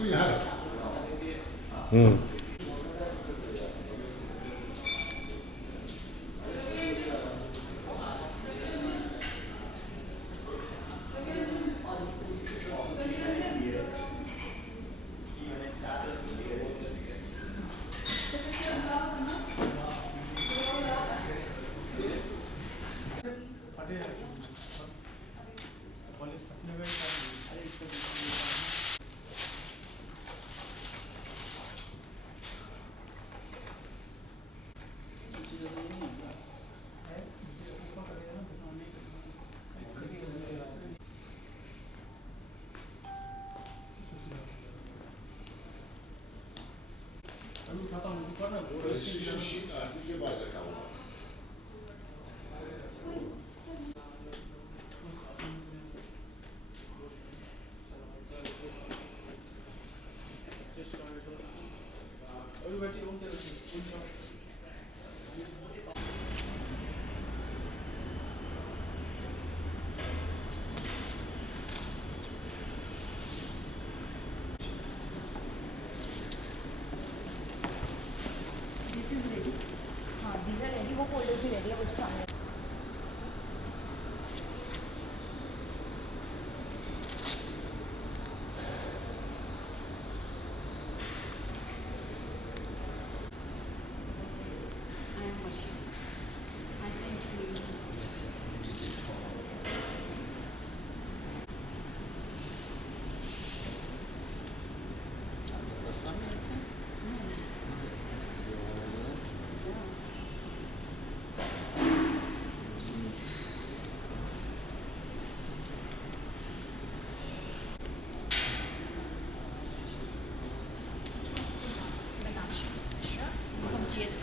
इसको यहाँ रखो। शीट आरती के पास रखा हुआ। This is ready. हाँ दीज आर रेडी, वो फोल्डर्स भी रेडी है, वो जो सामने। I am Vashi. I sent you. From GS.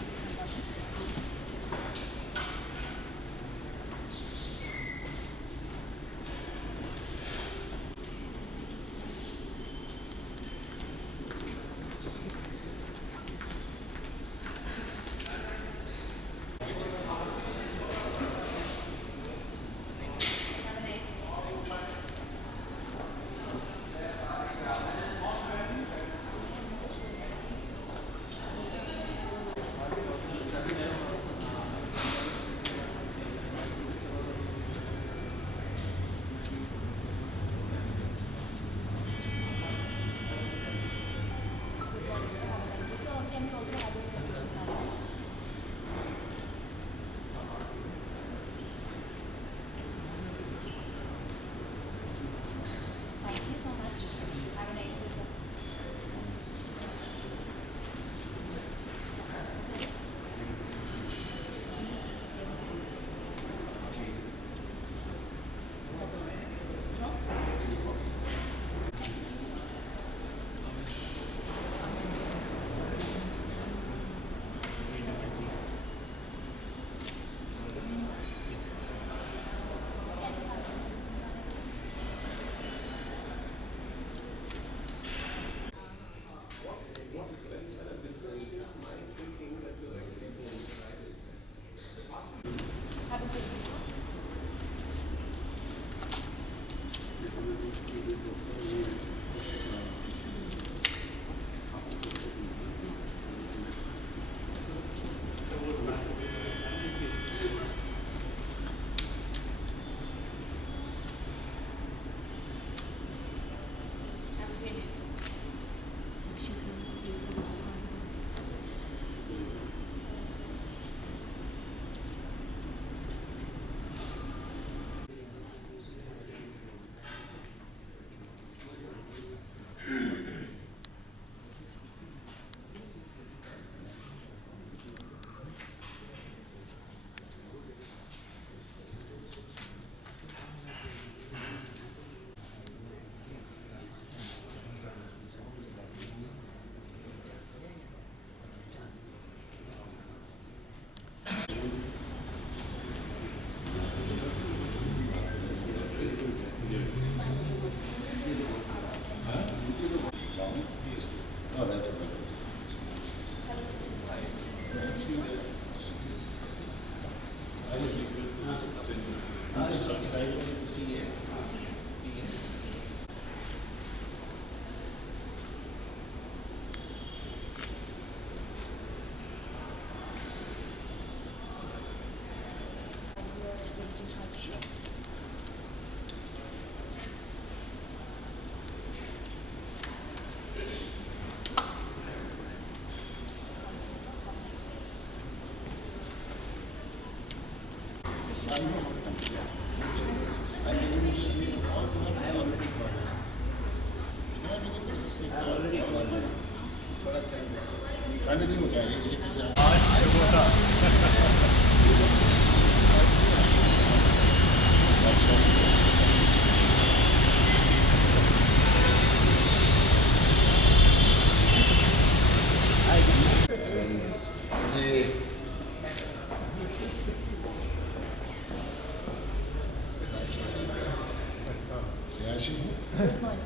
Ashi? Good morning.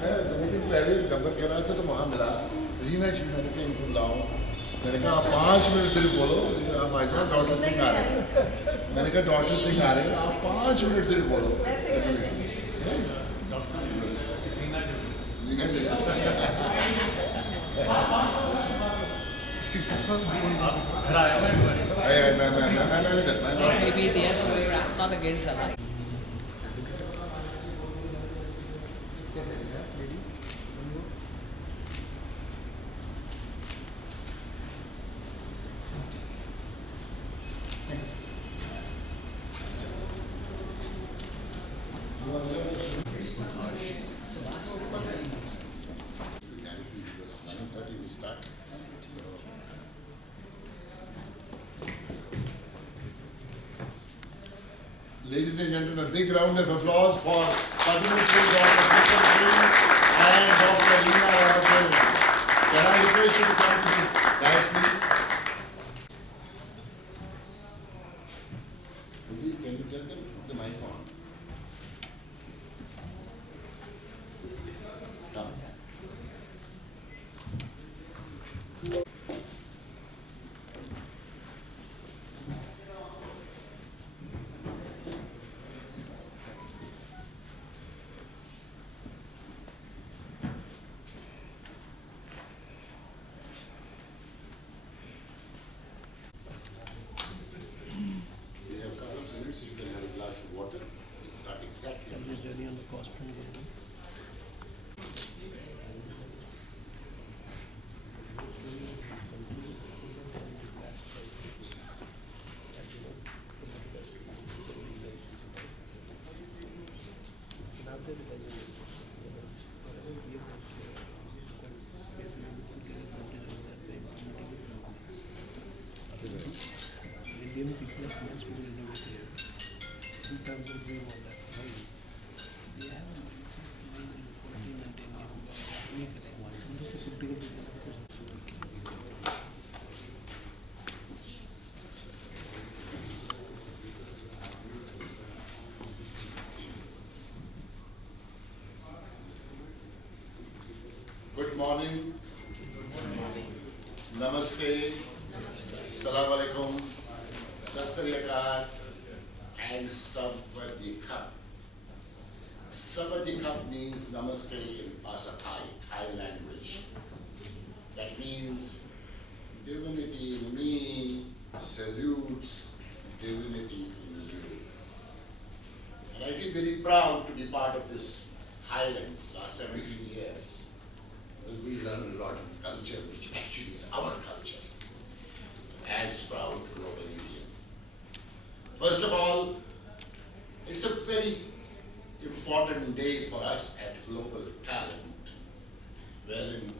मैं 2 दिन पहले नंबर कह रहा था तो वहाँ मिला रीना जी, मैंने कहा इनको लाऊं, मैंने कहा आप 5 मिनट सिर्फ बोलो, लेकिन आप आ जाओ, डॉक्टर सिंह आ रहे हैं। मैंने कहा डॉक्टर सिंह आ रहे हैं, आप 5 मिनट सिर्फ बोलो। Maybe the other way around, not against us. Ladies and gentlemen, a big round of applause for Padma Shri Dr. Vikram Singh and Dr. Reena Rajan. Can I request you to come to the dais, please? Indeed, can you tell them to put the mic on? Come. We have a couple of minutes, you can have a glass of water. We'll start exactly. Journey on the cost front. Indian people are much more innovative in terms of doing all that. Right? They have Good morning. Namaste. Assalamu alaikum. Sat Sri Akal and Savadikap. Savadikap means namaste in Bhasha Thai language. That means divinity in me salutes divinity in you. And I feel very proud to be part of this Thailand last 17 years. Because we learn a lot of culture, which actually is our culture, as proud global Indian. First of all, it's a very important day for us at Global Talent, wherein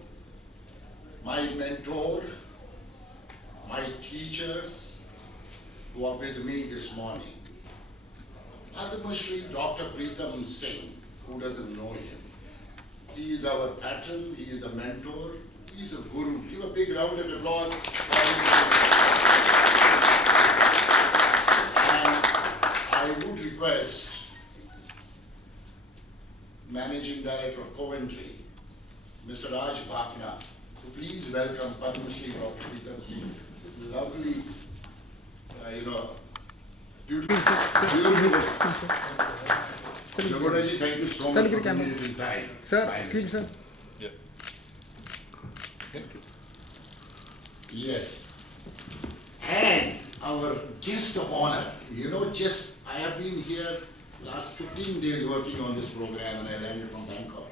my mentor, my teachers who are with me this morning, Padma Shri Dr. Pritam Singh, who doesn't know him, he is our patron, he is the mentor, he is a guru. Give a big round of applause for his. And I would request Managing Director of Coventry, Mr. Raj Bhakna, to please welcome Padma Shri Dr. Pritam Singh. Lovely, beautiful. Jagoda ji, thank you so much for being in time. Sir, excuse me, sir. Yeah. Thank you. Yes. And our guest of honor, I have been here last 15 days working on this program and I landed from Bangkok.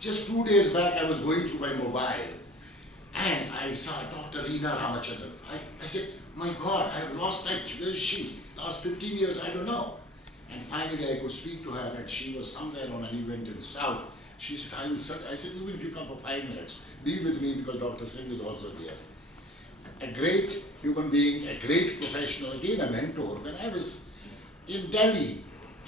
Just 2 days back, I was going through my mobile and I saw Dr. Reena Ramachandran. I said, my God, I have lost touch. Where is she? Last 15 years, I don't know. And finally, I could speak to her, and she was somewhere on an event in South. She said, I said, even if you come for 5 minutes, be with me because Dr. Singh is also there. A great human being, a great professional, again a mentor. When I was in Delhi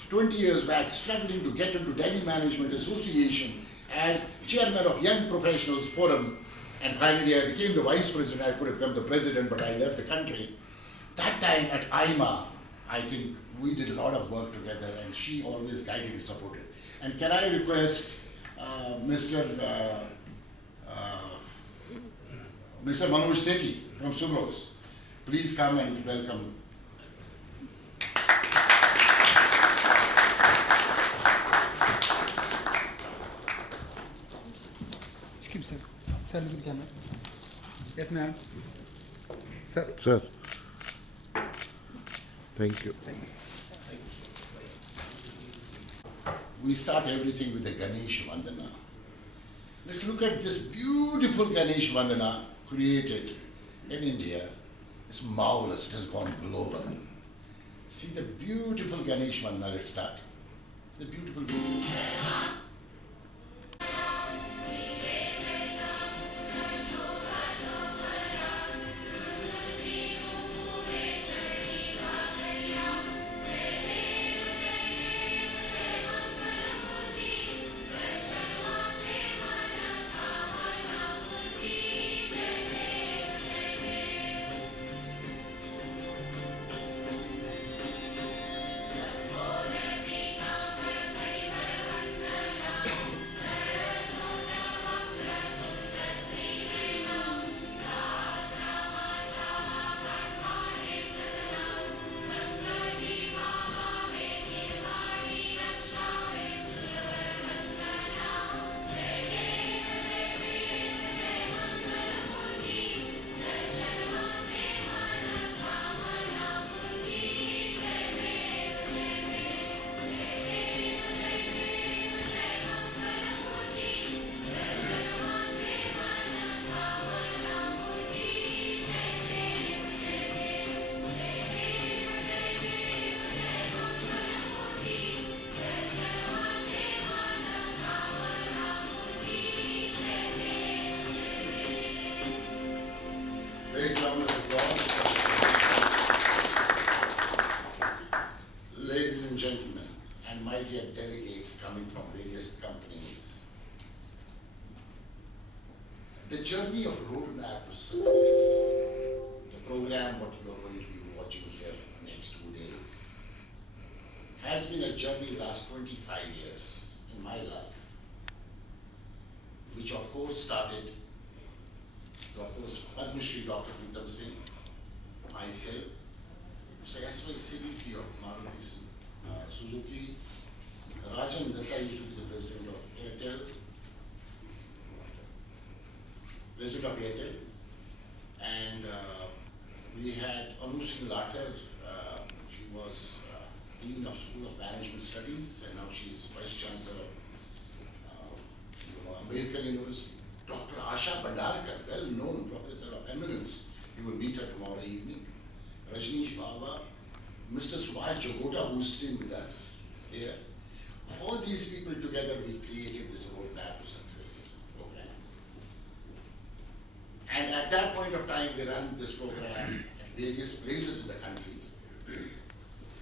20 years back, struggling to get into Delhi Management Association as chairman of Young Professionals Forum, and finally I became the vice president. I could have become the president, but I left the country. That time at IMA, I think we did a lot of work together, and she always guided and supported. And can I request Mr. Mr. Manoj Sethi from Sucrose, please come and welcome. Skip, sir. Sir, look at the camera. Yes, ma'am. Sir. Sir, thank you. We start everything with the Ganesh Vandana. Let's look at this beautiful Ganesh Vandana created in India. It's marvelous, it has gone global. See the beautiful Ganesh Vandana, let's start. The beautiful video. Great round of applause. Ladies and gentlemen, and my dear delegates coming from various companies, the journey of roadmap to success, the program what you are going to be watching here in the next 2 days, has been a journey last 25 years in my life, which of course started Dr. Padma Shri Dr. Pritam Singh, myself, Mr. S.Y. Siddiqui of Maruti Suzuki, Rajan Datta used to be the president of Airtel, and we had Anu Singh Latter, she was Dean of School of Management Studies, and now she is Vice Chancellor of Ambedkar University. Dr. Asha Bandarkar, well-known professor of eminence, you will meet her tomorrow evening. Rajneesh Baba, Mr. Subhash Jagota, who is still with us here. All these people together, we created this roadmap to success program. And at that point of time, we ran this program at various places in the countries,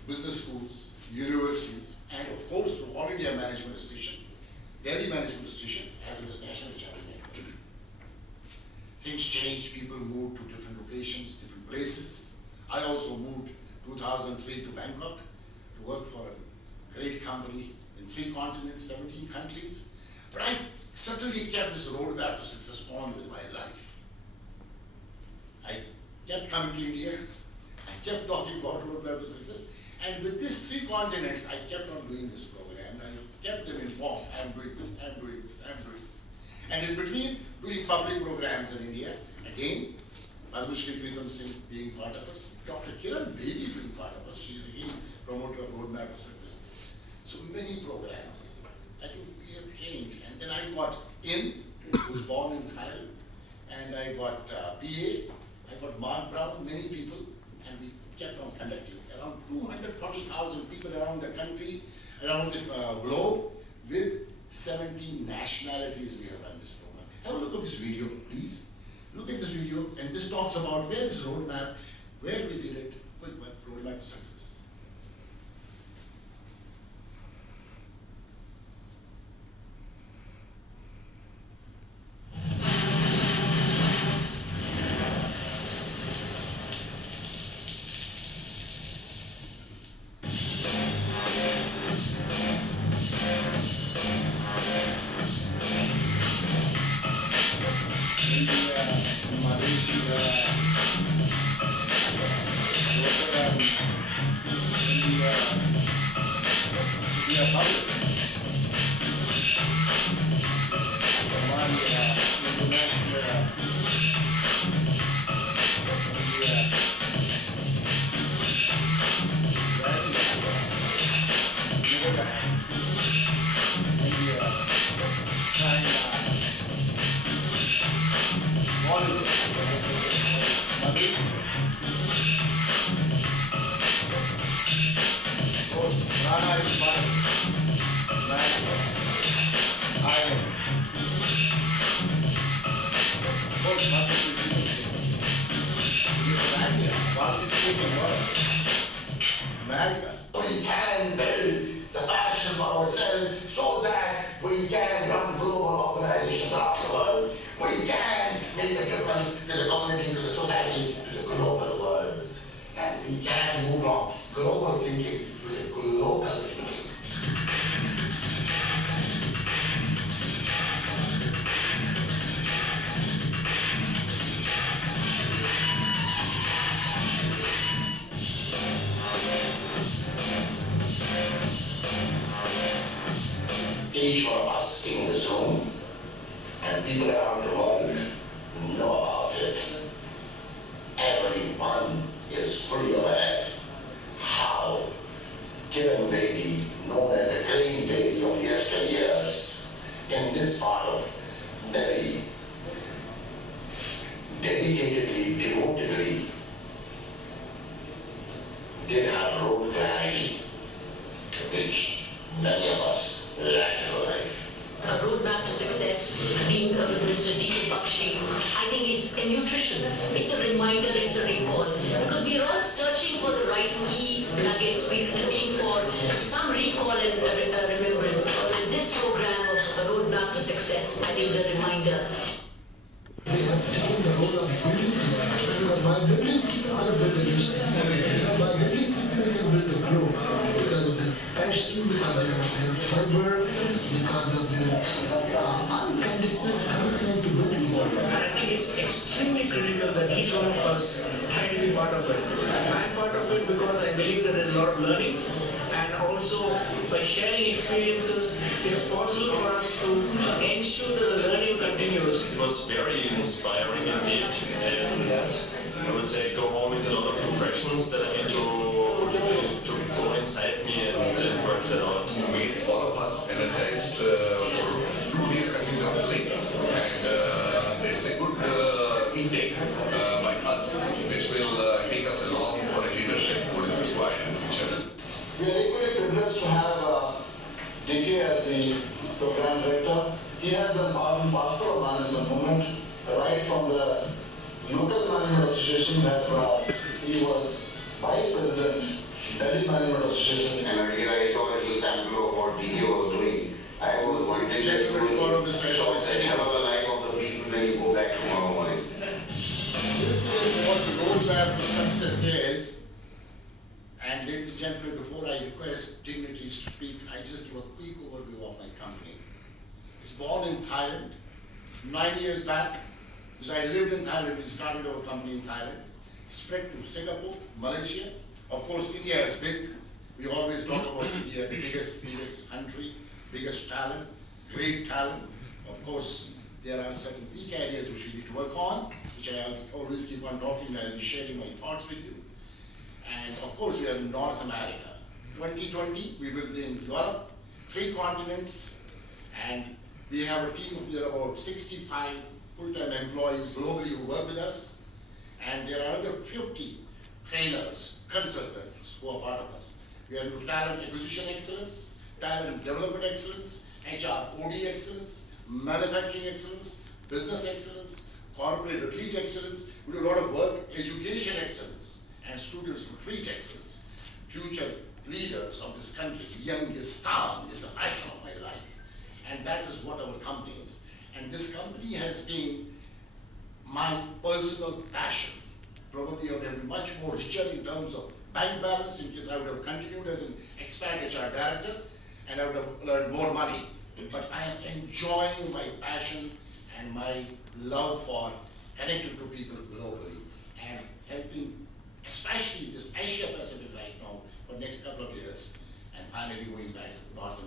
business schools, universities, and of course through All India Management Association, Delhi Management Association, as well as National Charity Network. Things changed, people moved to different locations, different places. I also moved 2003 to Bangkok to work for a great company in 3 continents, 17 countries. But I certainly kept this roadmap to success on with my life. I kept coming to India, I kept talking about roadmap to success, and with these 3 continents, I kept on doing this program. I kept them informed, I'm doing this, I'm doing this, I'm doing this. And in between, doing public programs in India, again, Padma Shri Pritam Singh being part of us, Dr. Kiran Bedi being part of us, she is again promoter of roadmap to success. So many programs. I think we have changed. And then I got who was born in Thailand, and I got PA, I got Mark Brown, many people, and we kept on conducting. Around 240,000 people around the country, around the globe, with 17 nationalities we have run this program. Have a look at this video, please. Look at this video, and this talks about where is roadmap, where we did it, quick roadmap to success. public. One international Netherlands, India, China, Bollywood, Malaysia. Of course, Ghana is part of it. America, Thailand. Of course, partnership with India, Baltic state and world. America. We can build the passion for ourselves so that we can run global organizations around the world. We can make a difference to the community, to the society, to the global world. And we can move from global thinking to the global thinking. Each one of us in this room and people around the world know about it. Everyone is fully aware how Kiran Baby, known as the Crane Baby of yesteryears, in this part of Delhi, dedicatedly, devotedly, did have role clarity, which many of us lack in life. A roadmap to success, being with Mr. D.K. Bakshi, I think is a nutrition. It's a reminder, it's a recall. Because we are all searching for the right key nuggets. We're looking for some recall and remembrance. And this program of a roadmap to success, I think is a reminder. They have taken the role of building because by building, people can build the nation. By building, people can build the globe because of their passion, because of their fiber, because of their unconditional commitment to building the world. And I think it's extremely critical that each one of us try to be part of it. I'm part of it because I believe that there's a lot of learning, and also by sharing experiences, it's possible for us to ensure that the learning continues. It was very inspiring indeed, and I would say go home with a lot of impressions that I need to go inside me and work that out. Made all of us energized for 2 days continuously, and it's a good intake by us, which will take us along for a leadership what is required in the future. We are equally privileged to have DK as the program director. He has done part and parcel of management movement, right from the local management association where he was vice president, Delhi Management Association. And earlier I saw a little sample of what DK was doing. I was wanted to show the hell of the life of the people when you go back tomorrow morning. This is what the roadmap to success is. And ladies and gentlemen, before I request dignitaries to speak, I just give a quick overview of my company. It's born in Thailand, 9 years back, because I lived in Thailand. We started our company in Thailand, spread to Singapore, Malaysia. Of course, India is big. We always talk about India, the biggest country, biggest talent, great talent. Of course, there are certain weak areas which we need to work on, which I always keep on talking, I'll be sharing my thoughts with you. And of course, we are in North America. 2020, we will be in Europe, 3 continents, and we have a team of about 65 full-time employees globally who work with us, and there are other 50 trainers, consultants who are part of us. We have talent acquisition excellence, talent development excellence, HR OD excellence, manufacturing excellence, business excellence, corporate retreat excellence. We do a lot of work, education excellence, and students retreat excellence. Future leaders of this country, youngest town is the passion of my life. And that is what our company is. And this company has been my personal passion. Probably I would have been much more richer in terms of bank balance in case I would have continued as an expat HR director and I would have earned more money. But I am enjoying my passion and my love for connecting to people globally and helping, especially this Asia Pacific right now, for the next couple of years, and finally going back to North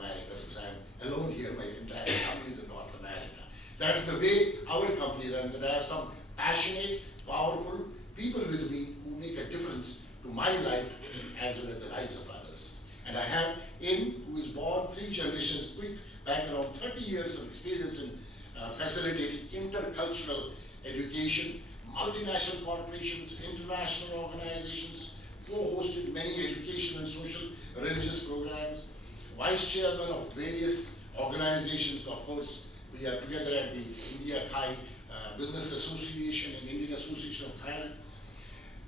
my life as well as the lives of others. And I have in, who is born 3 generations quick, back around 30 years of experience in facilitating intercultural education, multinational corporations, international organizations, co-hosted many education and social religious programs, vice chairman of various organizations. Of course, we are together at the India-Thai Business Association and Indian Association of Thailand.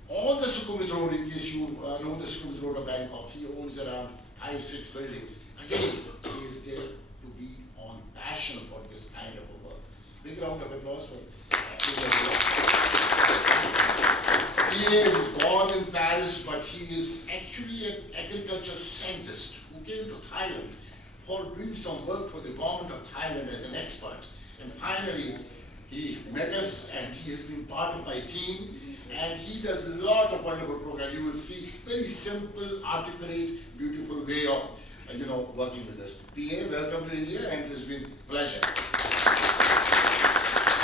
On the Sukhumvit Road, in case you know the Sukhumvit Road of Bangkok, he owns around 5-6 buildings. Again, he is there to be on passion for this kind of a work. Big round of applause for P.A. was born in Paris, but he is actually an agriculture scientist who came to Thailand for doing some work for the government of Thailand as an expert. And finally, he met us and he has been part of my team. And he does a lot of wonderful programs. You will see very simple, articulate, beautiful way of, working with us. PA, welcome to India, and it has been a pleasure.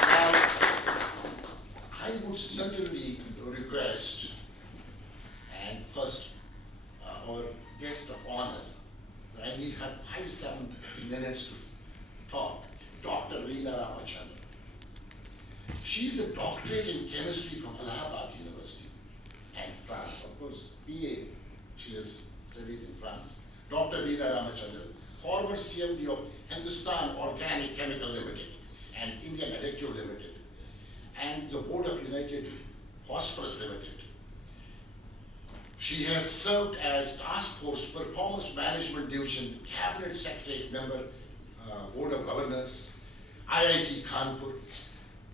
Now, I would certainly request, and first, our guest of honor, I need her 5-7 minutes to talk, Dr. Reena Ramachandran. She is a doctorate in chemistry from Allahabad University and France. Of course, PA, she has studied in France. Dr. Reena Ramachandran, former CMD of Hindustan Organic Chemical Limited and Indian Addictive Limited, and the board of United Phosphorus Limited. She has served as Task Force Performance Management Division Cabinet Secretary member, Board of Governors, IIT Kanpur,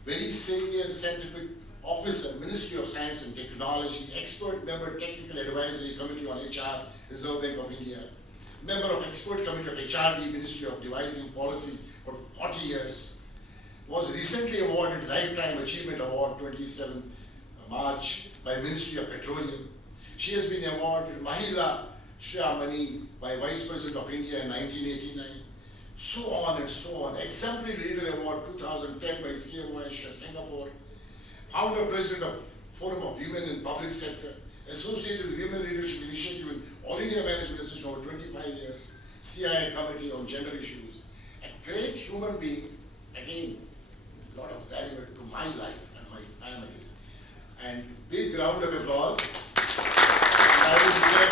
very senior scientific officer, Ministry of Science and Technology, expert member, Technical Advisory Committee on HR, Reserve Bank of India, member of Expert Committee of HRD, Ministry of Devising Policies for 40 years, was recently awarded Lifetime Achievement Award 27th March by Ministry of Petroleum. She has been awarded Mahila Shramani by Vice President of India in 1989. So on and so on. Exemplary Leader Award 2010 by CMO Asia Singapore. Founder President of Forum of Women in Public Sector. Associated with Women Leadership Initiative in All India Management Association over 25 years. CIA Committee on Gender Issues. A great human being. Again, a lot of value to my life and my family. And big round of applause. I will declare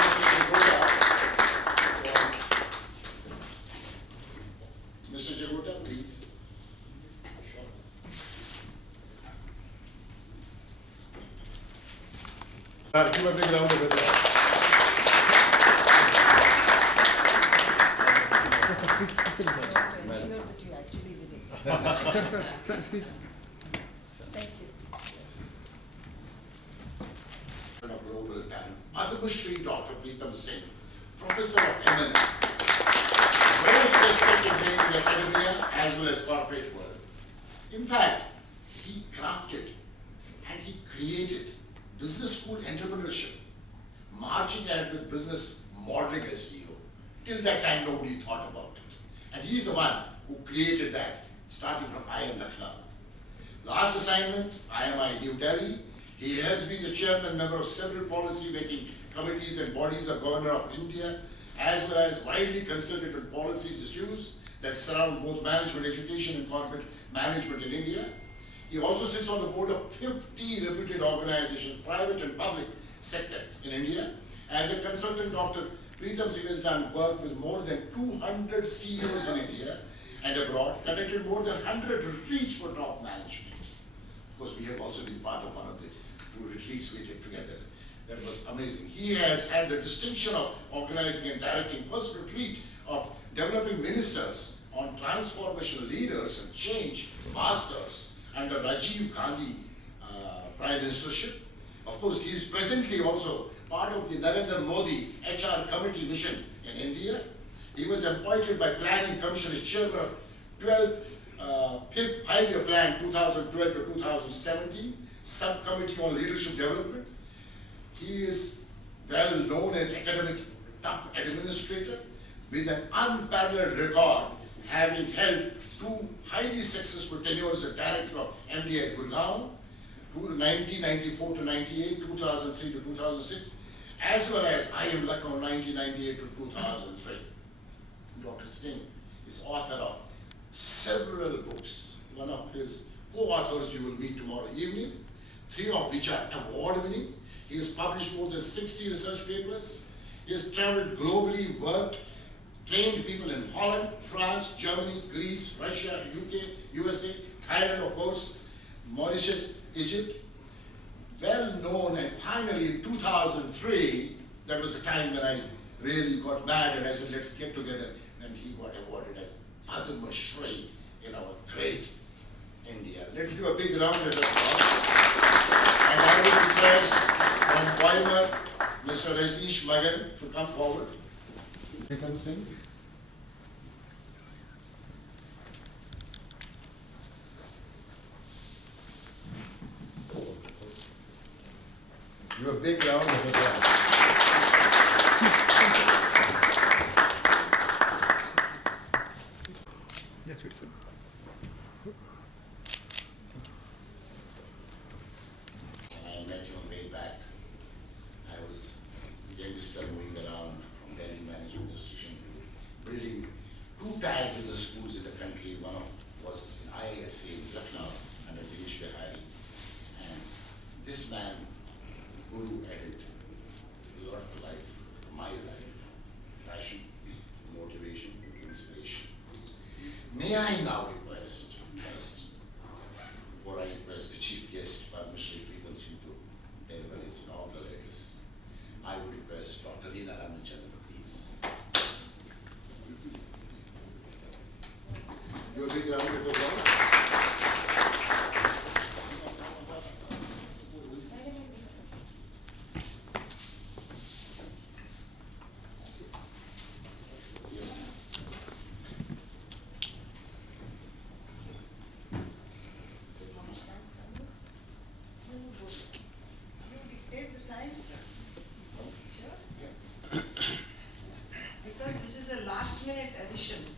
Mr. Jagota, please. Sure. Give a big round of applause. Yes, sir, please ensure that you actually did it. Sir, speak. Thank you. Yes. Of global talent. Padma Shri Dr. Pritam Singh, Professor of RMS. Most respected name in academia as well as corporate world. In fact, he crafted and he created business school entrepreneurship, marching ahead with business modeling SEO. Till that time, nobody thought about it. And he's the one who created that, starting from IIM Lucknow. Last assignment, IMI New Delhi. He has been the chairman member of several policy-making committees and bodies of Governor of India, as well as widely consulted on policies issues that surround both management, education, and corporate management in India. He also sits on the board of 50 reputed organizations, private and public sector in India. As a consultant, Dr. Pritam Singh has done work with more than 200 CEOs in India and abroad, conducted more than 100 retreats for top management. Of course, we have also been part of one of the 2 retreats we did together. That was amazing. He has had the distinction of organizing and directing first retreat of developing ministers on transformational leaders and change masters under Rajiv Gandhi Prime Ministership. Of course, he is presently also part of the Narendra Modi HR committee mission in India. He was appointed by Planning Commission as chairman of 12th 5-year plan 2012 to 2017, subcommittee on leadership development. He is well known as academic top administrator with an unparalleled record, having held 2 highly successful tenures as director of MDI Gurgaon, 1994 to 98, 2003 to 2006, as well as I Am Lucknow 1998 to 2003. Dr. Singh is author of several books. One of his co-authors you will meet tomorrow evening, 3 of which are award-winning. He has published more than 60 research papers. He has traveled globally, worked, trained people in Holland, France, Germany, Greece, Russia, UK, USA, Thailand, of course, Mauritius, Egypt. Well known, and finally in 2003, that was the time when I really got mad and I said, let's get together. And he got awarded as Padma Shri in our great India. Let's give a big round of applause. And I will request from Weimar, Mr. Rajneesh Magan to come forward. Pritam Singh. Give a big round of applause. Yes, wait, sir. I met him way back. I was a youngster moving around from Delhi Management Institution, building 2 tire business schools in the country. One of was in IISc in Lucknow under Dinesh Bihari. And this man, Guru, added a lot of life to my life. Passion, motivation, inspiration. May I now request, first, before I request the chief guest, Padma Shri Pritam Singh, to deliver his inaugural address, I would request Dr. Reena Ramachandran, please. Your big round of applause.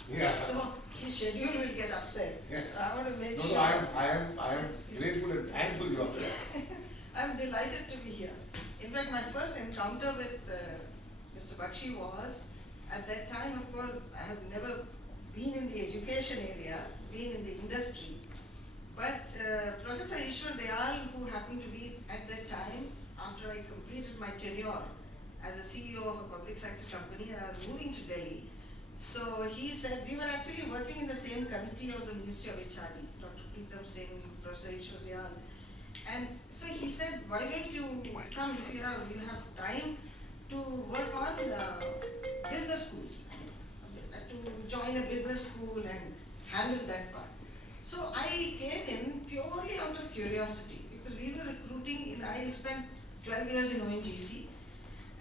Yeah. So his schedule will get upset. Yes. So I want to make No, sure. no, I am grateful and thankful you are there. I'm delighted to be here. In fact, my first encounter with Mr. Bakshi was, at that time, of course, I had never been in the education area, been in the industry. But Professor Ishwar Dayal, who happened to be at that time, after I completed my tenure as a CEO of a public sector company, and I was moving to Delhi. So he said, we were actually working in the same committee of the Ministry of HRD, Dr. Pritam Singh, Professor Ishwar Dayal. And so he said, why don't you come if you have time to work on business schools, to join a business school and handle that part. So I came in purely out of curiosity because we were recruiting, I spent 12 years in ONGC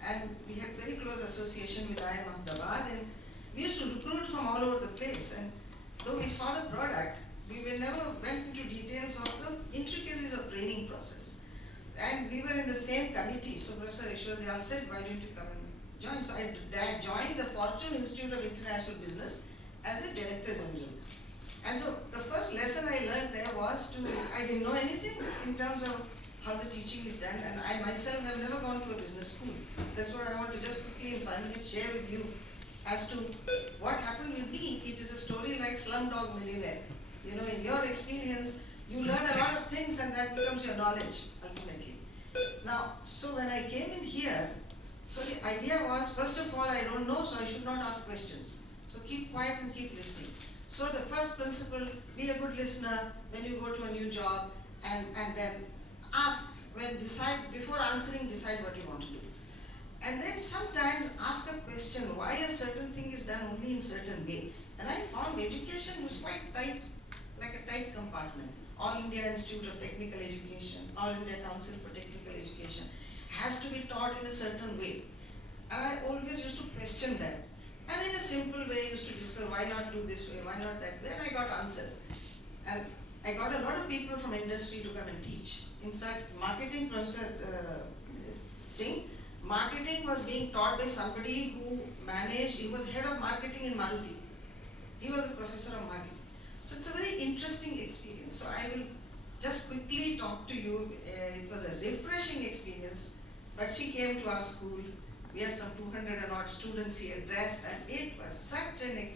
and we had very close association with IIM Ahmedabad, and we used to recruit from all over the place, and though we saw the product, we never went into details of the intricacies of training process. And we were in the same committee, so Professor Ishwar Dayal said, why don't you come and join? So I joined the Fortune Institute of International Business as a Director General. And so the first lesson I learned there was I didn't know anything in terms of how the teaching is done, and I myself have never gone to a business school. That's what I want to just quickly in 5 minutes share with you as to what happened with me. It is a story like Slumdog Millionaire. You know, in your experience, you learn a lot of things and that becomes your knowledge, ultimately. Now, so when I came in here, so the idea was, first of all, I don't know, so I should not ask questions. So keep quiet and keep listening. So the first principle, be a good listener when you go to a new job, and then ask, before answering, decide what you want to do. And then sometimes ask a question, why a certain thing is done only in certain way. And I found education was quite tight, like a tight compartment. All India Institute of Technical Education, All India Council for Technical Education has to be taught in a certain way. And I always used to question that. And in a simple way, used to discuss why not do this way, why not that way, and I got answers. And I got a lot of people from industry to come and teach. In fact, marketing, Professor Singh, marketing was being taught by somebody who he was head of marketing in Maruti. He was a professor of marketing. So it's a very interesting experience. So I will just quickly talk to you. It was a refreshing experience But she came to our school. We had some 200 and odd students he addressed, and it was such an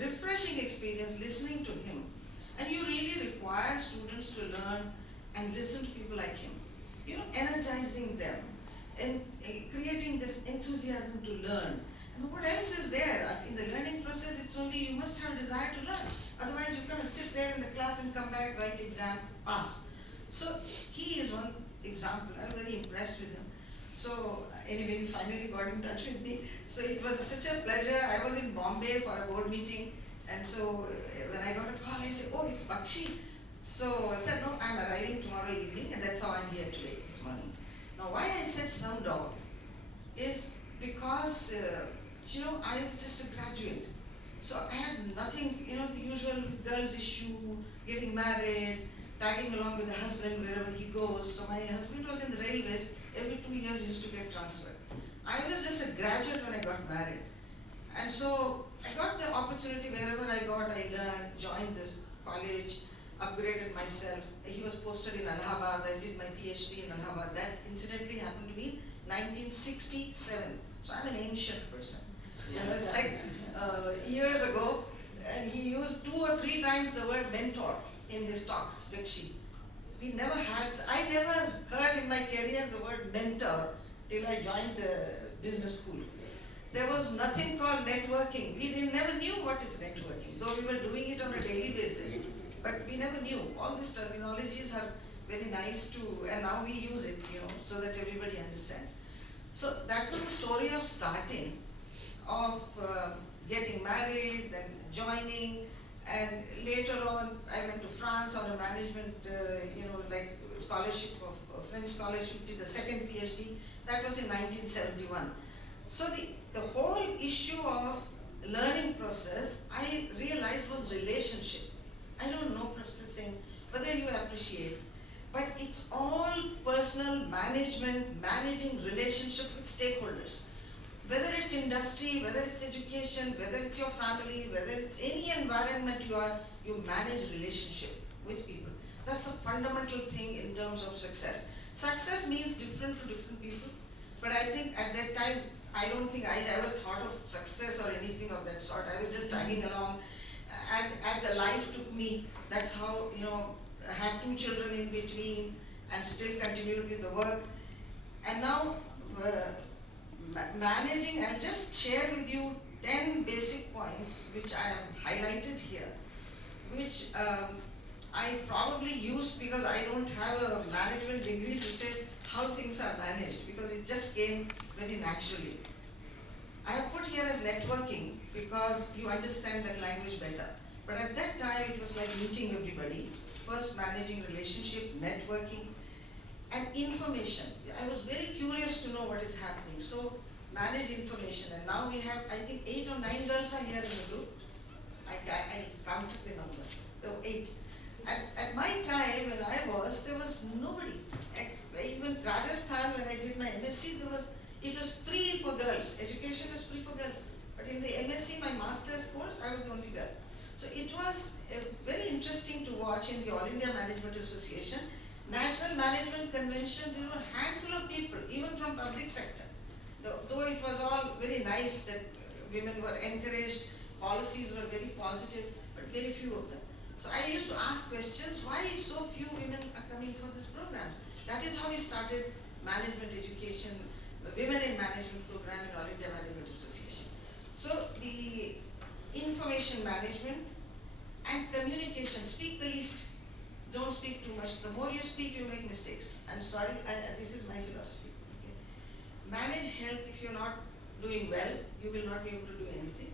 refreshing experience listening to him. And you really require students to learn and listen to people like him. You know, energizing them and creating this enthusiasm to learn. And what else is there? In the learning process, it's only you must have a desire to learn. Otherwise, you can't sit there in the class and come back, write exam, pass. So he is one example. I'm very impressed with him. So anyway, he finally got in touch with me. So it was such a pleasure. I was in Bombay for a board meeting. And so when I got a call, I said, oh, it's Bakshi. So I said, no, I'm arriving tomorrow evening, and that's how I'm here today, this morning. Now, why I said Slumdog is because, you know, I was just a graduate. So I had nothing, you know, the usual girls issue, getting married, tagging along with the husband wherever he goes. So my husband was in the railways. Every 2 years he used to get transferred. I was just a graduate when I got married. And so I got the opportunity wherever I got, I learned, joined this college, upgraded myself. He was posted in Allahabad. I did my PhD in Allahabad. That incidentally happened to me in 1967. So I'm an ancient person. You know, it's like years ago, and he used 2 or 3 times the word mentor in his talk, Bakshi. I never heard in my career the word mentor till I joined the business school. There was nothing called networking. We never knew what is networking, though we were doing it on a daily basis. But we never knew. All these terminologies are very nice to, and now we use it, you know, so that everybody understands. So that was the story of starting, of getting married, then joining, and later on I went to France on a management, you know, like scholarship of French scholarship, did the second PhD. That was in 1971. So the whole issue of learning process, I realized was relationship. I don't know, Professor Singh, whether you appreciate, but it's all personal management, managing relationship with stakeholders. Whether it's industry, whether it's education, whether it's your family, whether it's any environment you manage relationship with people. That's a fundamental thing in terms of success. Success means different to different people, but I think at that time, I don't think I'd ever thought of success or anything of that sort. I was just tagging along. And as the life took me, that's how, you know, I had 2 children in between and still continued with the work. And now, managing, I'll just share with you 10 basic points which I have highlighted here, which I probably use because I don't have a management degree to say how things are managed, because it just came very naturally. I have put here as networking because you understand that language better. But at that time, it was like meeting everybody. First, managing relationship, networking, and information. I was very curious to know what is happening. So, manage information. And now we have, I think, 8 or 9 girls are here in the group. I counted the number. There were 8. At my time, when I was, there was nobody. Even Rajasthan, when I did my MSc, it was free for girls. Education was free for girls. But in the MSc, my master's course, I was the only girl. So it was very interesting to watch in the All India Management Association. National Management Convention, there were a handful of people, even from public sector. Though it was all very nice that women were encouraged, policies were very positive, but very few of them. So I used to ask questions, why so few women are coming for this program? That is how we started management education, women in management program in All India Management Association. So the information management and communication, speak the least, don't speak too much. The more you speak, you make mistakes. I'm sorry, this is my philosophy. Okay? Manage health. If you're not doing well, you will not be able to do anything.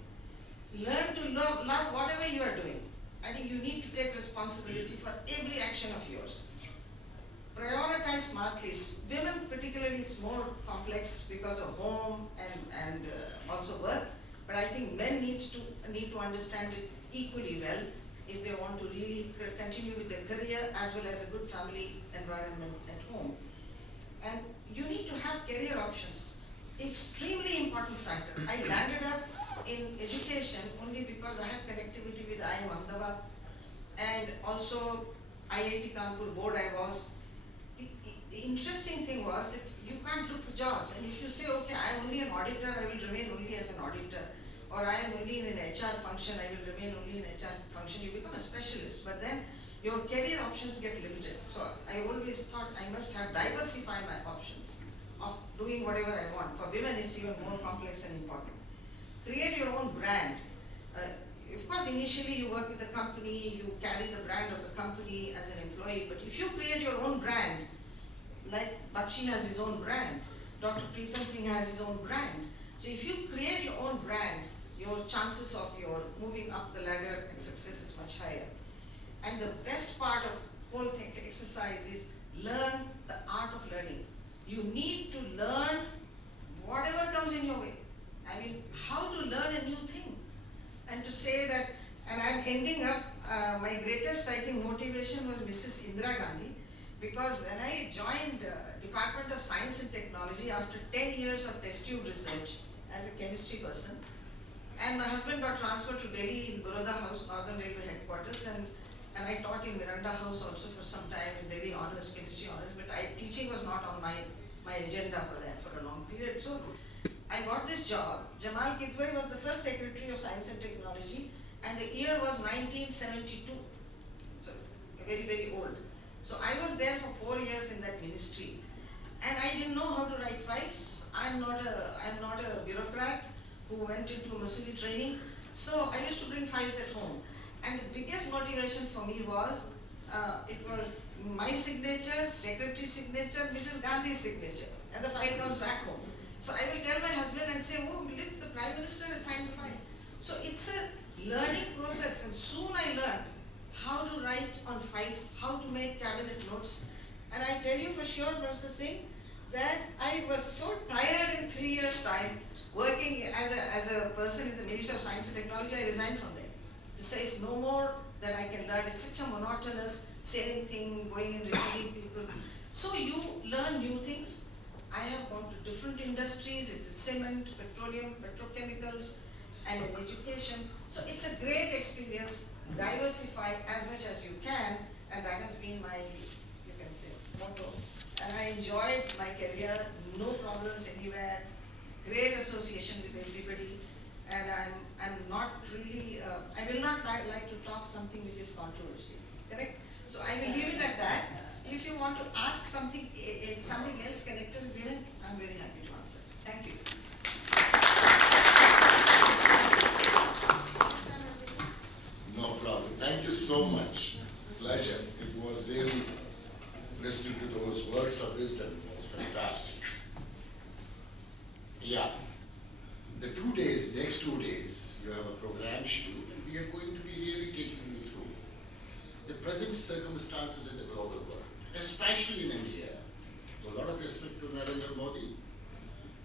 Learn to love whatever you are doing. I think you need to take responsibility for every action of yours. Prioritize smartly. Women particularly is more complex because of home and also work. But I think men need to understand it equally well if they want to really continue with their career as well as a good family environment at home. And you need to have career options. Extremely important factor. I landed up in education only because I had connectivity with IIM Ahmedabad and also IIT Kanpur board I was. the interesting thing was that you can't look for jobs. And if you say, okay, I am only an auditor, I will remain only as an auditor. Or I am only in an HR function, I will remain only in HR function. You become a specialist, but then your career options get limited. So I always thought I must have diversify my options of doing whatever I want. For women, it's even more complex and important. Create your own brand. Of course, initially you work with the company, you carry the brand of the company as an employee, but if you create your own brand, like Bakshi has his own brand, Dr. Preetham Singh has his own brand. So if you create your own brand, your chances of your moving up the ladder and success is much higher. And the best part of whole thing, exercise is learn the art of learning. You need to learn whatever comes in your way. I mean, how to learn a new thing. And to say that, and I'm ending up, my greatest, I think, motivation was Mrs. Indira Gandhi, because when I joined Department of Science and Technology after 10 years of test tube research as a chemistry person, and my husband got transferred to Delhi in Baroda House, Northern Railway headquarters, and I taught in Miranda House also for some time in Delhi honors, chemistry honors, but teaching was not on my agenda for that for a long period. So I got this job. Jamal Kidwai was the first Secretary of Science and Technology, and the year was 1972, so very, very old. So I was there for 4 years in that ministry, and I didn't know how to write files. I'm not a bureaucrat who went into Missouri training, so I used to bring files at home. And the biggest motivation for me was, it was my signature, secretary's signature, Mrs. Gandhi's signature, and the file comes back home. So I will tell my husband and say, oh, look, the Prime Minister has signed the file. So it's a learning process, and soon I learned how to write on files, how to make cabinet notes. And I tell you for sure, Professor Singh, that I was so tired in 3 years' time working as a person in the Ministry of Science and Technology. I resigned from there. To say it's no more that I can learn. It's such a monotonous, same thing, going and receiving people. So you learn new things. I have gone to different industries. It's cement, petroleum, petrochemicals, and in education. So it's a great experience. Diversify as much as you can, and that has been my, you can say, motto. And I enjoyed my career, no problems anywhere, great association with everybody, and I'm not really, I will not like to talk something which is controversial, correct? So I will leave it at that. If you want to ask something else connected with women, I'm very happy to answer. Thank you. No problem. Thank you so much. Pleasure. It was really, listening to those words of wisdom was fantastic. Yeah. The 2 days, next 2 days, you have a program schedule, and we are going to be really taking you through the present circumstances in the global world, especially in India. A lot of respect to Narendra Modi,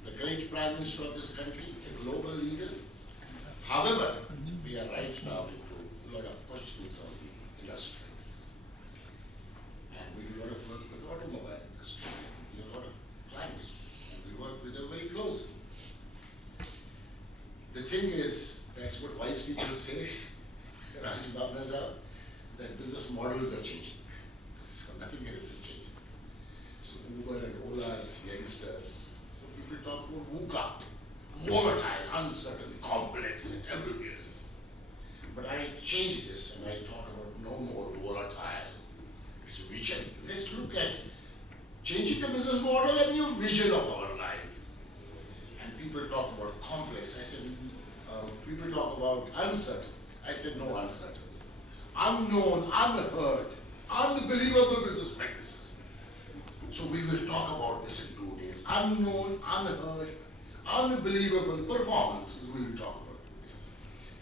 the great Prime Minister of this country, a global leader. However, we are right now into a lot of questions on the industry. And we do a lot of work with the automobile industry. We have a lot of clients, and we work with them very closely. The thing is, that's what wise people say, Raj Babnazar, that business models are changing. So nothing else is changing. So Uber and Ola's youngsters, so people talk about VUCA, volatile, uncertain, complex, and ambiguous. But I change this and I talk about no more volatile. It's vision. Let's look at changing the business model and new vision of our life. And people talk about complex. I said, people talk about uncertain. I said, no uncertain. Unknown, unheard, unbelievable business practices. So we will talk about this in 2 days. Unknown, unheard, unbelievable performances we will talk about 2 days.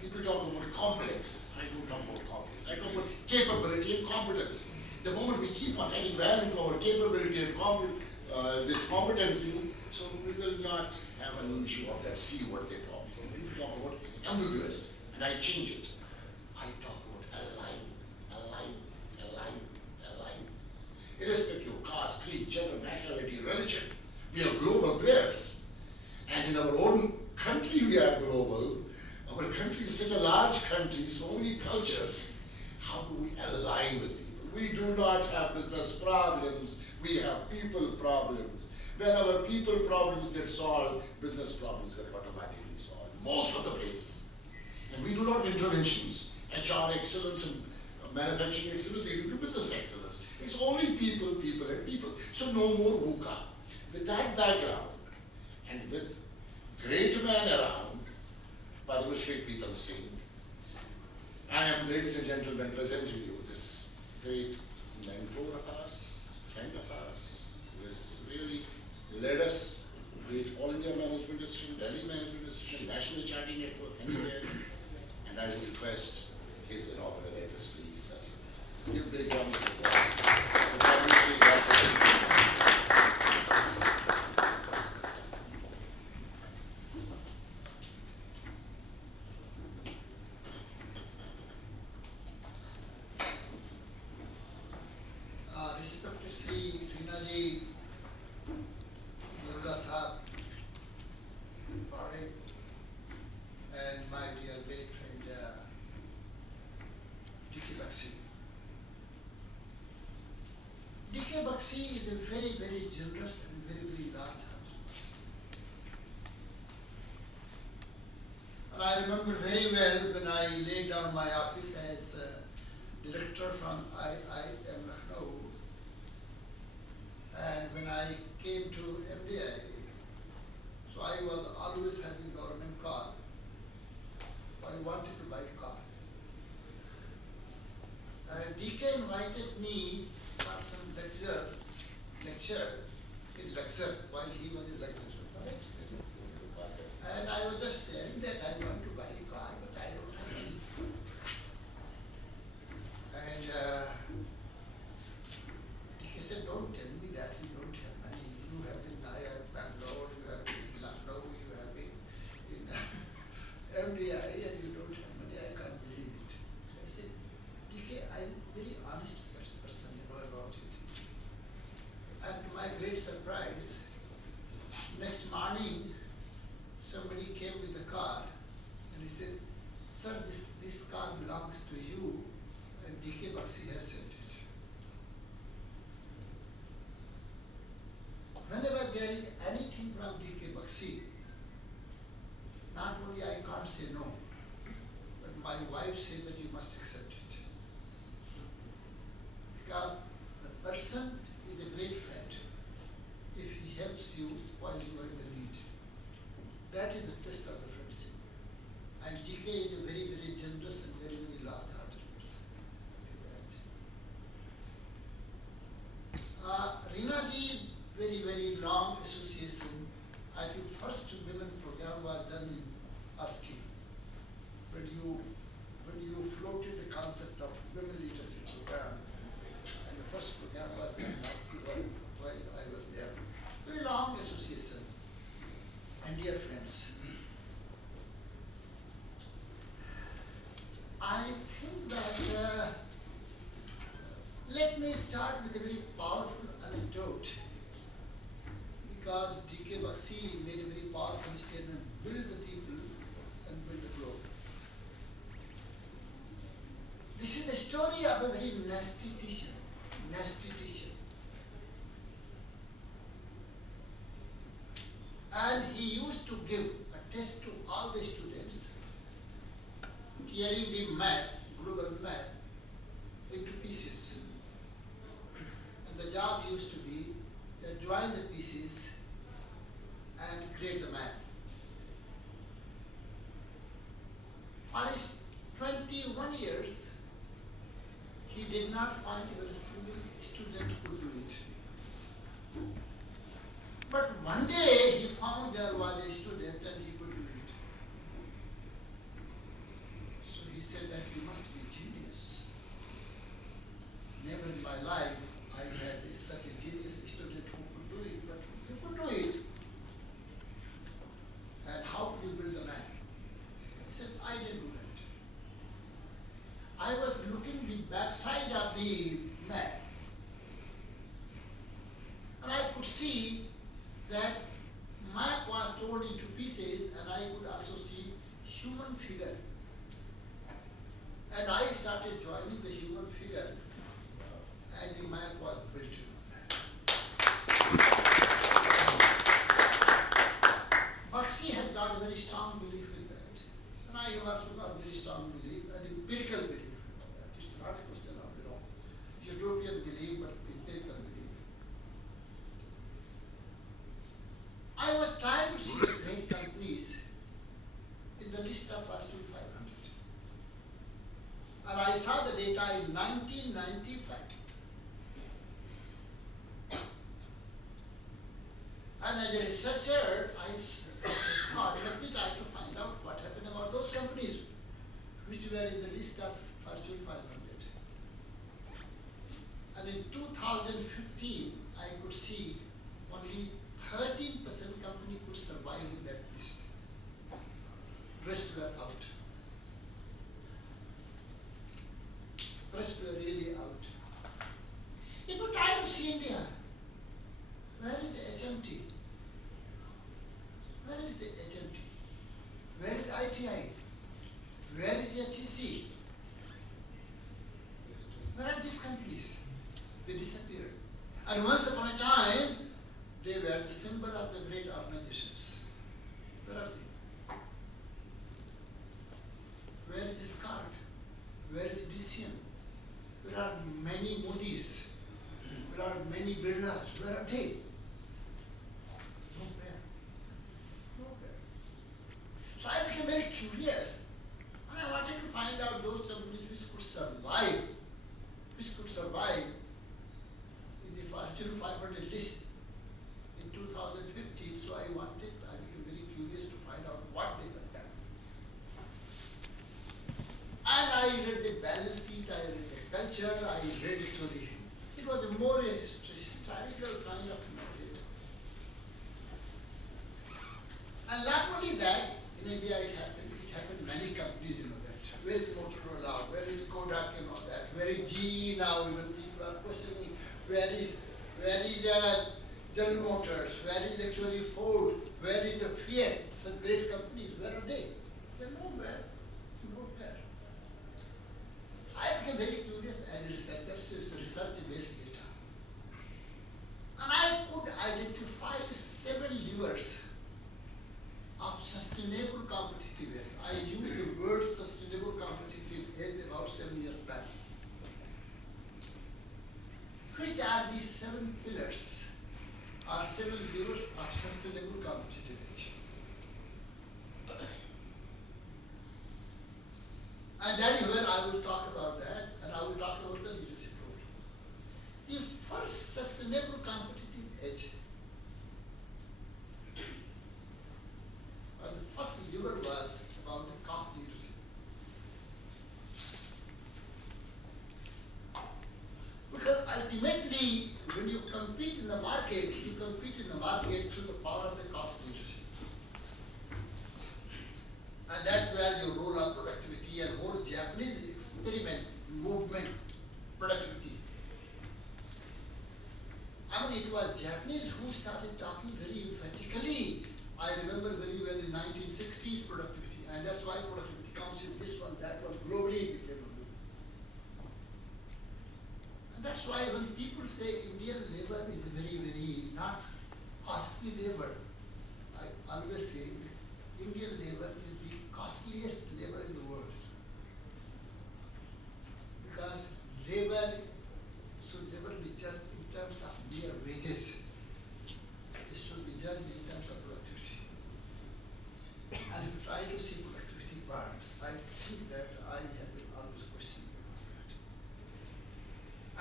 People talk about complex. I don't talk about complex. I talk about capability and competence. The moment we keep on adding value to our capability and this competency, so we will not have an issue of that C word they talk. People talk about ambiguous, and I change it. I talk about align. Irrespective of caste, creed, gender, nationality, religion, we are global players. And in our own country we are global. Our country is such a large country, so many cultures. How do we align with people? We do not have business problems We have people problems. When our people problems get solved, business problems get automatically solved. Most of the places. And we do not have interventions. HR excellence and manufacturing excellence, they do business excellence. It's only people, people and people. So no more VUCA. With that background, and with great man around, Padma Shri Pritam Singh, I am, ladies and gentlemen, presenting you this great mentor of ours, friend of ours, who has really led us, be it All India Management Institution, Delhi Management Institution, National Charting Network, anywhere. And I will request his inaugural address, please, sir. Give big round of applause for Padma Shri Dr. Pritam Singh. Respected Sri Rinaji Durga Sahab, and my dear great friend D.K. Bakshi. D.K. Bakshi is a very, very generous and very, very large-hearted person. And I remember very well when I laid down my office as director from IIM Lucknow, and when I came to MDI, so I was always having government car. I wanted to buy a car. And DK invited me for some lecture in Luxor while he was in Luxor. Right? Yes. And I was just saying that I want to buy a car, but I don't have money. And DK said, don't tell me that you don't have money. You have been in Bangalore, you have been in Lucknow, you have been in MDI, and you don't have money. I can't believe it. I said, DK, I'm a very honest person, you know about it. And to my great surprise, next morning, somebody came with the car, and he said, sir, this car belongs to you, and DK Bakshi has sent it. Whenever there is anything from DK Bakshi, not only I can't say no, but my wife said that you must accept it. Because the person is a great friend if he helps you while you are in the need. That is the test of the friendship. And DK is a very, very generous and very, very large-hearted person. Rinaji, very, very long association. I think first women program was done in ASCII, when you floated the concept of women leadership program, and the first program was done in ASCII while I was there. Very long association. And dear friends, I think that let me start with a very powerful anecdote, because D.K. Bakshi made a very powerful statement, build the people and build the globe. This is the story of a very nasty teacher. And he used to give a test to all the students, tearing the map, global map, into pieces. And the job used to be that join the pieces and create the map. For his 21 years, he did not find even a single student who could do it. But one day he found there was a student and he could do it. So he said that you must be genius. Never in my life I had such a genius student who could do it, but you could do it. And how could you build the map? He said, I didn't do that. I was looking the backside of the map, and I could see that map was torn into pieces, and I could also see human figure. And I started joining the human figure, and the map was built. very strong belief in that. And I have also got very strong belief, an empirical belief in that. It's not a question of, utopian belief, but empirical belief. I was trying to see the great companies in the list of Fortune 500. And I saw the data in 1995. And as a researcher, I thought, let me try to find out what happened about those companies which were in the list of Fortune 500. And in 2015, I could see only 13% company could survive in that list. Rest were out. Rest were really out. If you try to see India, where is the HMT? Where is the HMT? Where is ITI? Where is HEC? Where are these companies? They disappeared. And once upon a time, they were the symbol of the great organizations. Where are they? Where is SCART? Where is DCM? Where are many Moody's? Where are many Birlas? Where are they? Nowhere. Nowhere. So I became very curious. And I wanted to find out those companies which could survive in the Fortune 500 list in 2015. So I became very curious to find out what they had done. And I read the balance sheet, I read the culture, I read actually. It was a more historical kind of knowledge. And not only that, in India it happened many companies, that. Where is Motorola? Where is Kodak, that? Where is GE now? Even people are questioning. Where is General Motors? Where is actually Ford? Where is the Fiat? Such great companies, where are they? They're nowhere. Nowhere. I became very curious as a researcher, so it's a research-based data. And I could identify 7 levers of sustainable competitiveness. I used the word sustainable competitiveness about 7 years back. Which are these 7 pillars or 7 levers of sustainable competitiveness? And that is where I will talk about that, and I will talk about the leadership role. The first sustainable competitive edge, or the first lever, was about the cost leadership. Because ultimately, when you compete in the market through the power of the cost leadership. And that's where you roll up productivity and whole Japanese experiment, movement, productivity. I mean, it was Japanese who started talking very emphatically. I remember very well in 1960s productivity, and that's why productivity council, this one, that one, globally became a movement. And that's why when people say Indian labor is very, very not costly labor, I always say Indian labor is the costliest labor in the world. Because labor should never be judged in terms of mere wages. It should be judged in terms of productivity. And if you try to see productivity part, I think that I have been always questioning about that.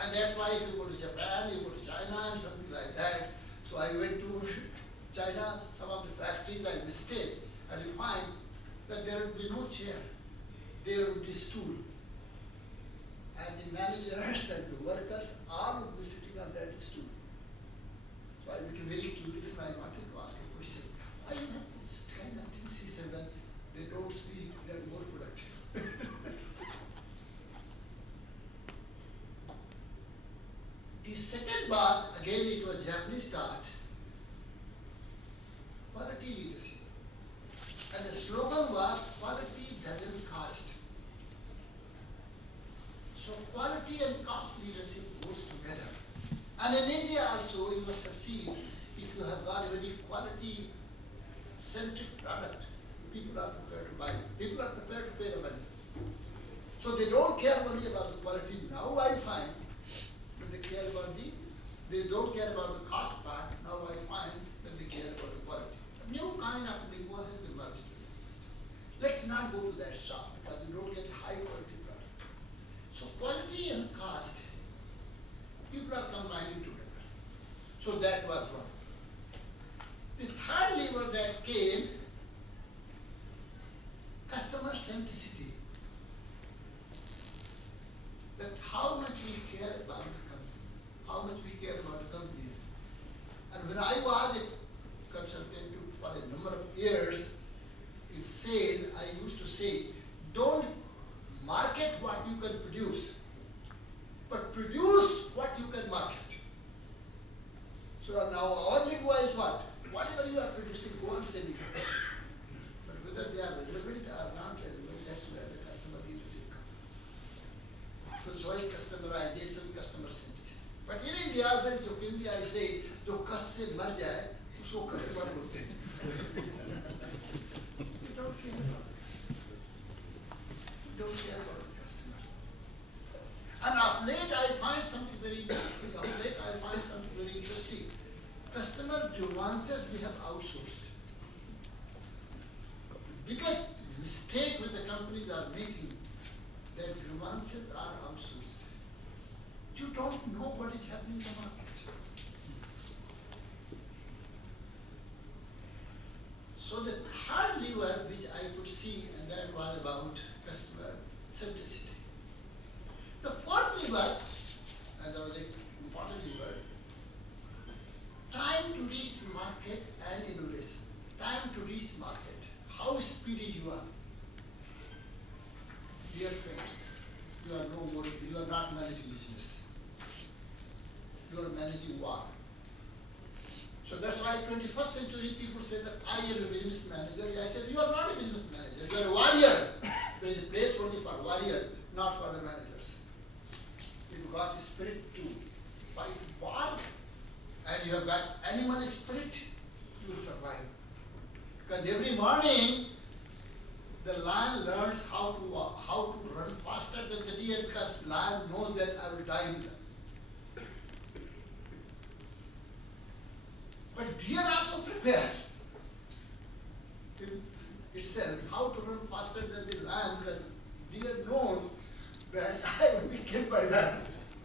And that's why if you go to Japan, you go to China and something like that. So I went to China, some of the factories I visited, and you find that there would be no chair. There would be stool. And the managers and the workers all would be sitting on that stool. So I became very curious and I wanted to ask a question. Why you have put such kind of things? He said that they don't sleep, they're more productive. The second part, again it was Japanese start, quality leadership. And the slogan was, quality doesn't cost. So quality and cost leadership goes together. And in India also, you must have seen, if you have got a very quality-centric product, people are prepared to buy. People are prepared to pay the money. So they don't care only about the quality. Now I find that they care about they don't care about the cost part. Now I find that they care about the quality. A new kind of lingua has emerged. Let's not go to that shop because we don't get high quality product. So quality and cost, people are combining together. So that was one. The third lever that came, customer centricity. That how much we care about the company, how much we care about the companies. And when I was a consultant for a number of years in sales, I used to say, don't market what you can produce, but produce what you can market. So now our lingua is what? Whatever you are producing, go on selling. But whether they are relevant or not relevant, that's where the customer leadership comes. So sorry, customerization, customer centricity. But in India, very jokingly I say, जो कस से मर जाए, उसको customer बोलते हैं. We don't care about it. We don't care about the customer. And of late I find something very interesting. Customer nuances we have outsourced. The biggest mistake which the companies are making, that nuances are outsourced. You don't know what is happening in the market. So the third lever which I could see, and that was about customer centricity. The fourth lever, and that was an important lever, time to reach market and innovation. Time to reach market. How speedy you are. Dear friends, you are no more, you are not managing business. You are managing war. So that's why 21st century people say that I am a business manager. I said, you are not a business manager, you are a warrior. There is a place only for warrior, not for the managers. You've got the spirit to fight war, and you have got animal spirit, you will survive. Because every morning, the lion learns how to run faster than the deer, because lion knows that I will die with them. But deer also prepares itself how to run faster than the lion, because deer knows that I will be killed by that.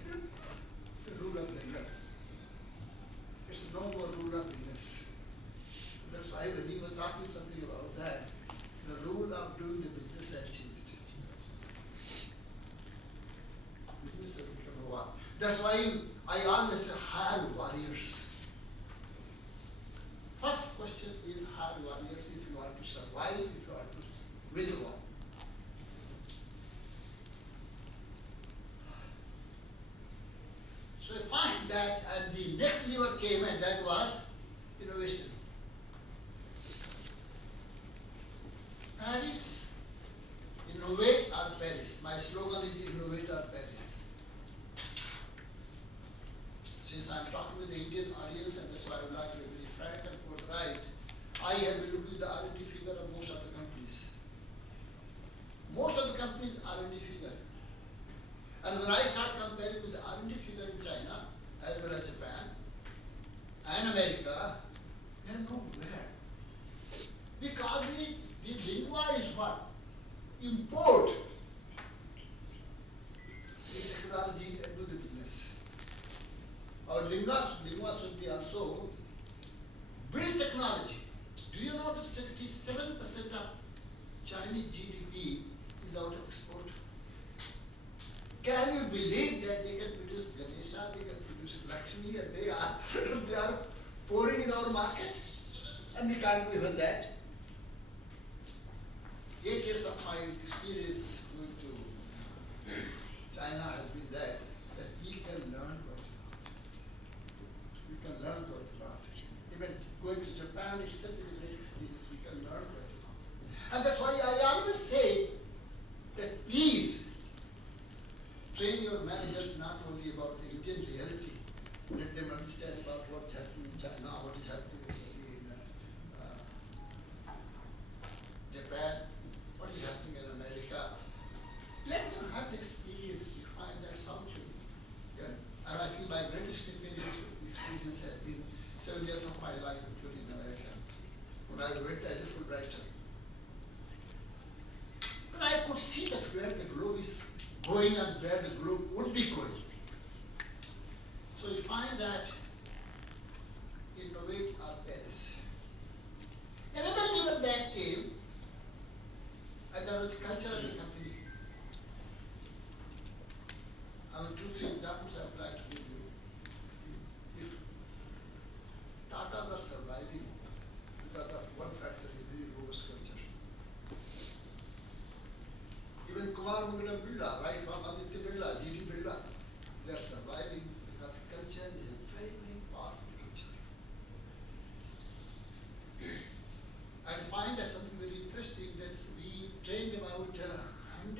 It's a rule of jungle. It's no more rule of business. That's why when he was talking something about that, the rule of doing the business has changed. Business has become a war. That's why I always say hire warriors. First question is hire warriors if you want to survive, if you want to win the war. So I find that, and the next lever came, and that was innovation. Paris, innovate or perish. My slogan is innovate or perish. Since I'm talking with the Indian audience, and that's why I would like to be very frank and forthright, I have been looking at the R&D figure of most of the companies. Most of the companies R&D figure. And when I start comparing with the R&D figure in China, as well as Japan, and America, they are nowhere. Because the lingua is what? Import the technology and do the business. Our lingua should be also build technology. Do you know that 67% of Chinese GDP is out of export? Can you believe that they can produce Ganesha, they can produce Lakshmi, and they are pouring in our market? And we can't do even that. 8 years of my experience going to China has been that we can learn quite a lot. We can learn quite a lot. Even going to Japan itself is a great experience. We can learn quite a lot. And that's why I always say that please train your managers not only about the Indian reality, let them understand about what's happening in China, what is happening in I went as a Fulbrighter. But I could see that where the globe is going and where the globe would be going. So you find that innovate or perish. Another level that came, and that was culture of the company. I mean, 2-3 examples I would like to give you. If Tatas are surviving because of one factor, a very robust culture. Even Kumar Mangalam Birla, right from Aditya Birla, G.D. Birla, they are surviving because culture is a very, very powerful culture. I find that something very interesting that we trained about 110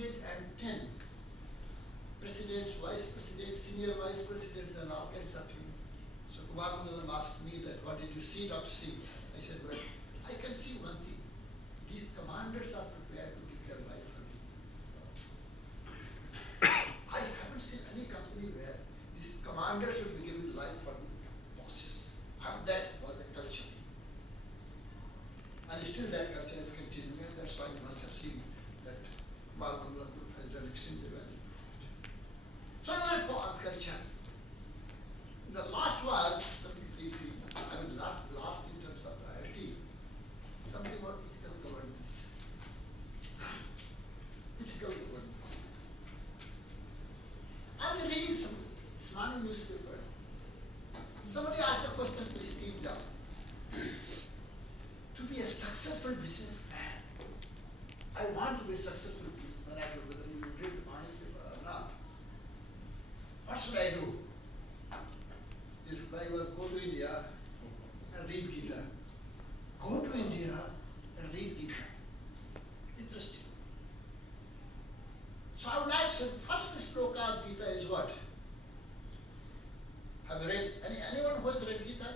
presidents, vice presidents, senior vice presidents, and all kinds of things. So Kumar Mangalam asked me that, what did you see, Dr. Singh? I said, well, I can see one thing. These commanders are prepared to give their life for me. I haven't seen any company where these commanders would be giving life for bosses. And that was the culture. And still that culture is continuing, and that's why you must have seen that Kumar Mangalam Group has done extremely well. So that was culture. The last was something briefly, I mean last in terms of priority, something about ethical governance. Ethical governance. I was reading some this morning newspaper. Somebody asked a question to Steve Jobs. To be a successful businessman, I want to be a successful businessman. I don't know whether you read the morning paper or not. What should I do? The reply was, go to India and read Gita. Go to India and read Gita. Interesting. So I would like to say, first sloka of Gita is what? Have you read, anyone who has read Gita?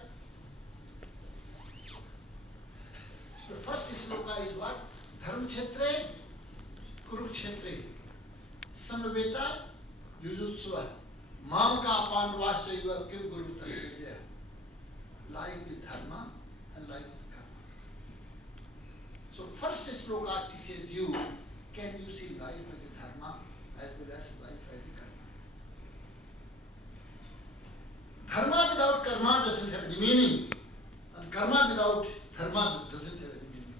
The first sloka is what? Dharma Kshetre, Kurukshetre, Samaveta, Yujutsva. Mamka Pandavasaiva Kim Guru Tasya. Like with dharma and like with karma. So first sloka teaches you, can you see life as a dharma as well as life as a karma? Dharma without karma doesn't have any meaning. And karma without dharma doesn't have any meaning.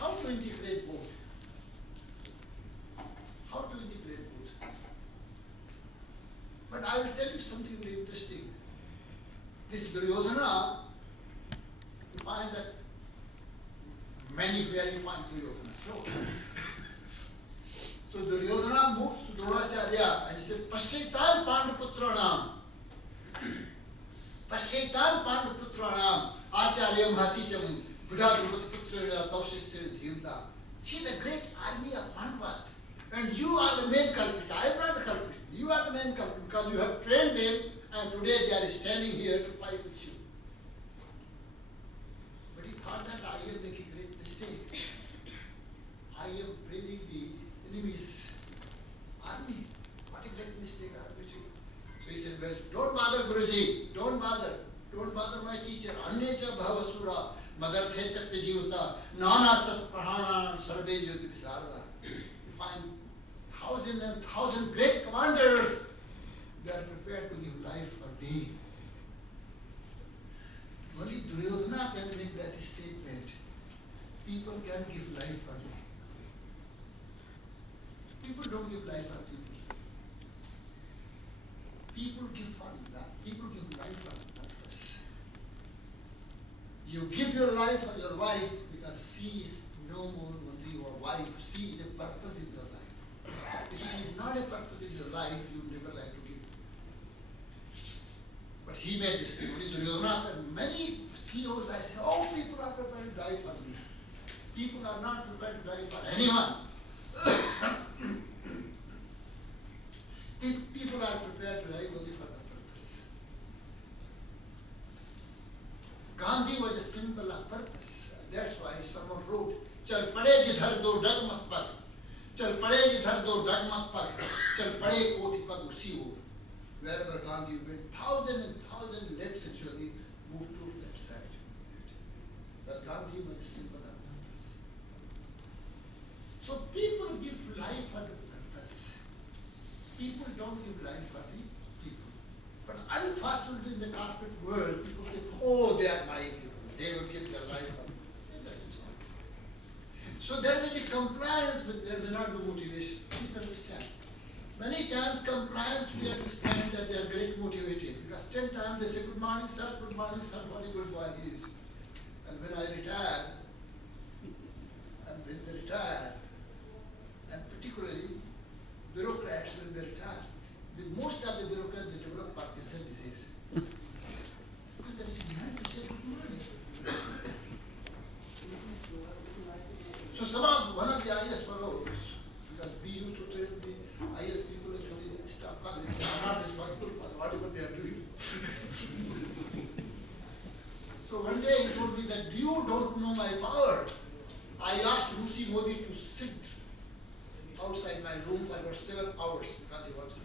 How to integrate both? How to integrate both? But I will tell you something very interesting. This Duryodhana, you find that where you find Duryodhana. So Duryodhana moves to Dronacharya and he says, Paschaitam Panduputranam. Paschaitam Panduputranam. Acharya Mahaticham. Buddha Putra Taushistir Dhimta. See the great army of Pandavas. And you are the main culprit. I am not the culprit. You are the main culprit because you have trained them and today they are standing here to fight with you. But he thought that I am making a great mistake. I am praising the enemy's army. What a great mistake I am making. So he said, well, don't bother Guruji. Don't bother. Don't bother my teacher. Annecha bhavasura madarthe takta jivata nanastat prahana sarve jyoti visarada. You find thousand and thousand great commanders, they are prepared to give life for me. Only Duryodhana can make that statement. People can give life for me. People don't give life for people. People give for that. People give life for purpose. You give your life for your wife because she is no more only your wife. She is a purpose in your life. If she is not a purpose in your life, you never like to give. But he made this thing. Only Duryodhana and many CEOs, I say, oh, people are prepared to die for me. People are not prepared to die for anyone. People are prepared to die only for the purpose. Gandhi was a symbol of purpose. That's why someone wrote, Chal pade jidhar do dagmat par. Chal pade jidhar do dagmat par. Chal pade koti pag usi or. Wherever Gandhi went, thousand and thousand legs actually moved to that side. But Gandhi was a unfortunately in the corporate world, people say, oh, they are my people, they will give their life up. It doesn't work. So there may be compliance, but there may not be motivation. Please understand. Many times compliance, we understand that they are very motivated, because 10 times they say, good morning, sir, what a good boy he is. And when I retired, and particularly bureaucrats when they retire, most of the bureaucrats, they develop Parkinson's disease. Because there is a man to say good morning. So one of the IS fellows, because we used to train the IS people actually in staff college, they are not responsible for whatever they are doing. So one day he told me that, you don't know my power. I asked Lucy Modi to sit outside my room for about 7 hours because he wanted to.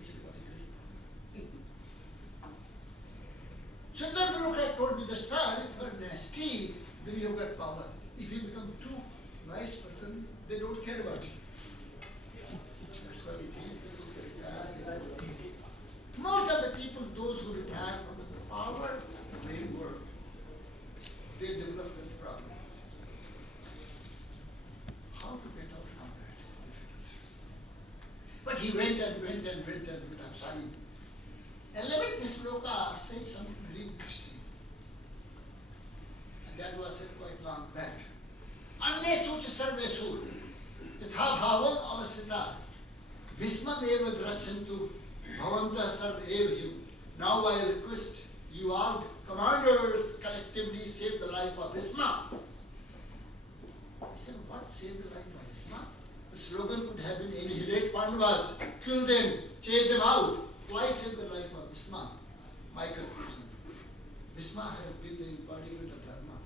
He said, what a great power. So another bureaucrat told me that, sir, if you are nasty, then you have got power. If you become too nice person, they don't care about you. That's why these people retire. Most of the people, those who retire from the power framework, they develop this problem. How to get out from that is difficult. But he went and went and went and went. I'm sorry. 11th sloka said something very interesting. And that was said quite long back. Anne such sarvesu yatha bhavam avasita vismam eva drachantu bhavantah sarv evhim. Now I request you all commanders collectively save the life of Visma. I said, what saved the life of Visma? The slogan could have been annihilate Pandavas, kill them, chase them out. Why save the life of Visma? My conclusion. Visma has been the embodiment of Dharma.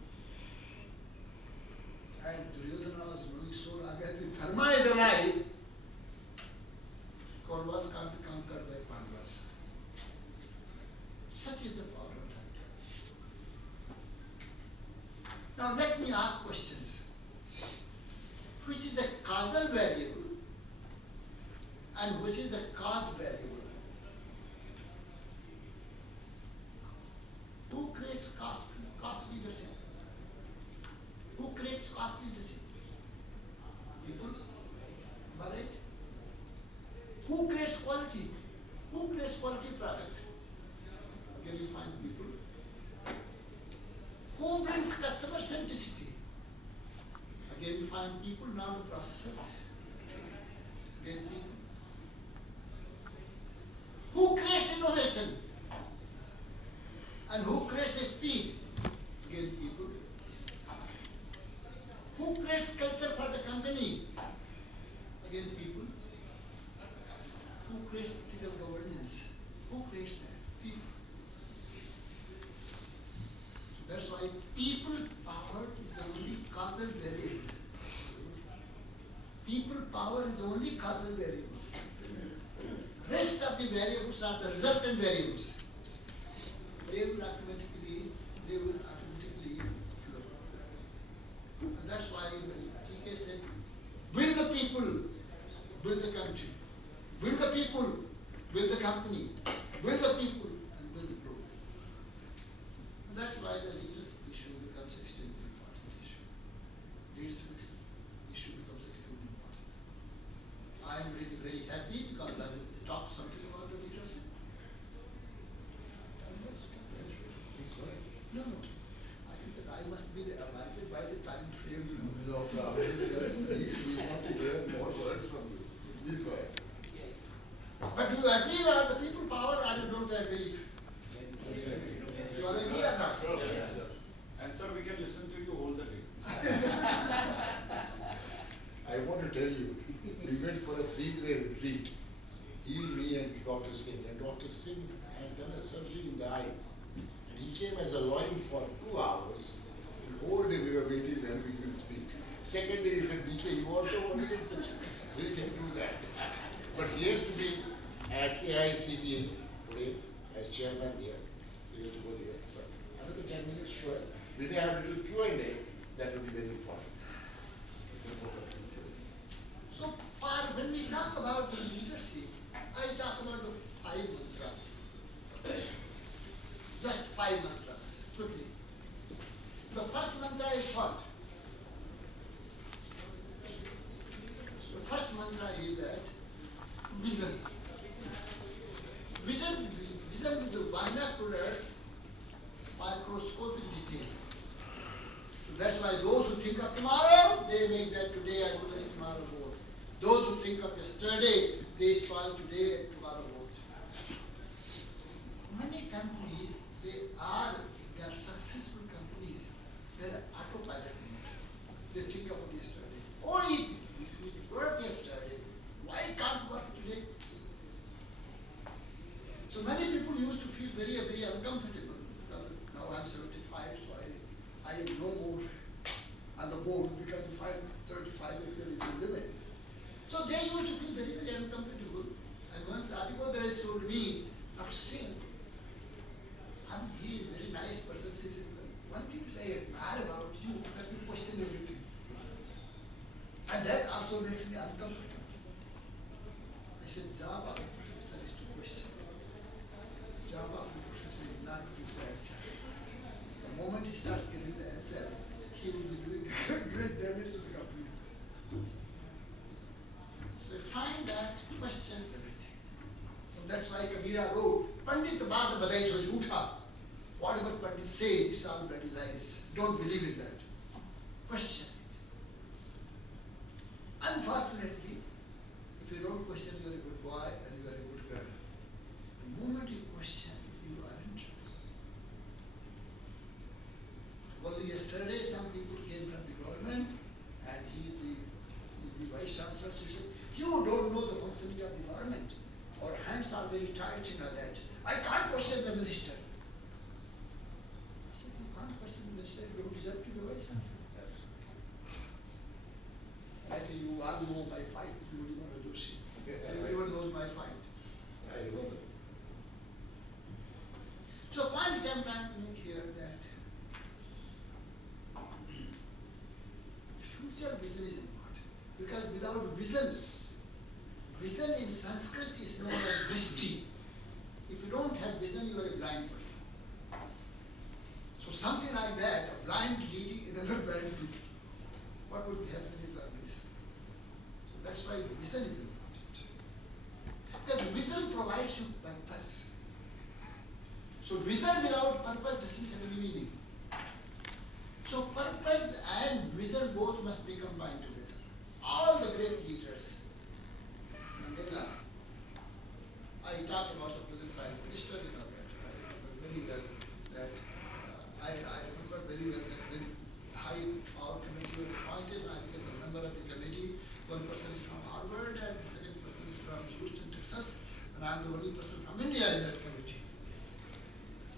And Duryodhana was knowing so long that if Dharma is alive, Kauravas can't be conquered by Pandavas. Such is the power of Dharma. Now let me ask questions. Which is the causal variable and which is the cost variable? Who creates cost leadership? Who creates cost leadership? People. Am I right? Who creates quality? Who creates quality product? Again you find people. Who brings customer centricity? Again you find people, not the processors. Again people. Who creates innovation? And who creates speed? Again people. Who creates culture for the company? Again people. Who creates ethical governance? Who creates that? People. That's why people power is the only causal variable. People power is the only causal variable. Rest of the variables are the resultant variables. They will automatically flow. And that's why when TK said, build the people, build the country. Build the people, build the company. Build the people and build the globe. And that's why the leadership issue becomes extremely important issue. Leadership issue becomes extremely important. I am really very happy because I will talk something about the leadership. No. I think that I must be abandoned by the time frame. No problem, sir. We want to hear more words from you. Please go ahead. But do you agree about the people power or you don't agree? You are agree or not? And sir, we can listen to you all the day. I want to tell you, we went for a 3-day retreat. He, me and Dr. Singh. And Dr. Singh had done a surgery in the eyes. And he came as a loin for 2 hours. The whole day we were waiting when we will speak. Second day he said, DK, you also want to take such? We can do that. But he has to be at AICT today as chairman there. So he has to go there. But another 10 minutes, sure. We may have a little Q&A. That will be very important. So far, when we talk about the leadership, I talk about the 5 mantras. vision. Vision with the binocular microscopic detail. So that's why those who think of tomorrow, they make that today as well as tomorrow both. Those who think of yesterday, they spoil today and tomorrow both. Many companies, they are successful companies. They are autopilot. They think about yesterday. Oh, it worked yesterday. Why can't work today? So many people used to feel very, very uncomfortable because now I'm 75, so I am no more on the board because if I'm 35, there is a limit. So they used to feel very, very uncomfortable. And once Adhikodaresh told me, Dr. Singh, he is a very nice person. He said, one thing I admire about you, that you question everything. And that also makes me uncomfortable. I said, job of a professor is to question. Job of a professor is not to give the answer. The moment he starts giving the answer, he will be doing great damage to the company. So find that, question everything. So that's why Kabira wrote, Pandit baat badai so jhootha. Whatever Pandit says, it's all bloody lies. Don't believe in that. Question it. Unfortunately, if you don't question, you are a good boy and you are a good girl. The moment you question, you are in trouble. Only yesterday, some people came from the government, and he is the vice chancellor. He said, "You don't know the functioning of the government. Our hands are very tight, you know that. I can't question the minister." I said, "You can't question the minister. You don't deserve to be vice chancellor." I think you all know my fight with Mudimara Joshi. Everyone knows my fight. I remember. So point which I am trying to make here that future vision is important. Because without vision, vision in Sanskrit is known as drishti. If you don't have vision, you are a blind person. So something like that, a blind leading another blind leading. What would be happening without vision? So that's why vision is important. Because vision provides you purpose. So vision without purpose doesn't have any meaning. So purpose and vision both must be combined together. All the great leaders. Mandela, I talked about the present Prime Minister in that. I remember very well that I remember very well that when high power committee was appointed, I became a member of the committee. One person is from Harvard and the second person is from Houston, Texas, and I'm the only person from India in that committee.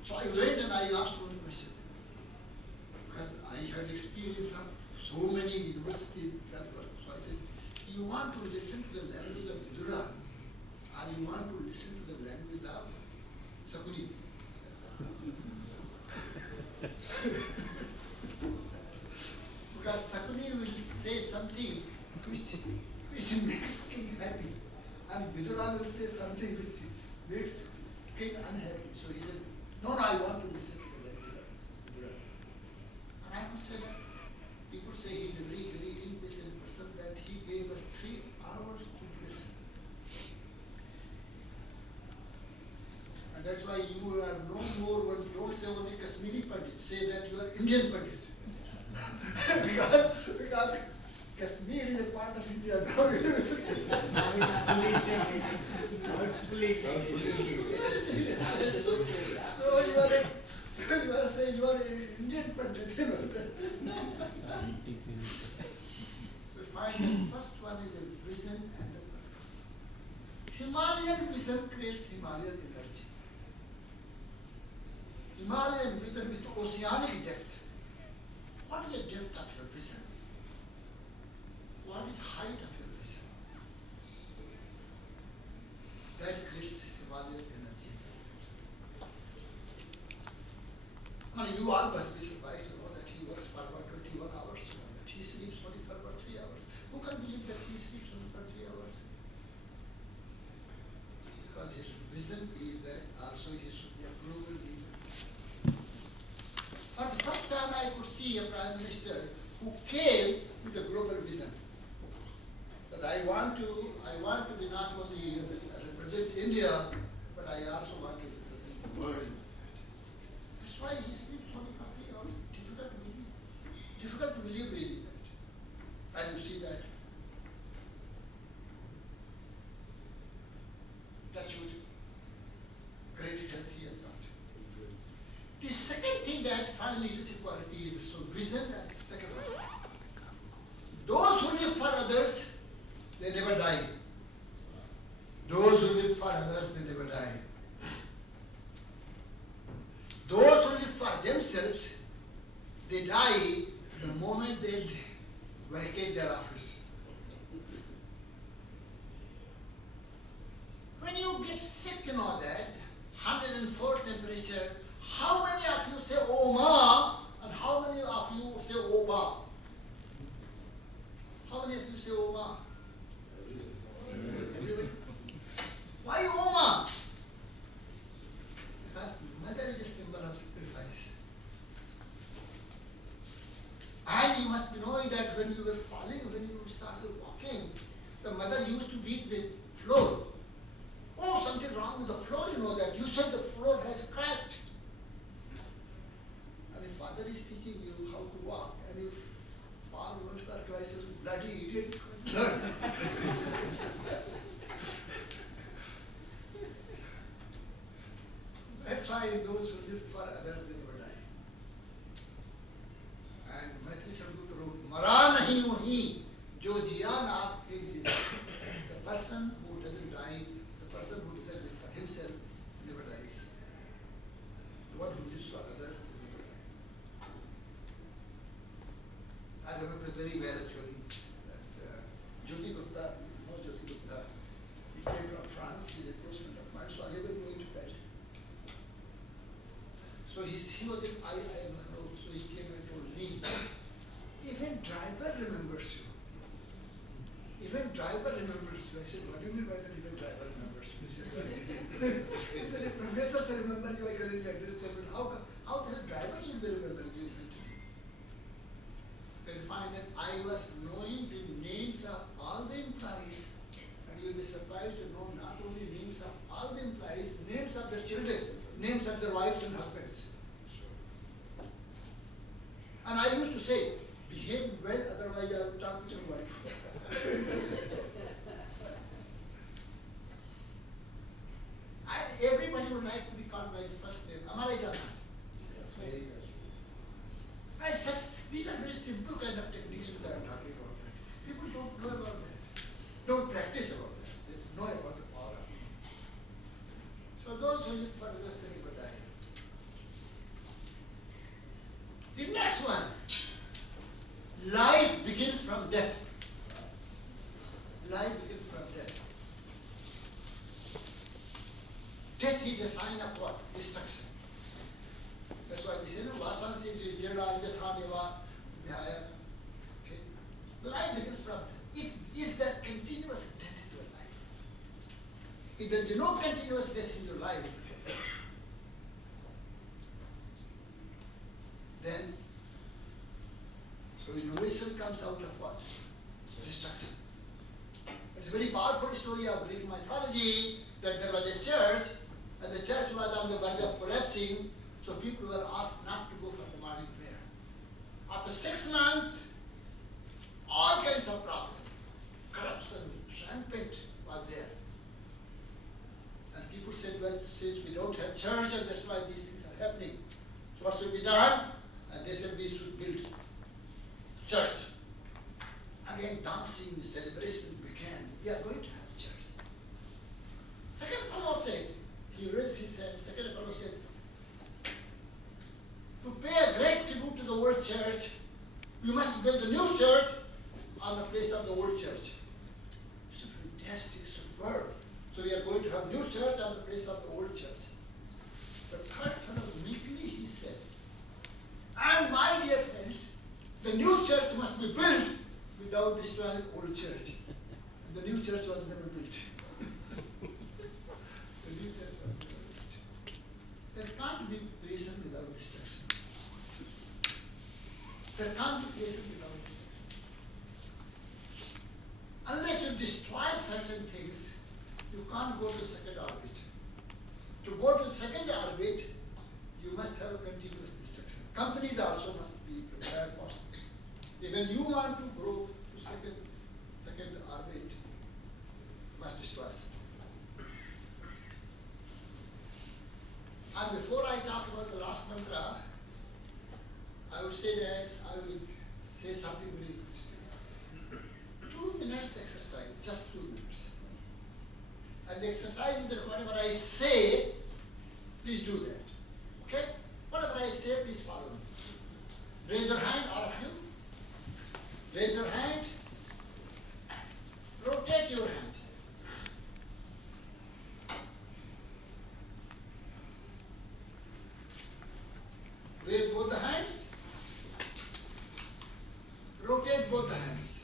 So I went and I asked one question. Because I had experience of so many universities that were. So I said, you want to listen to the language of Vidura, or you want to listen to the language of Sakuni? Because Sakuni will say something which makes king happy, and Vidura will say something which makes king unhappy. So he said, no, I want to listen to the language of Vidura. And I would say that people say he's a very, very impatient person, that he gave us 3 hours to listen. And that's why you are no more, don't say only Kashmiri Pandit, say that you are Indian Pandit. because Kashmir is a part of India now. Now it's fully So you are saying you are an Indian Pandit. So find the first one is a vision and the purpose. Himalayan vision creates Himalayan energy. Himalayan vision with oceanic depth. What is the depth of your vision? What is the height of your vision? That creates Himalayan energy. I mean, you all must be surprised to know that he works for about 21 hours, that he sleeps only for about 3 hours. Who can believe that he sleeps only for 3 hours? Because his vision is that also he should be a global leader. For the first time I could see a Prime Minister who came with a global vision. That I want to be not only represent India, but I also want to represent the world. That's why he sleeps on the country. Difficult to believe. Difficult to believe really that. And you see that. Touch wood. Great health he has got. The second thing that final leadership quality is so vision and second one. Those who live for others, they never die. Those who live for others, they never die. Those who live for themselves, they die the moment they vacate their office. When you get sick and all that, 104 temperature, how many of you say, oh ma, and how many of you say, oh ba? How many of you say, oh ma? Everybody? Why oh ma? Because mother is a symbol of sacrifice. And you must be knowing that when you were falling, when you started walking, the mother used to beat the floor. Oh, something wrong with the floor, you know that. You said the floor has cracked. And if father is teaching you how to walk, and if fall once or twice, you say, bloody idiot, learn. That's why those who live for others, they never die. And Maitri Sadhguru wrote, Mara nahi wahi, jo jiyan aapke liye. The person who doesn't die, the person who doesn't live for himself, never dies. The one who lives for others, never dies. I remember very well actually that Jyoti Gupta, you know Jyoti Gupta, he came from France, he's a close friend of mine, so I never going to Paris. So he was in IIM, so he came and told me, even driver remembers you. Even driver remembers you. I said, what do you mean by that even driver remembers you? He said, well, he said, if professors remember you, I can really understand, but how the drivers will be remembering you eventually? You can find that I was knowing the names of all the employees, and you'll be surprised to know not only names of all the employees, names of their children, names of their wives and husbands. And I used to say, behave well, otherwise I will talk to your wife. And everybody would like to be called by the first name. Am I right or not? And such, these are very simple kind of techniques which I am talking about. People don't know about that. Don't practice about that. They know about the power of it. So those who live for others, they never die. The next one, life begins from death. Life begins from death. Death is a sign of what? Destruction. That's why we say, no, Vasana says, Jada, Jathaneva, Vyaya. Okay? Life begins from death. Is there continuous death in your life? If there is no continuous death in your life, then innovation comes out of what? Destruction. It's a very powerful story of Greek mythology that there was a church, and the church was on the verge of collapsing, so people were asked not to go for the morning prayer. After 6 months, all kinds of problems, corruption, rampant was there. And people said, well, since we don't have church, and that's why these things are happening, so what should be done? And they said we should build church. Again, dancing, celebration began. We are going to have church. Second fellow said, he raised his hand, second fellow said, to pay a great tribute to the old church, we must build a new church on the place of the old church. It's a fantastic, superb. So we are going to have new church on the place of the old church. The third fellow, meekly he said, and my dear friends, the new church must be built without destroying the old church. And the new church was never built. The new church was never built. There can't be creation without destruction. There can't be creation without destruction. Unless you destroy certain things, you can't go to second orbit. To go to second orbit, you must have continuous instruction. Companies also must be prepared for it. When you want to grow to second orbit, you must destroy something. And before I talk about the last mantra, I would say that I will say something very interesting. 2 minutes exercise, just 2 minutes. And the exercise is that whatever I say, please do that. Okay? Whatever I say, please follow me. Raise your hand, all of you. Raise your hand. Rotate your hand. Raise both the hands. Rotate both the hands.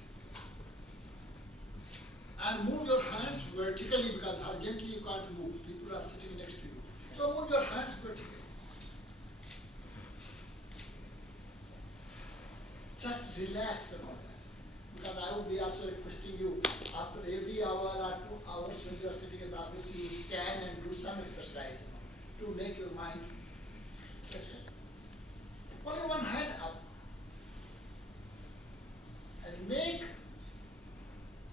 And move your hands vertically because horizontally you can't move. People are sitting next to you. So move your hands vertically. Just relax about that. Because I would be also requesting you after every hour or 2 hours when you are sitting in the office, you stand and do some exercise to make your mind present. Only one hand up. And make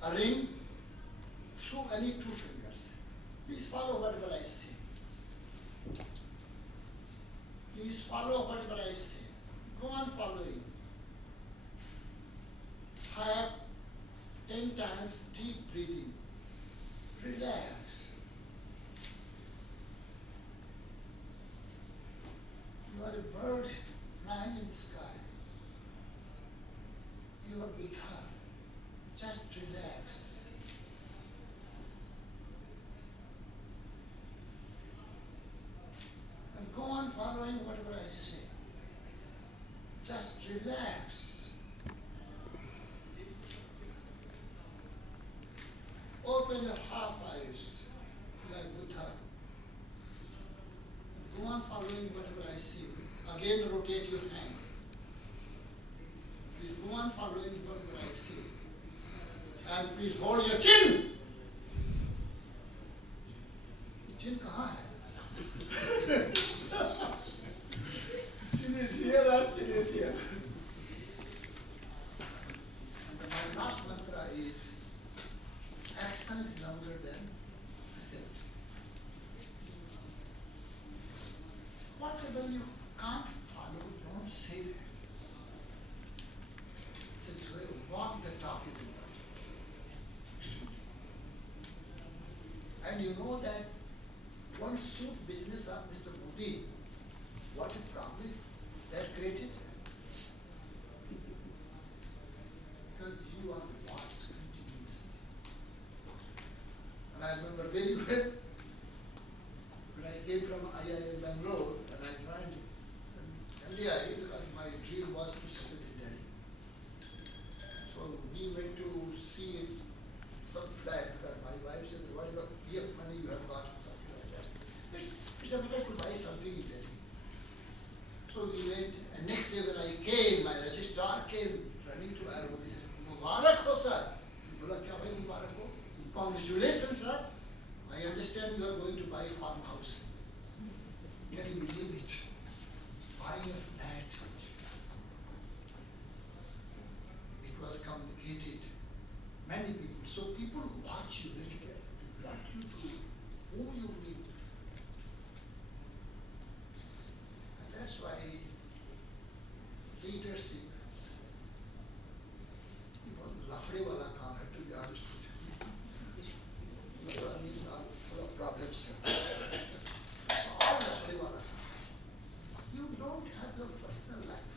a ring through any 2 fingers. Please follow whatever I say. Please follow whatever I say. Go on following. Have 10 times deep breathing. Relax. You are a bird flying in the sky. You are with her. Just relax. And go on following whatever I say. Just relax. Open your half eyes like Buddha. Go on following whatever I say. Again, rotate your hand. Please go on following whatever I say. And please hold your chin. Chin kahan hai? Chin is here or chin is here. And my last mantra is, action is longer than assent. Whatever you can't follow, don't say that. Since walk the talk is important. And you know that one suit business of Mr. Modi, what a problem that created? Because you are watched continuously. And I remember very well when I came from IIM Bangalore and I joined MDI because my dream was to settle in Delhi. So we went to see some flat because my wife said, whatever money you have got, something like that. It's a matter to buy something in Delhi. So we went, and next day when I came, my registrar came running to my room. He said, Mubarak ho sir. Bola kya bhai Mubarak ho? Congratulations sir. I understand you are going to buy a farmhouse. Can you believe it? Buying a flat. It was complicated. Many people. So people watch you very carefully. What you do, who you meet. And that's why leadership, it was lafde wala kaam hai, to be honest with you. Lafda means full of problems. All lafde wala kaam. You don't have your personal life.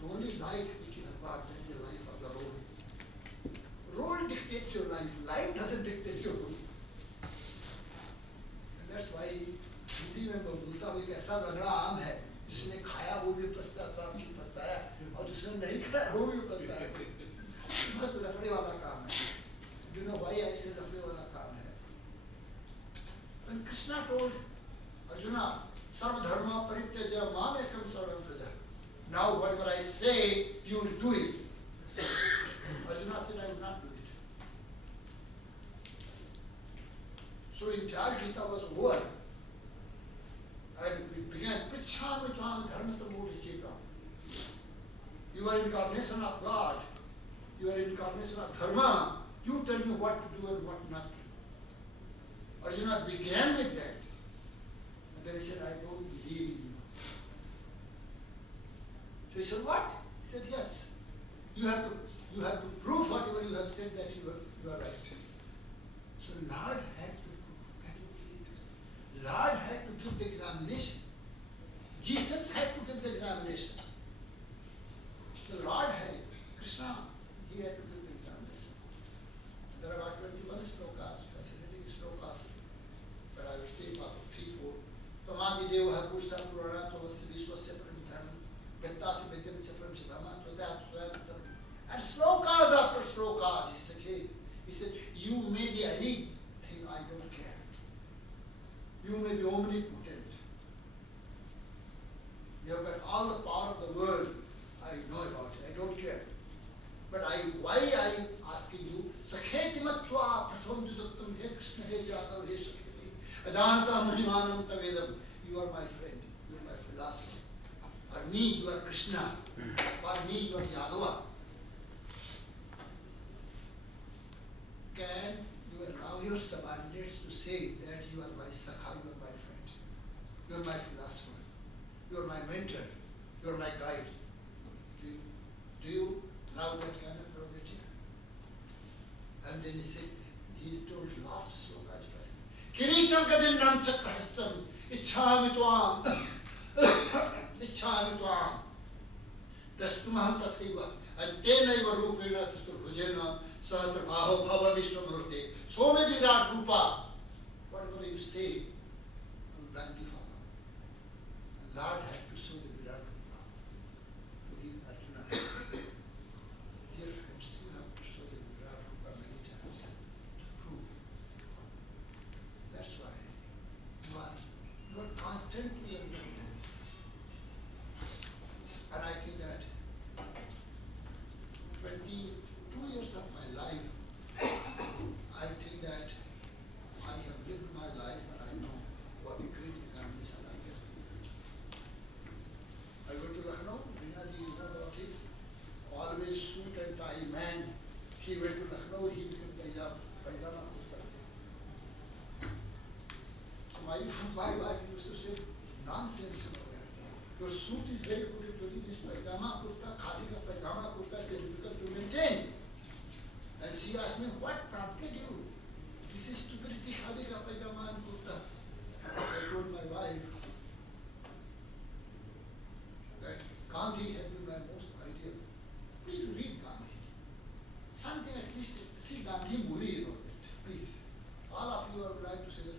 The only life which you have got is the life of the role. Role dictates your life. Life doesn't dictate your role. And that's why Hindi में मैं बोलता हूँ एक ऐसा लंगड़ा आम है जिसने खाया वो भी पछताता है और जिसने नहीं खाया वो भी पछताता है. बहुत लफड़े वाला काम है. Do you know why I say लफड़े वाला काम है? When Krishna told Arjuna, Sarvadharma parityaja mamekam saranam praja. Now whatever I say, you will do it. Arjuna said, I will not do it. entire Gita was over, and it began, Prichhami Tvam Dharma Samudhi Cheta. You are incarnation of God. You are incarnation of Dharma. You tell me what to do and what not to do. Arjuna began with that. And then he said, I don't believe in you. So he said, what? He said, yes. You have to prove whatever you have said that you are right. So Lord had to prove. Can you believe it? Lord had to give the examination. Jesus had to give the examination. The Lord had, Krishna, he had to give the examination. There are about 21 slokas, fascinating slokas, but I will say about 3-4. Tamadi Deva Pursa Purana Tomasya Vishwasya Paramidhanam Vettasi Vedyam Chapram Siddhama Tvayat. And slokas after slokas, he said, you may be anything, I don't care. You may be omnipotent. You have got all the power of the world. I know about it, I don't care. But why I am asking you, Sakheti Matva Prasomjuduktam He Krishna He Jadav He Sakheti Adanata Mahimanam Tavedam. You are my friend, you are my philosopher. For me, you are Krishna. For me, you are Yadava. Can you allow your subordinates to say that you are my Sakha, you are my friend, you are my philosopher, you are my mentor, you are my guide? Do you allow that kind of prerogative? And then he said, he told last sloka, Kiritam kadinam chakrahastam ichhami tvam dastumaham tathaiva antenaiva rupena tathurvujena sahasra baho bhava vishwamurte so may virat rupa. Whatever you say, thank you, Father. And Lord had to show the virat rupa to him, Arjuna. Dear friends, you have to show the virat rupa many times to prove. That's why you are constantly in guidance. And I think that 22 years of my life, I think that I have lived my life and I know what a great examination I get. I go to Lucknow, Rinaji, you know about it, always suit and tie man. He went to Lucknow, he became Pajama Kurta. So my wife used to say, nonsense, you know that. Your suit is very good, this Pajama Kurta, Khadi ka Pajama Kurta is difficult to maintain. And she asked me, what prompted you? This is stupidity, Khadi ka Pajama and Kurta. I told my wife that Gandhi has been my most ideal. Please read Gandhi. Something at least, see Gandhi movie, you know that. Please. All of you are like to say that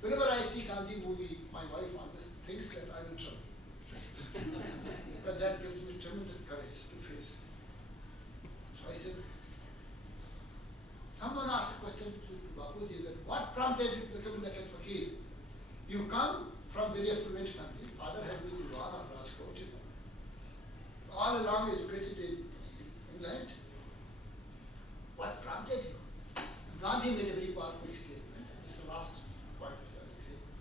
whenever I see Gandhi movie, my wife always thinks that I will trouble. But that gives me tremendous courage to face. So I said, someone asked a question to Bapuji that what prompted you to become a naked fakir? You come from very affluent family. Father has been Diwan of Rajkot. All along educated in England. What prompted you? Gandhi made a very powerful statement. It's the last point of that example.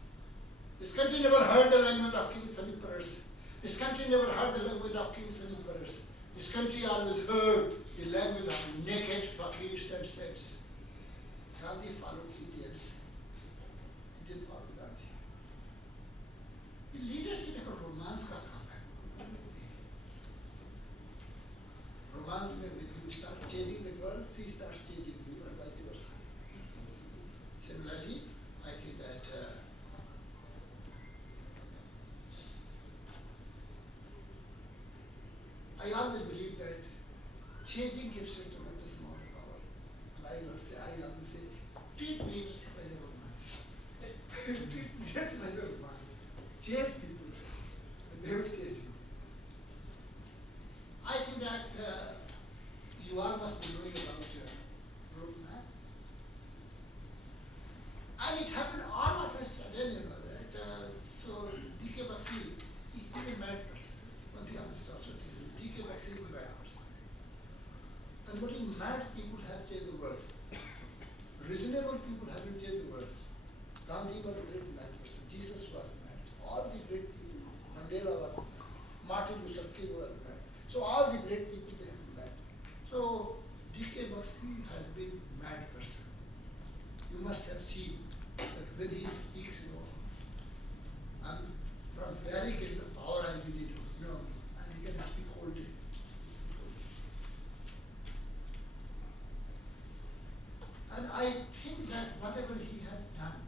This country never heard the language of King Salim Paras. This country never heard the language of King Salim Paras. This country always heard the language of naked fakirs and saints. Gandhi followed idiots. He didn't follow Gandhi. Leadership is a romance ka kaam hai. Romance mein when you start chasing the girl, she starts chasing you and vice versa. Similarly, I think that I always believe that chasing gives you a tremendous amount of power. And I always say, treat leadership as a romance. Treat leadership as a romance. Chase people, and they will chase you. I think that you all must be knowing about roadmap. And it happened all of a sudden, you know, that so D.K. Bakshi, he is a mad person. One thing I must also tell you, D.K. Bakshi is a mad person. And only mad people have changed the world. Reasonable people haven't changed the world. Gandhi was a great mad person. Jesus was mad. All the great people. Mandela was mad. Martin Luther King was mad. So all the great people, they have mad. So D.K. Bakshi has been mad person. You must have seen that when he speaks, you know, and from where he gets the power, I really don't know. And he can speak whole day. And I think that whatever he has done,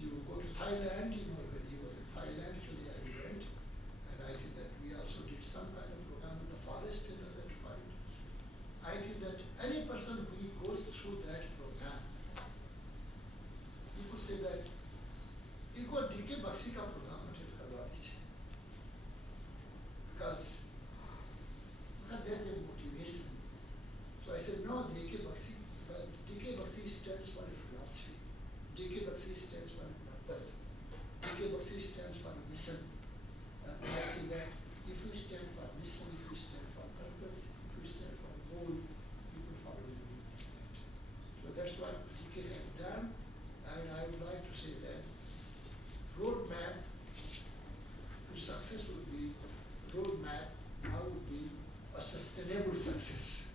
you go to Thailand, you know, when he was in Thailand, actually I went, and I think that we also did some kind of program in the forest in that fight. I think that any person who goes through that program, you could say that इनको D.K. Bakshi का program attend करवा दीजिए, because there's a motivation. So I said no, D.K. Bakshi, but D.K. Bakshi stands for a philosophy. D.K. Bakshi stands for a purpose. D.K. Bakshi stands for a mission. And I think that if you stand for mission, if you stand for purpose, if you stand for goal, people follow you. So that's what D.K. has done. And I would like to say that roadmap to success would be, roadmap now would be a sustainable success.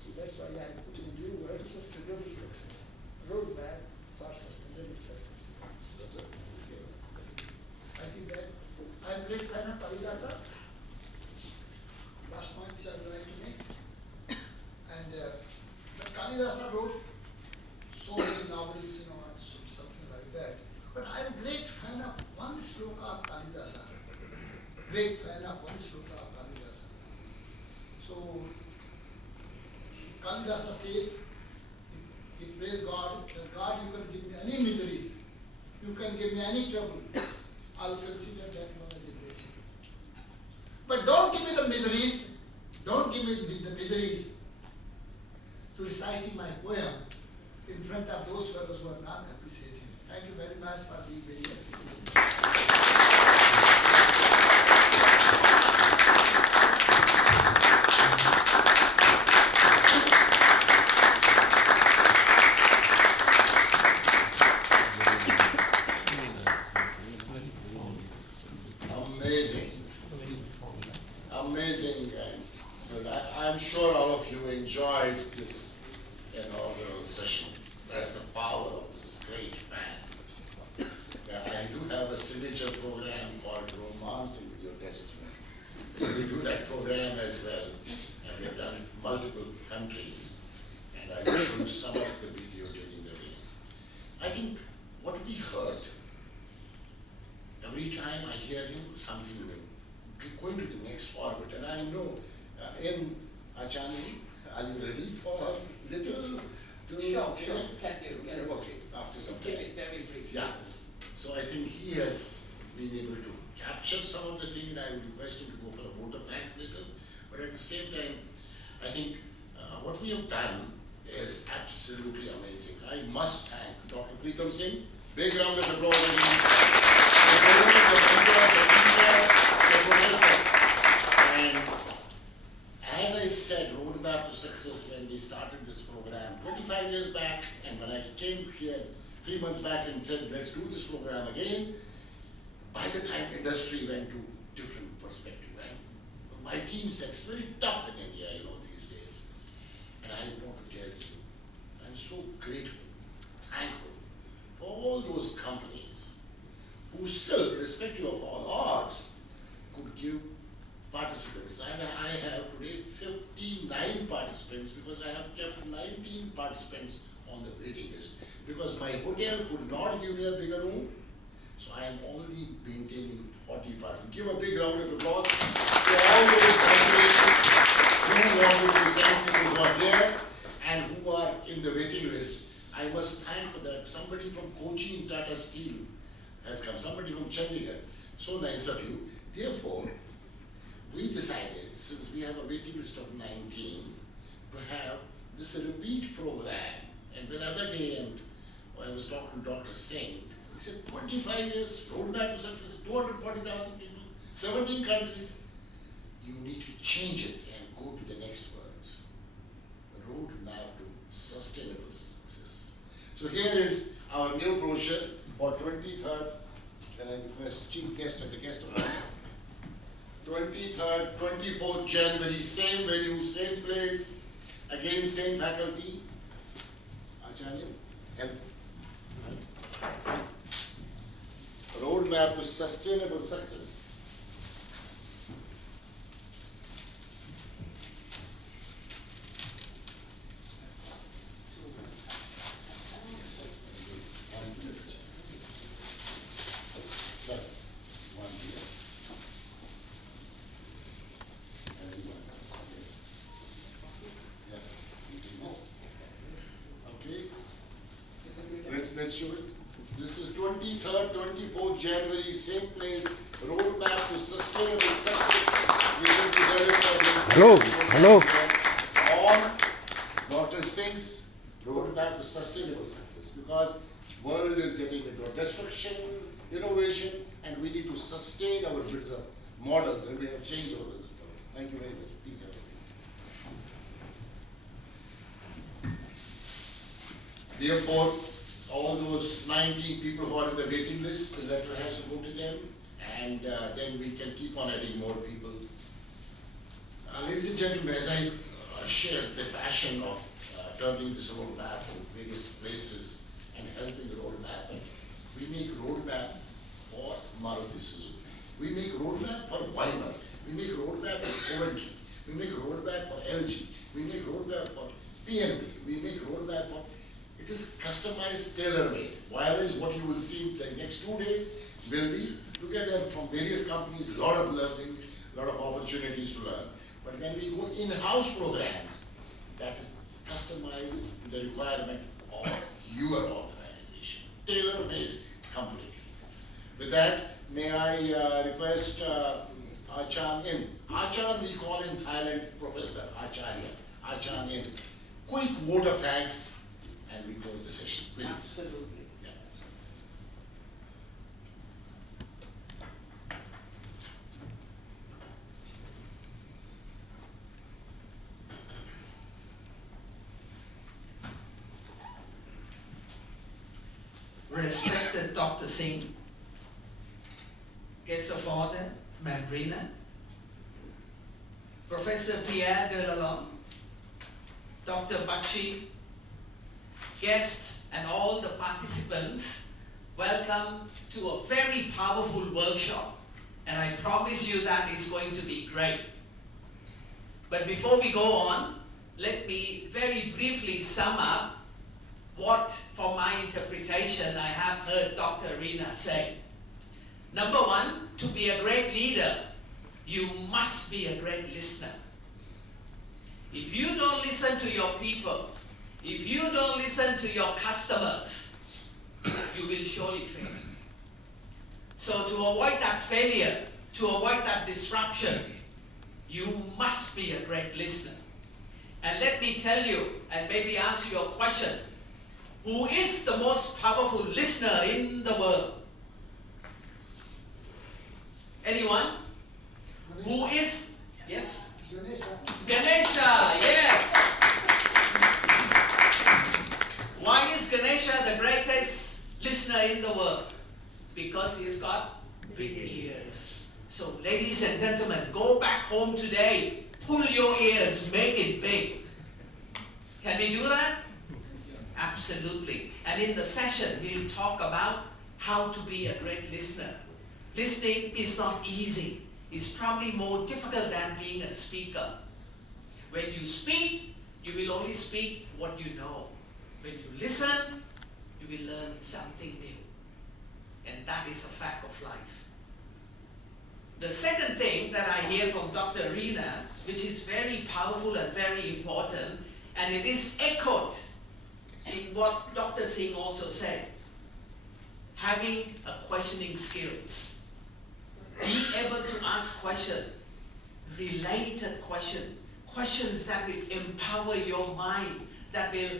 So that's why I put in a new word, sustainable success. Roadmap for sustainable success. I think that I'm a great fan of Kalidasa. Last point which I would like to make. And Kalidasa wrote so many novels, you know, and something like that. But I'm a great fan of one sloka of Kalidasa. Great fan of one sloka of Kalidasa. So Kalidasa says, he prays God, that God, you can give me any miseries, you can give me any trouble, I will consider that one as a blessing. But don't give me the miseries, don't give me the miseries to reciting my poem in front of those fellows who are not appreciating. Thank you very much for being very appreciative. Amazing. I'm sure all of you enjoyed this inaugural session. That's the power of this great man. I do have a signature program called Romancing with Your Destiny. So we do that program as well, and we've done it in multiple countries. And I will show you some of the video during the day. I think what we heard, every time I hear him, something new. Going to the next orbit, and I know in Achani, are you ready for a little? Sure, can do. Okay, after some time. Keep it very brief. Yeah. So I think he has been able to capture some of the things, and I would request him to go for a vote of thanks later. But at the same time, I think what we have done is absolutely amazing. I must thank Dr. Preetham Singh. Big round of applause. The professor. And as I said, roadmap to success when we started this program 25 years back, and when I came here 3 months back and said, let's do this program again, by the time industry went to different perspective, right? My team said it's very tough in India, you know, these days. And I want to tell you, I'm so grateful, thankful for all those companies who still, irrespective of all odds, could give participants. And I have today 59 participants because I have kept 19 participants on the waiting list. Because my hotel could not give me a bigger room, so I am only maintaining 40 participants. Give a big round of applause to all those companies who want to present people who are here and who are in the waiting list. I must thank for that. Somebody from Kochi Tata Steel has come, somebody from Chandigarh. So nice of you. Therefore, we decided, since we have a waiting list of 19, to have this repeat program. And the other day, and I was talking to Dr. Singh, he said 25 years, roadmap to success, 240,000 people, 17 countries. You need to change it and go to the next word. Roadmap to sustainable success. So here is our new brochure for 23rd, can I request chief guest and the guest of honor. 23rd, 24th January, same venue, same place, again same faculty. Acharya, help. Roadmap to sustainable success. Let's show it. This is 23rd, 24th January, same place, roadmap to sustainable success. We will be Hello. On Dr. Singh's roadmap to sustainable success, because world is getting into destruction, innovation, and we need to sustain our models, and we have changed our business models. Thank you very much. Please have a seat. Therefore, all those 19 people who are in the waiting list, the letter has to go to them, and then we can keep on adding more people. Ladies and gentlemen, as I shared the passion of turning this roadmap in various places and helping the roadmap, and we make roadmap for Maruti Suzuki. We make roadmap for Weimar. We make roadmap for Coventry. We make roadmap for LG. We make roadmap for PNB. We make roadmap for. It is customized, tailor-made. Wireless, what you will see in the next 2 days will be together from various companies, a lot of learning, a lot of opportunities to learn. But when we go in-house programs, that is customized to the requirement of your organization, tailor-made completely. With that, may I request Acharya. Acharya we call in Thailand Professor Acharya. Acharya. Quick vote of thanks. And we close the session, please. Absolutely. Yeah. Respected Dr. Singh, guest of honor, Mandrina, Professor Pierre Delalong, Dr. Bakshi, guests and all the participants, welcome to a very powerful workshop, and I promise you that is going to be great. But before we go on, let me very briefly sum up what, for my interpretation, I have heard Dr. Reena say. Number one, to be a great leader, you must be a great listener. If you don't listen to your people, if you don't listen to your customers, you will surely fail. So to avoid that failure, to avoid that disruption, you must be a great listener. And let me tell you, and maybe answer your question, who is the most powerful listener in the world? Anyone? Who is? Yes? Ganesha, yes! Why is Ganesha the greatest listener in the world? Because he's got big ears. So ladies and gentlemen, go back home today, pull your ears, make it big. Can we do that? Absolutely. And in the session, we'll talk about how to be a great listener. Listening is not easy. It's probably more difficult than being a speaker. When you speak, you will only speak what you know. When you listen, you will learn something new. And that is a fact of life. The second thing that I hear from Dr. Reena, which is very powerful and very important, and it is echoed in what Dr. Singh also said, having a questioning skills. Be able to ask questions, related questions, questions that will empower your mind, that will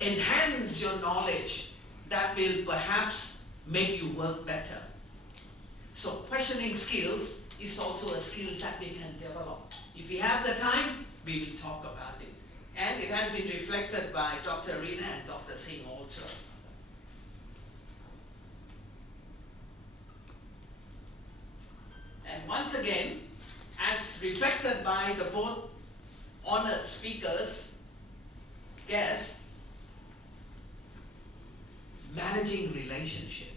enhance your knowledge, that will perhaps make you work better. So questioning skills is also a skill that we can develop. If we have the time, we will talk about it. And it has been reflected by Dr. Reena and Dr. Singh also. And once again, as reflected by the both honored speakers, guests, managing relationship.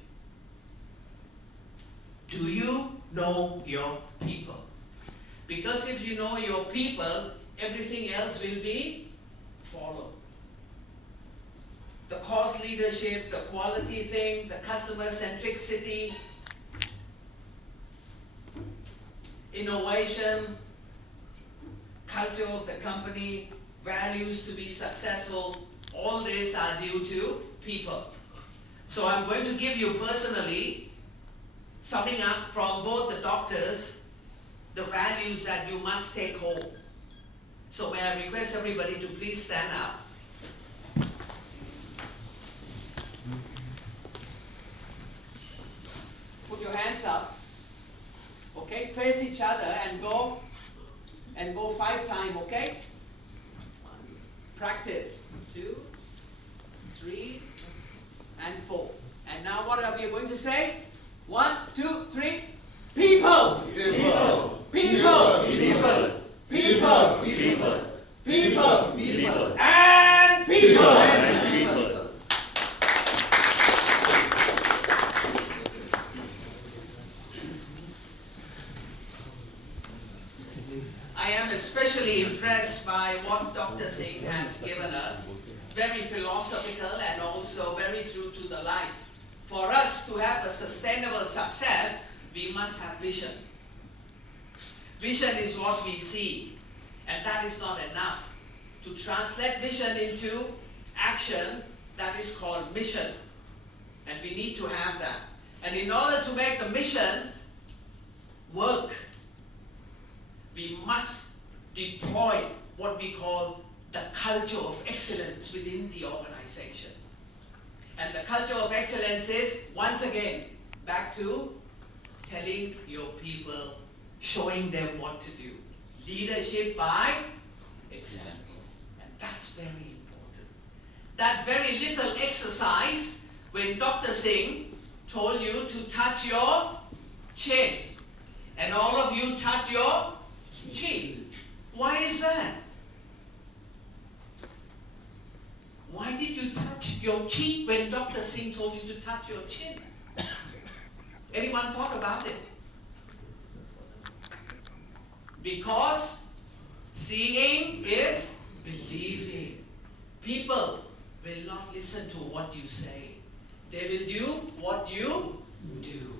Do you know your people? Because if you know your people, everything else will be followed. The cost leadership, the quality thing, the customer centricity, innovation, culture of the company, values to be successful, all these are due to people. So I'm going to give you personally, summing up from both the doctors, the values that you must take home. So may I request everybody to please stand up. Put your hands up. Okay, face each other and go 5 times, okay? Practice. 2, 3, and 4. And now what are we going to say? 1, 2, 3. People! People! People! People! People! People! People! People! And people! And people! I am especially impressed by what Dr. Singh has given us. Very philosophical and also very true to the life. For us to have a sustainable success, we must have vision. Vision is what we see, and that is not enough. To translate vision into action, that is called mission. And we need to have that. And in order to make the mission work, we must deploy what we call the culture of excellence within the organization. And the culture of excellence is, once again, back to telling your people, showing them what to do. Leadership by example. And that's very important. That very little exercise, when Dr. Singh told you to touch your chin, and all of you touch your chin. Why is that? Why did you touch your cheek when Dr. Singh told you to touch your chin? Anyone thought about it? Because seeing is believing. People will not listen to what you say. They will do what you do.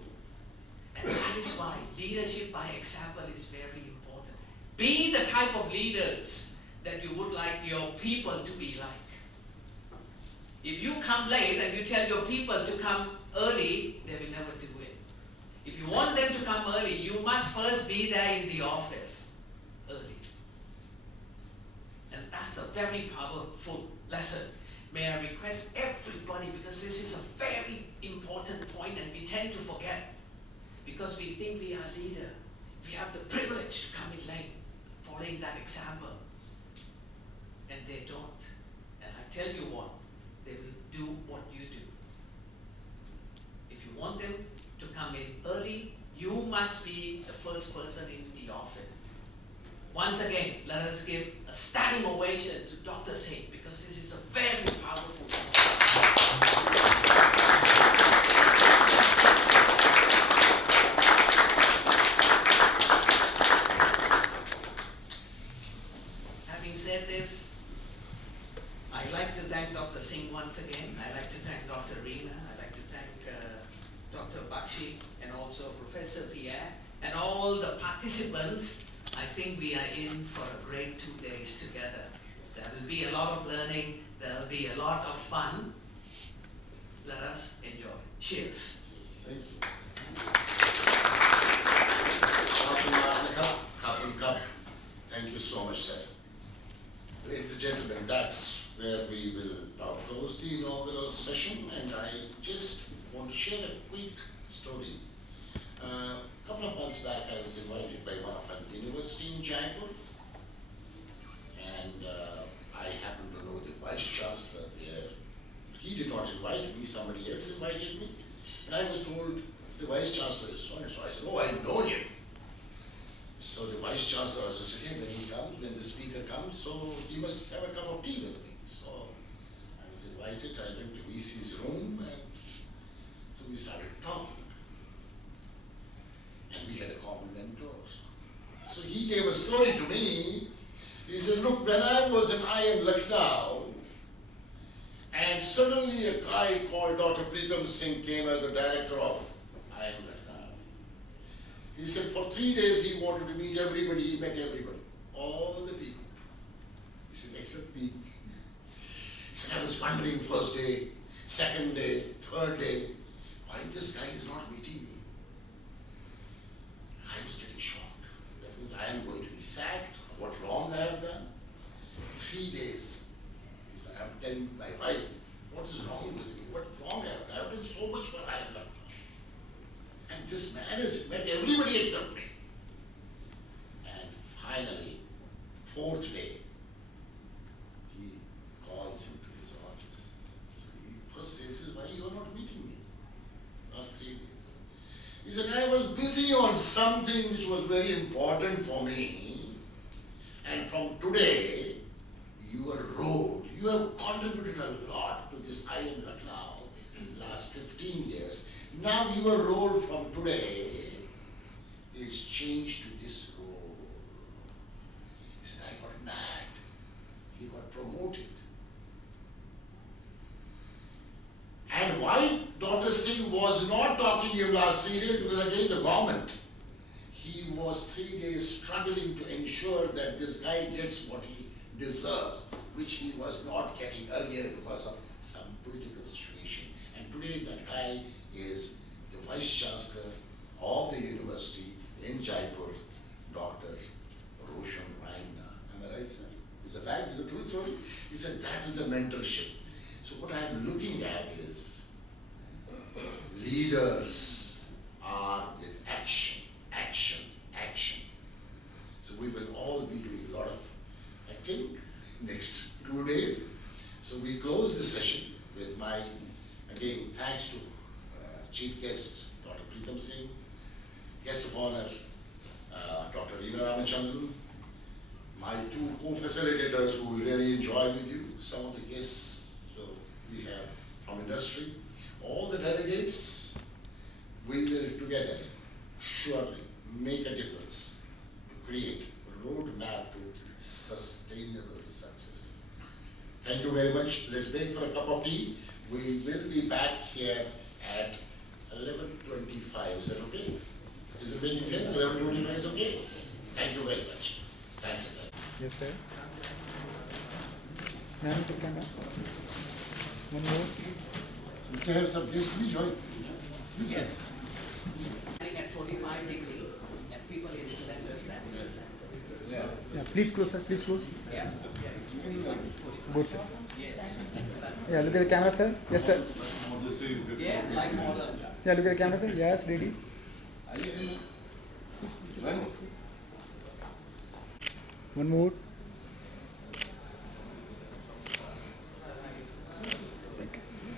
And that is why leadership by example is very important. Be the type of leaders that you would like your people to be like. If you come late and you tell your people to come early, they will never do it. If you want them to come early, you must first be there in the office early. And that's a very powerful lesson. May I request everybody, because this is a very important point and we tend to forget. Because we think we are leader. We have the privilege to come in late, following that example. And they don't. And I tell you what, they will do what you do. If you want them to come in early, you must be the first person in the office. Once again, let us give a standing ovation to Dr. Singh, because this is a very powerful Having said this, I'd like to thank Dr. Singh once again. I'd like to thank Dr. Reena. I'd like to thank Dr. Bakshi and also Professor Pierre and all the participants. I think we are in for a great 2 days together. There will be a lot of learning. There will be a lot of fun. Let us enjoy. Cheers. Thank you. Thank you so much, sir. Ladies and gentlemen, that's where we will now close the inaugural session, and I just want to share a quick story. A couple of months back, I was invited by one of our university in Jaipur, and I I was told the Vice Chancellor is so and so. I said, oh, I know him. So the Vice Chancellor also said, hey, when he comes, when the speaker comes, so he must have a cup of tea with me. So I was invited, I went to VC's room, and so we started talking. And we had a common mentor. So he gave a story to me. He said, look, when I was in IM Lucknow, and suddenly a guy called Dr. Pritam Singh came as the director of IM Lucknow. He said for 3 days he wanted to meet everybody, he met everybody, all the people. He said, except me. He said, I was wondering first day, second day, third day, why this guy is not meeting me? I was getting shocked. That means I am going to be sacked, what wrong I have done. 3 days. I'm telling my wife, what is wrong with me? What wrong I have done? I have done so much for IM Lucknow. And this man has met everybody except me. And finally, 4th day, he calls him to his office. So he first says, why you are not meeting me? Last 3 days. He said, I was busy on something which was very important for me. And from today, your road, you have contributed a lot to this IM Lucknow in the last 15 years. Now your role from today is changed to this role. He said, I got mad. He got promoted. And why Dr. Singh was not talking to him last 3 days? Because again, the government. He was 3 days struggling to ensure that this guy gets what he deserves, which he was not getting earlier because of some political situation. And today that guy is the Vice Chancellor of the university in Jaipur, Dr. Roshan Raina. Am I right, sir? It's a fact, it's a true story. He said that is the mentorship. So what I am looking at is leaders are with action, action, action. So we will all be doing a lot of acting next 2 days. So we close this session with my, again, thanks to Chief Guest, Dr. Pritam Singh, Guest of Honor, Dr. Reena Ramachandran, my 2 co-facilitators who will really enjoy with you, some of the guests so we have from industry, all the delegates, we will together surely make a difference to create a roadmap to sustainable success. Thank you very much. Let's break for a cup of tea. We will be back here at 11:25. Is that okay? Is it making sense? 11:25 is okay? Thank you very much. Thanks again. Yes, sir. Ma'am, the camera. One more. So you can have some guests. Please join. Please. Yes. At 45 degrees, and people in the center standing in the center. So, Yeah, please close, sir. Please close. yeah. Good, sir. Yes. Yeah, look at the camera, sir. Yes, sir. Yeah, like models. Yeah, look at the camera, sir. Yes, ready. One more.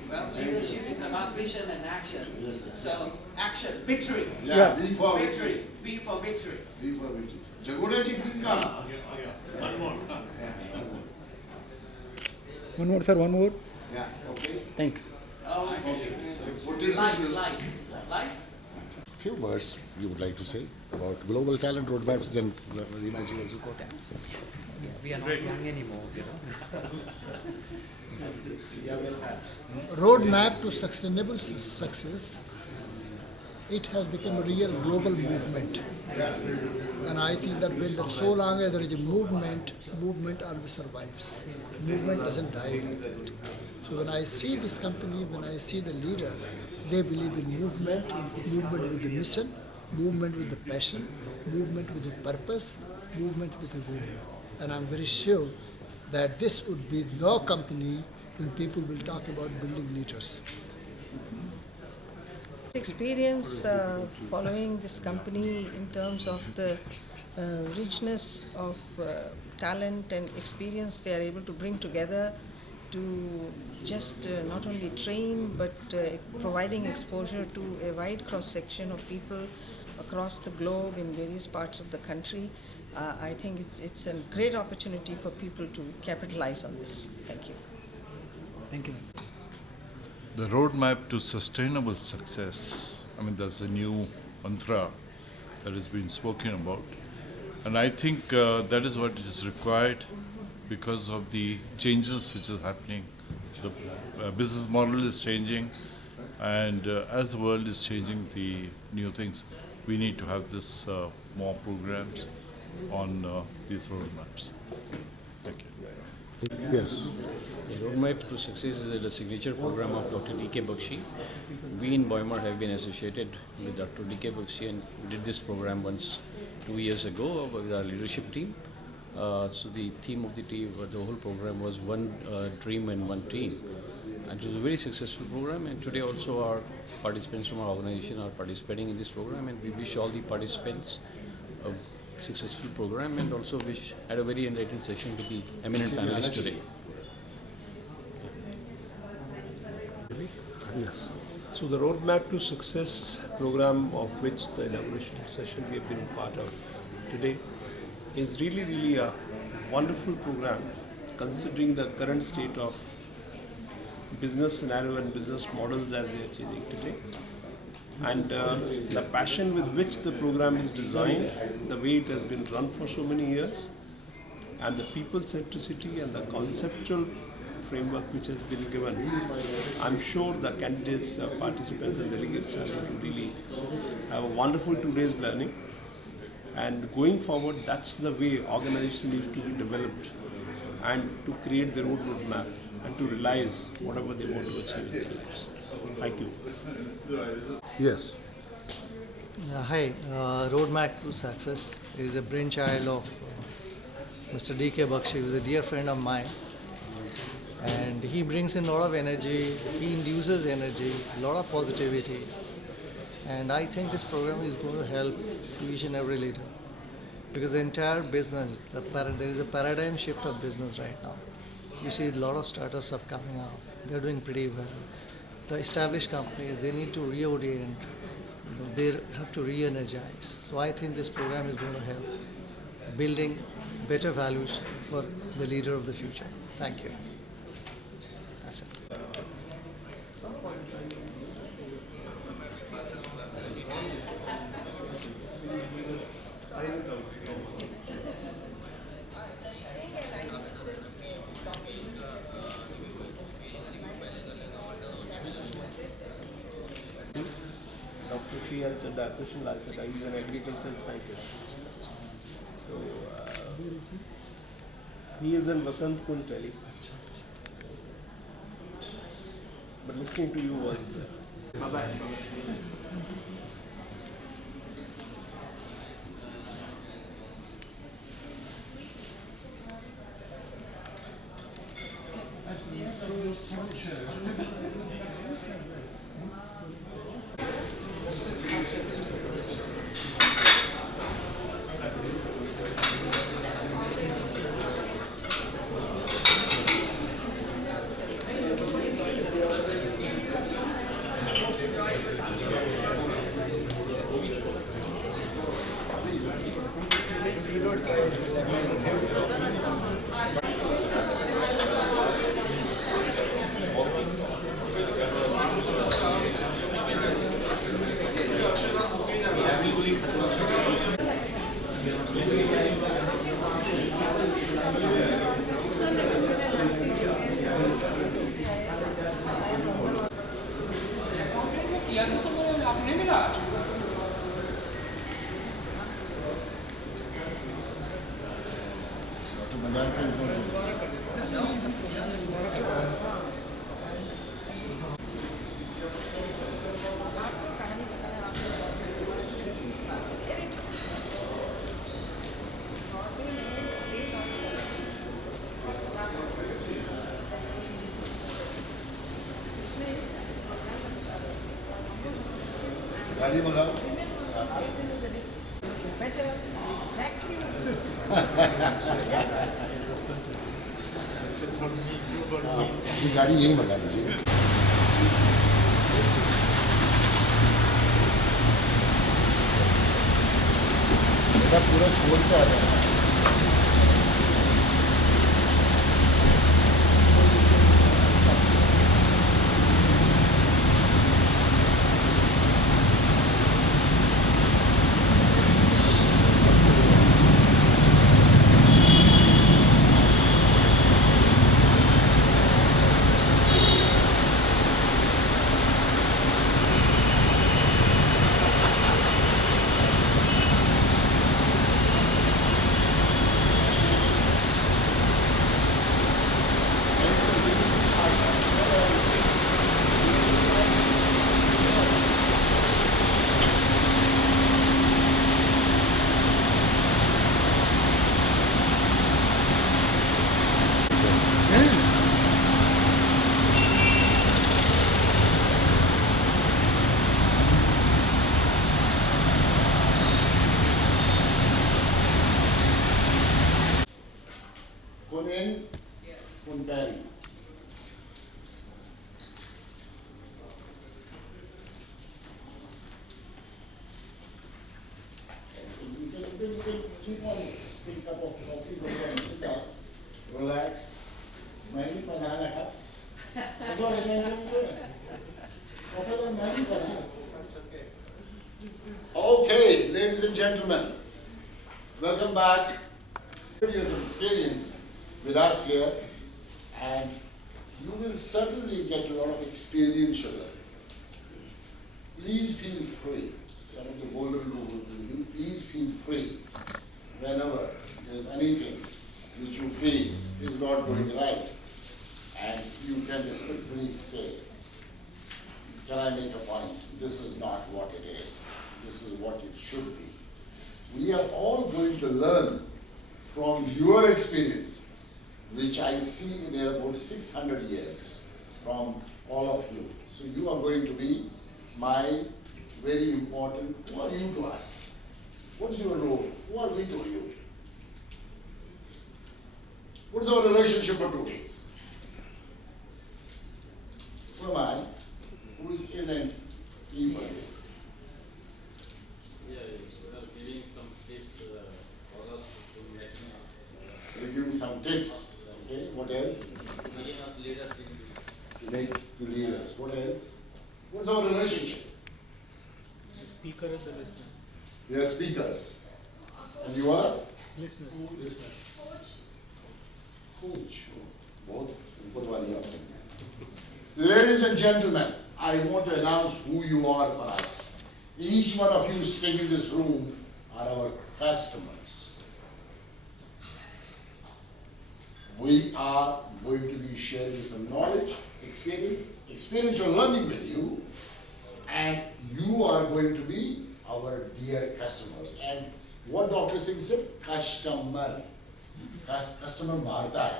Well, leadership is about vision and action. Yes, sir. So, action, victory. Yeah, V for Victory. V for victory. V for victory. Jagoda ji, please come. One more. One more, sir. One more. Yeah, okay. Thanks. Oh, Okay. Put it like, this way. like. Few words you would like to say about global talent roadmaps, then Reena ji also got it. We are not young anymore, you know. Roadmap to sustainable success, it has become a real global movement. And I think that when there, so long as there is a movement, movement always survives. Movement doesn't die like that. So when I see this company, when I see the leader, they believe in movement, movement with the mission, movement with the passion, movement with the purpose, movement with the goal. And I'm very sure that this would be the company when people will talk about building leaders. Experience following this company in terms of the richness of talent and experience they are able to bring together to just not only train but providing exposure to a wide cross section of people across the globe in various parts of the country. I think it's a great opportunity for people to capitalize on this. Thank you. Thank you. The roadmap to sustainable success, I mean, that's a new mantra that has been spoken about. And I think that is what is required because of the changes which is happening. The business model is changing, and as the world is changing, the new things, we need to have this more programs on these roadmaps. Thank you. Yes. The Roadmap to Success is a signature program of Dr. D.K. Bakshi. We in Boimar have been associated with Dr. D.K. Bakshi and did this program once 2 years ago with our leadership team. So the theme of the team, the whole program was one dream and one team. And it was a very successful program, and today also our participants from our organization are participating in this program, and we wish all the participants a successful program and also wish had a very enlightening session with the eminent panelists today. So the Roadmap to Success program, of which the inauguration session we have been part of today, is really a wonderful program considering the current state of business scenario and business models as they are changing today. And the passion with which the program is designed, the way it has been run for so many years, and the people centricity and the conceptual framework which has been given, I'm sure the candidates, the participants and delegates are going to really have a wonderful 2 days learning. And going forward, that's the way organization needs to be developed and to create their own roadmap and to realize whatever they want to achieve in their lives. Thank you. Yes. Hi, Roadmap to Success is a brainchild of Mr. D.K. Bakshi, who is a dear friend of mine. And he brings in a lot of energy, he induces energy, a lot of positivity. And I think this program is going to help to each and every leader. Because the entire business, there is a paradigm shift of business right now. You see a lot of startups are coming out. They're doing pretty well. The established companies, they need to reorient. They have to re-energize. So I think this program is going to help building better values for the leader of the future. Thank you. That's it. Dr. P.L. Chadda, Krishna Lal Chadda, he's an agricultural scientist. So, he is in Vasant Kund, Delhi. But listening to you was bye-bye. गाड़ी मंगाओ Exactly. ये गाड़ी यही मंगा दीजिए। बेटा पूरा छोड़ के आ जाना। Keep on pick up of coffee, go and sit down, relax. Maybe banana cup. Okay, ladies and gentlemen, welcome back. 30 years of experience with us here, and you will certainly get a lot of experiential learning. Please feel free. Some of the golden rules, please feel free whenever there's anything which you feel is not going right, and you can respectfully say, can I make a point? This is not what it is. This is what it should be. We are all going to learn from your experience, which I see in about 600 years from all of you. So you are going to be my very important, who are you to us? What is your role? Who are we to you? What is our relationship for 2 days? Who am I? Who is in and evil? Yeah, we are giving some tips for us to making We're giving some tips. Okay, what else? making us leaders in To make you leaders. What else? What's our relationship? The speaker and the listener. We are speakers. And you are? Listeners. Coach. Both. Ladies and gentlemen, I want to announce who you are for us. Each one of you sitting in this room are our customers. We are going to be sharing some knowledge, experiential learning with you, and you are going to be our dear customers. And what Dr. Singh said, customer. Customer marta hai.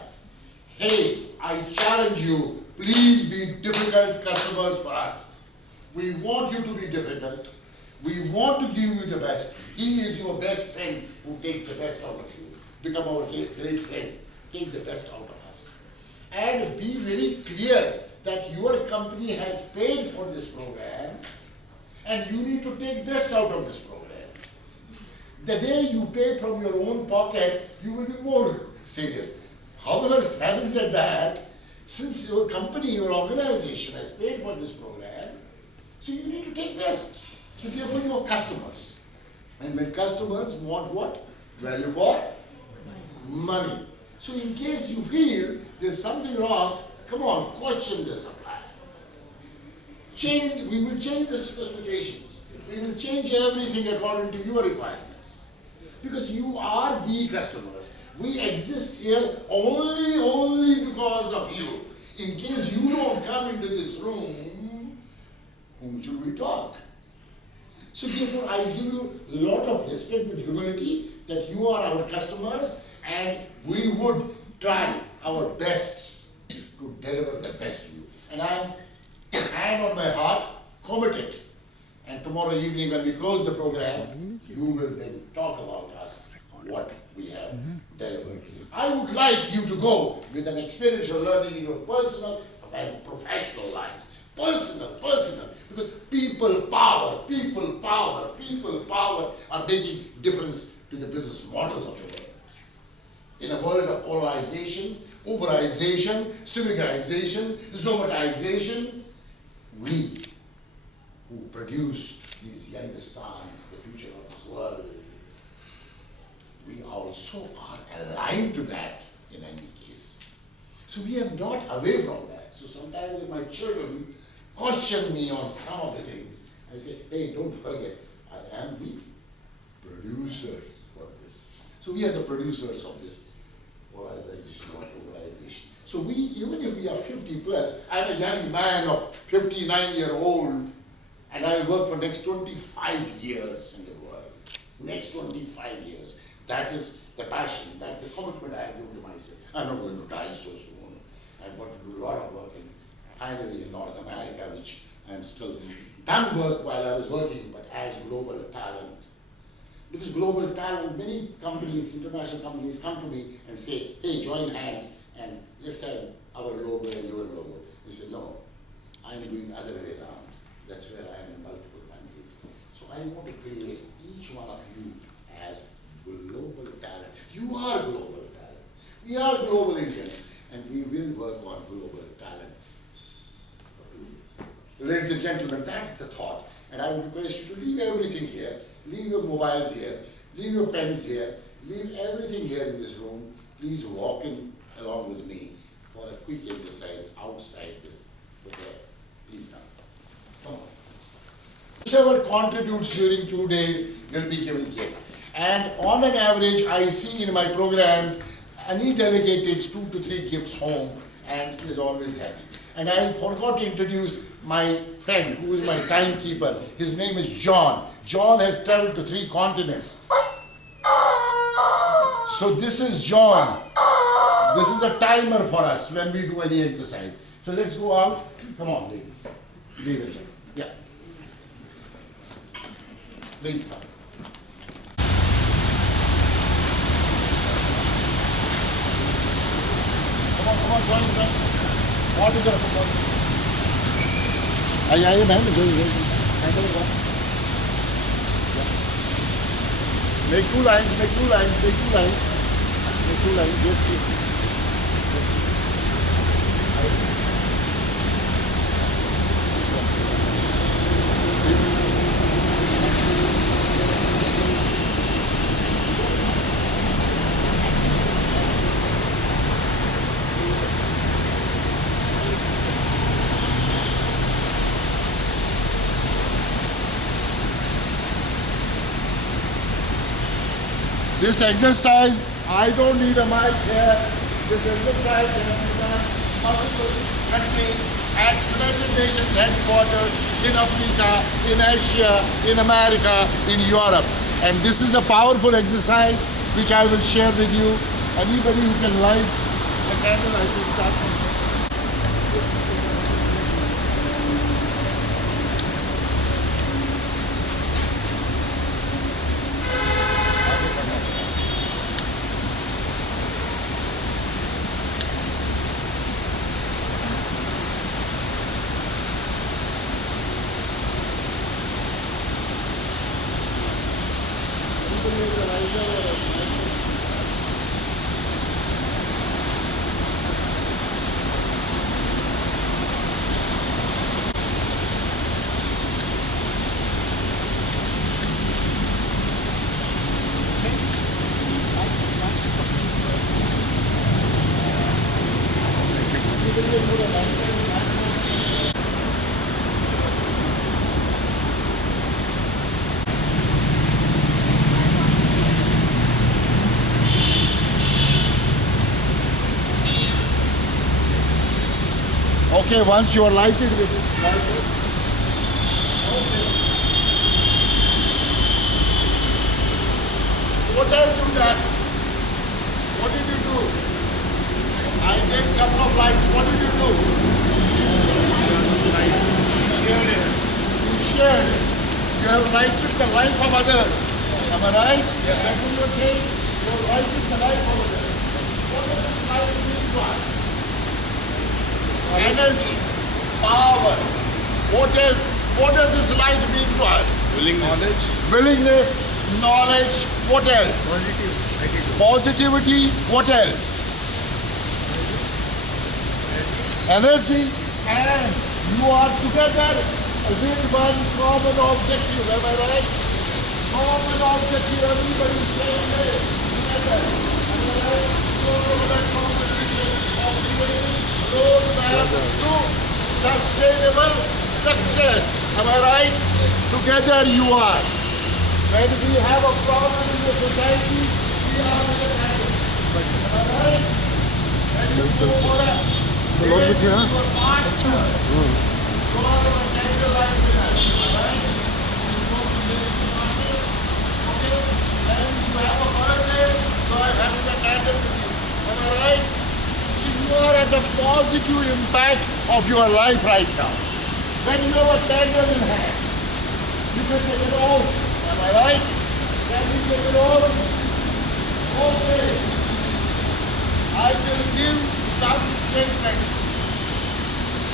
Hey, I challenge you, please be difficult customers for us. We want you to be difficult. We want to give you the best. He is your best friend who takes the best out of you. Become our great friend. Take the best out of us. And be very clear that your company has paid for this program, and you need to take best out of this program. The day you pay from your own pocket, you will be more serious. However, having said that, since your company, your organization has paid for this program, so you need to take best. So therefore, your customers. And when customers want what? Value for money. So in case you feel there's something wrong, come on, question the supplier. We will change the specifications. We will change everything according to your requirements. Because you are the customers. We exist here only because of you. In case you don't come into this room, whom should we talk? So therefore, I give you a lot of respect with humility that you are our customers, and we would try our best to deliver the best to you. And I am on my heart committed. And tomorrow evening when we close the program, you will then talk about us, what we have delivered. I would like you to go with an experiential learning in your personal and professional life. Personal. Because people power are making difference to the business models of the world. In a world of polarization, Uberization, civicization, zomatization, we who produced these youngest sons, the future of this world, we also are aligned to that in any case. So we are not away from that. So sometimes when my children question me on some of the things, I say, hey, don't forget, I am the producer for this. So we are the producers of this polarization, not polarization. So we, even if we are 50 plus, I'm a young man of 59-year-old, and I will work for next 25 years in the world. Next 25 years. That is the passion, that's the commitment I have given to myself. I'm not going to die so soon. I've got to do a lot of work finally in North America, which I'm still done work while I was working, but as global talent. Because global talent, many companies, international companies come to me and say, hey, join hands and let's have our logo and your logo. They say, no, I'm doing the other way around. That's where I am in multiple countries. So I want to create each one of you as global talent. You are global talent. We are global Indians, and we will work on global talent. Ladies and gentlemen, that's the thought. And I would request you to leave everything here. Leave your mobiles here. Leave your pens here. Leave everything here in this room. Please walk in along with me for a quick exercise outside this. Okay? Please come. Come on. Whoever contributes during 2 days will be given gift. And on an average, I see in my programs, any delegate takes 2 to 3 gifts home and is always happy. And I forgot to introduce my friend, who is my timekeeper. His name is John. John has traveled to 3 continents. So this is John. This is a timer for us when we do any exercise. So let's go out. Come on, ladies. Ladies. Yeah. Please come. Come on, join. What is your football? आइए ma'am make 2 lines, yes. This exercise, I don't need a mic here. This exercise has been done in multiple countries at United Nations headquarters in Africa, in Asia, in America, in Europe. And this is a powerful exercise which I will share with you. Anybody who can light the candle, I will start. Okay, once you are lighted with it, okay. What have you done? What did you do? I did a couple of lights. What did you do? Shared it. You shared it. You have lighted the life of others. Am I right? Yes. That's what you're saying. You have lighted the life of others. Energy, power. What does this light mean to us? Willingness, knowledge. What else? Positivity. What else? Energy, and you are together with one common objective. Am I right? Common objective. Everybody saying it together. Am I right? So that combination of roadmap to sustainable success. Am I right? Together you are. When we have a problem in the society, we are together. Am I right? When you go for a partner, you are a candlelight dinner. Am I right? You go to this party, okay? Then you have a birthday, so I have a candle with you. Am I right? So you are at the positive impact of your life right now. When you have a candle in hand, you can take it all. Am I right? Can you take it all? Okay. I will give some statements.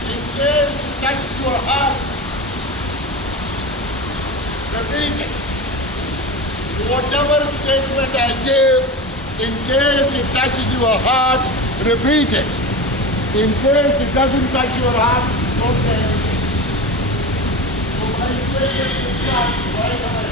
In case it touches your heart, repeat it. Whatever statement I give, in case it touches your heart, repeat it. In case it doesn't touch your heart, don't say anything. So my statement is right away.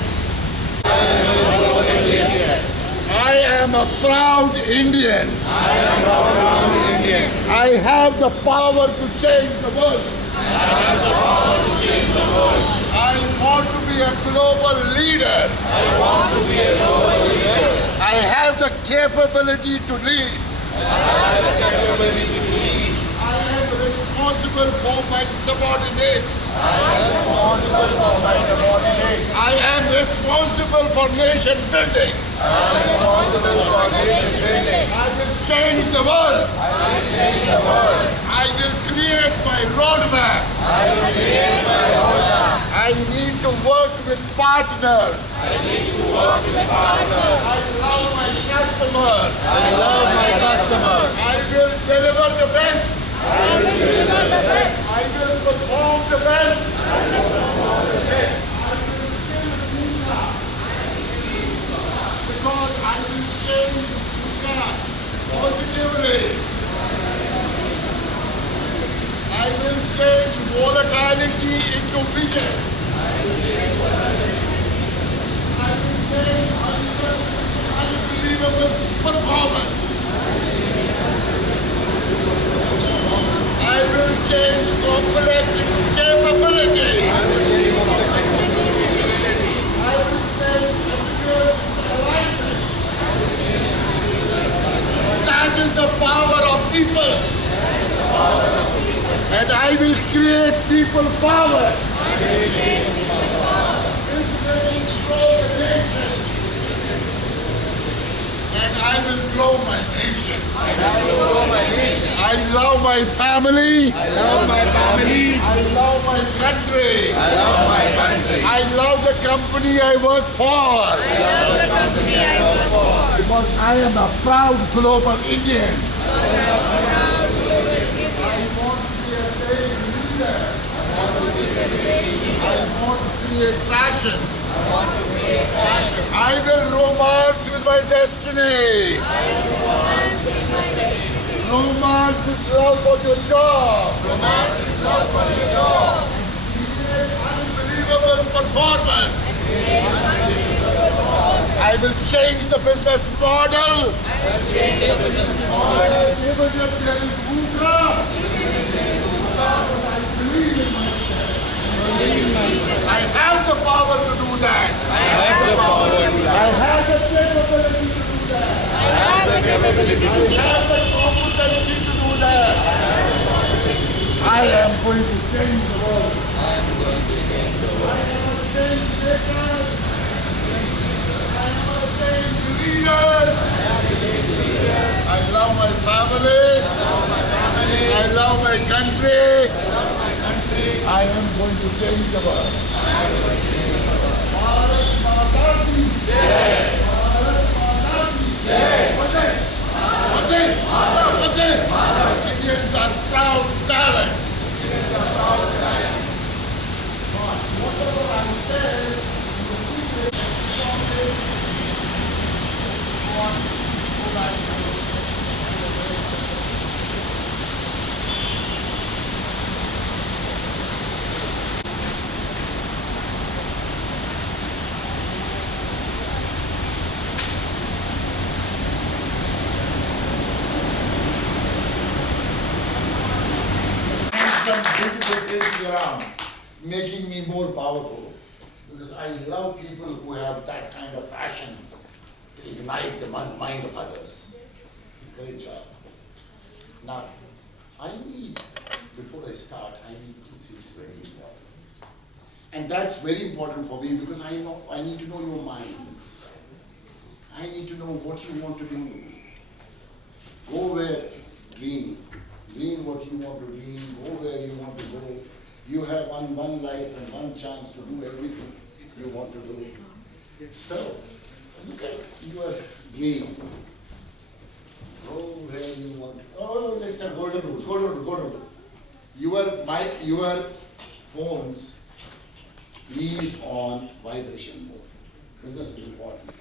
I am a proud Indian. I am a proud Indian. I have the power to change the world. I have the power to change the world. I want to be a global leader. I want to be a global leader. I have the capability to lead. I have the capability to lead. I am responsible for my subordinates. I am responsible for my subordinates. I am responsible for nation building. I am responsible for nation building. I will change the world. I will change the world. I will create my roadmap. I will create my roadmap. I need to work with partners. I need to work with partners. I love my customers. I love my customers. I will deliver the best. I will deliver the best. I will perform the best. I will perform the best. I will build India. Because I will change India positively. I will change volatility into vision. I will change unbelievable performance. I will change complex into capability. I will change alignment. That is the power of people. And I will create people power. This will grow the nation. And I will grow my nation. I love my family. I love my family. I love my country. I love my country. I love the company I work for. I love the company I work for. Because I am a proud global Indian. I want to be a great leader. I want to create passion. I will romance with my destiny. Romance is love for your job. Romance is love for your job. Create unbelievable performance. I will change the business model. Even if there is VUCA, I believe in myself. I have the power to do that. I have the power to do that. I have the capability to do that. I have the capability to do that. I have the competency to do that. I am going to change the world. I am going to change the world. I am a change maker. I am a change leader. I love my family. I love my country. I am going to change the world. Bharat Mata ki Jai. Bharat Mata ki Jai. Vande Mataram. want to go back to some beautiful things around, making me more powerful, because I love people who have that kind of passion to ignite the mind of others. Great job. Now, before I start, I need two things very important. And that's very important for me because I need to know your mind. I need to know what you want to do. Go where, dream. Dream what you want to dream, go where you want to go. You have one life and one chance to do everything you want to do. So, look at your dream. Go where you want to. Oh, let's have golden rules. Your phones is on vibration mode. Business is important.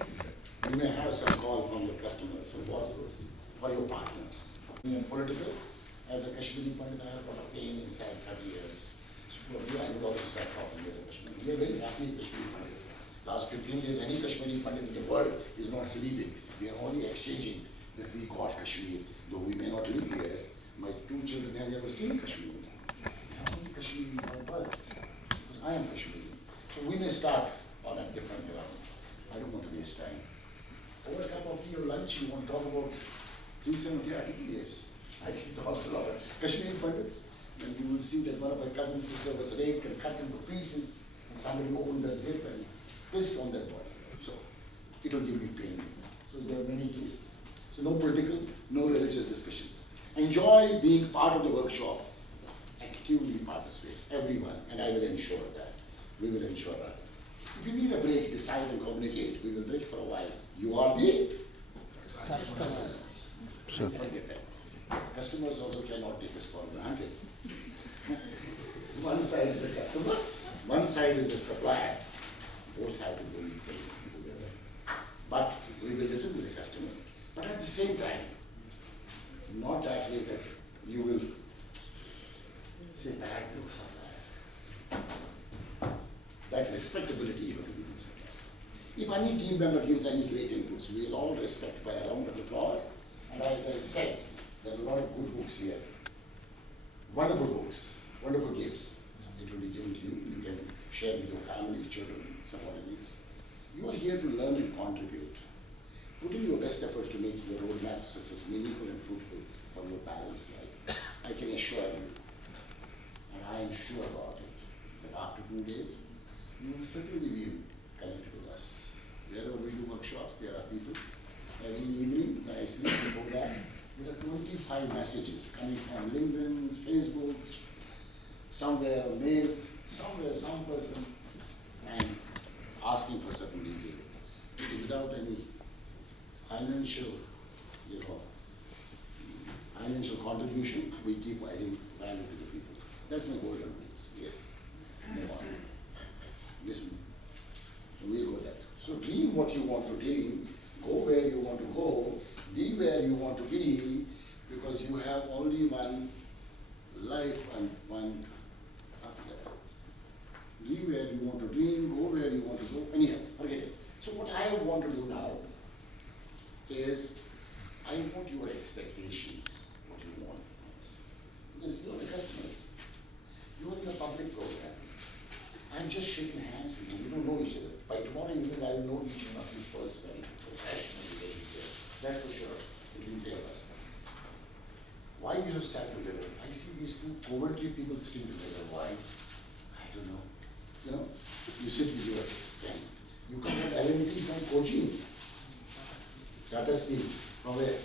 You may have some call from your customers or bosses or your partners. In political, as a Kashmiri Pandit, I have got a pain inside 30 years. So probably I would also start talking as a Kashmiri. We are very happy Kashmiri Pandits. Last 15 days, any Kashmiri Pandit in the world is not sleeping. We are only exchanging that we got Kashmir. Though we may not live here, my two children have never seen Kashmir. They are only Kashmiri by birth, because I am Kashmiri. So we may start on a different level. I don't want to waste time. Over a cup of tea or lunch, you want to talk about 370 articles? Yes. I can talk a lot of Kashmiri Pandits, and you will see that one of my cousin's sister was raped and cut into pieces, and somebody opened the zip and pissed on that body. So it will give me pain. So there are many cases. So no political, no religious discussions. Enjoy being part of the workshop. Actively participate, everyone, and I will ensure that. We will ensure that. If you need a break, decide and communicate. We will break for a while. You are the customers. Don't forget that. Customers also cannot take us for granted. One side is the customer, one side is the supplier. Both have to go equally together. But we will listen to the customer. But at the same time, not that way that you will say bad to supplier. That respectability you have to give to the supplier. If any team member gives any great inputs, we will all respect by a round of applause. And as I said, there are a lot of good books here. Wonderful books, wonderful gifts. It will be given to you. You can share with your family, children, someone in needs. You are here to learn and contribute. Put in your best efforts to make your roadmap to success meaningful and fruitful for your balanced life. I can assure you, and I am sure about it, that after 2 days, you will certainly be connected with us. Wherever we do workshops, there are people. Every evening, when I sleep before that, there are 25 messages coming from LinkedIn, Facebooks, somewhere mails, somewhere some person, and asking for certain details. Without any financial, financial contribution, we keep adding value to the people. That's my golden rules. Yes. Move on. Listen. We go that. So dream what you want to dream. Go where you want to go, be where you want to be, because you have only one life and one after. Dream where you want to dream, go where you want to go. Anyhow, forget it. So what I want to do now is, I want your expectations, what you want. Because you're the customers. You're in a public program. I'm just shaking hands with you. We don't know each other. By tomorrow evening, I will know each one of you personally, professionally, very well. That's for sure. Between three of us. Why you have sat together? I see these two cowardly people sitting together. Why? I don't know. You know, you sit with your friend. You come from L&T from Kochi. Tata Steel. From where?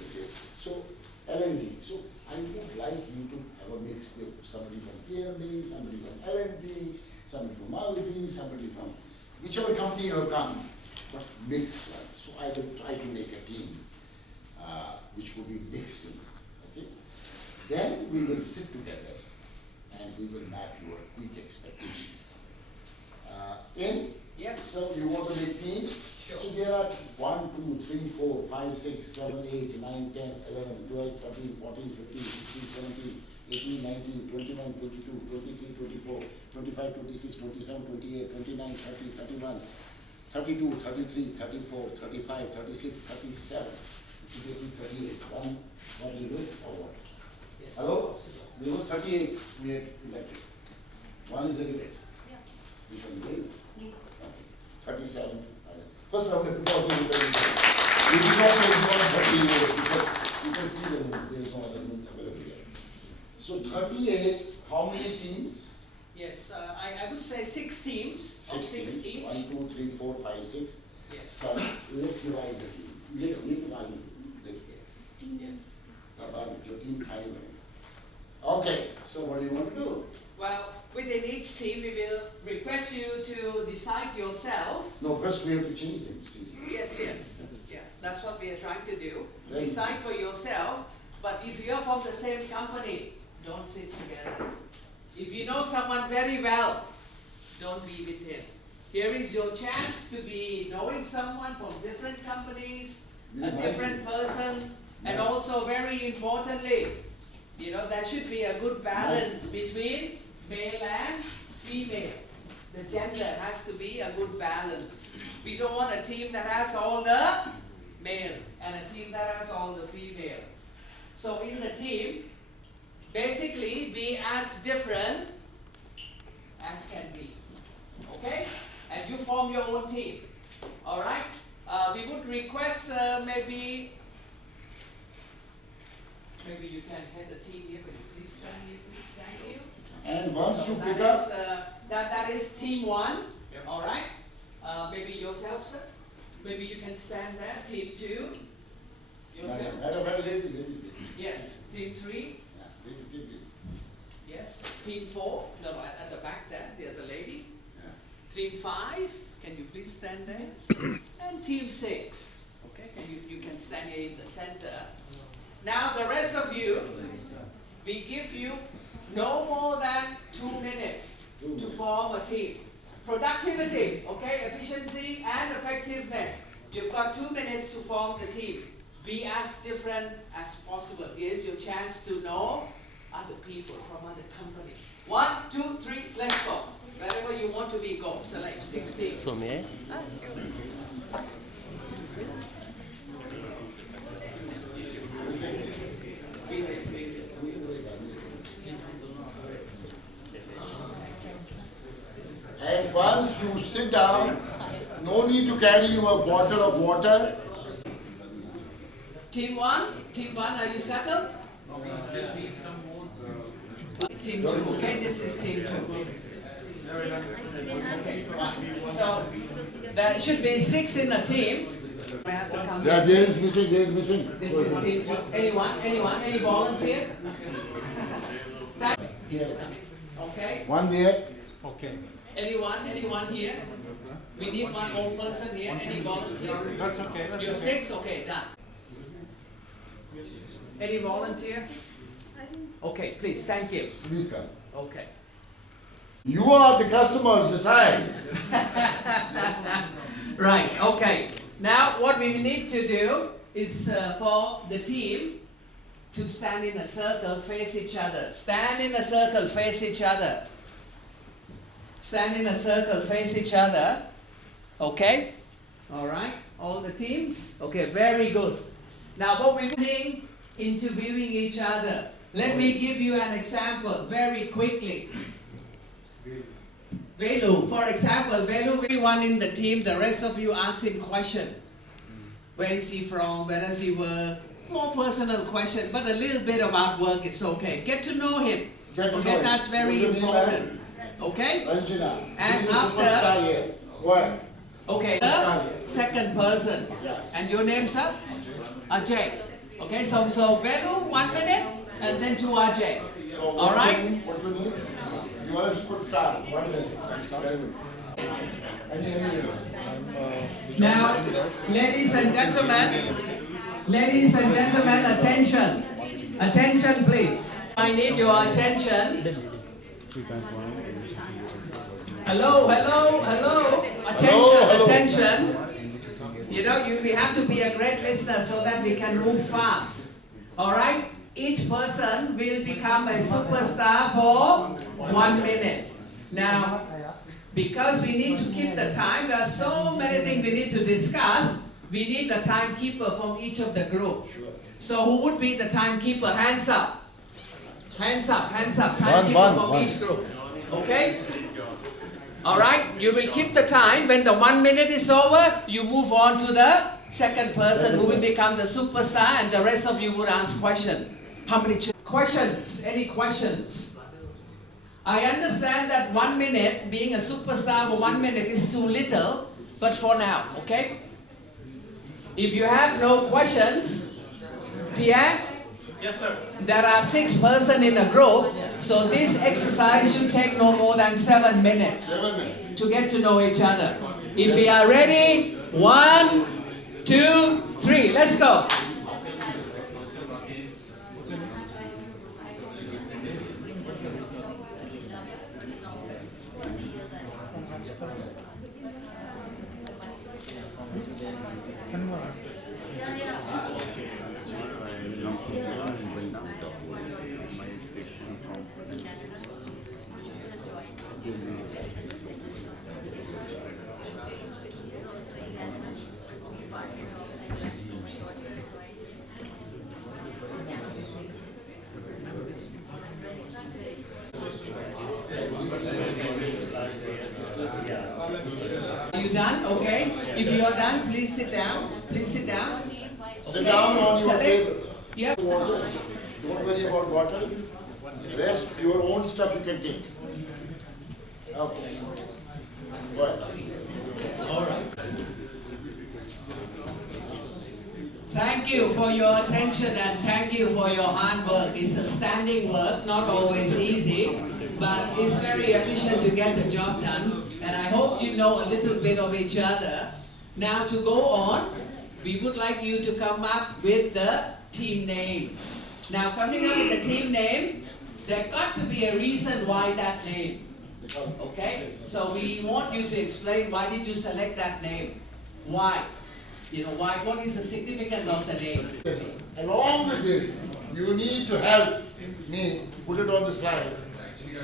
Okay. So, L&T. So, I would like you to have a mix of somebody from PMB, somebody from L&T, somebody from Maruti, somebody from whichever company you have come, but mix one. So I will try to make a team which will be mixed in. Okay? Then we will sit together and we will map your quick expectations. In? Yes. So you want to make teams? So there are 1, 2, 3, 4, 5, 6, 7, 8, 9, 10, 11, 12, 13, 14, 15, 16, 17, 18, 19, 21, 22, 23, 24, 25, 26, 27, 28, 29, 30, 31, 32, 33, 34, 35, 36, 37. You should get 38. One, what do you do? Or what? Yes. Hello? We were 38 we had elected. One is a debate. Yeah. Which one will? Yeah. Okay. 37. First of all, we did not make 38 because you can see the moon. There is no other moon available here. So 38, how many teams? Yes, I would say 6 teams. Of 6 teams. 1, 2, 3, 4, 5, 6. Yes. So let's divide the team. Let's divide the Yes. your team anyway. Okay, so what do you want to do? Well, within each team, we will request you to decide yourself. No, first we have to change them, see. Yes, yes. Yeah, that's what we are trying to do. Then- Decide for yourself, but if you are from the same company, don't sit together. If you know someone very well, don't be with him. Here is your chance to be knowing someone from different companies, a different person, and also very importantly, you know, there should be a good balance between male and female. The gender has to be a good balance. We don't want a team that has all the male and a team that has all the females. So in the team, basically be as different as can be. Okay? And you form your own team. Alright? We would request maybe you can head the team here. Could you please stand here, please? Thank you. And once you pick that up, is, that is team 1. All right. Maybe yourself, sir. Maybe you can stand there. Team 2. Yourself. ladies. Yes. Team 3. Yeah, ladies. Yes. Team 4. No, at the back there, the other lady. Team 5. Can you please stand there? And team 6. Okay. You can stand here in the center. Now the rest of you, we give you no more than 2 minutes to form a team. Productivity, okay, efficiency and effectiveness. You've got 2 minutes to form the team. Be as different as possible. Here's your chance to know other people from other companies. 1, 2, 3, let's go. Wherever you want to be, go. Select 6 teams. So may I? And once you sit down, no need to carry your bottle of water. Team 1, are you settled? Team 2, okay, this is team 2. Okay, right. So there should be 6 in a team. I have to come Yeah, there is missing. This is team 2. Anyone? Any volunteer? Yes. Okay. One there. Okay. Anyone here? We need one old person here. Any volunteer? That's okay. You're 6? Okay, done. Any volunteer? Okay, please, thank you. Please come. Okay. You are the customers, decide. Right, okay. Now what we need to do is for the team to stand in a circle, face each other. Stand in a circle, face each other. Stand in a circle, face each other. Okay? Alright, all the teams? Okay, very good. Now what we're doing, interviewing each other. Let me give you an example very quickly. Velu, for example, Velu, everyone in the team, the rest of you ask him question. Where is he from? Where does he work? More personal question, but a little bit about work is okay. Get to know him. Okay, that's very important. Okay? And after, okay, the second person. And your name, sir? Ajay. Okay, so Velu, 1 minute, and then to Ajay. All right? You are a superstar. 1 minute. Now, ladies and gentlemen, attention. Attention, please. I need your attention. Hello. Attention. You know, we have to be a great listener so that we can move fast. All right? Each person will become a superstar for 1 minute. Now, because we need to keep the time, there are so many things we need to discuss. We need a timekeeper from each of the group. So who would be the timekeeper? Hands up. Hands up, hands up. Timekeeper from each group. Okay? Alright, you will keep the time. When the 1 minute is over, you move on to the second person who will become the superstar, and the rest of you would ask questions. How many questions? Any questions? I understand that 1 minute, being a superstar for 1 minute is too little, but for now, okay? If you have no questions, Pierre? Yes, sir. There are 6 persons in a group, so this exercise should take no more than 7 minutes. 7 minutes. To get to know each other. If we are ready, 1, 2, 3, let's go. Are you done? Okay. If you are done, please sit down. Please sit down. Sit down on your table. Yep. Water. Don't worry about bottles. Rest, your own stuff you can take. Okay. Go ahead. All right. Thank you for your attention and thank you for your hard work. It's a standing work, not always easy, but it's very efficient to get the job done. And I hope you know a little bit of each other. Now to go on, we would like you to come up with the team name. Now coming up with the team name, there got to be a reason why that name. Okay? So we want you to explain why did you select that name? Why? You know, why? What is the significance of the name? Along with this, you need to help me put it on the slide.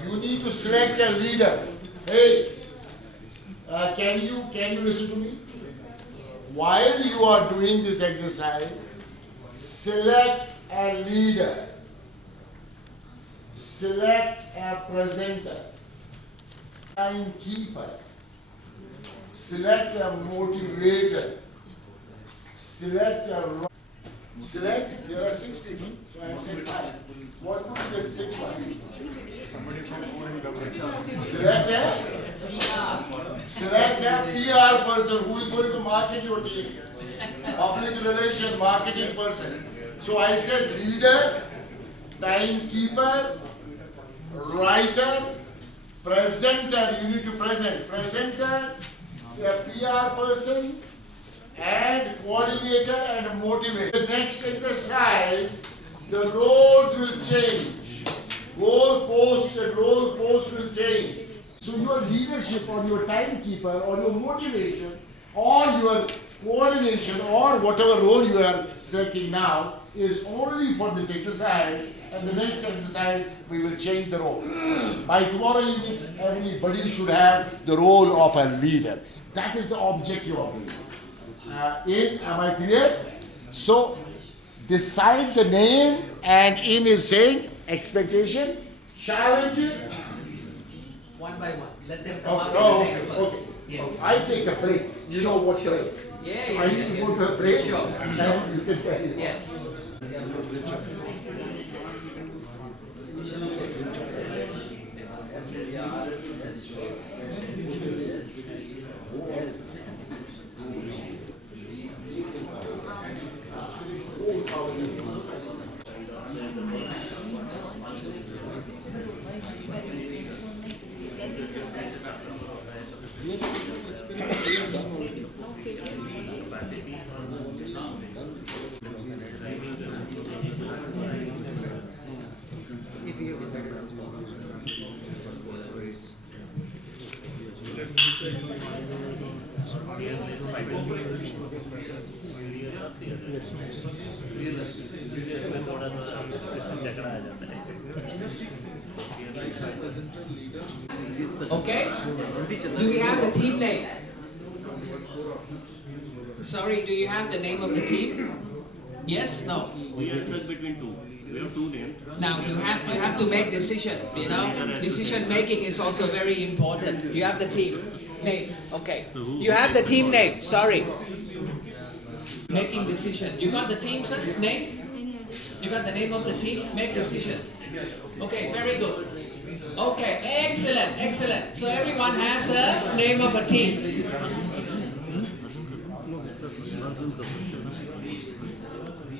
You need to select a leader. Hey, can you listen to me? While you are doing this exercise, select a leader. Select a presenter. Timekeeper. Select a motivator. Select, there are 6 people, so I have said 5. What would be the 6th one? Select a PR person who is going to market your team. Public relation, marketing person. So I said leader, timekeeper, writer, presenter, you need to present. Presenter, a PR person, and coordinator and motivator. The next exercise, the roles will change. Goal posts and role posts will change. So your leadership or your timekeeper or your motivation or your coordination or whatever role you are selecting now is only for this exercise, and the next exercise we will change the role. By tomorrow evening, everybody should have the role of a leader. That is the objective of it. Am I clear? So, decide the name, and in is saying expectation, challenges. One by one. Let them come up Okay. and take it first. Yes. I take a break. You know what break. Yeah, so yeah, I need to go to a break. Sure. And you can tell you. Yes. Okay? Do we have the team name? Sorry, do you have the name of the team? Yes? No? We are stuck between two. We have two names. Now you have to make decision, you know? Decision making is also very important. You have the team name, okay. You have the team name, sorry. Making decision. You got the team's name? You got the name of the team? Make decision. Okay, very good. Okay, excellent, excellent. So everyone has a name of a team.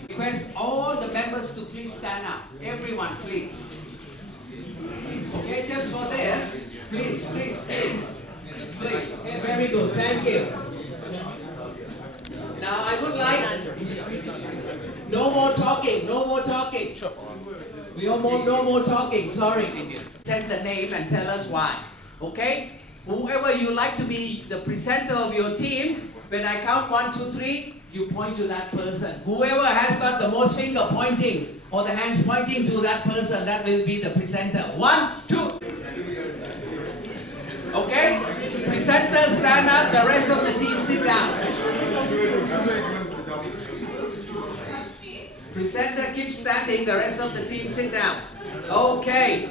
Request all the members to please stand up. Everyone, please. Okay, just for this, please, please, please. Please. Okay, very good. Thank you. Now I would like no more talking. No more talking. No more talking. Sorry. Send the name and tell us why. Okay? Whoever you like to be the presenter of your team, when I count 1, 2, 3, you point to that person. Whoever has got the most finger pointing or the hands pointing to that person, that will be the presenter. 1, 2. Okay? Presenters stand up, the rest of the team sit down. Presenter keeps standing, the rest of the team sit down. Okay.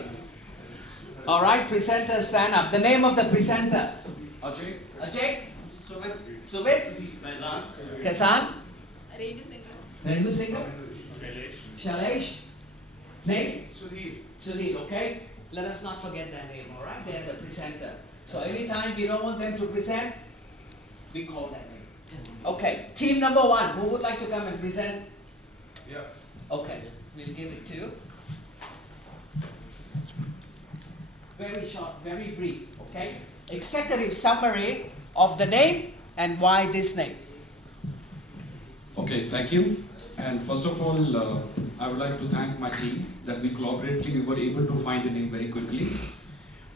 All right, presenter stand up. The name of the presenter? Ajay. Ajay? Suvit? Kesan? Renu Singh? Shailesh? Name? Sudhir, okay? Let us not forget their name, all right? They're the presenter. So anytime we don't want them to present, we call their name. Okay, team number 1, who would like to come and present? Yeah. Okay, we'll give it to. Very short, very brief, okay? Executive summary of the name and why this name. Okay, thank you. And first of all, I would like to thank my team that we collaboratively were able to find the name very quickly.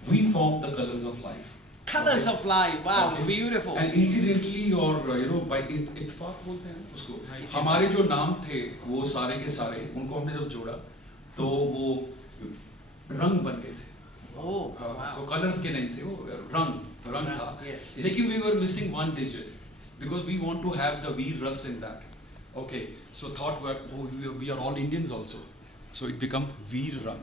We formed the Colors of Life. Colors of Life, wow, okay. Beautiful. And incidentally or by इत्तेफाक बोलते हैं उसको, हमारे जो नाम थे वो सारे के सारे उनको हमने जब जोड़ा तो वो रंग बन गए थे. Oh, wow. So colors के नहीं थे वो रंग था. Yes. लेकिन we were missing one digit because we want to have the Veer Ras in that. Okay, so thought we are all Indians also, so it become Veer Rang.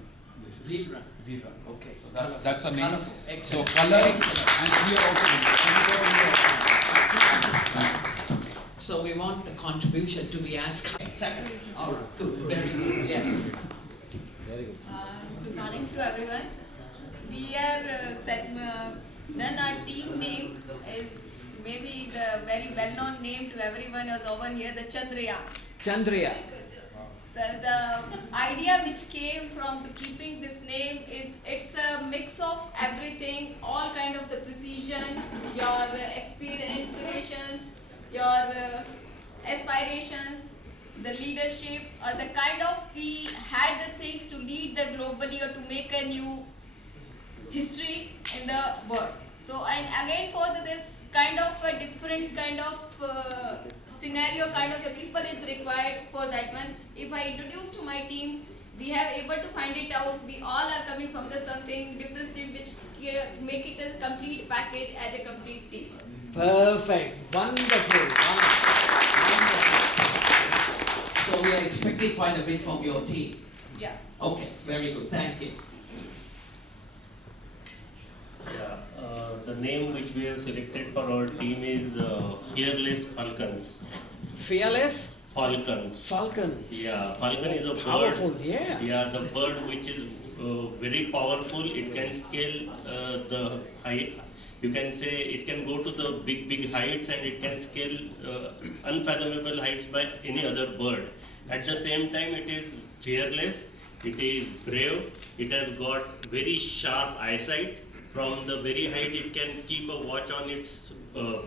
Veer Rang. Veer Rang. Okay. So that's a name. So Excellent. colors, and we are also. So we want the contribution to be as second. All right. Good. Very good. Yes. Very good. Good morning to everyone. We are then our team name is maybe the very well-known name to everyone is over here, the Chandrayaan. Chandrayaan. So the idea which came from keeping this name is it's a mix of everything, all kind of the precision, your inspirations, your aspirations, the leadership, or the kind of we had the things to lead the globally or to make a new history in the world. So and again for this kind of a different kind of scenario, kind of the people is required for that one. If I introduce to my team, we have able to find it out. We all are coming from the something different which make it a complete package as a complete team. Perfect. Wonderful. Wonderful. So we are expecting quite a bit from your team. Yeah. Okay. Very good. Thank you. Yeah, the name which we have selected for our team is Fearless Falcons. Fearless? Falcons. Falcons. Yeah, falcon is a powerful, bird. Yeah. Yeah, the bird which is very powerful. It can scale the height. You can say it can go to the big heights and it can scale unfathomable heights by any other bird. At the same time, it is fearless. It is brave. It has got very sharp eyesight. From the very height, it can keep a watch on its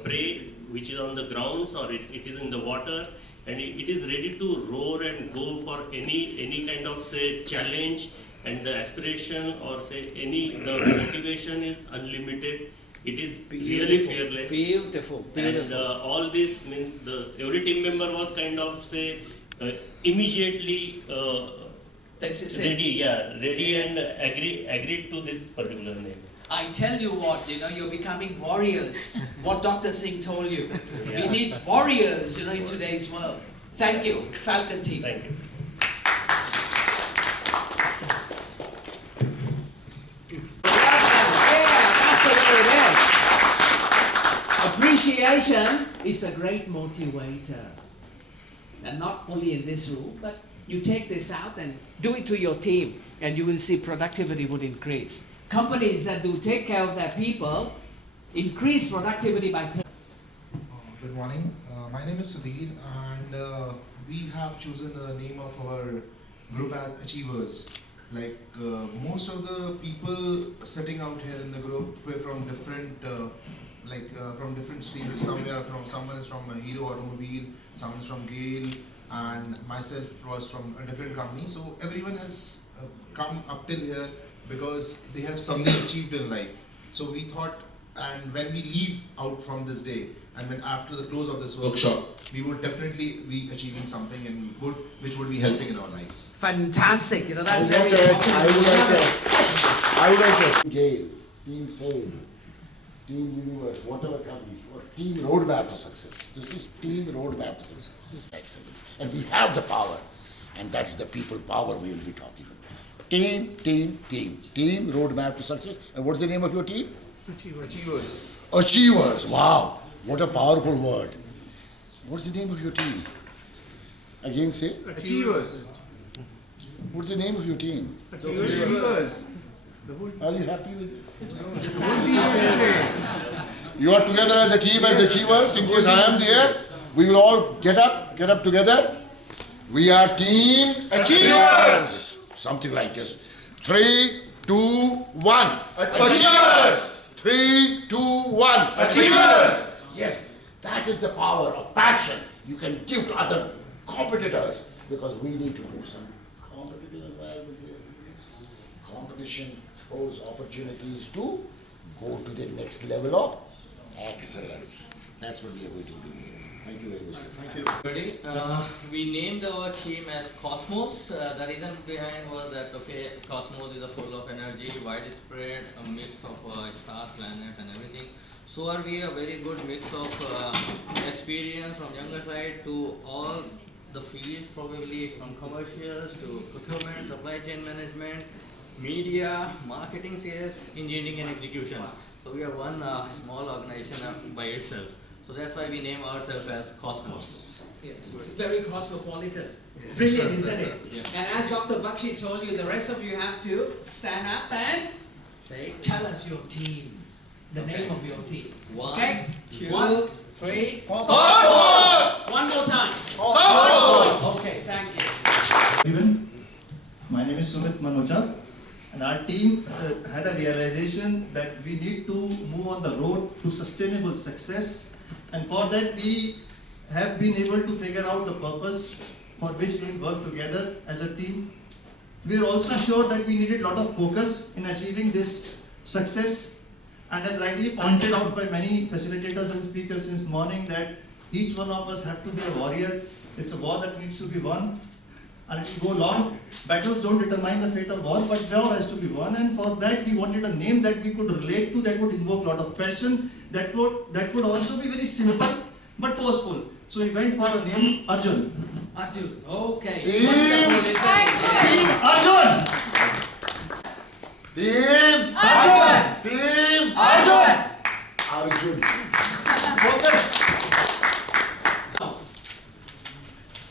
prey, which is on the grounds or it is in the water, and it is ready to roar and go for any kind of say challenge, and the aspiration or say the motivation is unlimited, It is really fearless. Beautiful, beautiful. And all this means every team member was kind of say immediately ready and agreed to this particular name. I tell you what, you're becoming warriors. What Dr. Singh told you. Yeah. We need warriors, in today's world. Thank you, Falcon team. Thank you. Appreciation is a great motivator. And not only in this room, but you take this out and do it to your team, and you will see productivity would increase. Companies that do take care of their people increase productivity by. Good morning. My name is Sudhir, and we have chosen the name of our group as Achievers. Like most of the people sitting out here in the group were from different, from different streams. Someone is from Hero Automobile, someone is from Gale, and myself was from a different company. So everyone has come up till here because they have something achieved in life. So we thought, and when we leave out from this day, and when after the close of this workshop, we would definitely be achieving something in good, which would be helping in our lives. Fantastic, that's very I would like to Gale, Team Sale, Team Universe, whatever company, or Team Roadmap to Success. This is Team Roadmap to Success. Excellence. And we have the power, and that's the people power we will be talking about. Team Roadmap to Success. And what's the name of your team? Achievers. Achievers. Wow. What a powerful word. What's the name of your team? Again say? Achievers. What's the name of your team? Achievers. Are you happy with this? You are together as a team, as achievers. In case I am there, we will all get up together. We are Team Achievers. Something like this. 3, 2, 1. Achievers. 3, 2, 1. Achievers. Yes, that is the power of passion you can give to other competitors, because we need to do some competitive environment here. Competition throws opportunities to go to the next level of excellence. That's what we are going to do here. Thank you very much. Thank you. Ready? We named our team as Cosmos. The reason behind was that, Cosmos is full of energy, widespread, a mix of stars, planets and everything. So are we a very good mix of experience from younger side to all the fields, probably from commercials to procurement, supply chain management, media, marketing, sales, engineering and execution. So we are one small organization by itself. So that's why we name ourselves as Cosmos. Yes, very cosmopolitan. Brilliant, isn't it? Yeah. And as Dr. Bakshi told you, the rest of you have to stand up and tell us your team, the name of your team. One, two, 1, 3, Cosmos! One more time. Cosmos! Okay, thank you. Everyone, my name is Sumit Manocha, and our team had a realization that we need to move on the road to sustainable success, and for that we have been able to figure out the purpose for which we work together as a team. We are also sure that we needed a lot of focus in achieving this success, and as rightly pointed out by many facilitators and speakers since morning, that each one of us have to be a warrior. It's a war that needs to be won, and it will go long. Battles don't determine the fate of war, but war has to be won, and for that we wanted a name that we could relate to, that would invoke a lot of passion, that would also be very simple but forceful. So we went for a name Arjun. Arjun, okay. Team Arjun! Team Arjun! Team Arjun! Arjun. Focus.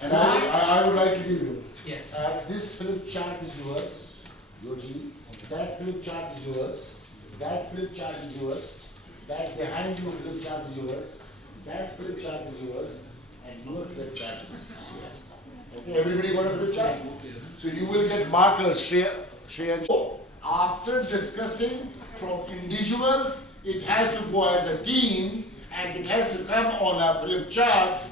And I would like to give you. Yes. This flip chart is yours, your team. That flip chart is yours. That flip chart is yours. That behind you flip chart is yours. That flip chart is yours. And your flip chart is yours. Okay, everybody got a flip chart? So you will get markers, share and show. After discussing from individuals, it has to go as a team, and it has to come on a flip chart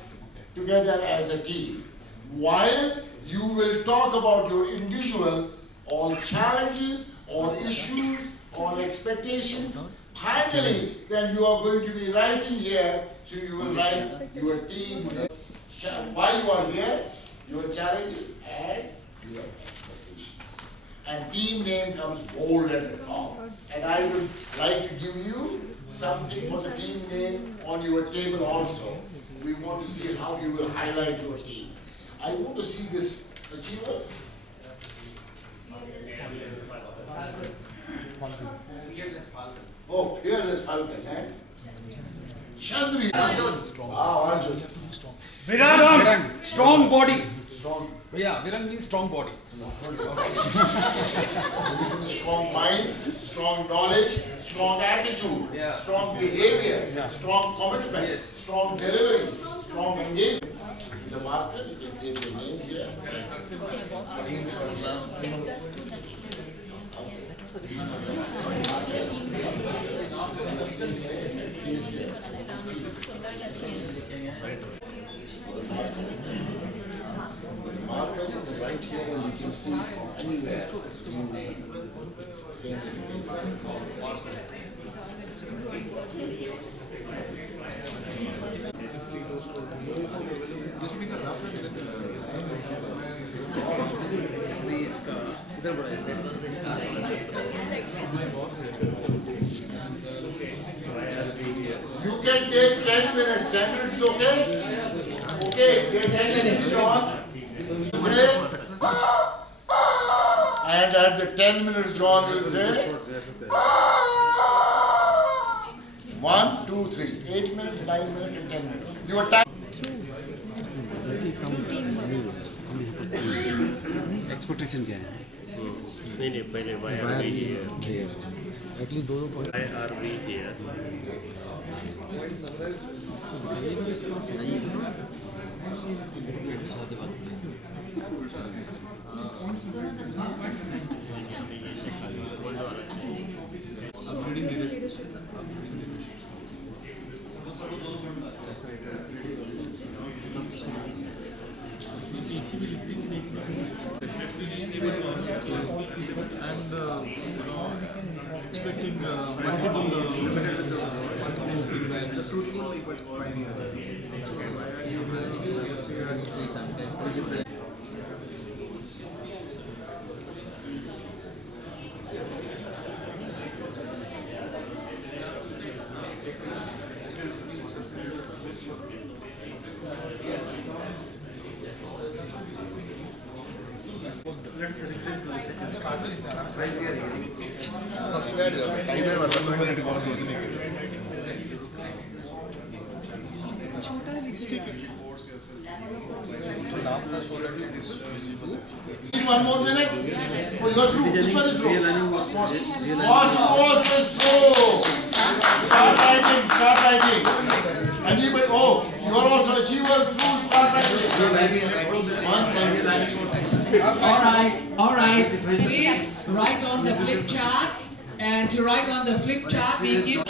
together as a team. While you will talk about your individual, all challenges, all issues, all expectations, Finally, when you are going to be writing here, so you will write your team, why you are here, your challenges and your expectations. And team name comes bold at the top. And I would like to give you something for the team name on your table also. We want to see how you will highlight your team. I want to see this achievers. Oh, fearless falcon, eh? Chandri. Ah, Arjun. Virang! Strong body. Strong. Yeah, Virang means strong body. Strong mind, strong knowledge, strong attitude, strong behavior, strong commitment, strong delivery, strong engagement. The marker, you can take your name here. Marker, you can write here and you can see from anywhere team name. Same thing. You can take 10 minutes. 10 minutes, okay? Okay, take 10 minutes, John. Say, and at the 10 minutes, John will say 1, 2, 3. 8 minutes, 9 minutes, and 10 minutes. Your time. Expectation क्या है? नहीं पहले why are we here? At least दो Why are we here? and expecting multiple feedbacks. One more minute. Oh, you are through. Which one is through? Cosmos is through. Start writing. Start writing. Anybody? Oh, you are also achievers through. Start writing. All right. Please write on the flip chart, and to write on the flip chart, we give.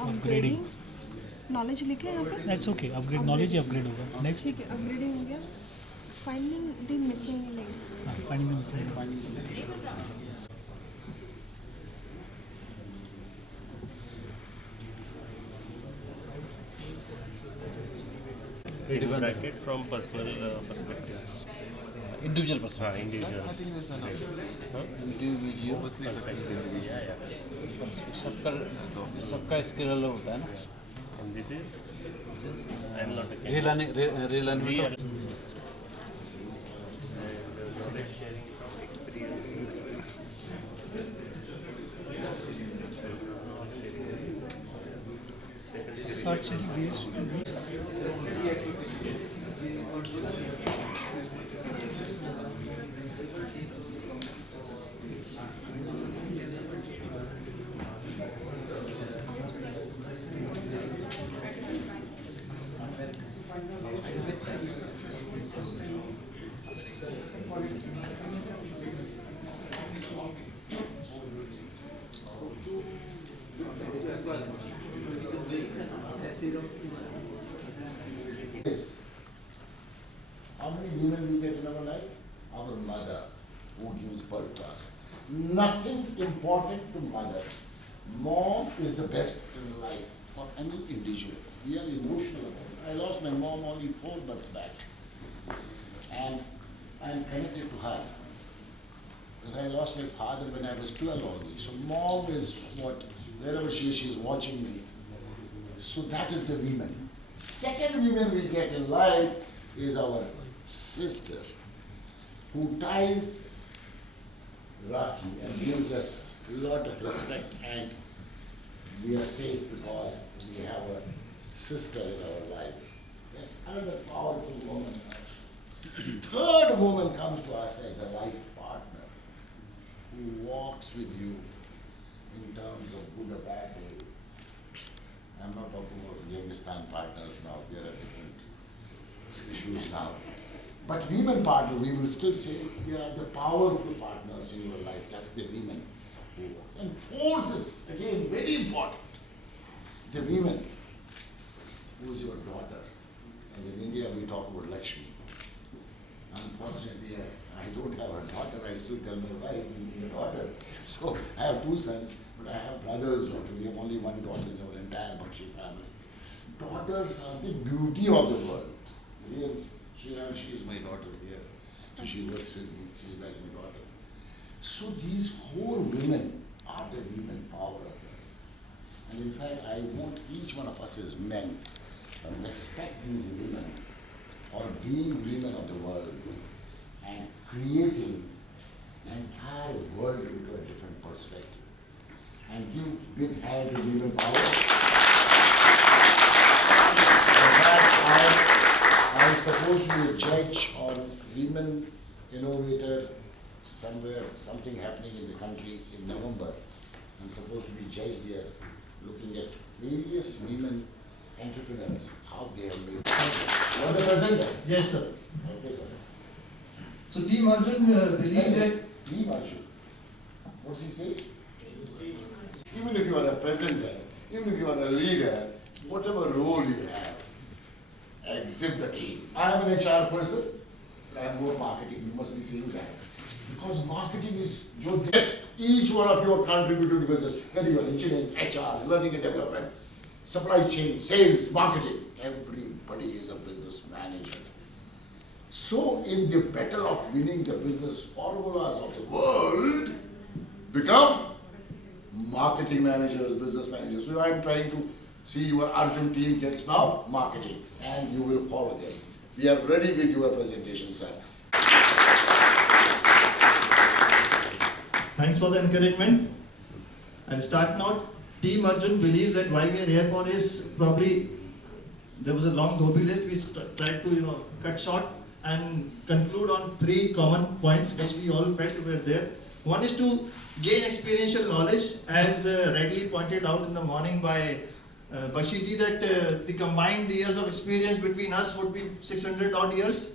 Upgrading knowledge लिखे यहाँ पे that's okay upgrade knowledge he upgrade होगा next ठीक है upgrading हो गया finding the missing link finding the missing Bracket from personal perspective. Individual person. Individual. I think that's enough. Individual perspective. Yeah. सबका skill अलग होता है ना. And this is I'm not a realignment. Search the ways to be. Yes. How many women we get in our life? Our mother, who gives birth to us. Nothing important to mother. Mom is the best in life for any individual. We are emotional. I lost my mom only 4 months back. And I'm connected to her. Because I lost my father when I was 12 only. So mom is what, wherever she is, she's watching me. So that is the women. Second women we get in life is our sister, who ties Rakhi and gives us a lot of respect, and we are safe because we have a sister in our life. That's another powerful woman. Third woman comes to us as a life partner, who walks with you in terms of good or bad days. I'm not talking about Yangistan partners now, there are different issues now. But women partner, we will still say they are the powerful partners in your life. That's the women who works. And fourth is, again, very important, the women who is your daughter. And in India we talk about Lakshmi. Unfortunately, I don't have a daughter. I still tell my wife, we need a daughter. So I have 2 sons, but I have brothers' daughter. We have only 1 daughter in our entire Bakshi family. Daughters are the beauty of the world. Here, she is my daughter here. So she works with me. She is like my daughter. So these 4 women are the women power. And in fact, I want each one of us as men to respect these women for being women of the world and creating an entire world into a different perspective. And give big hand to women power. I'm supposed to be a judge on women innovator somewhere, something happening in the country in November. I'm supposed to be judge there, looking at various women entrepreneurs, how they have made. Want to present that? Yes, sir. Okay, sir. So Team Arjun believes that... Team Arjun. What's he say? Even if you are a president, even if you are a leader, whatever role you have, exhibit the team. I am an HR person, but I have more marketing. You must be seeing that. Because marketing is your debt. Each one of you are contributing to business, whether you are engineering, HR, learning and development, supply chain, sales, marketing. Everybody is a business manager. So in the battle of winning the business formulas of the world, become marketing managers, business managers. So I am trying to see your Arjun team gets now marketing, and you will follow them. We are ready with your presentation, sir. Thanks for the encouragement. I'll start now. Team Arjun believes that why we are here for is probably, there was a long dhobi list, we tried to cut short and conclude on 3 common points which we all felt were there. One is to gain experiential knowledge, as rightly pointed out in the morning by Bakshi ji, that the combined years of experience between us would be 600 odd years,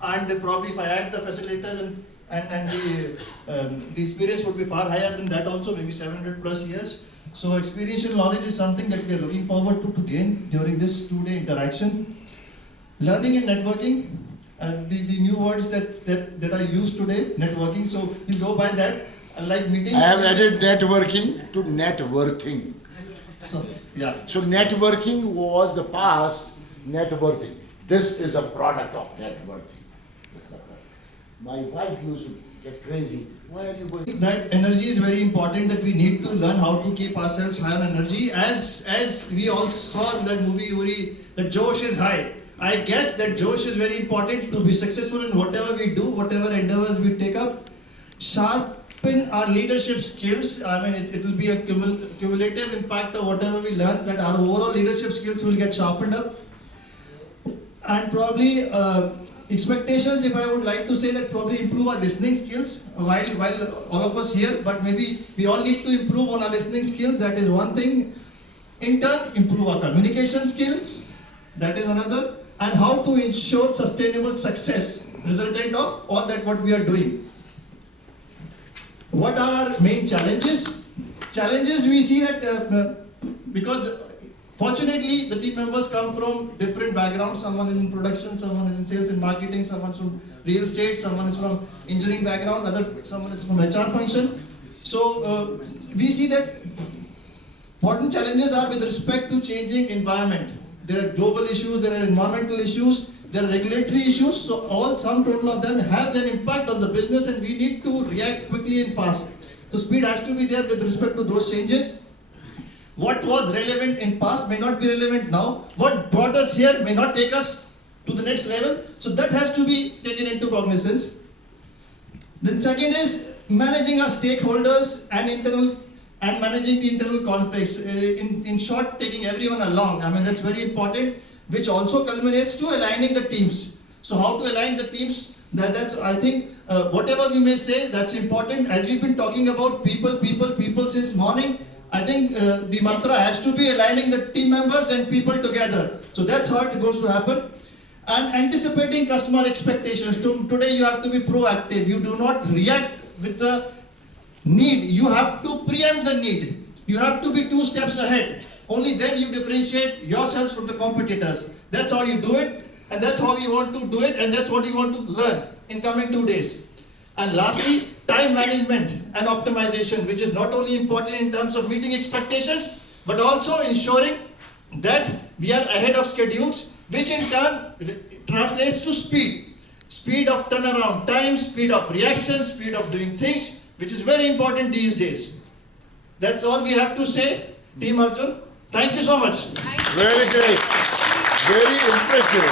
and probably if I add the facilitators and the experience would be far higher than that also, maybe 700 plus years. So experiential knowledge is something that we are looking forward to gain during this 2-day interaction. Learning and networking, the new words that are used today, networking, so we'll go by that. Like meetings. I have added networking to networthing. So, yeah. So networking was the past, networthing. This is a product of networking. My wife used to get crazy. Why are you going? That energy is very important, that we need to learn how to keep ourselves high on energy. As we all saw in that movie, Uri, that Josh is high. I guess that Josh is very important to be successful in whatever we do, whatever endeavors we take up. Sharpen our leadership skills. I mean, it will be a cumulative impact of whatever we learn, that our overall leadership skills will get sharpened up. And probably expectations, if I would like to say, that probably improve our listening skills while all of us here, but maybe we all need to improve on our listening skills. That is one thing. In turn, improve our communication skills. That is another. And how to ensure sustainable success. resultant of all that what we are doing. What are our main challenges? Challenges we see that because fortunately the team members come from different backgrounds. Someone is in production, someone is in sales and marketing, someone is from real estate, someone is from engineering background, someone is from HR function. So we see that important challenges are with respect to changing environment. There are global issues, there are environmental issues, there are regulatory issues. So all sum total of them have an impact on the business, and we need to react quickly and fast. So speed has to be there with respect to those changes. What was relevant in past may not be relevant now. What brought us here may not take us to the next level. So that has to be taken into cognizance. Then second is managing our stakeholders and managing the internal conflicts. In short, taking everyone along. I mean, that's very important, which also culminates to aligning the teams. So how to align the teams? That's I think whatever we may say, that's important. As we've been talking about people since morning, I think the mantra has to be aligning the team members and people together. So that's how it goes to happen. And anticipating customer expectations. Today you have to be proactive. You do not react with the need. You have to preempt the need. You have to be 2 steps ahead. Only then you differentiate yourselves from the competitors. That's how you do it, and that's how we want to do it, and that's what we want to learn in coming 2 days. And lastly, time management and optimization, which is not only important in terms of meeting expectations, but also ensuring that we are ahead of schedules, which in turn translates to speed. Speed of turnaround time, speed of reaction, speed of doing things, which is very important these days. That's all we have to say, Team Arjun. Thank you so much. Very great. Very impressive.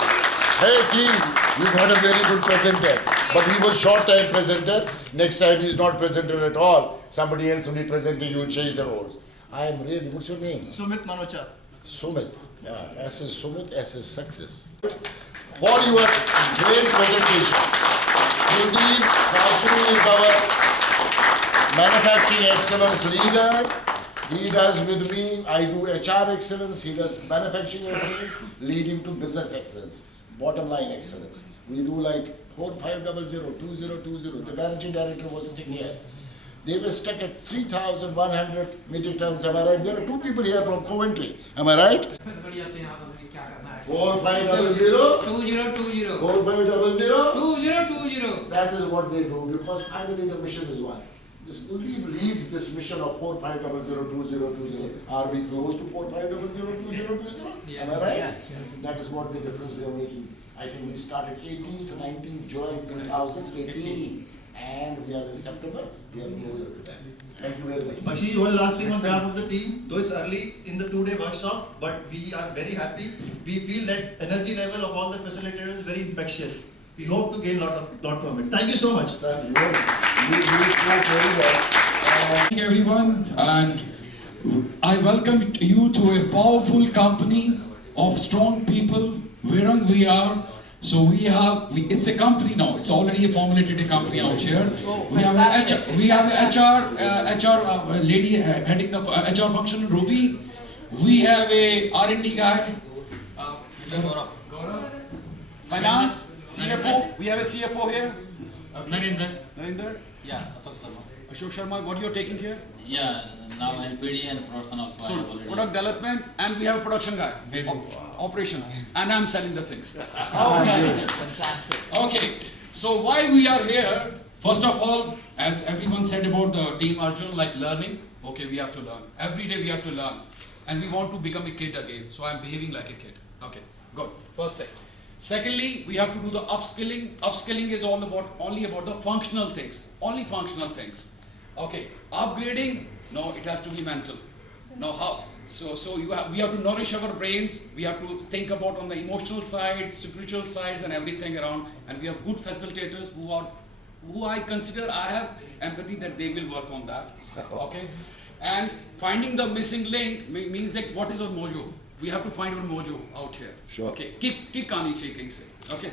Hey team, you got a very good presenter. But he was short time presenter. Next time he is not presenter at all. Somebody else will be presenter, you will change the roles. I am really, what's your name? Sumit Manocha. Sumit. Yeah, S is Sumit, S is success. For your great presentation. Indeed, Raju is our manufacturing excellence leader. He does with me, I do HR excellence, he does manufacturing excellence, leading to business excellence, bottom line excellence. We do like 4500, 2020. The managing director was sitting here. They were stuck at 3,100 metric tons. Am I right? There are 2 people here from Coventry. Am I right? 4500 2020 4500 2020. That is what they do, because finally the mission is one. This leads this mission of 4500 Are we close to 4500 Am I right? Yes. That is what the difference we are making. I think we started 18 to 19 July 2018, and we are in September. We are closer to that. Thank you very much. Bakshi, one last thing on behalf of the team. Though it's early in the 2-day workshop, but we are very happy. We feel that energy level of all the facilitators is very infectious. We hope to gain lot from it. Thank you so much. Sir, you spoke very well. Thank you everyone, and I welcome you to a powerful company of strong people wherein we are. So it's a company now. It's already a formulated company out here. We have a HR lady heading the HR function, Ruby. We have a R&D guy, Gaurav. Finance, CFO. We have a CFO here. Okay. Narinder. Yeah, Ashok Sharma. What you're taking here? Yeah, now LPD and production also. So product development, and we have a production guy, operations, and I'm selling the things. Okay, fantastic. Okay, so why we are here? First of all, as everyone said about the Team Arjun, like learning. Okay, we have to learn. Every day we have to learn, and we want to become a kid again. So I'm behaving like a kid. Okay, good. First thing. Secondly, we have to do the upskilling. Upskilling is only about the functional things. Only functional things. Okay, upgrading, no, it has to be mental. Now how? So we have to nourish our brains. We have to think about on the emotional side, spiritual sides, and everything around. And we have good facilitators who I consider I have empathy that they will work on that. Okay, and finding the missing link means that what is our mojo? We have to find our mojo out here. Sure. Okay, kick aani chahiye kahin se. Okay.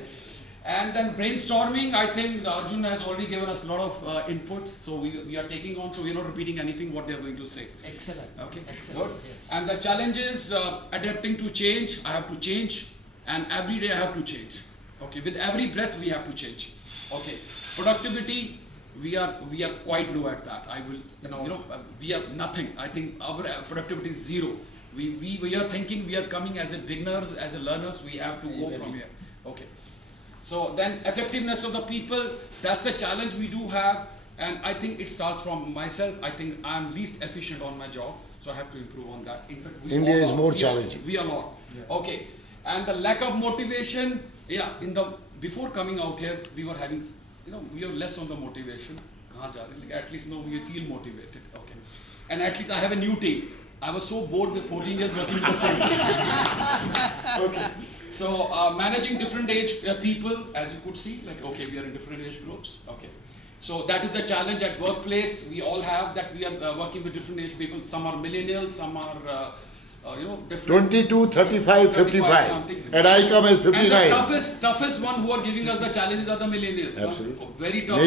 And then brainstorming, I think Arjun has already given us a lot of inputs, so we are taking on, so we are not repeating anything what they are going to say. Excellent. Okay, excellent. Good. Yes. And the challenge is adapting to change. I have to change, and every day I have to change. Okay, with every breath we have to change. Okay, productivity, we are quite low at that. We are nothing. I think our productivity is zero. We are thinking we are coming as a beginners, as a learners. We have to go from here. Okay. So then effectiveness of the people, that's a challenge we do have, and I think it starts from myself. I think I'm least efficient on my job, so I have to improve on that. In fact, India is more challenging. We are not. Yeah. Okay, and the lack of motivation. Yeah, before coming out here, we were having, we are less on the motivation. At least we feel motivated. Okay, and at least I have a new team. I was so bored with 14 years working with the same team. Okay. So managing different age people, as you could see, we are in different age groups. Okay, so that is a challenge at workplace. We all have that. We are working with different age people. Some are millennials, some are different. 22, 35, 55, and I come as 59. And the toughest one who are giving us the challenges are the millennials. Absolutely. Very tough.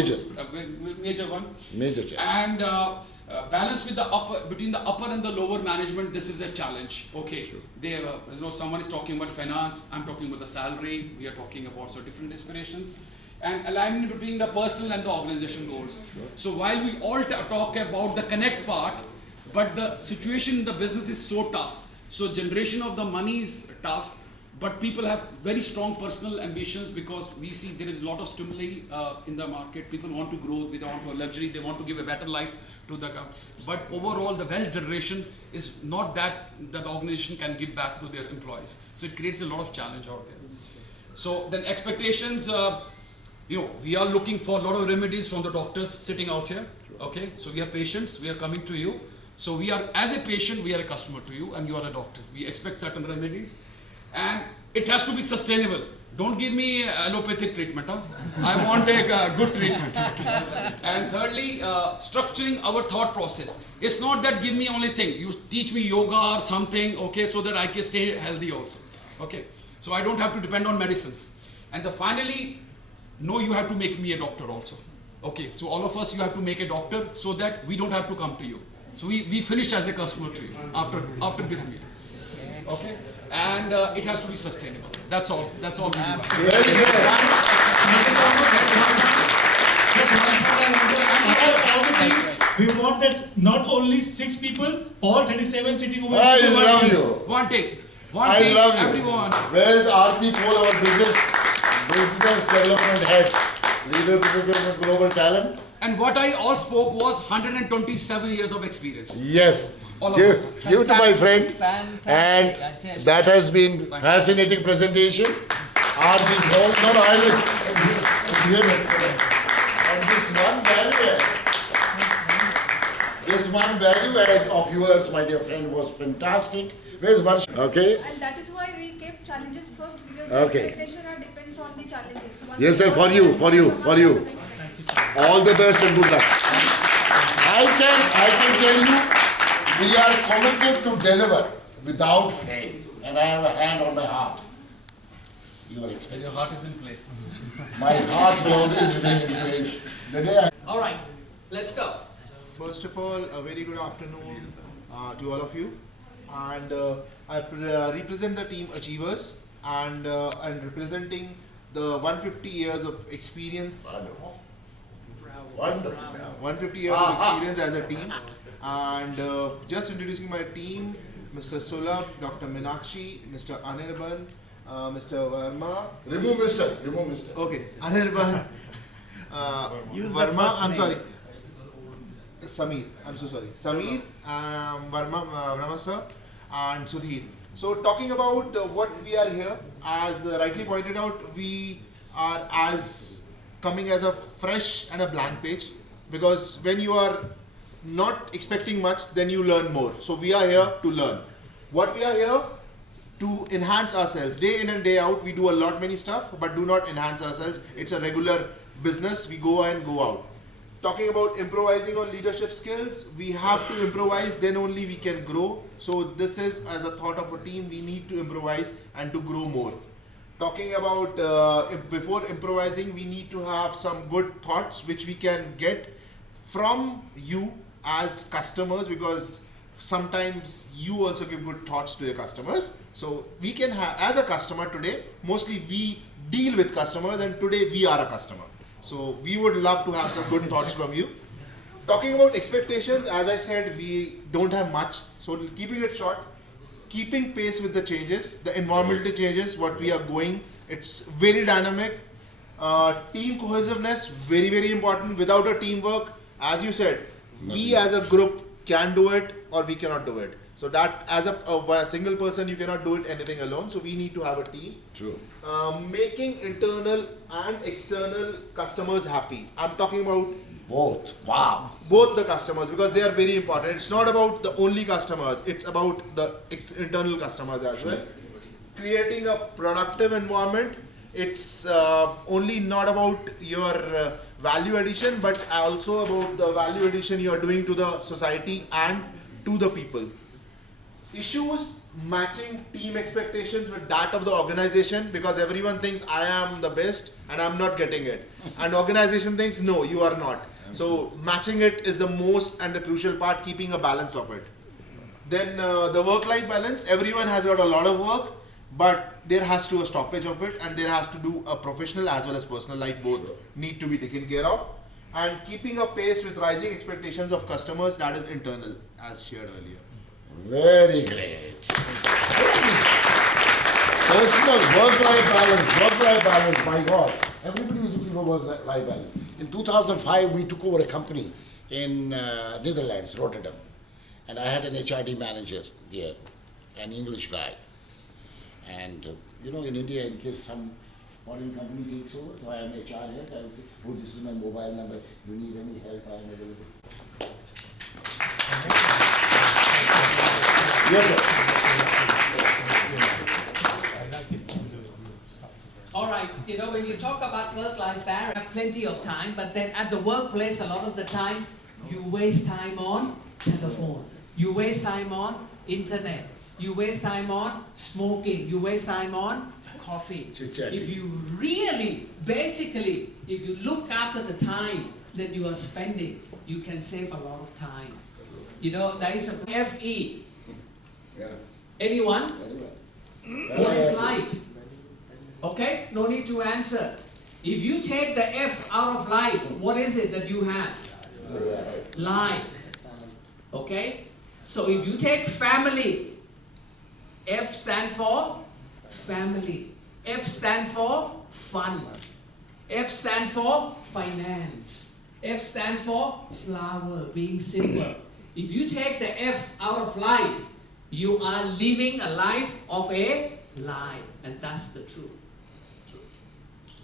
Major one. Major challenge. And balance with between the upper and the lower management, this is a challenge. Okay, sure. They someone is talking about finance, I'm talking about the salary, we are talking about different aspirations, and alignment between the personal and the organization goals. Sure. So while we all talk about the connect part, but the situation in the business is so tough. So generation of the money is tough, but people have very strong personal ambitions because we see there is a lot of stimuli in the market. People want to grow, they want to luxury, they want to give a better life to the company. But overall, the wealth generation is not that the organization can give back to their employees. So it creates a lot of challenge out there. So then expectations, we are looking for a lot of remedies from the doctors sitting out here. Okay, so we are patients, we are coming to you. So we are, as a patient, we are a customer to you, and you are a doctor. We expect certain remedies. And it has to be sustainable. Don't give me allopathic treatment. Huh? I want a good treatment. And thirdly, structuring our thought process. It's not that give me only thing. You teach me yoga or something, okay, so that I can stay healthy also. Okay, so I don't have to depend on medicines. And finally, no, you have to make me a doctor also. Okay, so all of us, you have to make a doctor so that we don't have to come to you. So we finish as a customer to you after this meeting. Okay. And it has to be sustainable. That's all. That's all we do. We want that not only 6 people, all 37 sitting over I here. love you. One take. I love you. Everyone. Where is RP Cole, our business development head, leader of business development global talent? And what I all spoke was 127 years of experience. Yes. Give to my friend. Fantastic. And that has been fascinating presentation. RP Cole. No, I will. And this one value add of yours, my dear friend, was fantastic. Where's Varsh? Okay. And that is why we kept challenges first, because the expectation depends on the challenges. Yes, sir, for you. All the best and good luck. I can tell you, we are committed to deliver without fail. And I have a hand on my heart. Your expectations. Your heart is in place. My heart will always remain in place. All right, let's go. First of all, a very good afternoon to all of you. And I represent the team Achievers, and I'm representing the 150 years of experience. Wonderful. 150 years of experience as a team. And just introducing my team: Mr. Sulabh, Dr. Meenakshi, Mr. Anirban, Mr. Verma. Remove Mr. Okay, Anirban, Verma. I'm sorry. Samir. I'm so sorry. Samir, Verma sir, and Sudhir. So talking about what we are here, as rightly pointed out, we are coming as a fresh and a blank page, because when you are not expecting much, then you learn more. So we are here to learn. What we are here to enhance ourselves. Day in and day out, we do a lot many stuff, but do not enhance ourselves. It's a regular business. We go in, go out. Talking about improvising on leadership skills, we have to improvise, then only we can grow. So this is, as a thought of a team, we need to improvise and to grow more. Talking about before improvising, we need to have some good thoughts which we can get from you as customers, because sometimes you also give good thoughts to your customers. So we can have, as a customer today, mostly we deal with customers, and today we are a customer. So we would love to have some good thoughts from you. Talking about expectations, as I said, we don't have much. So keeping it short, keeping pace with the changes, the environmental changes, what we are going, it's very dynamic. Team cohesiveness, very, very important. Without a teamwork, as you said, we as a group can do it or we cannot do it. So that as a single person, you cannot do it anything alone. So we need to have a team. True. Making internal and external customers happy. I'm talking about both. Wow. Both the customers, because they are very important. It's not about the only customers. It's about the internal customers as well. Creating a productive environment. It's only not about your value addition, but also about the value addition you are doing to the society and to the people. Issues matching team expectations with that of the organization, because everyone thinks I am the best and I'm not getting it. And organization thinks no, you are not. So matching it is the most and the crucial part, keeping a balance of it. Then the work-life balance, everyone has got a lot of work, but there has to be a stoppage of it, and there has to do a professional as well as personal life, both need to be taken care of. And keeping a pace with rising expectations of customers, that is internal, as shared earlier. Very great. Personal work-life balance, my God. Everybody is looking for work-life balance. In 2005, we took over a company in Netherlands, Rotterdam. And I had an HRD manager there, an English guy. And you know, in India, in case some foreign company takes over, so I am HR head, I will say, oh, this is my mobile number, you need any help, I am available. Yes, sir. All right, you know, when you talk about work-life balance, you have plenty of time, but then at the workplace, a lot of the time, you waste time on telephone, you waste time on internet, you waste time on smoking, you waste time on coffee. If you really, basically, if you look after the time that you are spending, you can save a lot of time. You know, there is a FE. Yeah. Anyone? What is life? Okay, no need to answer. If you take the F out of life, what is it that you have? Life. Okay? So if you take family, F stand for family. F stand for fun. F stand for finance. F stand for flower, being simple. If you take the F out of life, you are living a life of a lie. And that's the truth.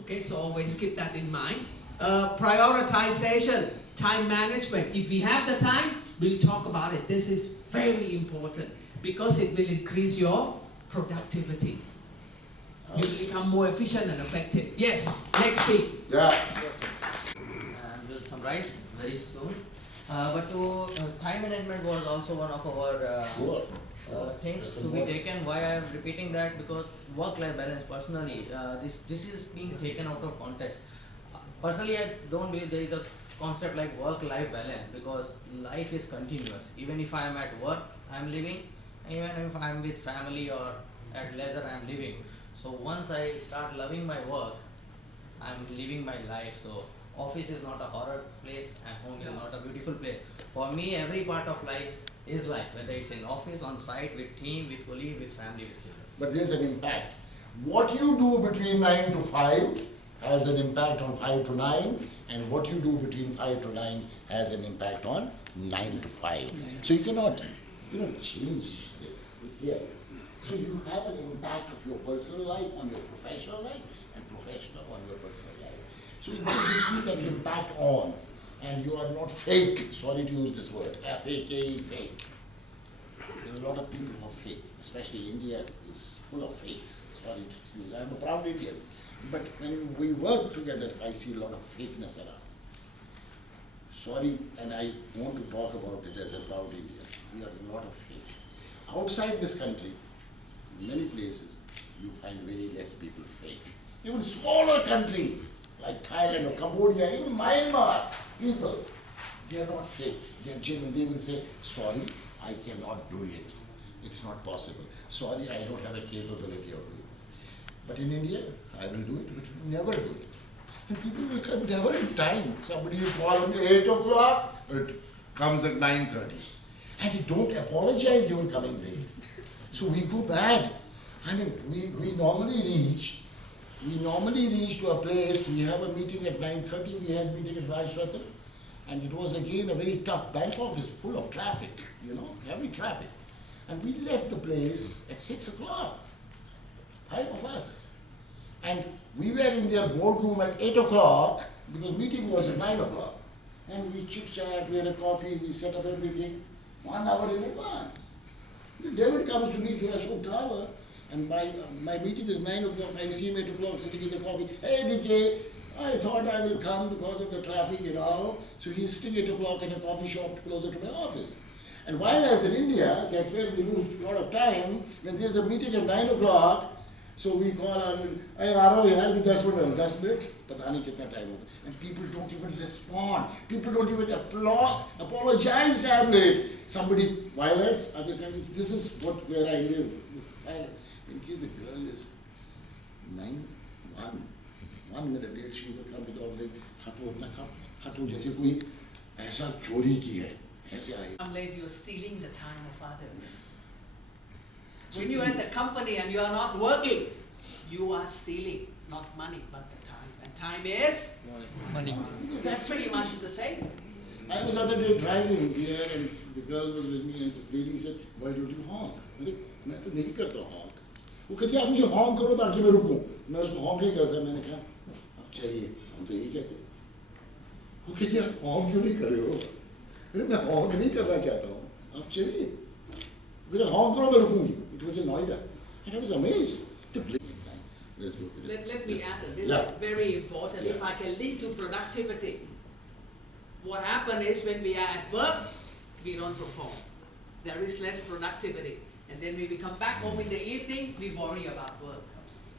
Okay, so always keep that in mind. Prioritization, time management. If we have the time, we'll talk about it. This is very important because it will increase your productivity. You will become more efficient and effective. Yes, next thing. Yeah. And we'll summarize very soon. But time management was also one of our things to be taken. Why I am repeating that? Because work-life balance, personally, this is being taken out of context. Personally, I don't believe there is a concept like work-life balance, because life is continuous. Even if I am at work, I am living. Even if I am with family or at leisure, I am living. So once I start loving my work, I am living my life. So office is not a horror place and home is not a beautiful place. For me, every part of life is life, whether it's in office, on site, with team, with colleague, with family, with children. But there's an impact. What you do between 9 to 5 has an impact on 5 to 9, and what you do between 5 to 9 has an impact on 9 to 5. So you cannot change this. It's there. So you have an impact of your personal life on your professional life and professional on your personal life. So in case you keep that impact on, and you are not fake, sorry to use this word, F-A-K-E, fake. There are a lot of people who are fake, especially India is full of fakes. Sorry to use, I'm a proud Indian. But when we work together, I see a lot of fakeness around. Sorry, and I want to talk about it as a proud Indian. We are a lot of fake. Outside this country, in many places, you find very less people fake. Even smaller countries, like Thailand or Cambodia, even Myanmar, people, they are not fake. They are genuine. They will say, sorry, I cannot do it. It's not possible. Sorry, I don't have a capability of doing it. But in India, I will do it, but never do it. And people will come never in time. Somebody will call at 8 o'clock, it comes at 9:30. And you don't apologize, they were coming late. So we go bad. I mean, we normally reach to a place, we have a meeting at 9:30, we had a meeting at Rajrathan, and it was again a very tough. Bangkok is full of traffic, heavy traffic. And we left the place at 6 o'clock, 5 of us. And we were in their boardroom at 8 o'clock, because meeting was at 9 o'clock. And we chit-chat, we had a coffee, we set up everything 1 hour in advance. David comes to me to Ashok Tower, and my meeting is 9 o'clock. I see him 8 o'clock sitting in the coffee. Hey, BK, I thought I will come because of the traffic, So he's sitting 8 o'clock at a coffee shop closer to my office. And while I was in India, that's where we lose a lot of time. When there's a meeting at 9 o'clock, so we call on, hey, Aro, yaar, bhi 10 minutes, pata nahi kitna time hota. And people don't even respond. People don't even apologize tablet. Somebody, wireless, other countries, this is where I live. In case the girl is 1 minute late, she will come with all the khato jaise koi aisa chori ki hai. I'm late, you're stealing the time of others. When you're at the company and you are not working, you are stealing not money but the time. And time is? Money. Because that's pretty much the same. I was the other day driving here and the girl was with me and the lady said, why don't you honk? मैं तो नहीं करता honk. वो कहती है आप मुझे honk करो ताकि मैं रुकूं. मैं उसको honk नहीं करता. मैंने कहा अब चलिए हम तो यही कहते हैं. वो कहती है आप honk क्यों नहीं कर रहे हो? अरे मैं honk नहीं करना चाहता हूँ. आप चलिए. वो कहती honk करो मैं रुकूंगी. It was in Noida. And I was amazed. Let me add a little, very important, if I can link to productivity. What happens is when we are at work, we don't perform. There is less productivity. And then when we come back home in the evening, we worry about work.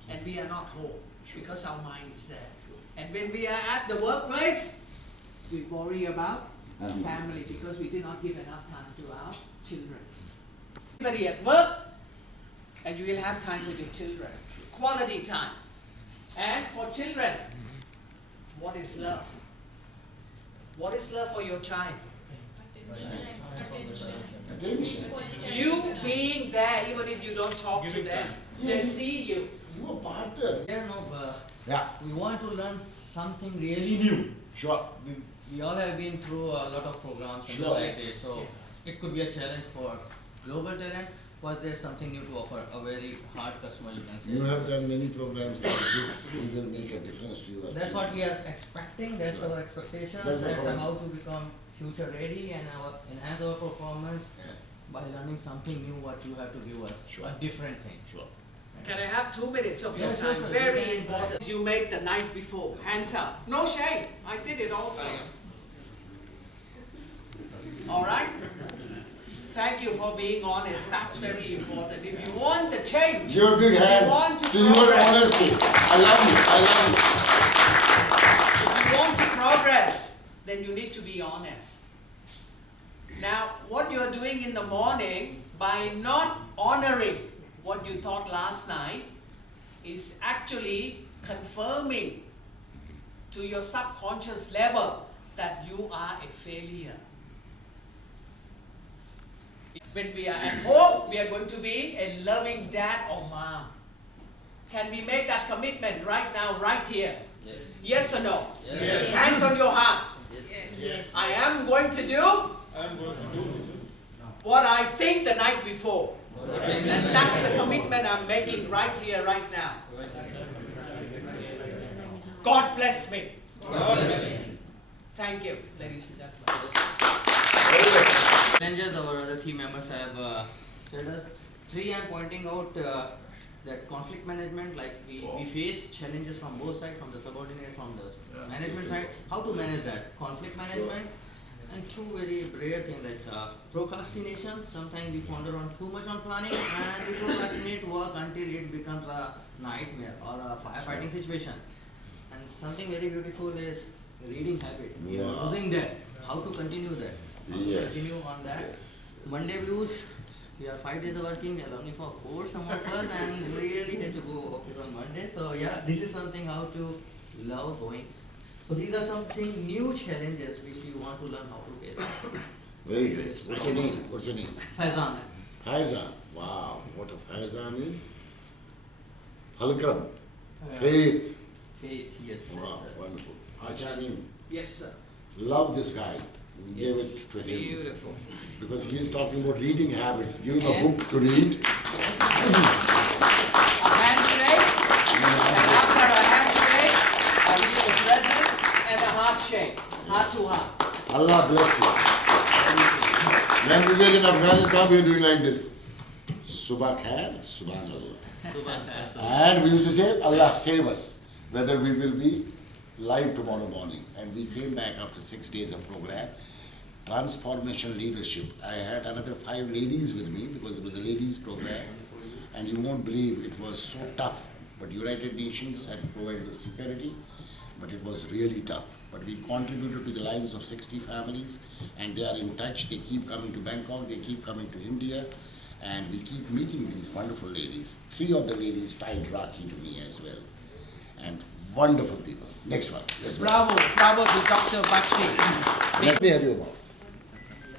And we are not home because our mind is there. And when we are at the workplace, we worry about family because we did not give enough time to our children. Everybody at work, and you will have time with your children. Quality time. And for children, what is love? What is love for your child? You being there, even if you don't talk to them, they see you. You are partner. We want to learn something really new. Sure. We all have been through a lot of programs and like this, so it could be a challenge for global talent. Was there something new to offer? A very hard customer, you can say. You have done many programs like this. We will make a difference to you. That's what we are expecting. That's our expectations. That how to become future ready and enhance our performance by learning something new. What you have to give us a different thing. Sure. Can I have 2 minutes of your time? Very important. You made the night before. Hands up. No shame. I did it also. All right? Thank you for being honest. That's very important. If you want the change, give a big hand you want to to your honesty. I love you. I love you. If you want to progress, then you need to be honest. Now, what you're doing in the morning by not honoring what you thought last night is actually confirming to your subconscious level that you are a failure. When we are at home, we are going to be a loving dad or mom. Can we make that commitment right now, right here? Yes. Yes or no? Yes. Hands on your heart. Yes. I am going to do what I think the night before. And that's the commitment I'm making right here, right now. God bless me. Thank you, ladies and gentlemen. Challenges our other team members have said us. 3, I'm pointing out that conflict management, like we face challenges from both sides, from the subordinate, from the management side. How to manage that? Conflict management. And 2 very rare things like procrastination. Sometimes we ponder on too much on planning and we procrastinate work until it becomes a nightmare or a firefighting situation. And something very beautiful is reading habit. We are losing that. How to continue that? How to continue on that? Monday blues. we are 5 days working, we are learning for 4 some of us, and really have to go office on Monday. So yeah, this is something how to love going. So these are something new challenges which you want to learn how to face. Very good. What's your name? What's your name? Faizan. Faizan. Wow. What a Faizan is? Halkram. Faith. Faith, yes. Wow, Yes, sir. wonderful. Achanim. Yes, sir. Love this guy. We gave Yes, it to him. beautiful. Because he is talking about reading habits. Give him a And- book to read. A handshake, and after a handshake, a little present, and a heart shake, heart to heart. Allah bless you. When we were in Afghanistan, we were doing like this. Subha khair, subhanallah. And we used to say, Allah save us, whether we will be live tomorrow morning. And we came back after 6 days of program. Transformation leadership. I had another 5 ladies with me because it was a ladies program. And you won't believe it was so tough. But United Nations had provided the security, but it was really tough. But we contributed to the lives of 60 families, and they are in touch. They keep coming to Bangkok, they keep coming to India, and we keep meeting these wonderful ladies. 3 of the ladies tied Rakhi to me as well. And wonderful people. Next one. Let's go. Bravo, bravo to Dr. Bakshi. Let me hear you about.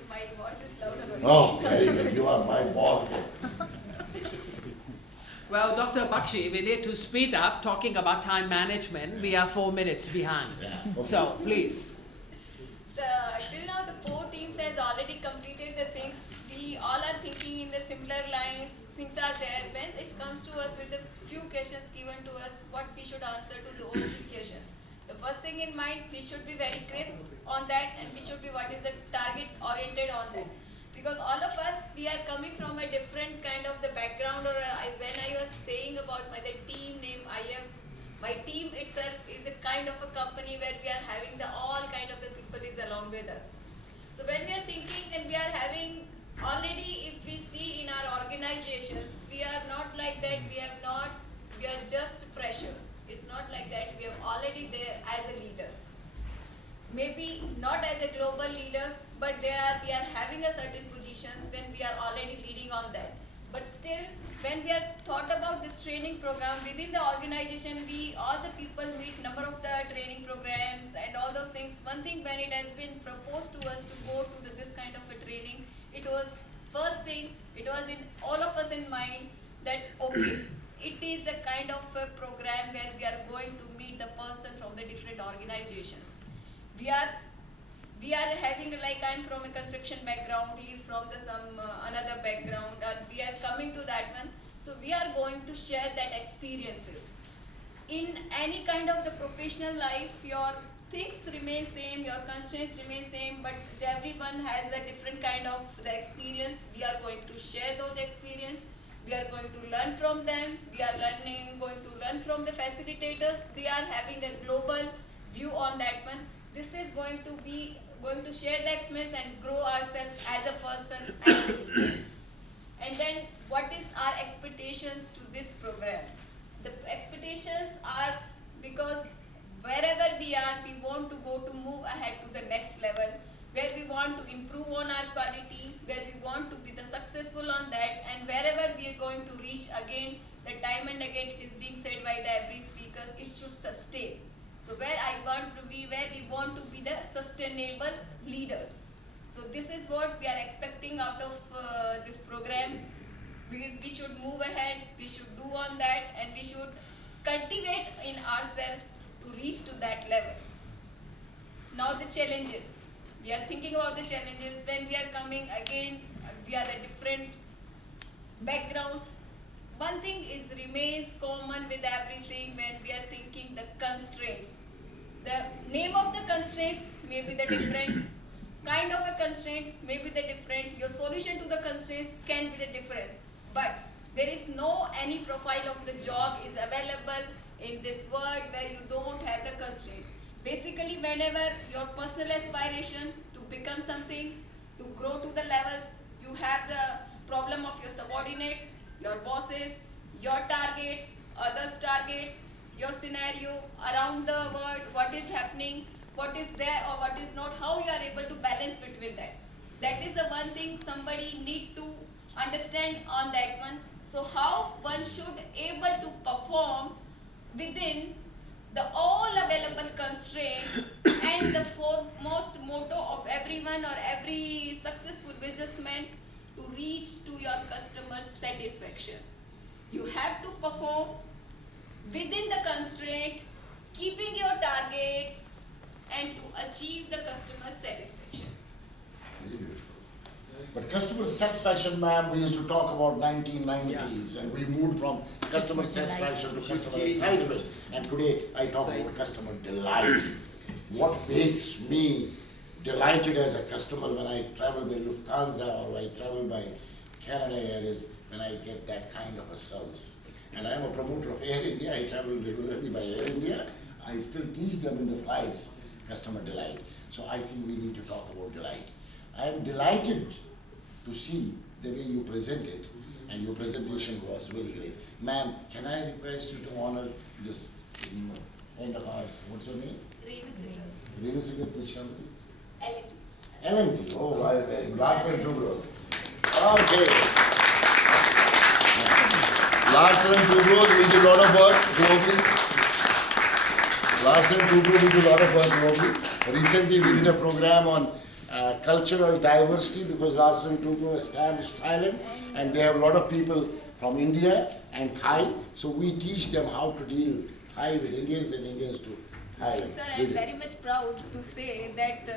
My voice is louder. Oh, very good. You are my boss. Well, Dr. Bakshi, we need to speed up talking about time management. We are 4 minutes behind. So, please. So till now the 4 teams has already completed the things. We all are thinking in the similar lines. Things are there. When it comes to us with a few questions given to us, what we should answer to those questions. The first thing in mind, we should be very crisp on that, and we should be what is the target oriented on that. Because all of us, we are coming from a different kind of the background, or when I was saying about the team name, my team itself is a kind of a company where we are having all kind of the people is along with us. So when we are thinking and we are having already, if we see in our organizations, we are not like that, we are just freshers. It's not like that, we are already there as a leaders. Maybe not as a global leaders, but we are having a certain positions when we are already leading on that. But still, when we are thought about this training program within the organization, all the people meet number of the training programs and all those things. One thing when it has been proposed to us to go to this kind of a training, it was first thing, it was in all of us in mind that okay, it is a kind of a program where we are going to meet the person from the different organizations. We are having, like, I'm from a construction background, he is from another background, and we are coming to that one. So we are going to share that experiences. In any kind of the professional life, your things remain same, your constraints remain same, but everyone has a different kind of the experience. We are going to share those experiences. We are going to learn from them. We are going to learn from the facilitators. They are having a global view on that one. This is going to share the experience and grow ourselves as a person, as a leader. And then what is our expectations to this program? The expectations are, because wherever we are, we want to move ahead to the next level, where we want to improve on our quality, where we want to be the successful on that, and wherever we are going to reach again, the time and again it is being said by every speaker, it should sustain. So where I want to be, where we want to be the sustainable leaders. So this is what we are expecting out of this program, because we should move ahead, we should do on that, and we should cultivate in ourselves to reach to that level. Now the challenges. We are thinking about the challenges when we are coming again, we are the different backgrounds. One thing remains common with everything when we are thinking the constraints. The name of the constraints may be the different, kind of a constraints may be the different, your solution to the constraints can be the difference. But there is no any profile of the job is available in this world where you don't have the constraints. Basically, whenever your personal aspiration to become something, to grow to the levels, you have the problem of your subordinates, your bosses, your targets, others' targets, your scenario around the world, what is happening, what is there or what is not, how you are able to balance between that. That is the one thing somebody need to understand on that one. So how one should able to perform within the all available constraint and the foremost motto of everyone or every successful businessman to reach to your customer satisfaction. You have to perform within the constraint, keeping your targets and to achieve the customer satisfaction. But customer satisfaction, ma'am, we used to talk about 1990s, and we moved from customer satisfaction to customer excitement. And today I talk about customer delight. What makes me delighted as a customer when I travel by Lufthansa or I travel by Canada Air is when I get that kind of a service. And I am a promoter of Air India. I travel regularly by Air India. I still teach them in the flights customer delight. So I think we need to talk about delight. I am delighted to see the way you presented, and your presentation was very great. Ma'am, can I request you to honor this friend of ours? What's your name? Renu Sigat, which company? LNT. Oh, Larsen & Toubro. Okay. Larsen & Toubro will do a lot of work globally. Larsen & Toubro will do a lot of work globally. Recently, we did a program on cultural diversity because Larsen & Toubro established Thailand, and they have a lot of people from India and Thai. So we teach them how to deal Thai with Indians and Indians to Thailand. Sir, I am very much proud to say that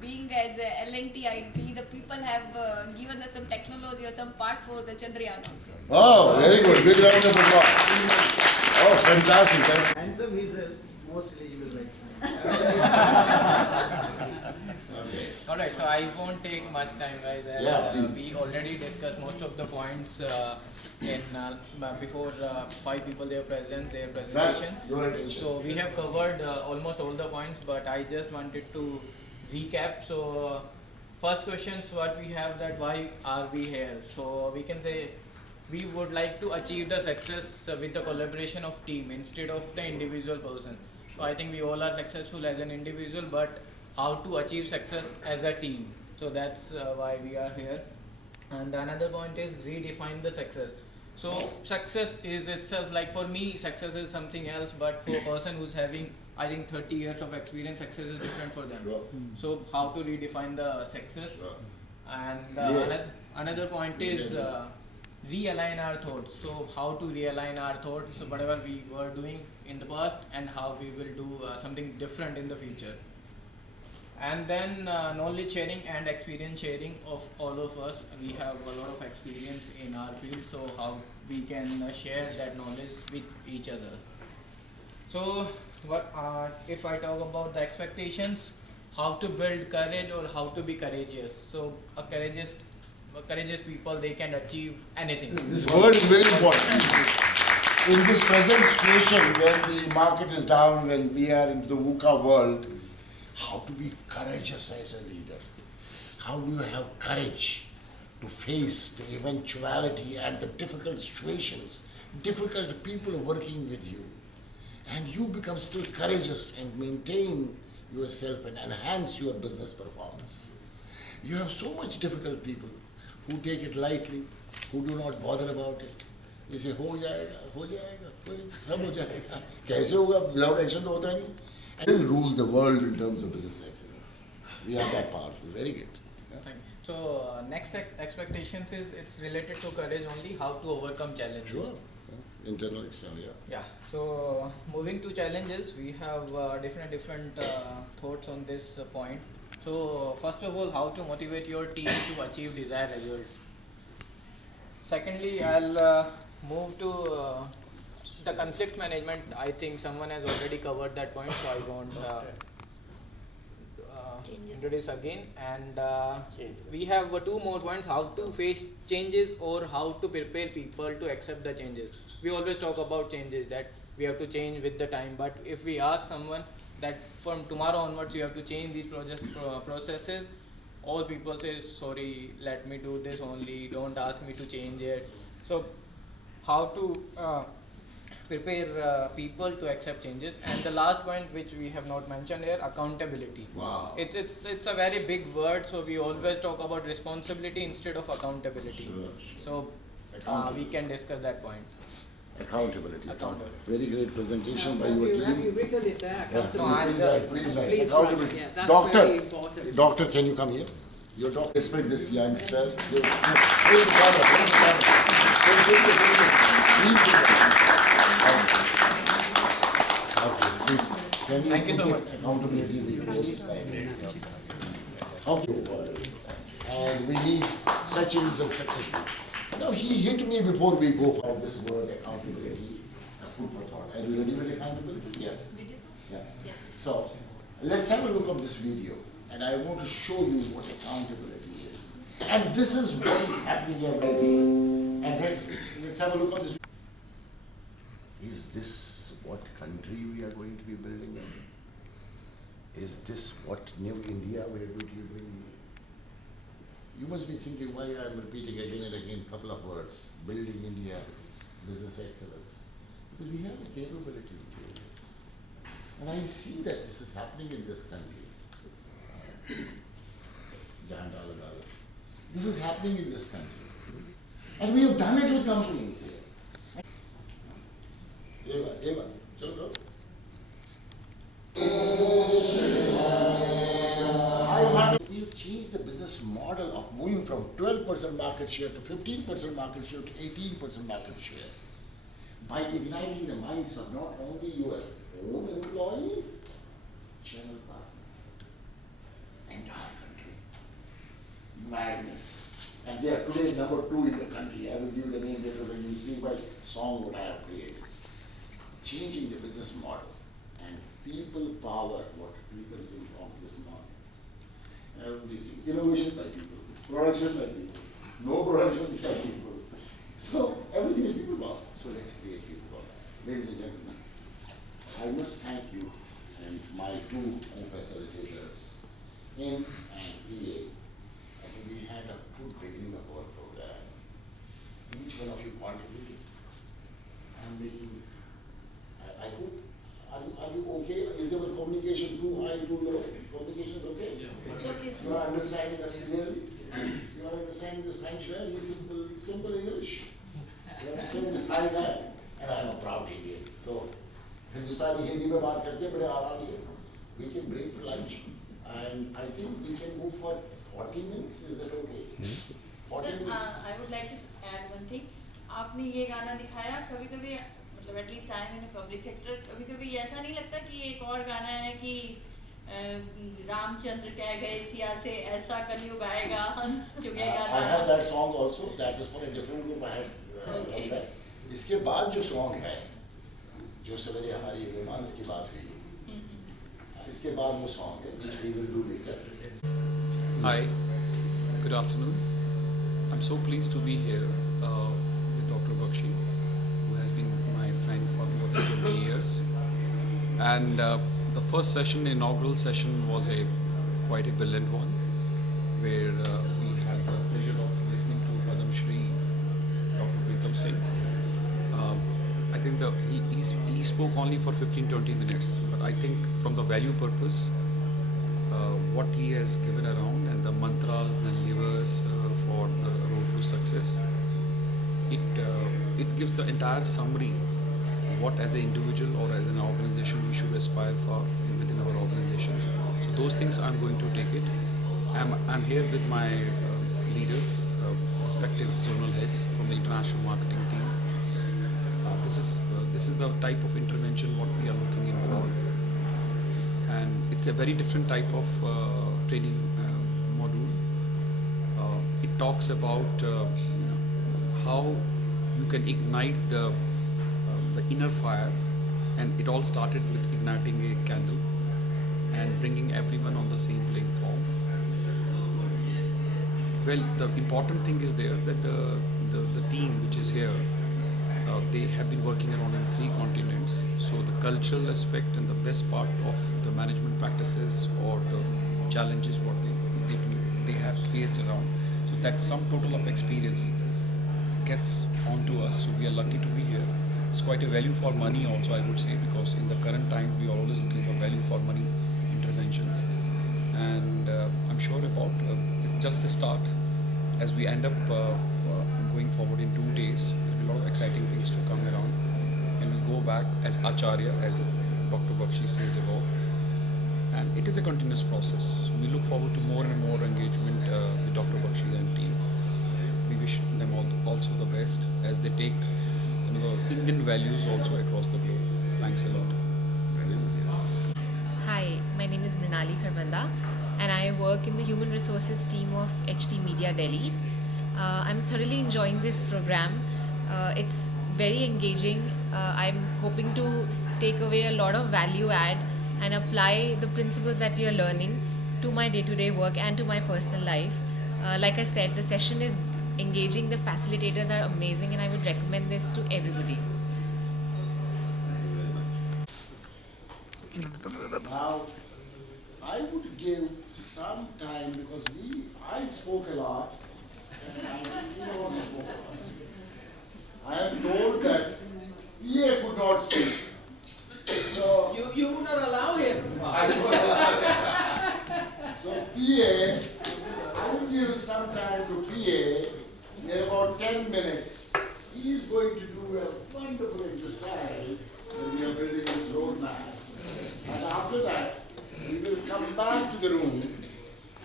being as a LNTIP, the people have given us some technology or some parts for the Chandrayaan also. Oh, very good. Big round of applause. Oh, fantastic. Thanks. Handsome is the most eligible right Alright, so I won't take much time, guys. We already discussed most of the points before 5 people they were present, their presentation. So we have covered almost all the points, but I just wanted to recap. So first questions what we have, that why are we here? So we can say we would like to achieve the success with the collaboration of team instead of the individual person. So I think we all are successful as an individual, but how to achieve success as a team. So that's why we are here. And another point is redefine the success. So success is itself, like for me, success is something else, but for a person who's having, I think 30 years of experience, success is different for them. So how to redefine the success. And another point is realign our thoughts. So how to realign our thoughts, whatever we were doing in the past and how we will do something different in the future. And then knowledge sharing and experience sharing of all of us. We have a lot of experience in our field, so how we can share that knowledge with each other. So what if I talk about the expectations, how to build courage or how to be courageous. So a courageous people, they can achieve anything. This word is very important. In this present situation when the market is down, when we are into the VUCA world, how to be courageous as a leader? How do you have courage to face the eventuality and the difficult situations, difficult people working with you, and you become still courageous and maintain yourself and enhance your business performance? You have so much difficult people who take it lightly, who do not bother about it. They say, हो जाएगा, सब हो जाएगा. कैसे होगा? Without action तो होता नहीं. And will rule the world in terms of business excellence. We are that powerful. Very good. Thank you. So next expectations is it's related to courage only, how to overcome challenges. Sure. Internal, external, yeah. Yeah. So moving to challenges, we have different thoughts on this point. So first of all, how to motivate your team to achieve desired results. Secondly, I'll move to the conflict management. I think someone has already covered that point, so I won't introduce again. And we have 2 more points: how to face changes or how to prepare people to accept the changes. We always talk about changes, that we have to change with the time, but if we ask someone that from tomorrow onwards you have to change these processes, all people say, sorry, let me do this only, don't ask me to change it. So how to prepare people to accept changes. And the last point, which we have not mentioned here, accountability. Wow. It's a very big word, so we always talk about responsibility instead of accountability. So we can discuss that point. Accountability. Very great presentation by your team. Have you written it there? Please write. Please Accountability. write, yeah, that's Doctor, very important. doctor, can you come here? Your doctor, respect this young sir. Please, please, Thank you so much. Accountability we close. Okay. And we need Sachin's and successful. Now he hit me before we go for this word accountability, food for thought. Are you ready with accountability? Yes. Yeah. Yes. So let's have a look at this video, and I want to show you what accountability is. And this is what is happening every day. And let's have a look at this. Is this what country we are going to be building in? Is this what new India we are going to be building? You must be thinking why I am repeating again and again a couple of words. Building India, business excellence. Because we have the capability to do it. And I see that this is happening in this country. This is happening in this country. And we have done it with companies here. Eva, chalo go. We have changed the business model of moving from 12% market share to 15% market share to 18% market share by igniting the minds of not only your own employees, channel partners, entire country. Madness. And they are today number 2 in the country. I will give the name later when you see my song what I have created. Changing the business model and people power what becomes in from this model. Everything. Innovation by people, production by people, no production by people. So everything is people power. So let's create people power. Ladies and gentlemen, I must thank you and my 2 co-facilitators, in and PA. I think we had a good beginning of our program. Each one of you contributed. I'm making, I hope, are you okay? Is our communication too high, too low? Communication is okay? Yeah. It's okay. You are understanding us clearly? You are understanding this French guy? He's simple English. You understand this Thai guy? And I am a proud Indian. So, Hindustani Hindi mein baat karte hain bade aaram se. We can break for lunch. And I think we can go for 40 minutes. Is that okay? 40 minutes? I would like to add one thing. आपने ये गाना दिखाया कभी-कभी मतलब at least I am in public sector कभी-कभी ऐसा नहीं लगता कि एक और गाना है कि रामचंद्र कह गए सिया से ऐसा कलयुग आएगा हंस चुगेगा I have that song also. That is for a different group. I have that. इसके बाद जो song है, जो सवेरे हमारी रोमांस की बात हुई, इसके बाद वो song है, which we will do later. Hi, good afternoon. I'm so pleased to be here with Dr. Bakshi, who has been my friend for more than 20 years. And the first session, inaugural session, was quite a brilliant one, where we had the pleasure of listening to Padam Shri, Dr. Pritam Singh. I think he spoke only for 15-20 minutes, but I think from the value purpose, what he has given around and the mantras and the levers for the road to success, it gives the entire summary what as an individual or as an organization we should aspire for within our organizations. So those things I'm going to take it. I'm here with my leaders, respective zonal heads from the international marketing team. This is the type of intervention what we are looking in for, and it's a very different type of training module. It talks about how you can ignite the inner fire, and it all started with igniting a candle and bringing everyone on the same platform. Well, the important thing is there that the team which is here, they have been working around in 3 continents. So the cultural aspect and the best part of the management practices or the challenges what they have faced around. So that sum total of experience gets onto us. So we are lucky to be here. It's quite a value for money also, I would say, because in the current time we are always looking for value for money interventions. And I'm sure about it's just a start. As we end up going forward in 2 days, there will be a lot of exciting things to come around. And we go back as Acharya, as Dr. Bakshi says about. And it is a continuous process. So we look forward to more and more engagement with Dr. Bakshi and team. We wish them all also the best as they take the Indian values also across the globe. Thanks a lot. Hi, my name is Mrinali Kharmanda and I work in the Human Resources team of HT Media Delhi. I'm thoroughly enjoying this program. It's very engaging. I'm hoping to take away a lot of value add and apply the principles that we are learning to my day-to-day work and to my personal life. Like I said, the session is engaging, the facilitators are amazing, and I would recommend this to everybody. Now, I would give some time because I spoke a lot and he also spoke a lot. I am told that PA could not speak. So You would not allow him. I would allow him. So PA, I will give some time to PA in about 10 minutes. He is going to do a wonderful exercise when we are building this roadmap. And after that, we will come back to the room.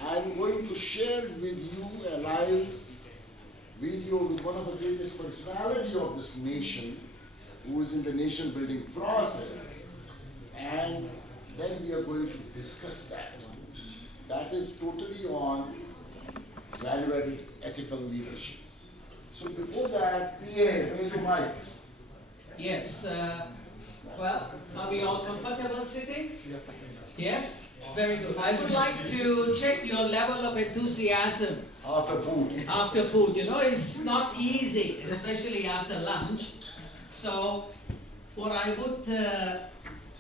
I'm going to share with you a live video with one of the greatest personalities of this nation, who is in the nation building process. And then we are going to discuss that. That is totally on value-added ethical leadership. So before that, PA, raise your mic. Yes. Well, are we all comfortable sitting? Yes? Very good. I would like to check your level of enthusiasm. After food. After food. You know, it's not easy, especially after lunch. So, what I would,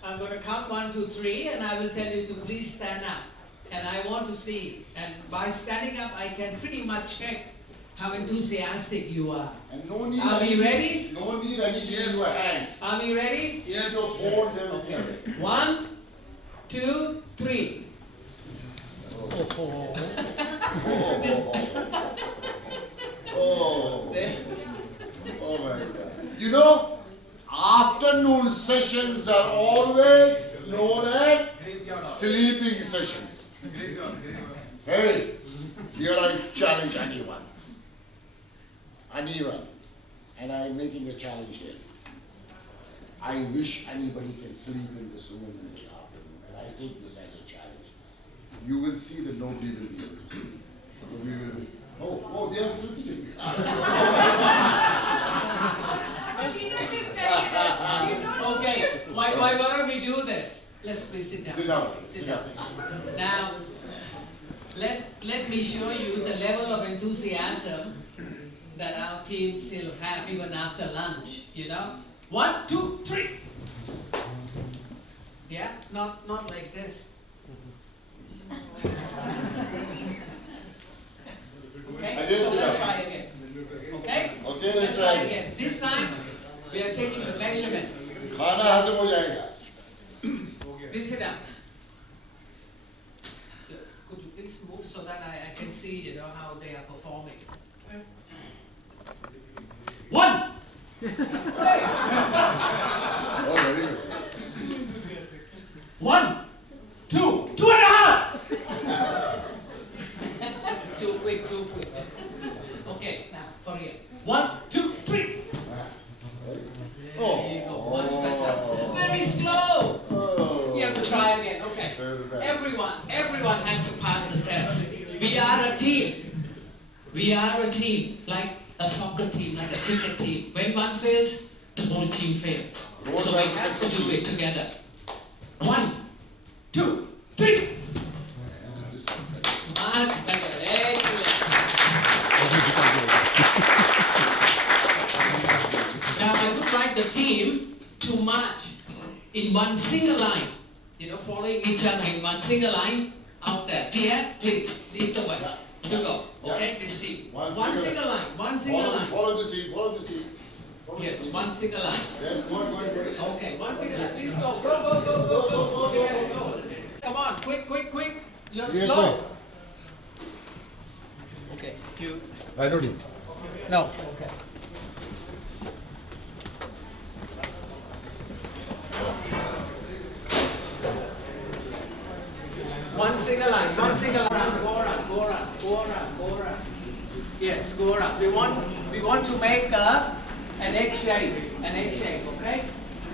I'm going to count 1, 2, 3, and I will tell you to please stand up. And I want to see, and by standing up, I can pretty much check how enthusiastic you are. And no need are we ready? No need anything in your hands. Are we ready? Yes. Your boards, okay. 1, 2, 3. Oh my God. You know, afternoon sessions are always known as sleeping sessions. Hey, here I challenge anyone. Anyone. And I'm making a challenge here. I wish anybody can sleep in this room in this afternoon. And I take this as a challenge. You will see that nobody will be able to sleep. We will be, oh, they are still sleeping. Okay, why don't we do this? Let's please sit down. Sit down. Sit down. Now, let me show you the level of enthusiasm that our team still have even after lunch, you know? 1, 2, 3. Yeah, not like this. Okay, so let's try again. Okay? Okay, let's try again. This time, we are taking the measurement. Khana hazam ho jayega. Please sit down. Could you please move so that I can see, you know, how they are performing? 1. Oh, very good. 1, 2, 2.5. Too quick. Okay, now for real. 1, 2, 3. There you go. Much better. Very slow. You have to try again. Okay. Everyone has to pass the test. We are a team. We are a team, like a soccer team, like a cricket team. When one fails, the whole team fails. So we have to do it together. 1, 2, 3. Much better. Excellent. Now I would like the team to march in one single line. You know, following each other in one single line out there. Pierre, please, lead the way. You go. Okay, this team. One single line. One single line. Follow this team. Yes, one single line. Yes, go. Okay, one single line. Please go. Go. Go. Come on, quick. You're slow. Okay, you. I don't know. No. Okay. One single line. Go around. Yes, go around. We want to make an egg shape, okay?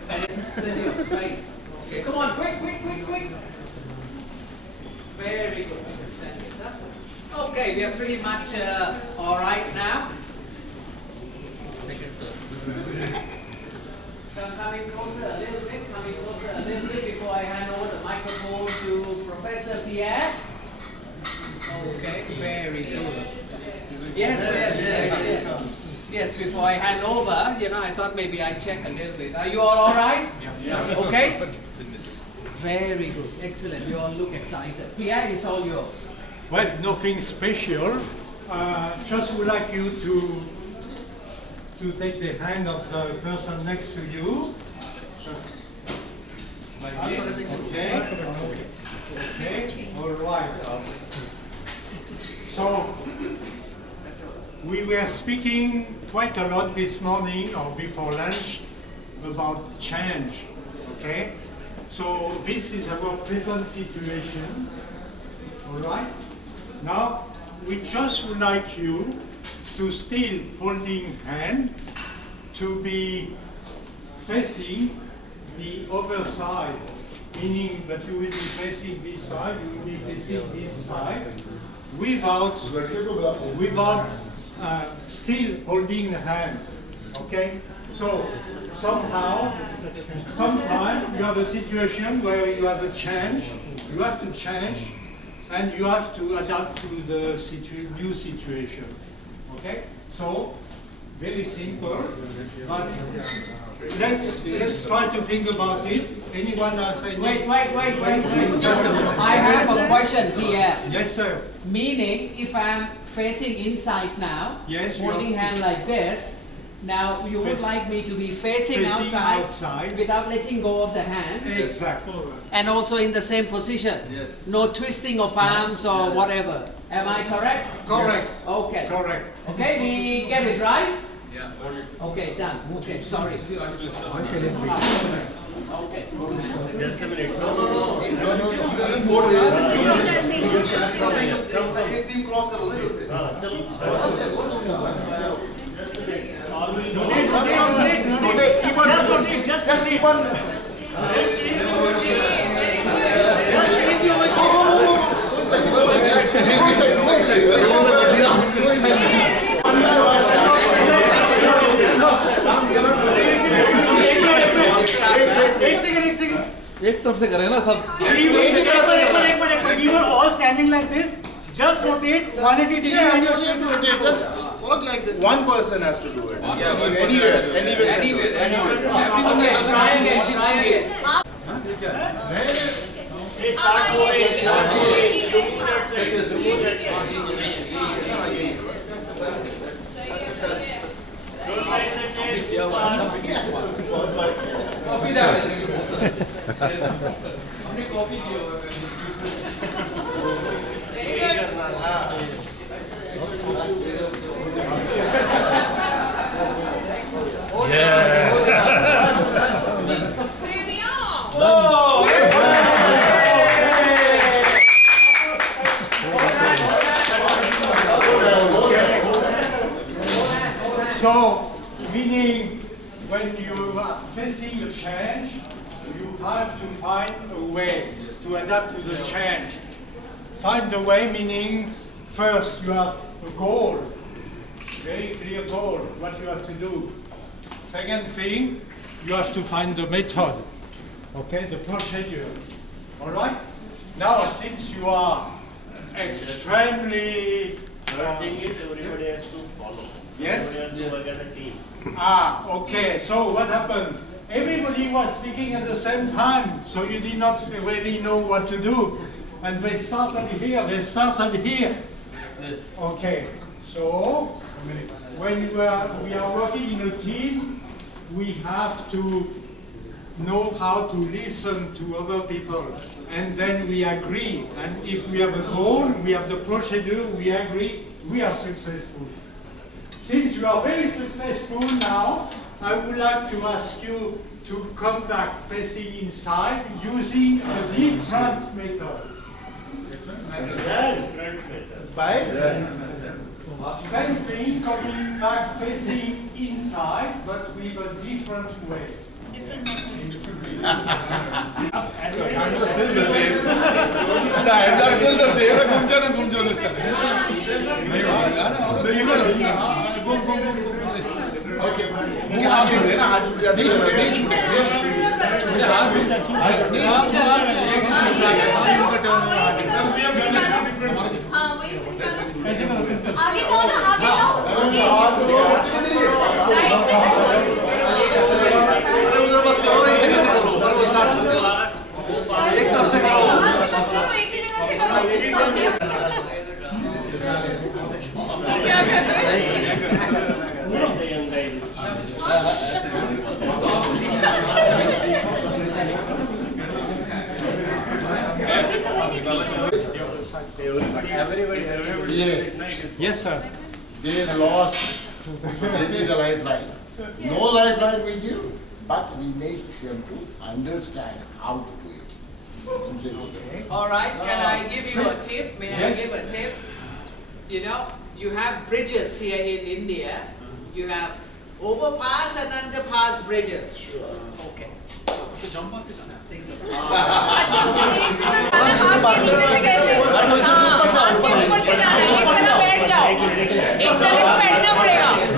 And it's plenty of space. Okay. Come on, quick. Very good. Okay, we are pretty much all right now. So I'm coming closer a little bit before I hand over the microphone to Professor Pierre. Okay, very good. Yes, before I hand over, I thought maybe I check a little bit. Are you all right? Yeah. Okay? Very good. Excellent. You all look excited. Pierre, it's all yours. Well, nothing special. Just would like you to take the hand of the person next to you. Just like this. Okay. All right. So we were speaking quite a lot this morning or before lunch about change. Okay. So this is our present situation. All right. Now, we just would like you to still holding hand, to be facing the other side, meaning that you will be facing this side, you will be facing this side, without still holding the hands. Okay? So, sometime you have a situation where you have a change, you have to change, and you have to adapt to the new situation. Okay? So, very simple, but let's try to think about it. Anyone has any... Wait. I have a question, Pierre. Yes, sir. Meaning, if I'm facing inside now, yes, holding hand like this, now you would like me to be facing outside without letting go of the hand. Exactly. And also in the same position. Yes. No twisting of arms or whatever. Am I correct? Correct. Okay. Correct. Okay, we get it right? Yeah. Okay, done. Okay, sorry. Okay. Just a minute. Just keep on. Just change the mochi. Just change the एक तरफ से करें ना सब We were all standing like this. Just rotate 180 degrees. Yeah, just rotate. Just work like this. One person has to do it. Anywhere. Everyone try again. So, meaning when you are facing a change, you have to find a way to adapt to the change. Find the way meaning first you have a goal, very clear goal, what you have to do. Second thing, you have to find the method, okay, the procedure. All right? Now, since you are extremely... everybody has to follow. Yes? Everybody has to work as a team. Okay, so what happened? Everybody was speaking at the same time, so you did not really know what to do. And they started here, Yes. Okay, so when we are working in a team, we have to know how to listen to other people, and then we agree. And if we have a goal, we have the procedure, we agree, we are successful. Since you are very successful now, I would like to ask you to come back facing inside using a different method. Same thing, coming back facing inside, but with a different way. Hands are still the same. The hands are still the same. Gumjo the same. Okay. इनके हाथ छूट गए ना, हाथ छूट जाते हैं। नहीं छूटे। मेरे हाथ नहीं छूटे। इनका टर्न है हाथ। इसका ऐसे करो सिंपल। आगे जाओ ना, आगे जाओ। अरे उधर मत करो, एक जगह से करो। पर वो स्टार्ट करो। एक तरफ से करो। सब करो एक ही जगह से करो। क्या कर रहे हैं? Yes, sir. They lost, so they need a lifeline. No lifeline with you, but we make them to understand how to do it. In case they don't. All right, can I give you a tip? May Yes. I give a tip? You know, you have bridges here in India. You have overpass and underpass bridges. Sure. Okay. So jump on it. Think of it.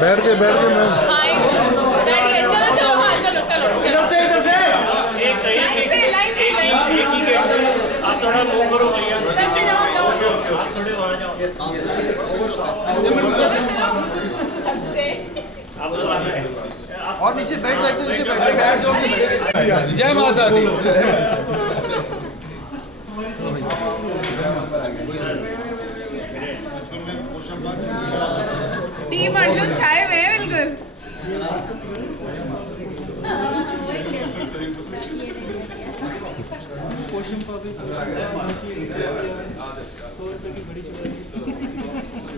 बैठ के ma'am इधर से आप थोड़ा move करो भैया। आप थोड़े वहाँ जाओ। और नीचे बैठ सकते हैं, नीचे बैठ जाओ। जय माता दी। टीम अर्जुन छाए हुए हैं बिल्कुल।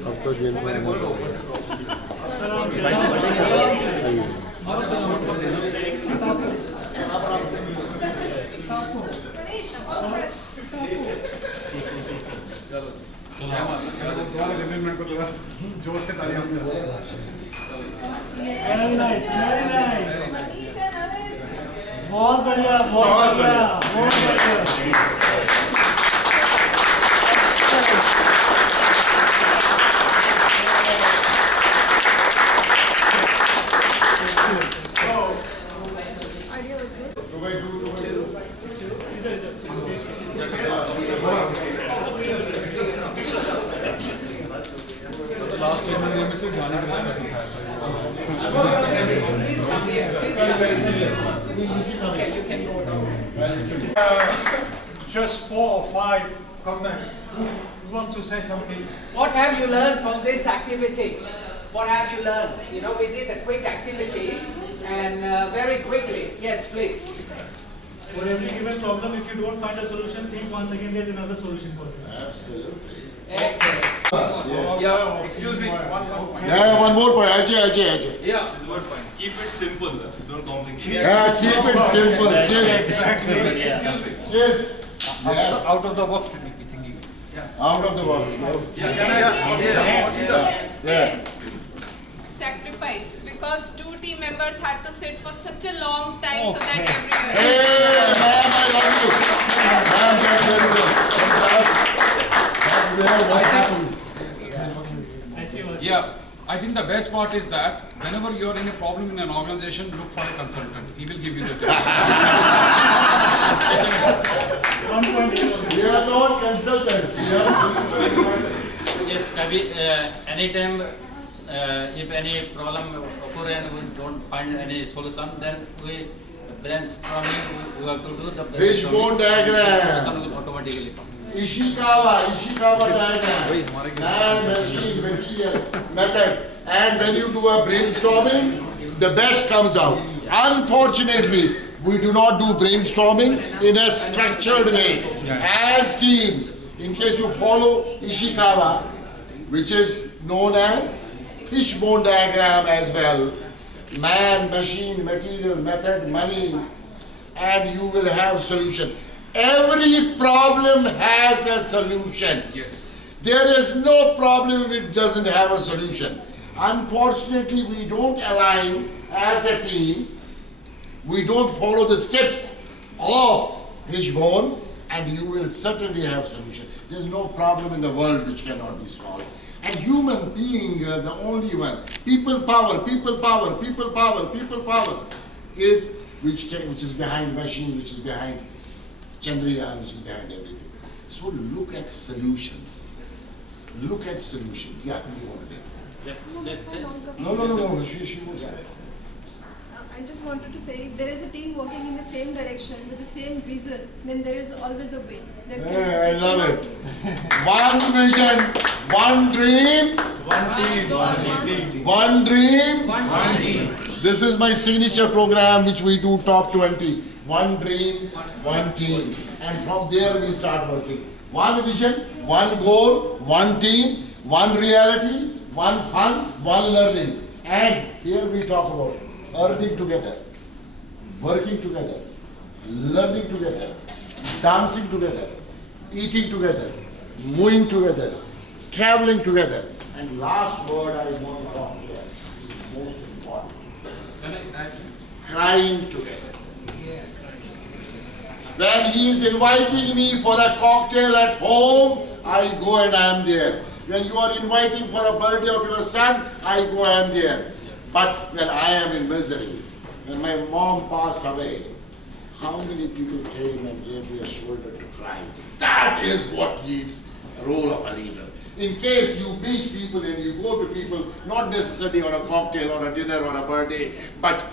अब तो गेम जोर से तालियां। बहुत बढ़िया, बहुत बढ़िया, बहुत बढ़िया। लास्ट टाइम मैंने में से जाने का रास्ता सिखाया था। Just 4 or 5 comments. You want to say something? What have you learned from this activity? What have you learned? You know, we did a quick activity and very quickly. Yes, please. For every given problem, if you don't find a solution, think once again there is another solution for this. Absolutely. Excellent. Yeah, excuse me. Yeah, one more point. Ajay. Yeah, this is one point. Keep it simple. Don't complicate. Yeah, keep it simple. Yes. Exactly. Excuse me. Yes. Out of the box thinking. Out of the box. Yes. Yeah. Sacrifice, because 2 team members had to sit for such a long time so that everyone. Hey, ma'am, I love you. Ma'am, that's very good. Yeah, I think the best part is that whenever you are in a problem in an organization, look for a consultant. He will give you the tip. We are not consultants. Yes, Kavi, anytime if any problem occur and we don't find any solution, then we brainstorming, we have to do the Fishbone diagram. solution will automatically come. Ishikawa diagram. Man, machine, material, method. And when you do a brainstorming, the best comes out. Unfortunately, we do not do brainstorming in a structured way. As teams, in case you follow Ishikawa, which is known as fishbone diagram as well, man, machine, material, method, money, and you will have solution. Every problem has a solution. Yes. There is no problem which doesn't have a solution. Unfortunately, we don't align as a team. We don't follow the steps of fishbone, and you will certainly have solution. There's no problem in the world which cannot be solved. And human being, the only one, people power, people power, people power, people power, is which is behind machine, which is behind Chandrayaan, which is behind everything. So look at solutions. Look at solutions. Yeah, you want to do. No. She was. I just wanted to say, if there is a team working in the same direction with the same vision, then there is always a way. I love it. One vision, one dream, one dream, one team. This is my signature program which we do top 20. One dream, one team. And from there we start working. One vision, one goal, one team, one reality, one fun, one learning. And here we talk about earning together, working together, learning together, dancing together, eating together, moving together, traveling together. And last word I want to talk here is most important. Crying together. Yes. When he is inviting me for a cocktail at home, I go and I am there. When you are inviting for a birthday of your son, I go and I am there. But when I am in misery, when my mom passed away, how many people came and gave their shoulder to cry? That is what needs the role of a leader. In case you meet people and you go to people, not necessarily on a cocktail or a dinner or a birthday, but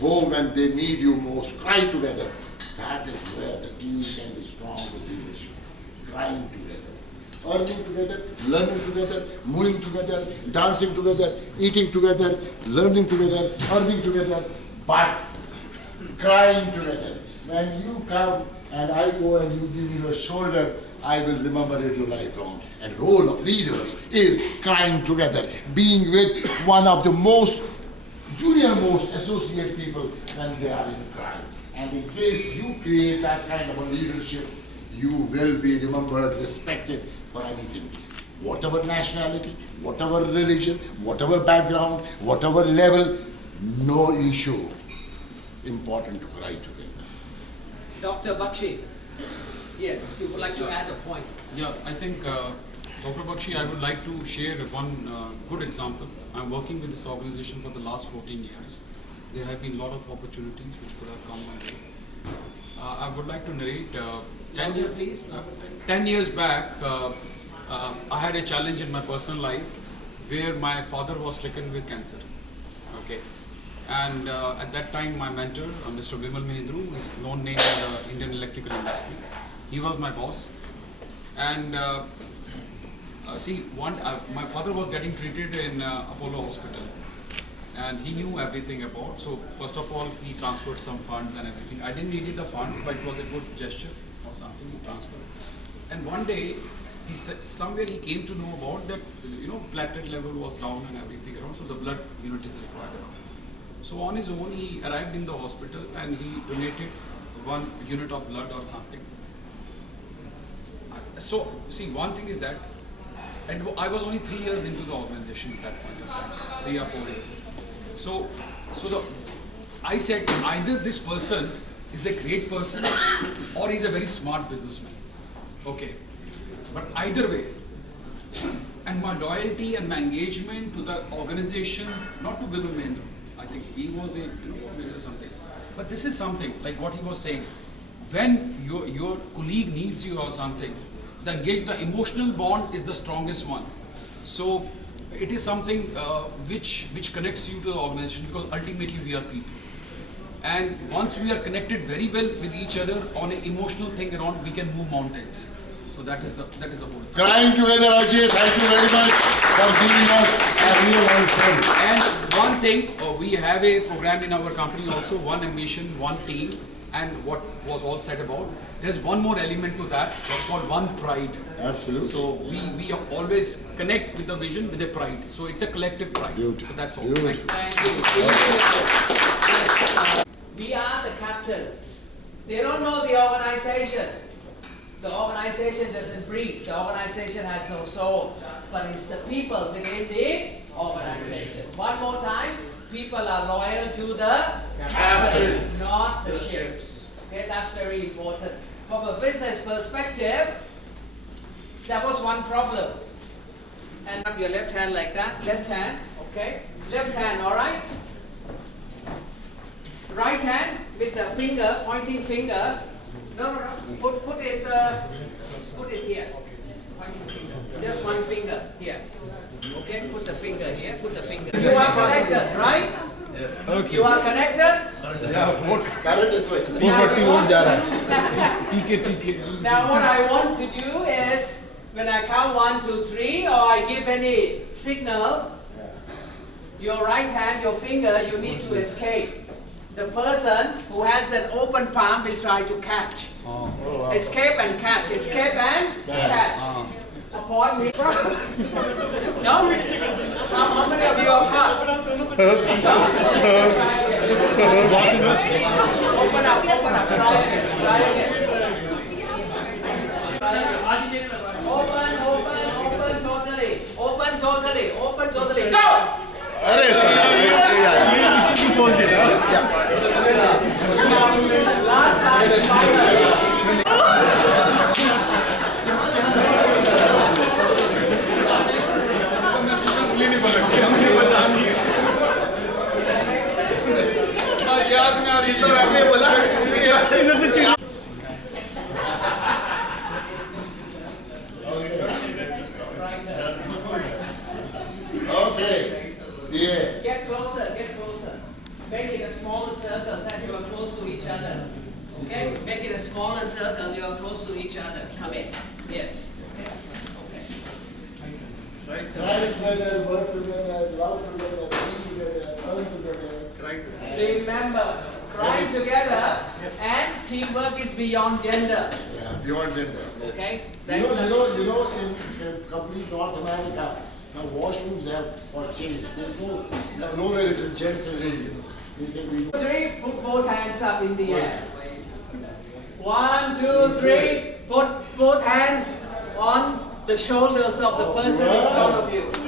go when they need you most, cry together. That is where the team can be strong with leadership. Crying together. Earning together, learning together, moving together, dancing together, eating together, learning together, earning together, but crying together. When you come and I go and you give me your shoulder, I will remember it your lifelong. And role of leaders is crying together, being with one of the most junior most associate people when they are in crime. And in case you create that kind of a leadership, you will be remembered, respected for anything. Whatever nationality, whatever religion, whatever background, whatever level, no issue. Important to cry together. Dr. Bakshi, yes, you would like to add a point. Yeah, I think, Dr. Bakshi, I would like to share one good example. I'm working with this organization for the last 14 years. There have been a lot of opportunities which could have come my way. I would like to narrate 10 years back, I had a challenge in my personal life where my father was stricken with cancer. Okay. And at that time, my mentor, Mr. Vimal Mehindru, who is known name in the Indian electrical industry, he was my boss. And my father was getting treated in Apollo Hospital. And he knew everything about. So first of all, he transferred some funds and everything. I didn't need the funds, but it was a good gesture or something he transferred. And one day, he said somewhere he came to know about that, platelet level was down and everything around. So the blood unit is required around. So on his own, he arrived in the hospital and he donated 1 unit of blood or something. So see, one thing is that, and I was only 3 years into the organization at that point of time, 3 or 4 years. I said either this person is a great person or he's a very smart businessman. Okay, but either way, and my loyalty and my engagement to the organization, not to Vimal Mehindru. I think he was something, but this is something like what he was saying. When your colleague needs you or something, the emotional bond is the strongest one. So it is something which connects you to the organization, because ultimately we are people. And once we are connected very well with each other on an emotional thing around, we can move mountains. So that is the whole. Crying together, Ajay. Thank you very much for giving us a real life friend. And one thing we have a program in our company also, one ambition, one team, and what was all said about. There's one more element to that, that's called one pride. Absolutely. So we always connect with the vision with a pride. So it's a collective pride. Beautiful. So that's all. Beautiful. Thank Thank you. We are the captains. They don't know the organization. The organization doesn't breathe. The organization has no soul. But it's the people within the organization. One more time. People are loyal to the captains, not the ships. Okay, that's very important. From a business perspective, that was one problem. And up your left hand like that. Left hand, okay? Left hand, all right? Right hand with the finger, pointing finger. No. Put it here. Pointing finger. Just one finger here. Okay, put the finger here. Put the finger. You are connected, right? Yes. Okay. You are connected. Yeah, current is going. 240 volt जा रहा है. Now what I want to do is, when I count 1, 2, 3, or I give any signal, your right hand, your finger, you need to escape. The person who has that open palm will try to catch. Escape and catch. Escape and catch. Upon me. No? How many of you are caught? Open up. Try again. Open totally. Go! अरे sir Last time, याद में आ रही है आपने बोला Okay. Yeah. Get closer. Make it a smaller circle that you are close to each other. Okay? Make it a smaller circle, you are close to each other. Come in. Yes. Okay. Try together, work together, love together, be together, earn together. Remember, cry together and teamwork is beyond gender. Yeah, beyond gender. Okay? You know, in complete North America, now washrooms have got changed. There's nowhere between gents and ladies. They say we go. 3, put both hands up in the air. 1, 2, 3, put both hands on the shoulders of the person in front of you. 1, 2,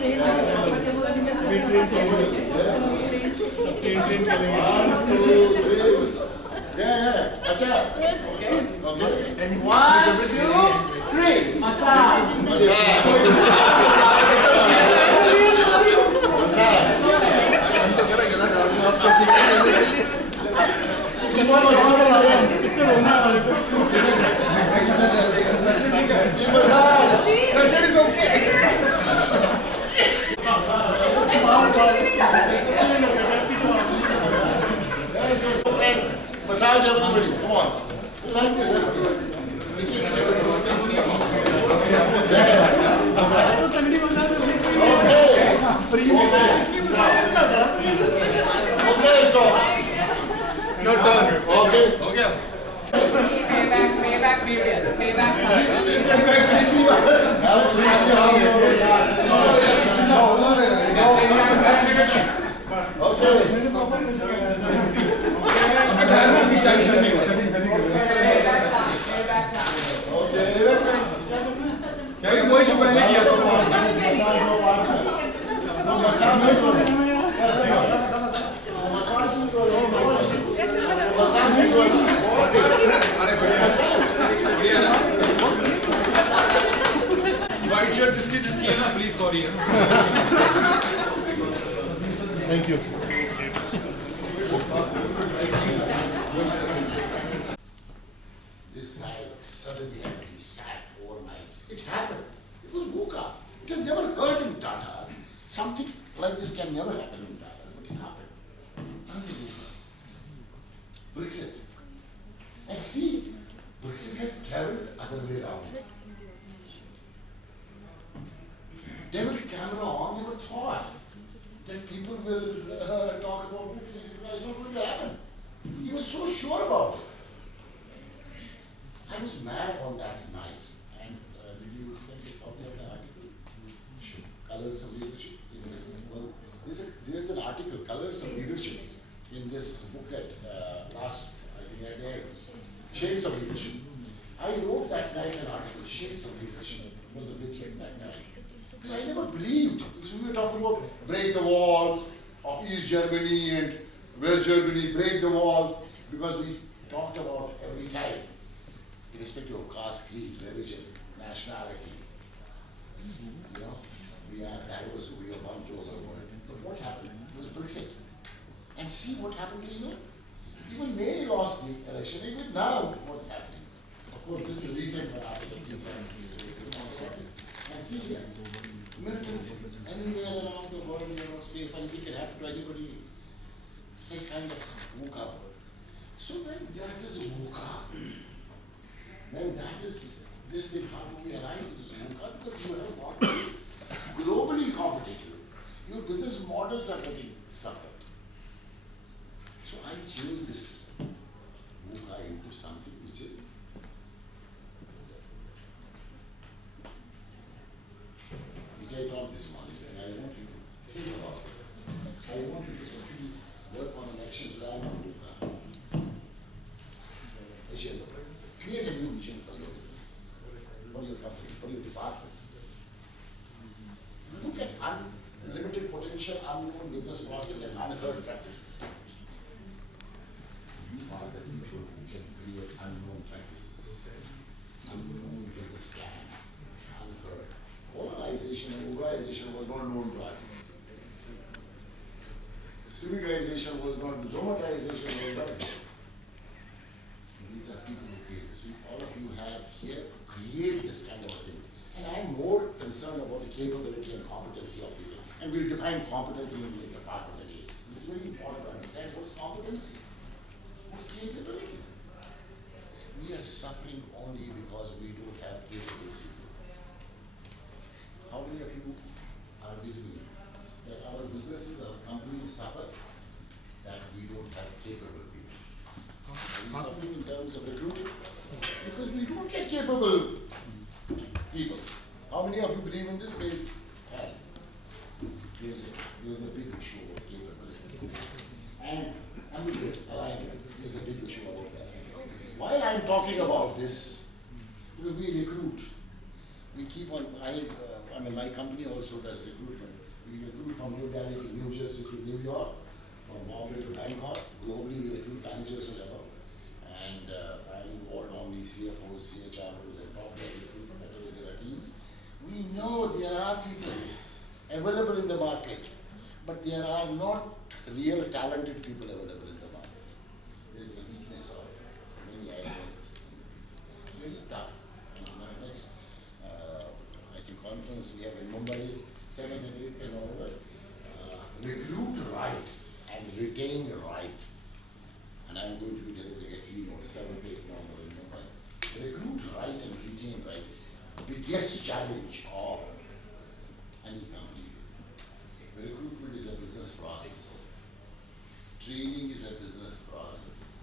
3. Yeah. Acha. Okay. And 1, 2, 3. Massage. इसमें रोना है हमारे को Massage everybody, come on. Like this. Okay, stop. No turn. Okay. Payback period. Payback time. कोई जो पहले किया White shirt जिसकी है ना, please sorry. Thank you. This guy suddenly had to be sacked overnight. It happened. It was VUCA. It has never heard in Tata's. Something like this can never happen in Tata, but it happened. Brexit. And see, Brexit has traveled other way around. David Cameron never thought that people will talk about it. It's not going to happen. He was so sure about it. I was mad on that night. And did you send a copy of the article? Sure. Colors of Leadership. Well, there's an article, Colors of Leadership, in this booklet last, I think, at the end. Shades of Leadership. I wrote that night an article, Shades of Leadership. It was a big thing that night. Because I never believed, because we were talking about break the walls of East Germany and West Germany, break the walls, because we talked about every time, irrespective of caste, creed, religion, nationality. You know, we are diverse, we are one closer world. But what happened? It was Brexit. And see what happened to you? Even May lost the election, even now what's happening? Of course, this is recent when article 370. And see here, militants anywhere around the world, you are not safe, anything can happen to anybody. Say kind of VUCA. So when that is VUCA, when that is this thing, how do we arrive to this VUCA? Because you have got to be globally competitive. Your business models are getting suffered. So I changed this VUCA into something which is I taught this morning, and I want you to think about it. I want you to actually work on an action plan on VUCA. Vision. Create a new vision for your business, for your company, for your department. Look at unlimited potential, unknown business process, and unheard practices. You are the people who can create unknown practices, unknown business plans, unheard. Colonization and urbanization was not known to us. Civilization was not, zomatization was not. These are people who create this. So all of you have here to create this kind of a thing. And I'm more concerned about the capability and competency of people. And we'll define competency in the part of the day. It's very important to understand what's competency, what's capability. We are suffering only because we don't have capable people. How many of you are with me that our businesses, our companies suffer that we don't have capable people? Are we suffering in terms of recruiting? Because we don't get capable people. How many of you believe in this case? Right. There's a big issue about capability. And ambiguous alignment, there's a big issue about that. While I'm talking about this, because we recruit, we keep on, I mean, my company also does recruitment. We recruit from New Delhi to New Jersey to New York, from Bombay to Bangkok. Globally, we recruit managers level. And I'm involved on the CFOs, CHROs, and top level recruitment, whenever there are teams. We know there are people available in the market, but there are not real talented people available in the market. There is a weakness of many areas. It's very tough. Next, I think conference we have in Mumbai is 7th and 8th of November. Recruit right and retain right. And I'm going to be delivering a keynote 7th, 8th November in Mumbai. Recruit right and retain right. Biggest challenge of any company. Recruitment is a business process. Training is a business process.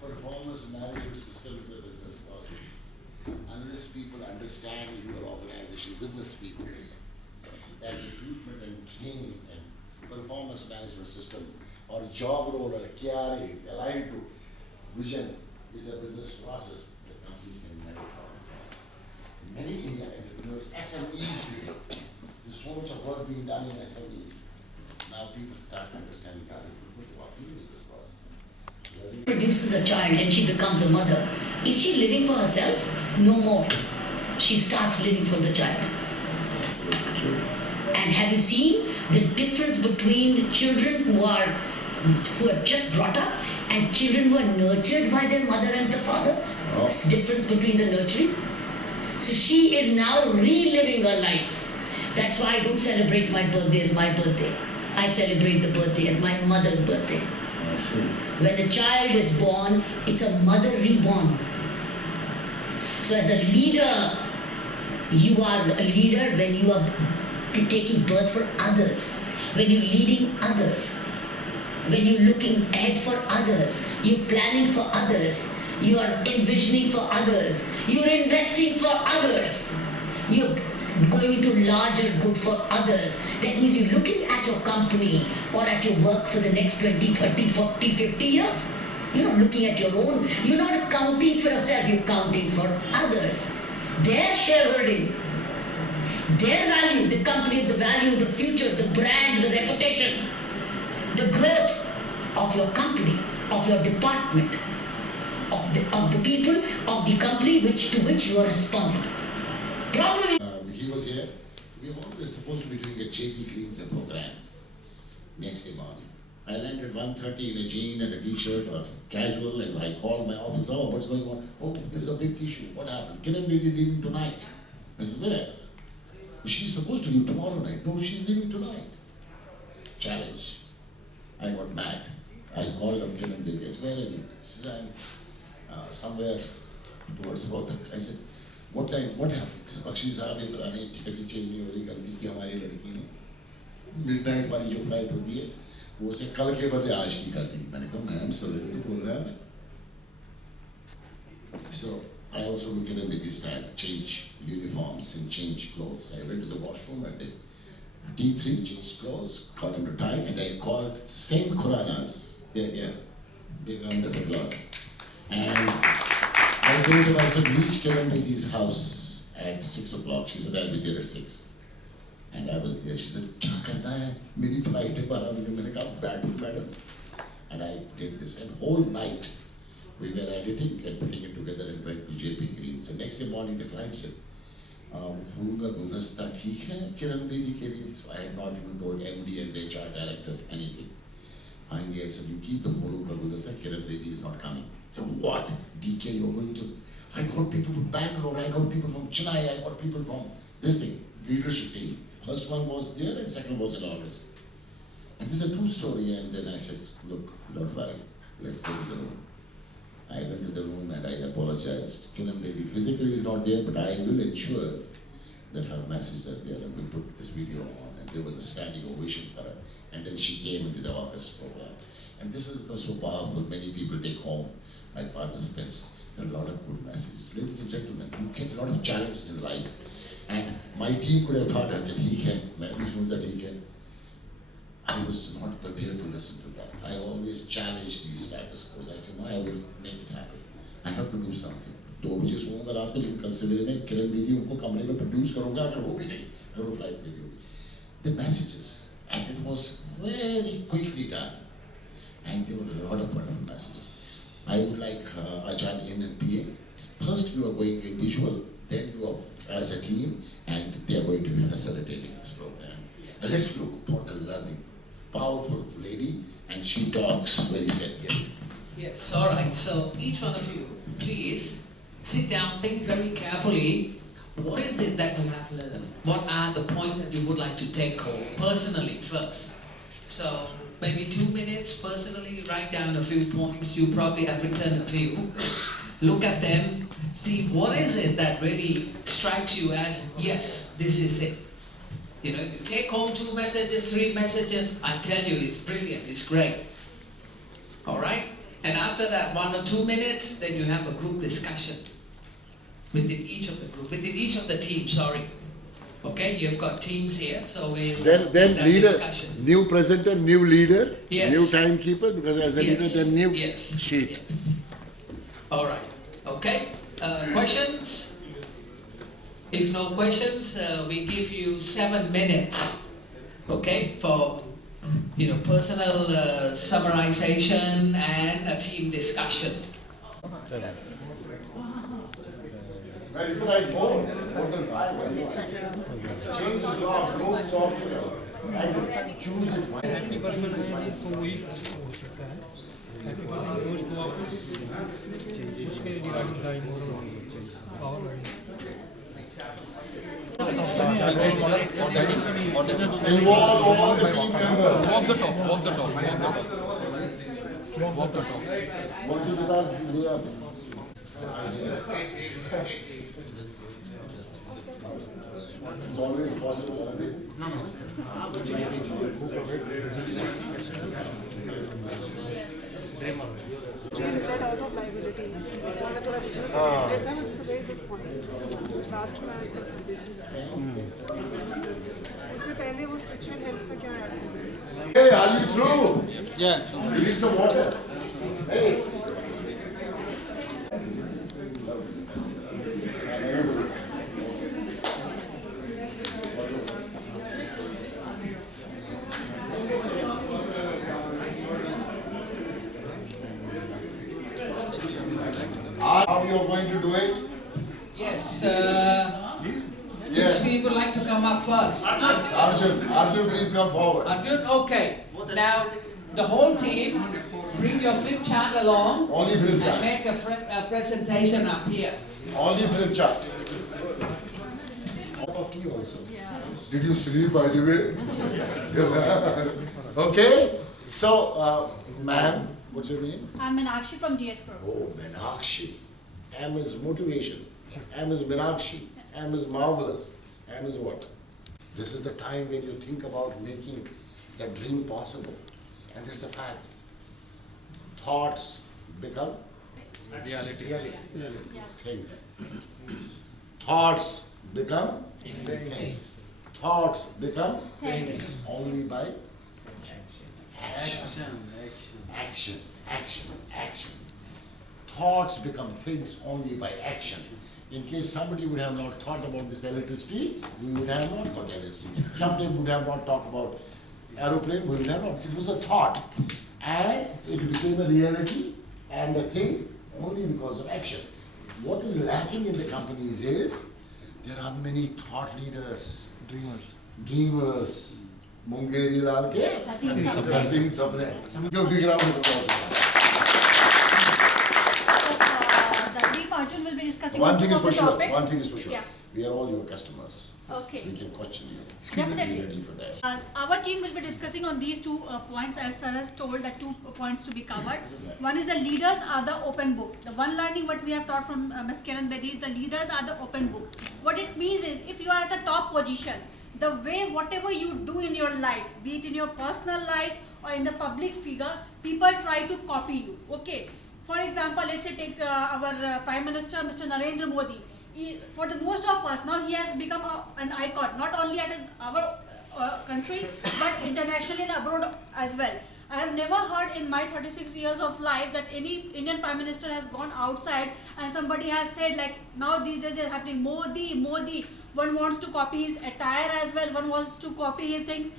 Performance management system is a business process. Unless people understand in your organization, business people, that recruitment and training and performance management system or job role or KRA is aligned to vision is a business process, the company can never progress. Many Indian entrepreneurs, SMEs today, there's so much of work being done in SMEs. Now people start understanding how recruitment is working in this process. Produces a child and she becomes a mother. Is she living for herself? No more. She starts living for the child. And have you seen the difference between the children who are just brought up and children who are nurtured by their mother and the father? This difference between the nurturing. So she is now reliving her life. That's why I don't celebrate my birthday as my birthday. I celebrate the birthday as my mother's birthday. When a child is born, it's a mother reborn. So as a leader, you are a leader when you are to taking birth for others, when you're leading others, when you're looking ahead for others, you're planning for others, you are envisioning for others, you're investing for others, you're going into larger good for others. That means you're looking at your company or at your work for the next 20, 30, 40, 50 years. You're not looking at your own. You're not counting for yourself, you're counting for others. Their shareholding, their value, the company, the value, the future, the brand, the reputation, the growth of your company, of your department, of the people, of the company to which you are responsible. Problem he was here. We were always supposed to be doing a JP Greens program next day morning. I landed at 1:30 in a jean and a t-shirt or casual, and I called my office. Oh, what's going on? Oh, there's a big issue. What happened? Kiran Bedi is leaving tonight. I said, where? She's supposed to leave tomorrow night. No, she's leaving tonight. Challenge. I got mad. I called up Kiran Bedi. I said, where are you? She said, I'm somewhere towards Rohtak. I said, what time? What happened? Bakshi साहब ने पता नहीं ticket ही change नहीं हो रही, गलती की हमारी लड़की ने, मिडनाइट वाली जो फ्लाइट होती है वो उसे कल के बदले आज की कर दी. मैंने कहा मैम सवेरे तो प्रोग्राम है. So I also looked at this time, change uniforms and change clothes. I went to the washroom at the D3, changed clothes, got into time, and I called the same Khuranas. They're here. Big round of applause. And I told her, I said, reach Kiran Bedi's house at 6 o'clock. She said, I'll be there at 6. And I was there. She said, kya karna hai? Meri flight hai 12 baje. Maine kaha, battle, madam. And I did this. And whole night, we were editing and putting it together and went to JP Greens. The next day morning, the client said, फूलों का गुलदस्ता ठीक है किरण बेदी के लिए? So I had not even told MD and the HR director anything. Finally, I said, you keep the फूलों का गुलदस्ता, Kiran Bedi is not coming. So what? DK, you're going to... I got people from Bangalore, I got people from Chennai, I got people from this thing, leadership team. First one was there and second was in August. And this is a true story, and then I said, look, don't worry, let's go to the room. I went to the room and I apologized. Kiran Bedi physically is not there, but I will ensure that her messages are there, and we put this video on, and there was a standing ovation for her. And then she came into the August program. And this is because so powerful, many people take home, my participants, a lot of good messages. Ladies and gentlemen, you get a lot of challenges in life. And my team could have thought that I was not prepared to listen to that. I always challenge these status quos. I said, no, I will make it happen. I have to do something. 2 बजे सोऊंगा रात को, लेकिन कल सवेरे में किरण बेदी उनको कमरे में प्रोड्यूस करूंगा, अगर वो भी नहीं, अगर वो फ्लाइट में भी होगी. The messages, and it was very quickly done. And there were a lot of wonderful messages. I would like Ajahn in and PA. First you are going individual, then you are as a team, and they are going to be facilitating this program. Now let's look for the learning. Powerful lady, and she talks very serious. Yes, all right. So each one of you, please sit down, think very carefully. What is it that you have learned? What are the points that you would like to take home personally first? So maybe 2 minutes personally, write down a few points. You probably have written a few. Look at them, see what is it that really strikes you as, yes, this is it. You know, if you take home 2 messages, 3 messages, I tell you, it's brilliant, it's great. All right? And after that 1 or 2 minutes, then you have a group discussion within each of the group, within each of the teams, sorry. Okay, you've got teams here, so we'll Then have leader, discussion. new presenter, new leader, Yes. new timekeeper, because as a leader, then new sheet. All right. Okay. Questions? If no questions, we give you 7 minutes. Okay, for personal summarization and a team discussion. Well, if you write more than change the law, no software. I choose it. 90% है तो वही हो सकता है. 90% goes to office. उसके regarding time और power. Involve all the team members. Walk the talk, walk the talk, walk the talk. Walk the talk. What's it about? It's always possible, I think. To set out of liabilities. पूरा business oriented था, it's a very good point. Last में add कर सकते हैं. उससे पहले वो spiritual health का क्या add करें? Hey, are you through? Yeah. You need some water. Hey. How you are going to do it? Yes. Yes. Which team would like to come up first? Arjun, please come forward. Arjun, okay. Now, the whole team, bring your flip chart along. Only flip chart. And make a presentation up here. Only flip chart. Hockey also. Did you sleep, by the way? Okay. So, ma'am, what's your name? I'm Meenakshi from DS Pro. Oh, Meenakshi. M is motivation. M is Meenakshi. M is marvelous. M is what? This is the time when you think about making that dream possible. And this is a fact. Thoughts become reality. Things. Thoughts become things. Thoughts become things. Only by action. Action. Thoughts become things only by action. In case somebody would have not thought about this electricity, we would have not got electricity. Somebody would have not talked about aeroplane, we would have not. It was a thought. And it became a reality and a thing only because of action. What is lacking in the companies is, there are many thought leaders. Dreamers. Mungeri Lal ke? Hasin Sapne. Give a big round of applause. Arjun will be discussing One thing is for sure. topics. One thing is for sure. Yeah. We are all your customers. Okay. We can question you. Definitely. Be ready for that. Our team will be discussing on these two points, as Sir has told, that 2 points to be covered. One is the leaders are the open book. The one learning what we have taught from Ms. Kiran Bedi is the leaders are the open book. What it means is, if you are at a top position, the way whatever you do in your life, be it in your personal life or in the public figure, people try to copy you. Okay. For example, let's say take our Prime Minister, Mr. Narendra Modi. For the most of us, now he has become an icon, not only at our country, but internationally and abroad as well. I have never heard in my 36 years of life that any Indian Prime Minister has gone outside and somebody has said, like, now these days is happening, Modi. One wants to copy his attire as well, one wants to copy his things.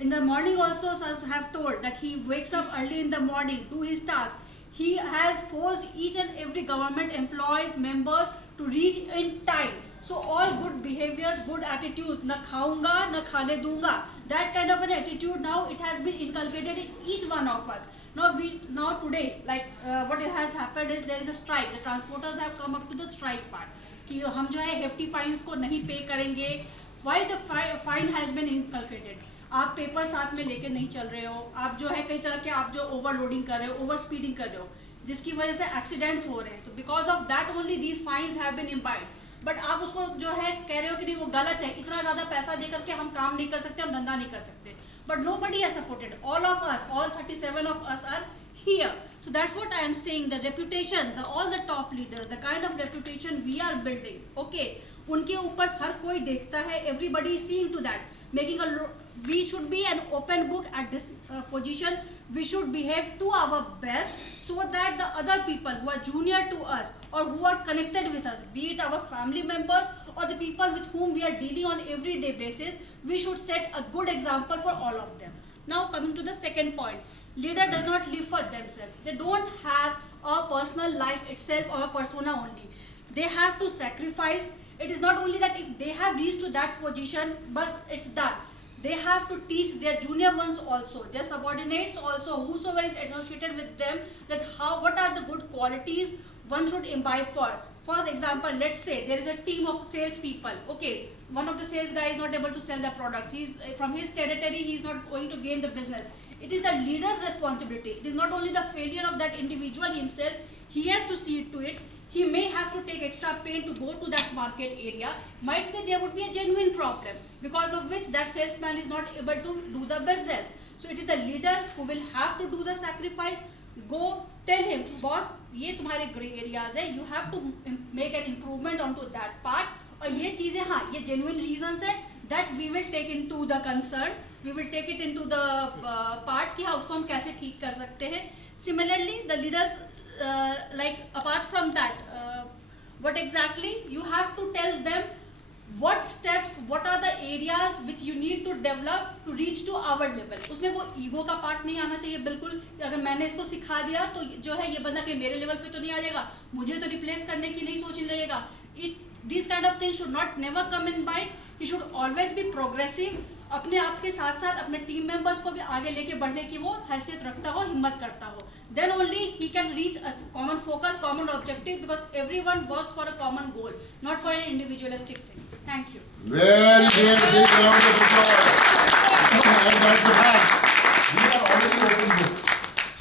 In the morning also, sirs have told that he wakes up early in the morning, do his task. He has forced each and every government employees, members to reach in time. So all good behaviors, good attitudes, na khaunga, na khane dunga, that kind of an attitude now it has been inculcated in each one of us. Now today, like what has happened is there is a strike. The transporters have come up to the strike part. कि हम जो है hefty fines को नहीं pay करेंगे. Why the fine has been inculcated? आप paper साथ में लेके नहीं चल रहे हो, आप जो है कई तरह के आप जो ओवरलोडिंग कर रहे हो, ओवर स्पीडिंग कर रहे हो, जिसकी वजह से एक्सीडेंट्स हो रहे हैं. तो because of that only these fines have been impeded. But आप उसको जो है कह रहे हो कि नहीं वो गलत है, इतना ज़्यादा पैसा दे करके हम काम नहीं कर सकते, हम धंधा नहीं कर सकते. But nobody has supported. All of us, all 37 of us are here. So that's what I am saying. The reputation, all the top leaders, the kind of reputation we are building. Okay, उनके ऊपर हर कोई देखता है. Everybody is seeing to that. We should be an open book at this position. We should behave to our best so that the other people who are junior to us or who are connected with us, be it our family members or the people with whom we are dealing on everyday basis, we should set a good example for all of them. Now coming to the second point, leader does not live for themselves. They don't have a personal life itself or a persona only. They have to sacrifice. It is not only that if they have reached to that position, but it's done. They have to teach their junior ones also, their subordinates also, whosoever is associated with them, that what are the good qualities one should imbibe for. For example, let's say there is a team of sales people. Okay, one of the sales guy is not able to sell their products. He's from his territory, he is not going to gain the business. It is the leader's responsibility. It is not only the failure of that individual himself. He has to see to it. he may have to take extra pain to go to that market area. Might be there would be a genuine problem because of which that salesman is not able to do the business. So it is the leader who will have to do the sacrifice. Go tell him, boss, ये तुम्हारे gray areas है, you have to make an improvement onto that part. और ये चीजें हाँ, ये genuine reasons है that we will take into the concern, we will take it into the part कि हाँ उसको हम कैसे ठीक कर सकते हैं. Similarly, the leaders like apart from that, what exactly you have to tell them what steps, what are the areas which you need to develop to reach to our level. उसमें वो ego का part नहीं आना चाहिए बिल्कुल. अगर मैंने इसको सिखा दिया तो जो है ये बंदा के मेरे level पे तो नहीं आ जाएगा, मुझे तो replace करने की नहीं सोचने लगेगा. These kind of things should not never come in mind. He should always be progressive. अपने आप के साथ साथ अपने टीम मेंबर्स को भी आगे लेके बढ़ने की वो हैसियत रखता हो, हिम्मत करता हो. Then only he can reach a common focus, common objective, because everyone works for a common goal, not for an individualistic thing. Thank you. Well, big round of applause. And that's the fact. We are already open book.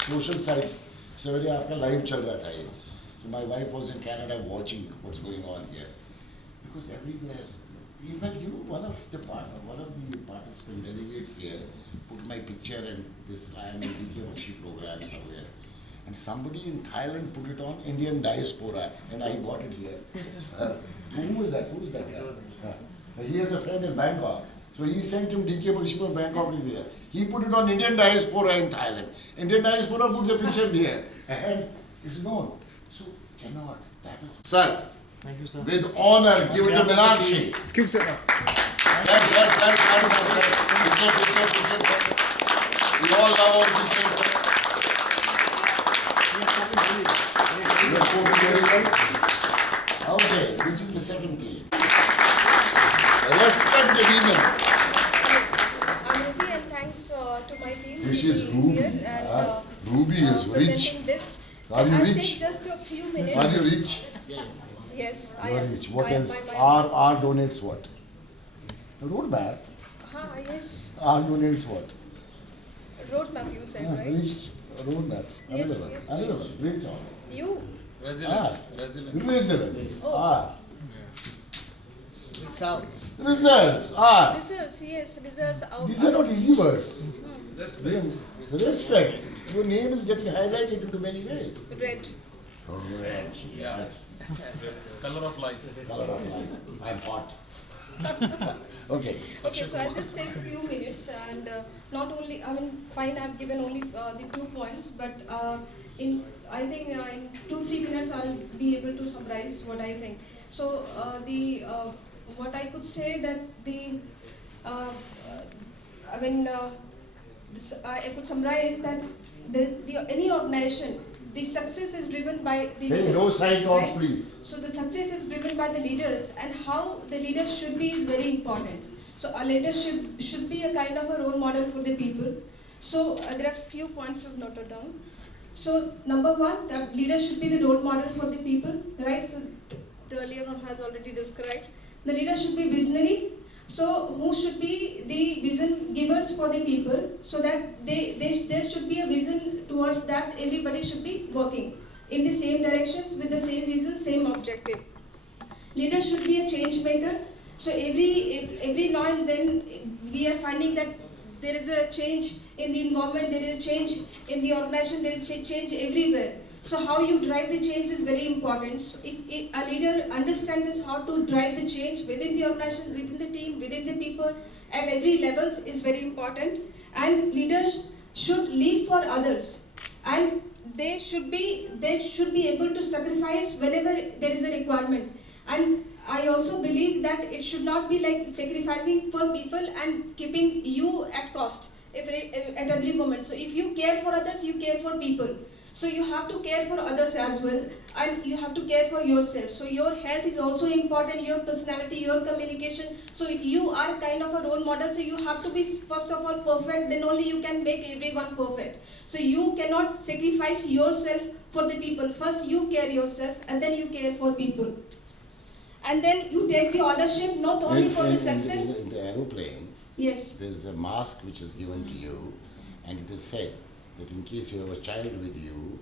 Social sites. Saveri, आपका live चल रहा था ये. So my wife was in Canada watching what's going on here. Because everywhere, in fact, one of the participant delegates here put my picture and this I am in DK program somewhere. And somebody in Thailand put it on Indian diaspora, and I got it here. Who is that? Who is that guy? He has a friend in Bangkok. So he sent him DK Bangship, Bangkok is there. He put it on Indian diaspora in Thailand. Indian diaspora put the picture there. And it's known. So cannot. That is. Sir. Thank you, sir. With honor, give it to Meenakshi. Skip, sir. Sir. Picture. We all love our pictures, sir. You have spoken very well. Okay, which is the second team? Respect the women. I'm Ruby and thanks to my team. This is Ruby. Here and, Ruby is rich. Presenting this. Are you I'll rich? take just a few minutes. Are you rich? Yes, You are am. rich. What I am else? by my- R donates what? A roadmap. Yes. R donates what? Roadmap you said, right? Rich roadmap. Yes, Another yes. one. Another one. Rich on. You. Resilience. Resilience. Oh. R. Results. Results. R. Results, yes, results. These are not easy words. Respect. Your name is getting highlighted into many ways. Red. Red. Yes. Color of life. Color of life. I'm hot. Okay. Okay, so I'll just take a few minutes and not only, fine, I've given only the 2 points, but in 2-3 minutes I'll be able to summarize what I think. So what I could say that I could summarize that any organization, the success is driven by the leaders. Hey, no side talk, right? please. So the success is driven by the leaders, and how the leaders should be is very important. So a leader should be a kind of a role model for the people. So there are few points to note down. So number one, that leader should be the role model for the people, right? So the earlier one has already described. The leader should be visionary. So who should be the vision givers for the people, so that there should be a vision towards that everybody should be working in the same directions with the same vision, same objective. Leader should be a change maker. So every now and then we are finding that there is a change in the environment, there is a change in the organization, there is a change everywhere. So how you drive the change is very important. So if a leader understands how to drive the change within the organization, within the team, within the people, at every levels is very important. And leaders should live for others, and they should be able to sacrifice whenever there is a requirement. And I also believe that it should not be like sacrificing for people and keeping you at cost at every moment. So if you care for others, you care for people. So you have to care for others as well, and you have to care for yourself. So your health is also important, your personality, your communication. So you are kind of a role model, so you have to be first of all perfect, then only you can make everyone perfect. So you cannot sacrifice yourself for the people. First you care yourself, and then you care for people. And then you take the ownership not only for the success. In the aeroplane, yes, there is a mask which is given to you, and it is said that in case you have a child with you,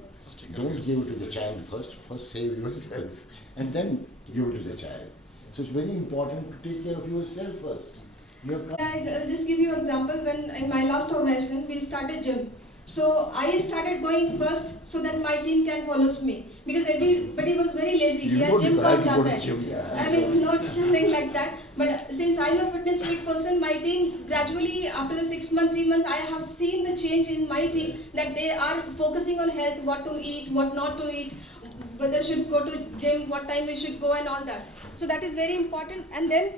Don't give it to the child first. First save yourself and then give it to the child. So it's very important to take care of yourself first. I'll just give you an example. When in my last organization, we started gym. So I started going first so that my team can follow me. Because everybody was very lazy. You Yeah, don't gym decide kaab to go jata to hai. gym, yeah. I mean, not something like that. But since I'm a fitness freak person, my team gradually, after 6 months, 3 months, I have seen the change in my team that they are focusing on health, what to eat, what not to eat, whether should go to gym, what time we should go and all that. So that is very important. And then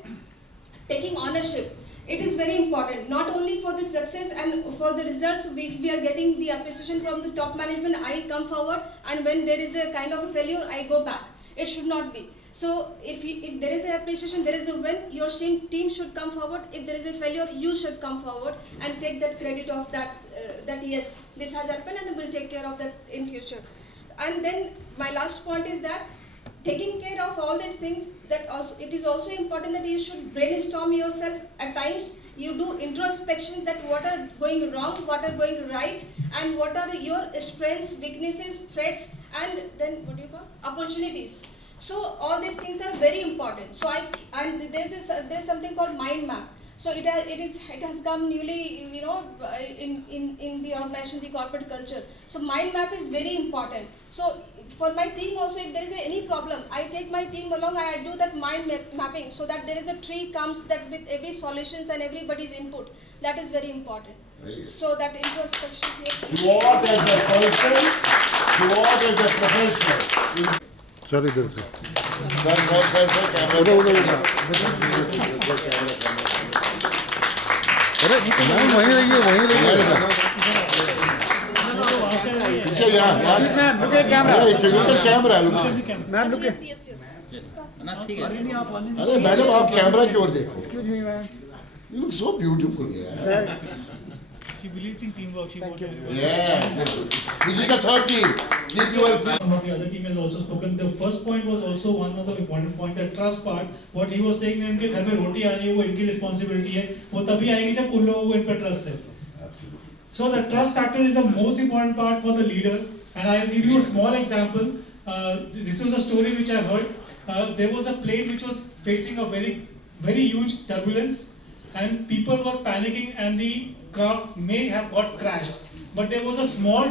taking ownership. It is very important, not only for the success and for the results. If we are getting the appreciation from the top management, I come forward, and when there is a kind of a failure, I go back. It should not be. So if there is an appreciation, there is a win, your team should come forward. If there is a failure, you should come forward and take that credit of that, that yes, this has happened and we'll take care of that in future. And then my last point is that taking care of all these things, that also it is also important that you should brainstorm yourself. At times you do introspection, that what are going wrong, what are going right, and what are your strengths, weaknesses, threats, and then what do you call opportunities. So all these things are very important. So there's something called mind map. So it has come newly, you know, in the organization, the corporate culture. So mind map is very important. So for my team also, if there is any problem, I take my team along. I do that mind mapping, so that there is a tree comes that with every solutions and everybody's input. That is very important. So that introspection. Yes. SWOT as a person, SWOT as a professional. Sorry, sir. अरे ma'am वहीं रहिए पीछे यहाँ look at camera ma'am look at अरे madam आप camera की ओर देखो excuse me ma'am you look so beautiful yeah. She believes in teamwork. She wants everyone. Yeah, this is the third team. The other team has also spoken. The first point was also one of the important point, the trust part. What he was saying that इनके घर में रोटी आनी है वो इनकी responsibility है. वो तभी आएगी जब उन लोगों को इन पर trust है. So the trust factor is the most important part for the leader. And I will give you a small example. This was a story which I heard. There was a plane which was facing a very huge turbulence, and people were panicking, and the craft may have got crashed. But there was a small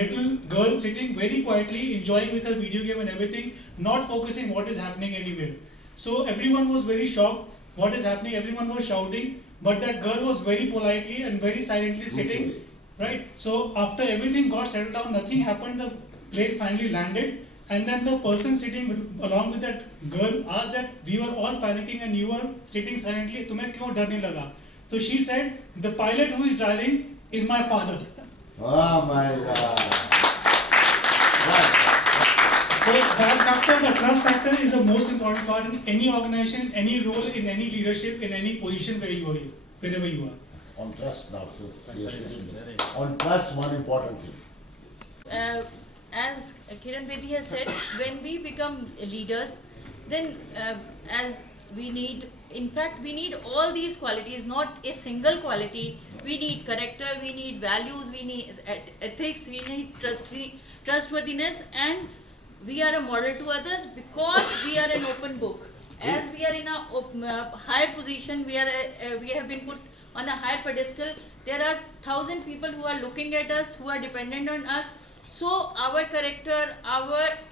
little girl sitting very quietly, enjoying with her video game and everything, not focusing what is happening anywhere. So everyone was very shocked. What is happening? Everyone was shouting, but that girl was very politely and very silently sitting. Right? So after everything got settled down, nothing happened. The plane finally landed, and then the person sitting along with that girl asked that we were all panicking and you were sitting silently. तुम्हें क्यों डर नहीं लगा? So she said, the pilot who is driving is my father. Oh my God. Right. So that factor, the trust factor, is the most important part in any organization, any role, in any leadership, in any position wherever you are. On trust now, on trust, one important thing. As Kiran Bedi has said, when we become leaders, then as we need, in fact, we need all these qualities, not a single quality. We need character, we need values, we need ethics, we need trustworthiness, and we are a model to others because we are an open book. As we are in a higher position, we have been put on a higher pedestal. There are 1,000 people who are looking at us, who are dependent on us. So our character,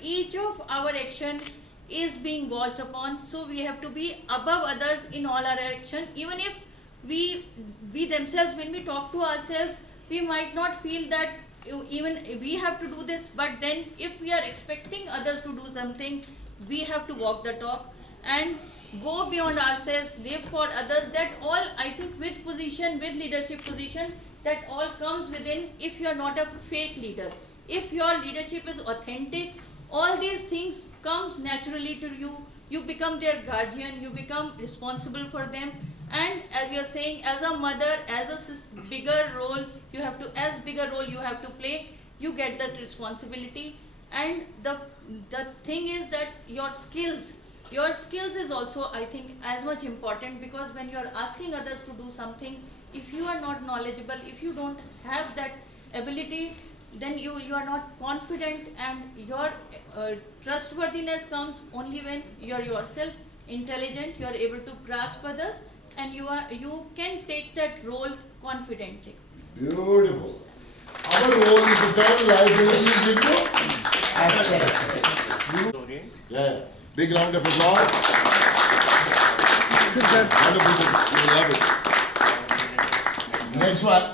each of our action is being watched upon. So we have to be above others in all our action. Even if we themselves, when we talk to ourselves, we might not feel that even we have to do this, but then if we are expecting others to do something, we have to walk the talk and go beyond ourselves, live for others. That all, I think, with position, with leadership position, that all comes within. If you are not a fake leader, if your leadership is authentic, all these things comes naturally to you. You become their guardian, you become responsible for them. And as you are saying, as a mother, as a bigger role you have to play, you get that responsibility. And the thing is that your skills is also, I think, as much important, because when you are asking others to do something, if you are not knowledgeable, if you don't have that ability then you are not confident, and your trustworthiness comes only when you are yourself intelligent, you are able to grasp others, and you can take that role confidently. Beautiful. Our role is to turn liabilities into assets. Yeah. Big round of applause. Wonderful. We love it. Next one.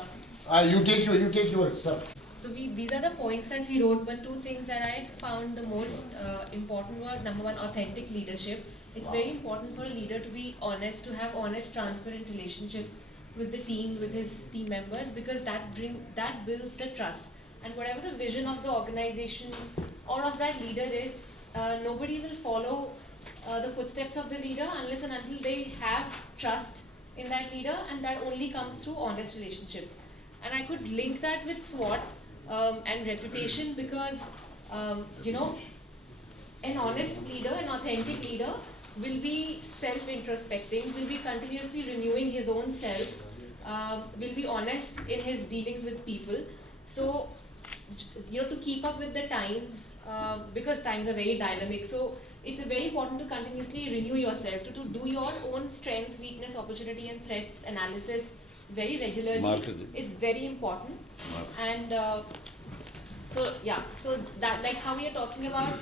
You take your stuff. So these are the points that we wrote, but two things that I found the most important were, number one, authentic leadership. It's very important for a leader to be honest, to have honest, transparent relationships with the team, with his team members, because that builds the trust. And whatever the vision of the organization or of that leader is, nobody will follow the footsteps of the leader unless and until they have trust in that leader, and that only comes through honest relationships. And I could link that with SWOT and reputation, because an honest leader, an authentic leader will be self-introspecting, will be continuously renewing his own self, will be honest in his dealings with people. So, to keep up with the times, because times are very dynamic, so it's very important to continuously renew yourself, to do your own strength, weakness, opportunity and threats analysis very regularly is very important. And so that, like how we are talking about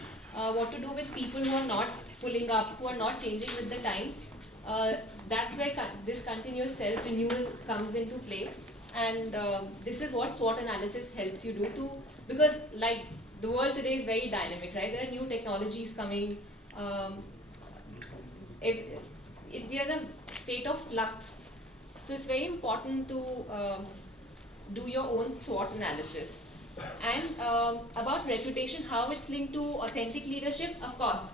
what to do with people who are not pulling up, who are not changing with the times, that's where this continuous self-renewal comes into play. And this is what SWOT analysis helps you do to, because like the world today is very dynamic, right? There are new technologies coming. We are in a state of flux. So it's very important to do your own SWOT analysis. And about reputation, how it's linked to authentic leadership, of course,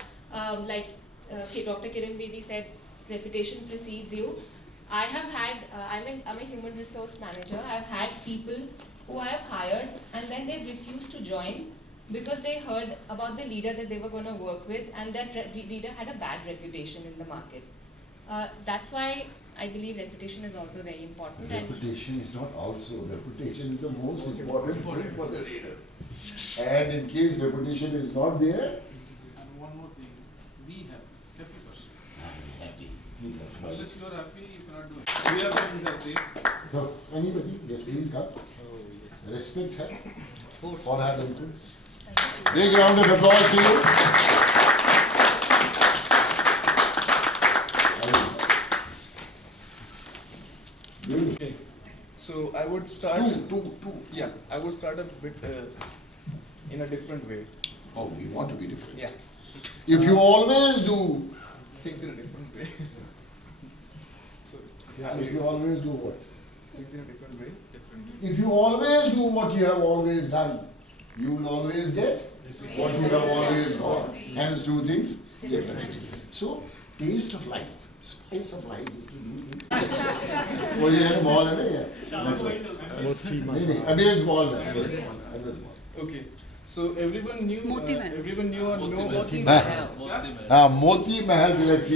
like Dr. Kiran Bedi said, reputation precedes you. I have had, I'm a human resource manager. I've had people who I have hired and then they refused to join because they heard about the leader that they were going to work with, and that leader had a bad reputation in the market. That's why I believe reputation is also very important. Reputation is not also, reputation is the most important thing for the leader. And in case reputation is not there, and one more thing, we have happy person. Happy. Unless you are happy, you cannot do it. We are very happy. So, anybody? Yes, please come. Respect her for her inputs. Big round of applause to you. Okay. So I would start. Two. Yeah, I would start a bit in a different way. Oh, we want to be different. Yeah. If you always do things in a different way. So. Yeah. If you always do what? Things in a different way. If you always do what you have always done, you will always get what you have always got. Hence, do things differently. So, taste of life, spice of life. वो ये है mall है ना ये? नहीं अभी small है. Okay. So everyone knew. Everyone knew or know. Moti Mahal Deluxe.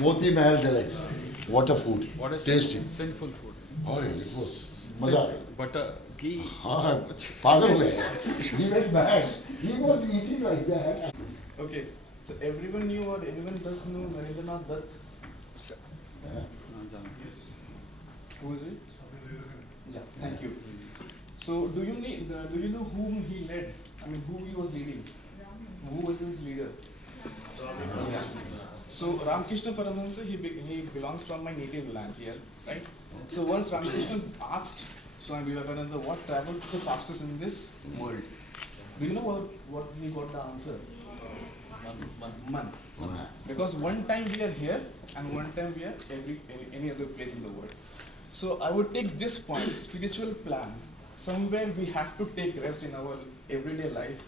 Moti Mahal Deluxe. What a food. What a tasty. sinful food. Oh, yeah, it was. मजा. Butter, ghee. हाँ, पागल हो गया. He went mad. He was eating like that. Okay. So everyone knew or everyone does know Narendranath Dutt. Yes. Who is it? Yeah. Thank you. So do you know whom he led? I mean, who he was leading? Who was his leader? Yeah. So Ramakrishna Paramahansa, he belongs from my native land here, right? So once Ramakrishna asked Swami Vivekananda what travels the fastest in this world, do you know what he got the answer? Man. Because one time we are here and one time we are any other place in the world. So I would take this point, spiritual plan. Somewhere we have to take rest in our everyday life.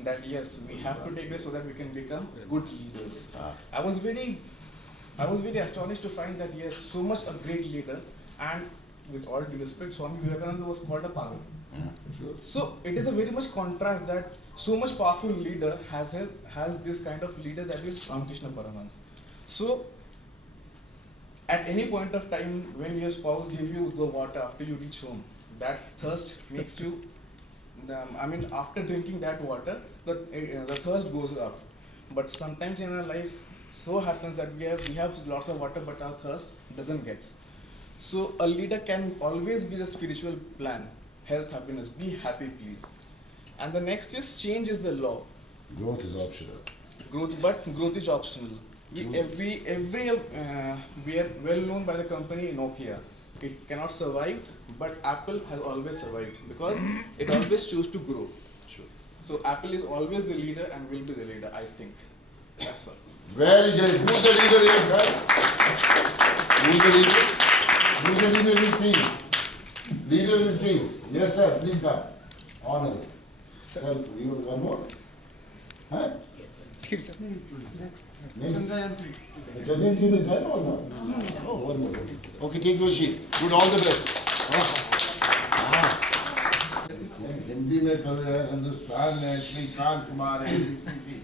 That yes, we have to take rest so that we can become good leaders. I was very astonished to find that yes, so much a great leader, and with all due respect, Swami Vivekananda was called a pagal. So it is a very much contrast that so much powerful leader has this kind of leader that is Ramakrishna Paramahansa. So at any point of time when your spouse gives you the water after you reach home, that thirst makes you I mean, after drinking that water, the thirst goes up. But sometimes in our life, so happens that we have lots of water, but our thirst doesn't get. So a leader can always be the spiritual plan. Health, happiness, be happy, please. And the next is change is the law. Growth is optional. Growth is optional. We are well known by the company Nokia. It cannot survive, but Apple has always survived because it always chooses to grow. Sure. So Apple is always the leader and will be the leader, I think. That's all. Very good. Who's the leader here, sir? Who's the leader? Who's the leader in this team? Leader in this team. Yes, sir. Please come. Honor. Sir, you have one more? Huh? Skip, sir. Next. The Chandrayaan team is done or not? Oh, one more. Okay, take your sheet. Good, all the best. Hindi mein kar rahe hain, Hindustan mein Shri Kant Kumar hai, DCC.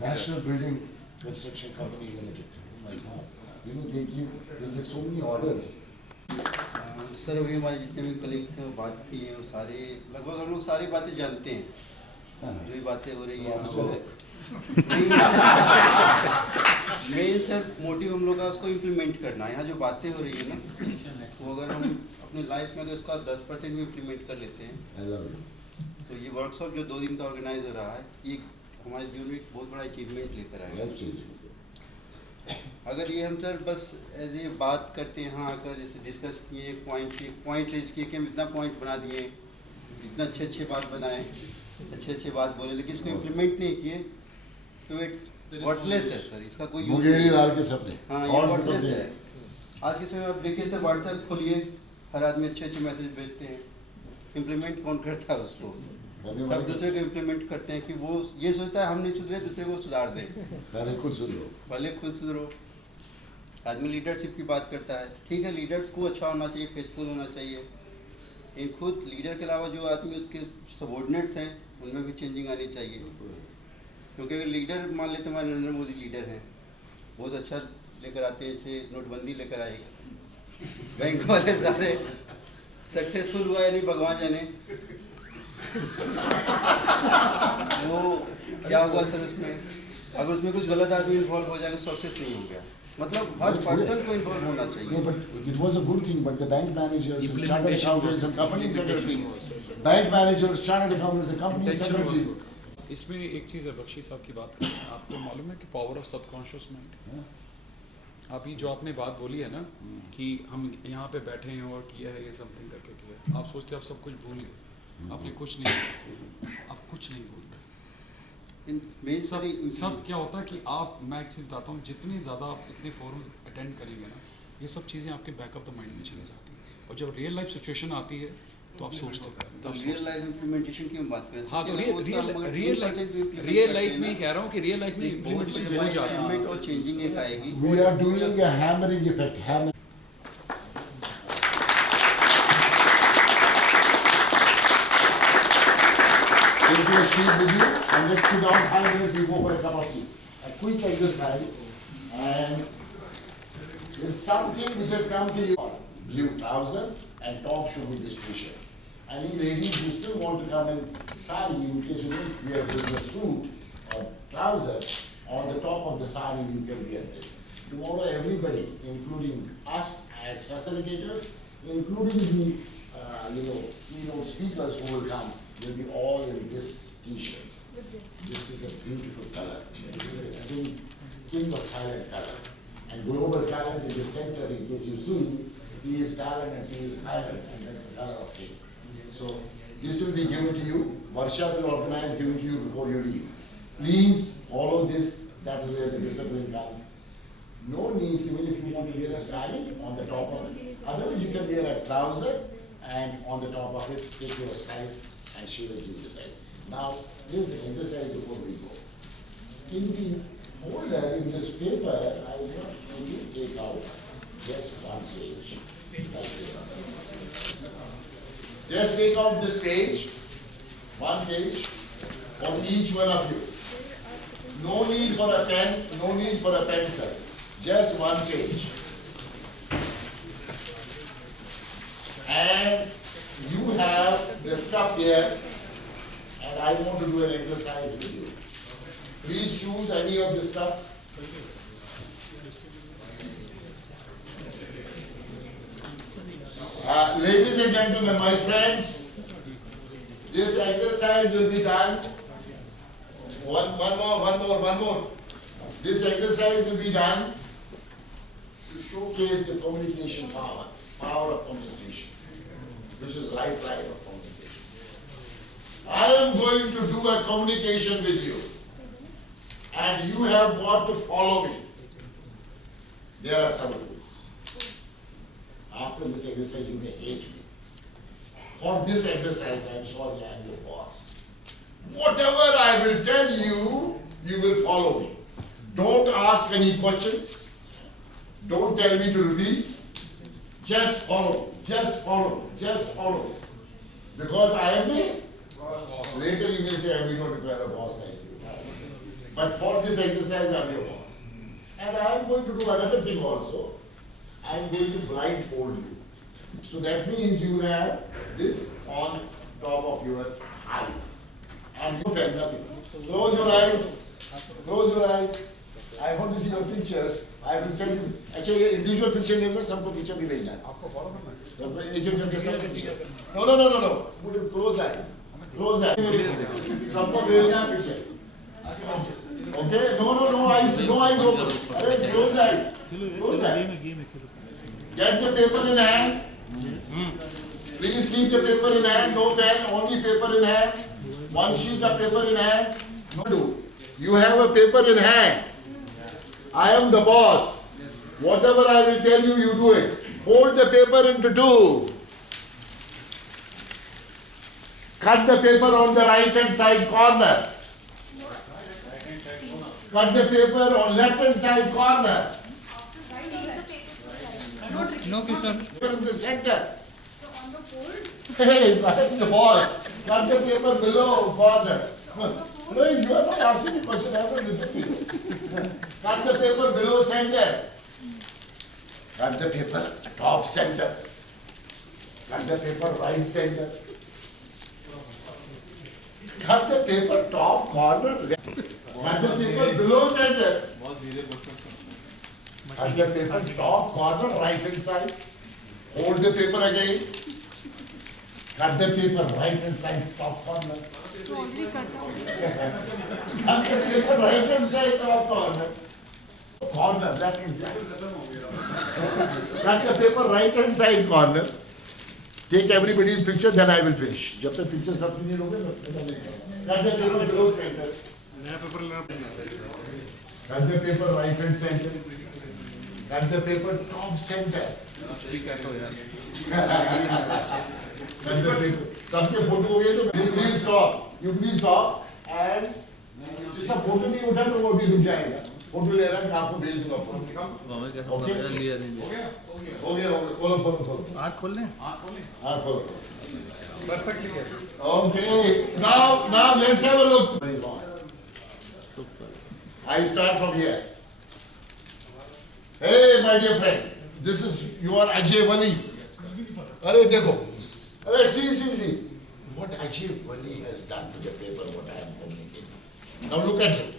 National Building Construction Company Limited. Oh my God. You know, they get so many orders. Sir अभी हमारे जितने भी colleague थे वो बात की हैं वो सारे लगभग हम लोग सारी बातें जानते हैं जो भी बातें हो रही हैं मेन सर मोटिव हम लोग का उसको इम्प्लीमेंट करना है। यहाँ जो बातें हो रही है ना वो अगर हम अपनी लाइफ में अगर उसका 10% भी इम्प्लीमेंट कर लेते हैं तो ये वर्कशॉप जो 2 दिन का ऑर्गेनाइज हो रहा है ये हमारे जीवन में एक बहुत बड़ा अचीवमेंट लेकर आएगा। अगर ये हम सर बस एज ए बात करते हैं हाँ आकर जैसे डिस्कस किए पॉइंट रेज किए कि हम इतना पॉइंट बना दिए इतना अच्छे बात बनाए अच्छे बात बोले लेकिन इसको इम्प्लीमेंट नहीं किए तो इट वर्थलेस है सर। इसका कोई मुंगेरी लाल के सपने। हाँ ये वर्थलेस है। आज के समय आप देखिए सर व्हाट्सएप खोलिए हर आदमी अच्छे मैसेज भेजते हैं इम्प्लीमेंट कौन करता है उसको सब दूसरे को इम्प्लीमेंट करते हैं कि वो ये सोचता है हम नहीं सुधरे दूसरे को सुधार दें। पहले खुद सुधरो। आदमी लीडरशिप की बात करता है ठीक है लीडर्स को अच्छा होना चाहिए फेथफुल होना चाहिए इन खुद लीडर के अलावा जो आदमी उसके सबॉर्डिनेट्स हैं उनमें भी चेंजिंग आनी चाहिए क्योंकि अगर लीडर मान लेते हमारे नरेंद्र मोदी लीडर हैं बहुत अच्छा लेकर आते हैं इसे नोटबंदी लेकर आए बैंक वाले सारे सक्सेसफुल हुआ या नहीं भगवान जाने वो क्या हुआ सर उसमें अगर उसमें कुछ गलत आदमी इन्वॉल्व हो जाएगा सक्सेस नहीं हो गया मतलब हर पर्सन को इन्वॉल्व होना चाहिए। But it was a good thing, but the bank managers, chartered accountants and company secretaries, bank managers, chartered accountants and company secretaries. इसमें एक चीज़ है बख्शी साहब की बात आपको मालूम है कि पावर ऑफ सबकॉन्शियस माइंड अभी जो आपने बात बोली है ना कि हम यहाँ पे बैठे हैं और किया है ये समथिंग करके किया आप सोचते आप सब कुछ भूल गए आपने कुछ नहीं भूल सब क्या होता है कि आप मैं एक चीज़ बताता हूँ जितनी ज़्यादा आप इतने फोरम्स अटेंड करेंगे ना ये सब चीज़ें आपके बैक ऑफ द माइंड में चली जाती हैं और जब रियल लाइफ सिचुएशन आती है तो आप सोचते हो रियल लाइफ इम्प्लीमेंटेशन की हम बात करें हाँ तो रियल लाइफ में कह रहा हूँ कि रियल लाइफ में इम्प्लीमेंटेशन हो जाती है और चेंजिंग एक आएगी। We are doing a hammering effect. Take your sheet with you and let's sit down 5 minutes, we go for a cup of tea. A quick exercise and there's something which has come to you. Blue trouser and top should be this t-shirt. And you ladies, you still want to come in sari in case you don't wear business suit or trouser, on the top of the sari you can wear this. Tomorrow everybody, including us as facilitators, including the keynote speakers who will come, will be all in this t-shirt. This is a beautiful color. This is a king of Thailand color. And global talent in the center, in case you see, he is talent and he is Thailand, and that's the color of king. So this will be given to you. Varsha will organize, given to you before you leave. Please follow this. That is where the discipline comes. No need, even if you want to wear a sari on the top of it. Otherwise, you can wear a trouser and on the top of it, take your size and she will give you the size. Now, this is an exercise before we go. In the folder, in this paper, I will not only take out just one page. Like this. Just take out this page, one page, for each one of you. No need for a pen, no need for a pencil. Just one page. And you have the stuff up here and I want to do an exercise with you. Please choose any of this stuff. Ladies and gentlemen, my friends, this exercise will be done. One more. This exercise will be done to showcase the communication power of communication, which is lifeline of communication. I am going to do a communication with you, and you have got to follow me. There are some rules. After this exercise, you may hate me. For this exercise, I am sorry, I am your boss. Whatever I will tell you, you will follow me. Don't ask any questions. Don't tell me to repeat. Just follow. Just follow. Just follow. Because I am the boss. Later you may say, we don't require a boss like you. But for this exercise, I am your boss. And I am going to do another thing also. I am going to blindfold you. So that means you have this on top of your eyes. And you have nothing. Close your eyes. Close your eyes. I want to see your pictures. I will send you. Actually, ये individual picture लेंगे, सबको picture भी भेजना है. आपको follow करना है. एक करके सबको picture. No. Put it close eyes. Close eyes. सबको भेजना है picture. Okay? No eyes. No eyes open. अरे close eyes. Close eyes. Get the paper in hand. Please keep the paper in hand. No pen. Only paper in hand. One sheet of paper in hand. No. You have a paper in hand. I am the boss. Whatever I will tell you, you do it. Fold the paper into two. Cut the paper on the right hand side corner. Cut the paper on left hand side corner. No, Kishore. Paper in the center. Hey, I am the boss. Cut the paper below corner. No, you are not asking me question. I have to listen to you. Cut the paper below center. Cut the paper top center. Cut the paper right center. Cut the paper top corner. Cut the paper below center. Cut the paper top corner right hand side. Hold the paper again. Cut the paper right hand side top corner. So already cut out. Cut the paper right hand side top corner. Corner left hand side. Cut the paper right hand side corner. Take everybody's picture, then I will finish. जब तक picture सब नहीं लोगे ना, cut the paper below center. Cut the paper right hand center. Cut the paper top center. Cut the paper. सबके photo हो गए तो you please stop. You please stop and जिसका फोटो नहीं उठा तो वो भी रुक जाएगा. फोटो ले रहा है आपको भेज दूंगा फोटो. ओके? हो गया. खोलो. आँख खोल लें. आँख खोलो. Perfectly. Okay. Now let's have a look. I start from here. Hey, my dear friend, this is your Ajay Wali. अरे देखो. अरे see. What Ajay Wali has done to the paper, what I am communicating. Now look at him.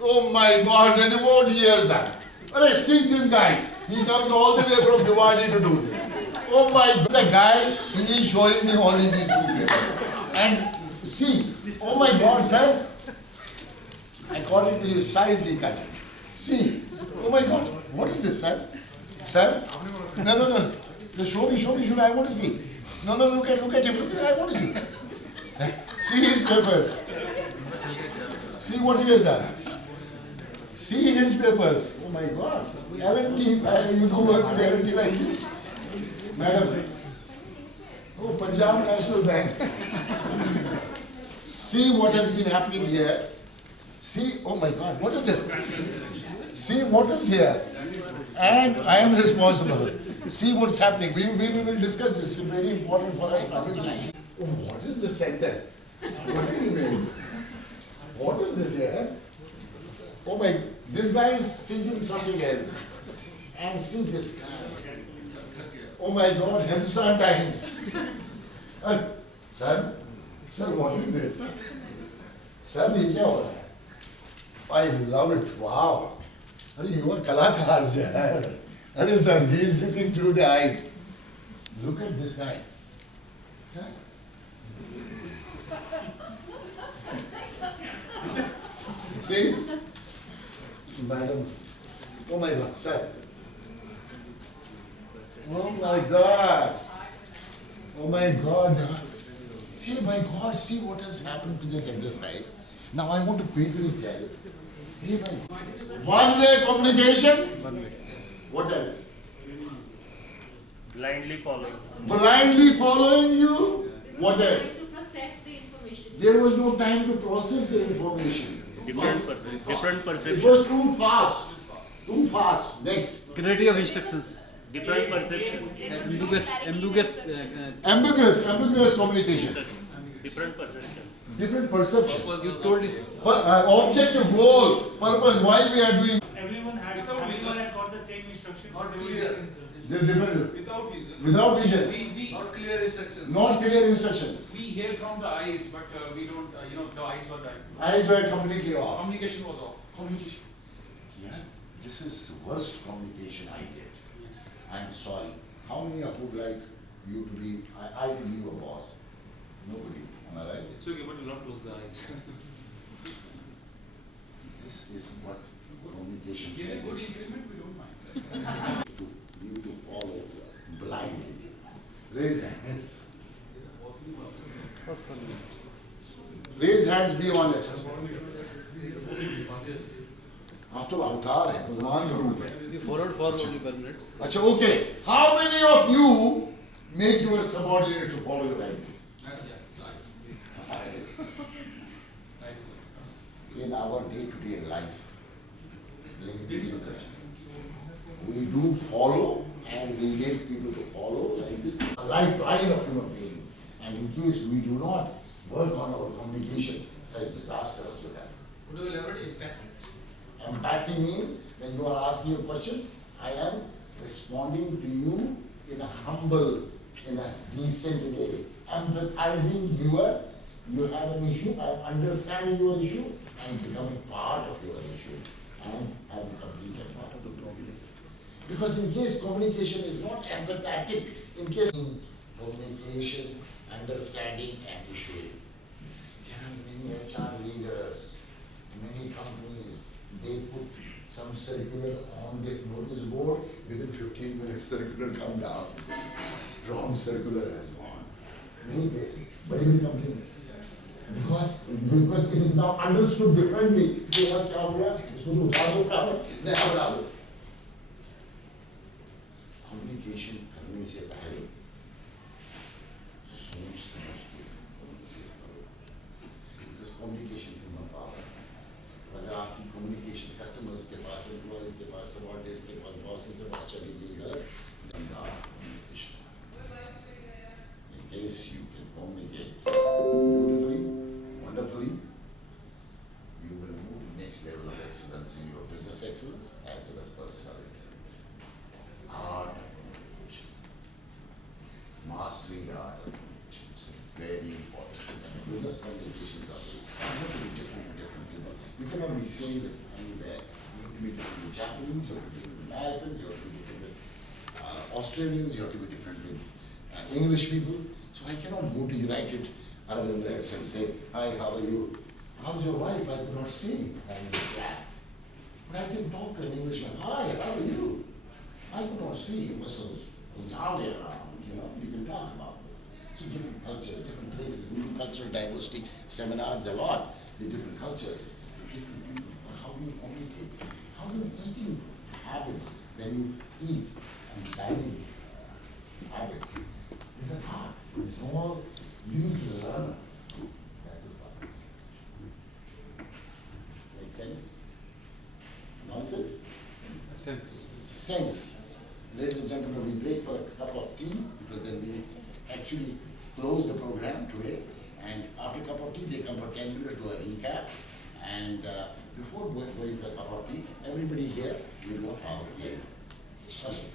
Oh my God, then what he has done. Arey, see this guy. He comes all the way from Diwali to do this. Oh my God, the guy, he is showing me only these two people. And see, oh my God, sir. According to his size, he cut it. See, oh my God, what is this, sir? Sir? No. Show me, I want to see. No, look at him, I want to see. See his papers. See what he has done. See his papers. Oh my God. L&T, you do work with L&T like this? Madam. Oh, Punjab National Bank. See what has been happening here. See, oh my God, what is this? See what is here. And I am responsible. See what's happening. We will discuss this. It's very important for us to understand. Oh, what is the center? What do you mean? What is this here? Oh my, this guy is thinking something else. And see this guy. Oh my God, Hindustan Times. Sir, Sir, what is this? Sir, ये क्या हो रहा है? I love it. Wow. अरे you are कलाकार यार. अरे sir, he is looking through the eyes. Look at this guy. Huh? See, madam. Oh my God, sir. Oh my God. Oh my God. Hey, my God, see what has happened to this exercise. Now I want to quickly tell. Hey, my one-way communication. What else? Blindly following. Blindly following you. What else? To process the information. There was no time to process the information. Different perception. It was too fast. Too fast. Next. Clarity of instructions. Different perception. Ambiguous communication. Different perception. Different perception. You told it. Objective goal, purpose, why we are doing. Everyone had got the same instruction. Not clear. They're different. Without vision. Without vision. Not clear instructions. Not clear instructions. We hear from the eyes, but we don't, the eyes were dying. Eyes were completely off. Communication was off. Communication. Yeah, this is worst communication I get. I'm sorry. How many of you would like you to be, I to be your boss? Nobody. Am I right? It's okay, but do not close the eyes. This is what communication Give a good increment, we don't mind. You to follow blindly. Raise hands. Raise hands, be honest. आप तो अवतार है, भगवान का रूप है. We followed for only per minutes. अच्छा, okay. How many of you make your subordinate to follow your guidance? In our day-to-day life, ladies and gentlemen, we do follow and we make people to follow like this. A lifeline of human being. And in case we do not work on our communication, such disasters will happen. Would you elaborate empathy? Empathy means when you are asking a question, I am responding to you in a humble, in a decent way. Empathizing you have an issue, I am understanding your issue and becoming part of your issue and having complete part of the problem. Because in case communication is not empathetic, in case communication, understanding and issuing, there are many HR leaders, many companies, they put some circular on the notice board, within 15 minutes circular come down. Wrong circular has gone. Many places, very many companies. Because it is now understood differently. Communication करने से पहले सोच समझ के because communication human power. अगर आपकी communication customers के पास, employees के पास, subordinates के पास, bosses के पास चली गई गलत, then communication. In case you can communicate beautifully, wonderfully, you will move to next level of excellence in your business excellence as well as personal excellence. Art of communication. Mastering the art of communication. It's very important. And business communications are very different to different people. You cannot be same with anywhere. You have to be different with Japanese, you have to be different with Americans, you have to be different with Australians, you have to be different with English people. So I cannot go to United Arab Emirates and say, hi, how are you? How's your wife? I could not see. I'm in Slack. But I can talk to an Englishman. Hi, how are you? I could not see. You must have around, you can talk about this. So different cultures, different places. We do cultural diversity seminars a lot with different cultures, different people. How do you communicate? How do you eating habits when you eat and dining habits? It's an art. It's all you need to learn. That is what. Make sense? Nonsense? Sense. Sense. Ladies and gentlemen, we break for a cup of tea because then we actually close the program today. And after a cup of tea, they come for 10 minutes to a recap. And before going for a cup of tea, everybody here will do a power game. Okay.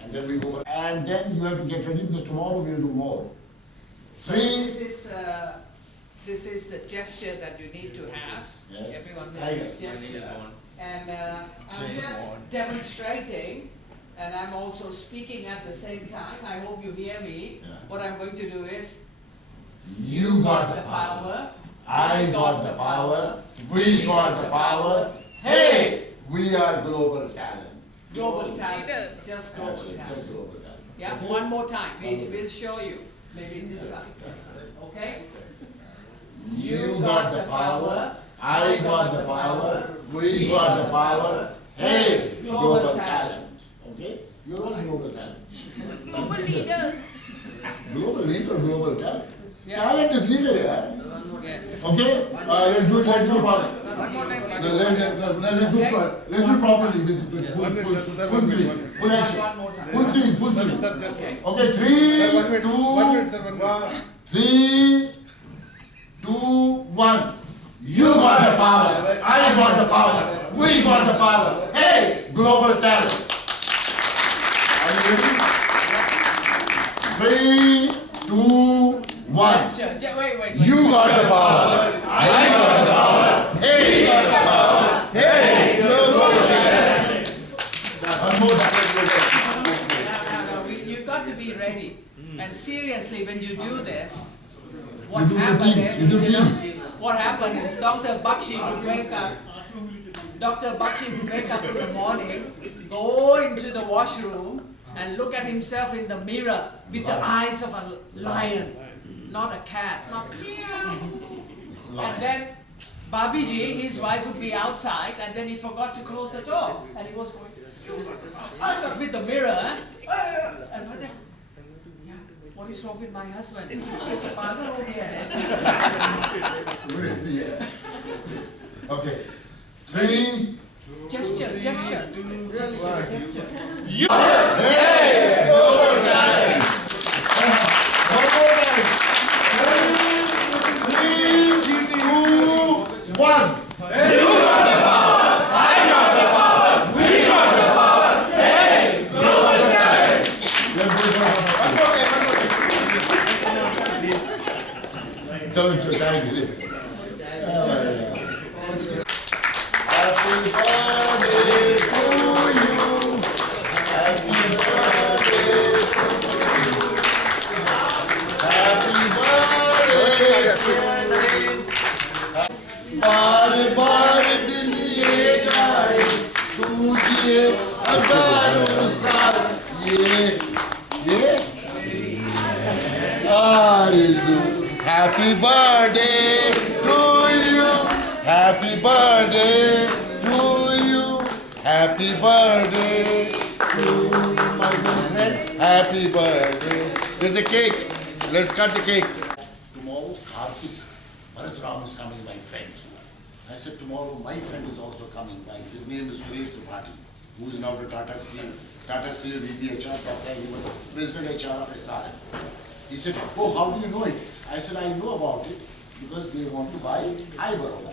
And then we go, and then you have to get ready because tomorrow we will do more. So this is the gesture that you need to have. Yes. Everyone has this gesture. And I'm just demonstrating, and I'm also speaking at the same time. I hope you hear me. Yeah. What I'm going to do is, You got the power, I got the power, we got the power. Hey, we are global talent. global talent, just global Absolutely, talent. just global talent. Yeah, Okay? one more time. We'll show you. Maybe this side. Okay? You got the power, I got the power, we got the power. Hey, global talent. Okay? You're all global talent. Global leaders. Global leader, global talent. Yeah. Talent is leader, yeah? Yes. Okay? Let's do it properly. Let's do it properly with full swing, full action. Full swing, full swing. Okay, 3, 2, 1. You got the power, I got the power, we got the power. Hey, global talent. Are you ready? 3, 2, 1. Wait. You got the power, I got the power. Hey, got the power. Hey, global talent. One more time. You've got to be ready. And seriously, when you do this, what You do happened routines, is, you do routines. what happened is Dr. Bakshi would wake up. Dr. Bakshi would wake up in the morning, go into the washroom, and look at himself in the mirror with the eyes of a lion, not a cat, not meow. And then Babiji, his wife, would be outside, and then he forgot to close the door, and he was going with the mirror, and but then, yeah, what is wrong with my husband? Father over here. Okay. 3. Gesture. You. Hey, global talent. One more time. 3, 2, 1. You got the power. I got the power. We got the power. Hey, global talent. चलो चलो Happy birthday to you. Happy birthday to you. Happy birthday to you. बार दिन ये जाए तुझे हजारों साल ये आरज़ू. Happy birthday to you. Happy birthday to you. Happy birthday to my friend. Happy birthday. There's a cake. Let's cut the cake. Tomorrow, Karthik Bharatram is coming, my friend. I said, tomorrow my friend is also coming. His name is Suresh Tripathi, who is now the Tata Steel VP HR. He was President HR of SRM. He said, oh, how do you know it? I said, I know about it because they want to buy iBaroda.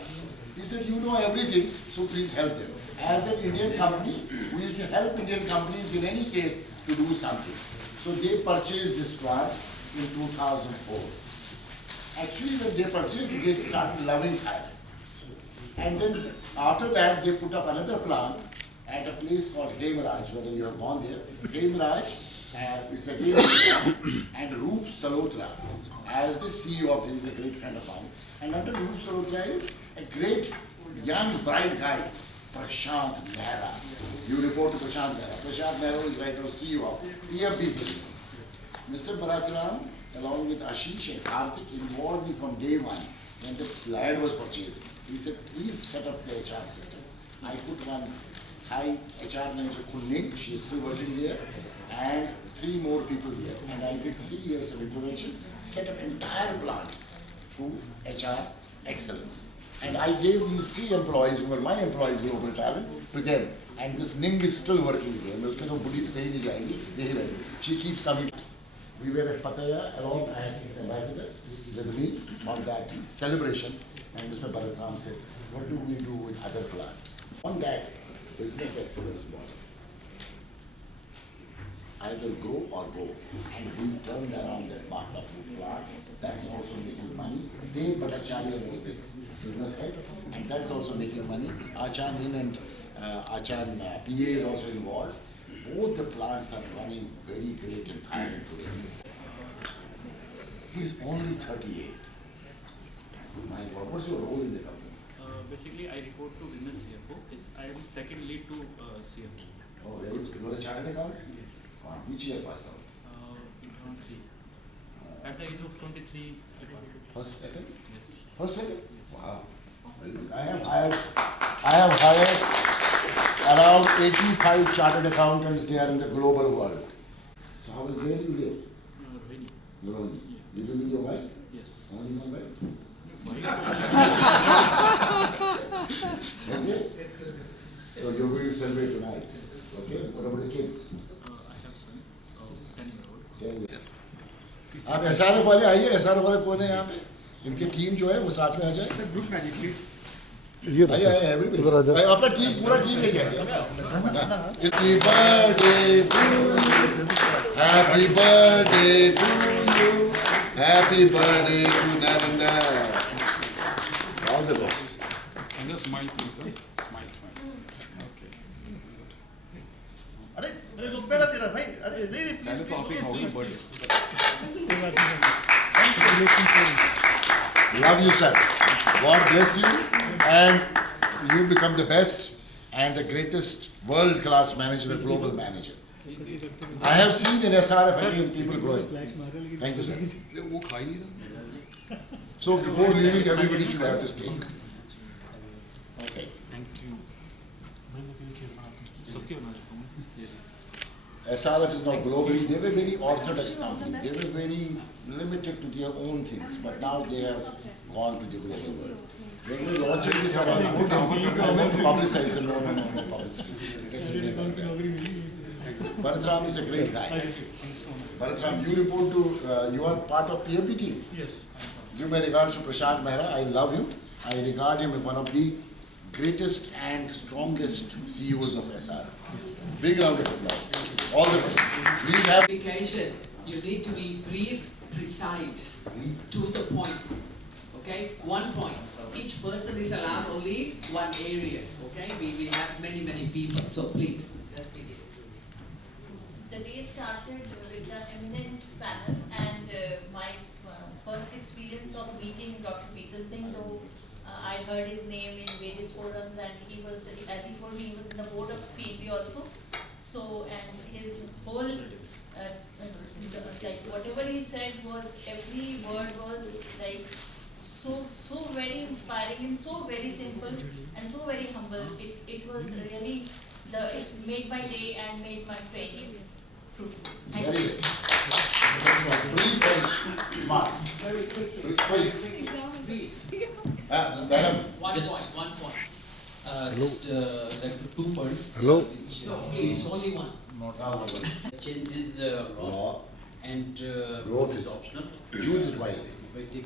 He said, you know everything, so please help them. As an Indian company, we used to help Indian companies in any case to do something. So they purchased this plant in 2004. Actually, when they purchased it, they started loving Thailand. And then after that, they put up another plant at a place called Hemaraj, whether you have gone there. Hemaraj, it's a game and Roop Salotra, as the CEO of this, is a great friend of mine. And under Roop Salotra is a great young bright guy, Prashant Mehra. You report to Prashant Mehra. Prashant Mehra is right now CEO of PFB Business. Mr. Bharatram, along with Ashish and Karthik, involved me from day one when the land was purchased. He said, please set up the HR system. I put one Thai HR manager, Kunling, she is still working there, and 3 more people there. And I did 3 years of intervention, set up entire plant through HR excellence. And I gave these 3 employees, who were my employees, global talent, to them. And this Ning is still working there. She keeps coming. We were at Pattaya along with Ambassador with me on that celebration. And Mr. Bharatram said, what do we do with other plant? On that business excellence model, either grow or go. And we turned around that Bata food plant. That's also making money. They Bhattacharya was the business head, and that's also making money. Achan in and Achan PA is also involved. Both the plants are running very great in Thailand today. He's only 38. My God, what's your role in the company? Basically, I report to business CFO. I am second lead to CFO. Oh, very good. You're a chartered accountant? Yes. Which year passed out? In 23. At the age of 23. First attempt? Yes. First attempt? Yes. Wow. Very good. I have hired around 85 chartered accountants there in the global world. So where do you live? Rohini. Rohini. You live with your wife? Yes. Only my wife? Okay. Okay. So you're going to celebrate tonight. Okay. What about the kids? I have son, 10-year-old. 10 years. आप SRF वाले आइए, SRF वाले कौन है यहाँ पे? इनकी team जो है वो साथ में आ जाए। Group magic, please. आइए आइए everybody. अपना टीम पूरा टीम लेके आइए। Happy birthday to you. Happy birthday to you. Happy birthday to Nanda. All the best. And just smile, please. Huh? Smile, smile. Okay. अरे रुक पहला तेरा भाई अरे नहीं पहले तो आप ही खाओगे birthday Love you, sir. God bless you, and you become the best and the greatest world-class manager, a global manager. I have seen in SRF again people growing. Thank you, sir. So before leaving, everybody should have this cake. Okay. Thank you. SRF is now globally. They were very orthodox company. They were very limited to their own things, but now they have gone to the global world. When we launching this around, I went to publicize and no publicity. It's really not bad. Bharatram is a great guy. Bharatram, you report to, you are part of POP team. Yes. Give my regards to Prashant Mehra. I love him. I regard him as one of the greatest and strongest CEOs of SR. Big round of applause. All the best. Please have. Communication, you need to be brief, precise, to the point. Okay? One point. Each person is allowed only one area. Okay? We have many people. So please, just begin. The day started with the eminent panel and my first experience of meeting Dr. Peter Singh, though I heard his name in various forums and he was, as he told me, he was in the board of PNB also. So, and his whole, like whatever he said was, every word was like so very inspiring and so very simple and so very humble. It was really, it made my day and made my training fruitful. Thank you. Brief and smart. Very quickly. Madam. One point. Just like 2 points. Hello. No, please, only one. Changes law and growth is optional. Choose it wisely.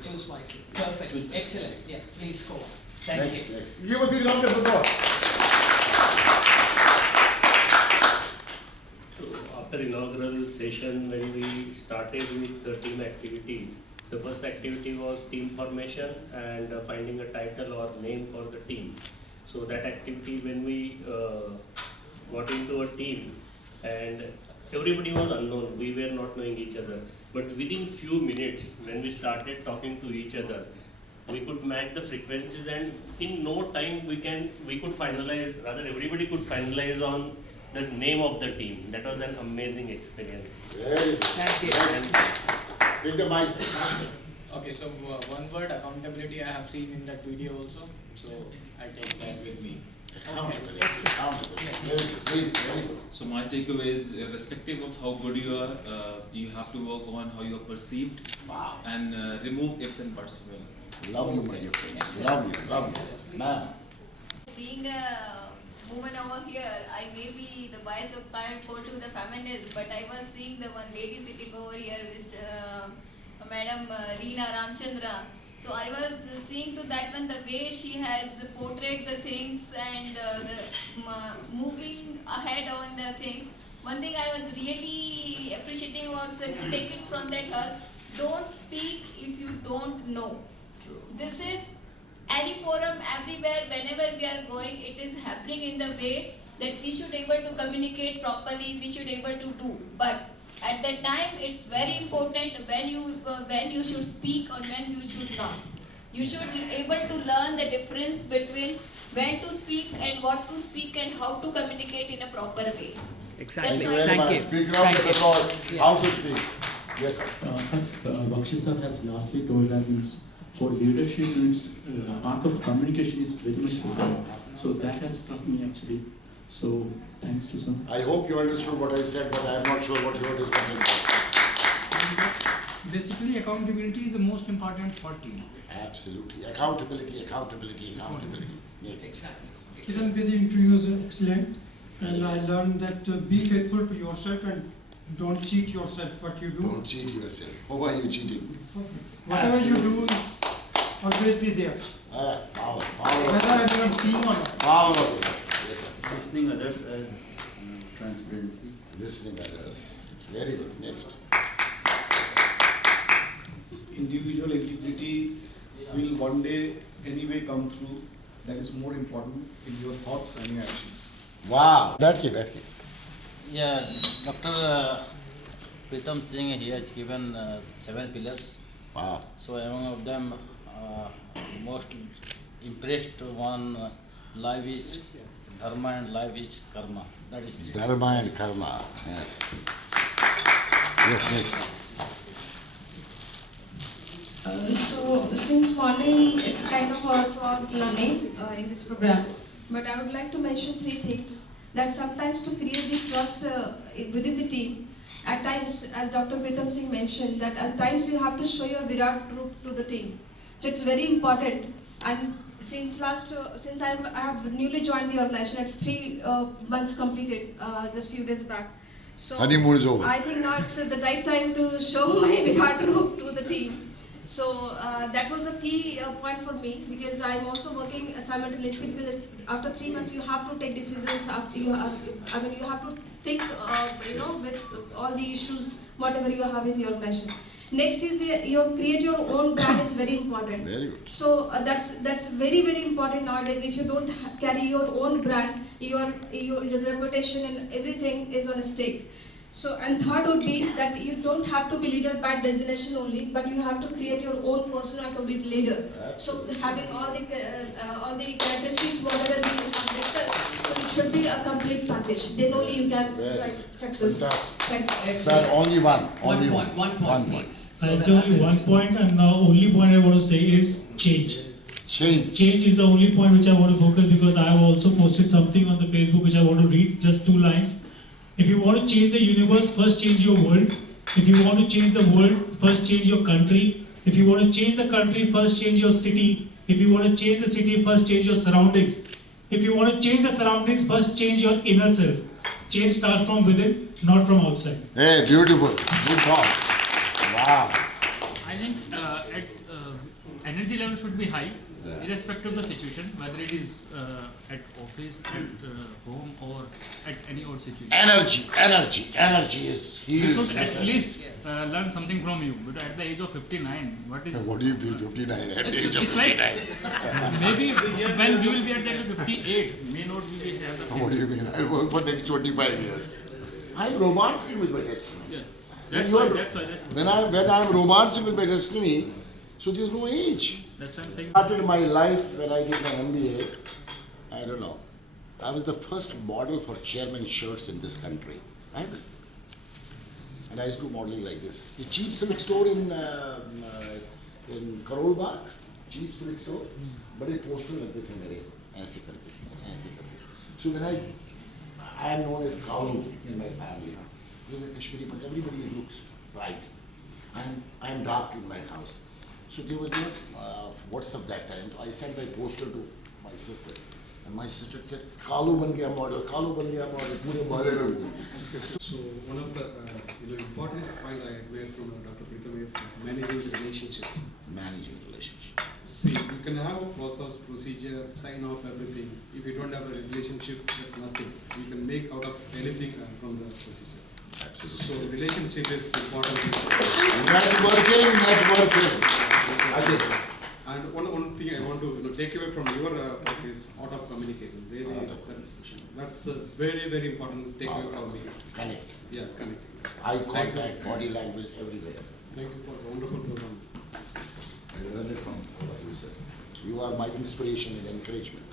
Choose wisely. Perfect. Excellent. Yeah, please go on. Thank you. Next. Give a big round of applause. After inaugural session, when we started with the team activities, the first activity was team formation and finding a title or name for the team. So that activity, when we got into a team, and everybody was unknown, we were not knowing each other. But within few minutes, when we started talking to each other, we could match the frequencies, and in no time we could finalize, rather everybody could finalize on the name of the team. That was an amazing experience. Very good. Thank you. Take the mic. Okay, so one word, accountability, I have seen in that video also, so I take that with me. Accountability. Very good. So my takeaway is, irrespective of how good you are, you have to work on how you are perceived. Wow. And remove ifs and buts. Love you, my dear friend. Love you. Ma'am. Being a woman over here, I may be the bias of for to the feminists, but I was seeing the one lady sitting over here, Madam Reena Ramchandra. So I was seeing to that one the way she has portrayed the things and moving ahead on the things. One thing I was really comes and you take it from that earth. Don't speak if you don't know. This is any forum, everywhere, whenever we are going, it is happening in the way that we should able to communicate properly, we should able to do. But at that time, it's very important when you should speak or when you should not. You should be able to learn the difference between when to speak and what to speak and how to communicate in a proper way. Exactly. Thank you. Speak round of applause. How to speak. Yes, sir. As Bakshi sir has lastly told that means for leadership means art of communication is very much required. So that has struck me actually. So thanks to sir. I hope you understood what I said, but I am not sure what you understood. Basically, accountability is the most important for team. Absolutely. Accountability. Next. Exactly. Kiran, the interview was excellent, and I learned that be faithful to yourself and don't cheat yourself what you do. Don't cheat yourself. How are you cheating? Whatever you do is always be there. Power. Whether anyone seeing or not. Power. Yes, sir. Listening others as transparency. Listening others. Very good. Next. Individual integrity will one day anyway come through. That is more important in your thoughts and your actions. Wow. बैठिए. Yeah, Dr. Pritam Singh, he has given 7 pillars. Wow. So among of them, most impressed one, life is dharma and life is karma. That is Dharma and karma. Yes. Yes. So since morning it's kind of all throughout learning in this program, but I would like to mention 3 things. That sometimes to create the trust within the team, at times, as Dr. Pritam Singh mentioned, that at times you have to show your Virat group to the team. So it's very important. And since I have newly joined the organization, it's 3 months completed, just few days back. So Honeymoon is over. I think now it's the right time to show my Virat group to the team. So that was a key point for me, because I'm also working simultaneously, because after 3 months you have to take decisions. You have to think, with all the issues, whatever you have in the organization. Next is you create your own brand is very important. Very good. So that's very, very important nowadays. If you don't carry your own brand, your reputation and everything is on a stake. So, and third would be that you don't have to be leader by designation only, but you have to create your own persona to be leader. So, having all the characteristics, whatever we have discussed, so it should be a complete package. Then only you can success. Thanks. Sir, only one. One point. I'll say only one point, and now only point I want to say is change. Change is the only point which I want to focus, because I have also posted something on the Facebook which I want to read, just 2 lines. If you want to change the universe, first change your world. If you want to change the world, first change your country. If you want to change the country, first change your city. If you want to change the city, first change your surroundings. If you want to change the surroundings, first change your inner self. Change starts from within, not from outside. Hey, beautiful. Good point. Wow. I think energy level should be high, irrespective of the situation, whether it is at office, at home, or at any other situation. Energy is huge. You should at least learn something from you. But at the age of 59, what do you feel 59 at the age of it's 59? Like, maybe when you will be at the age of 58, may not be have the same. What do you mean? I work for next 25 years. I'm romancing with my destiny. Yes. That's why. When I'm romancing with my destiny, so there's no age. That's what I'm saying. I started my life when I did my MBA. I don't know. I was the first model for chairman shirts in this country. Right? And I used to do modeling like this. The cheap silk store in Karol Bagh, cheap silk store. बड़े poster लगते थे मेरे ऐसे करके. So when I am known as Kalu in my family. Kashmiri, but everybody looks bright. And I am dark in my house. So there was no WhatsApp that time. So I sent my poster to my sister. And my sister said, Kalu ban gaya model, pure model. So one of the important point I admire from Dr. Pritam is managing the relationship. Managing relationship. See, you can have a process, procedure, sign off everything. If you don't have a relationship, there's nothing. You can make out of anything from the procedure. So relationship is important. Networking. Ajay. And one thing I want to take away from your talk is art of communication. Really, that's a very important takeaway from me. Connect. Yeah, connect. Eye contact, body language, everywhere. Thank you for a wonderful program. I learned it from all of you, sir. You are my inspiration and encouragement.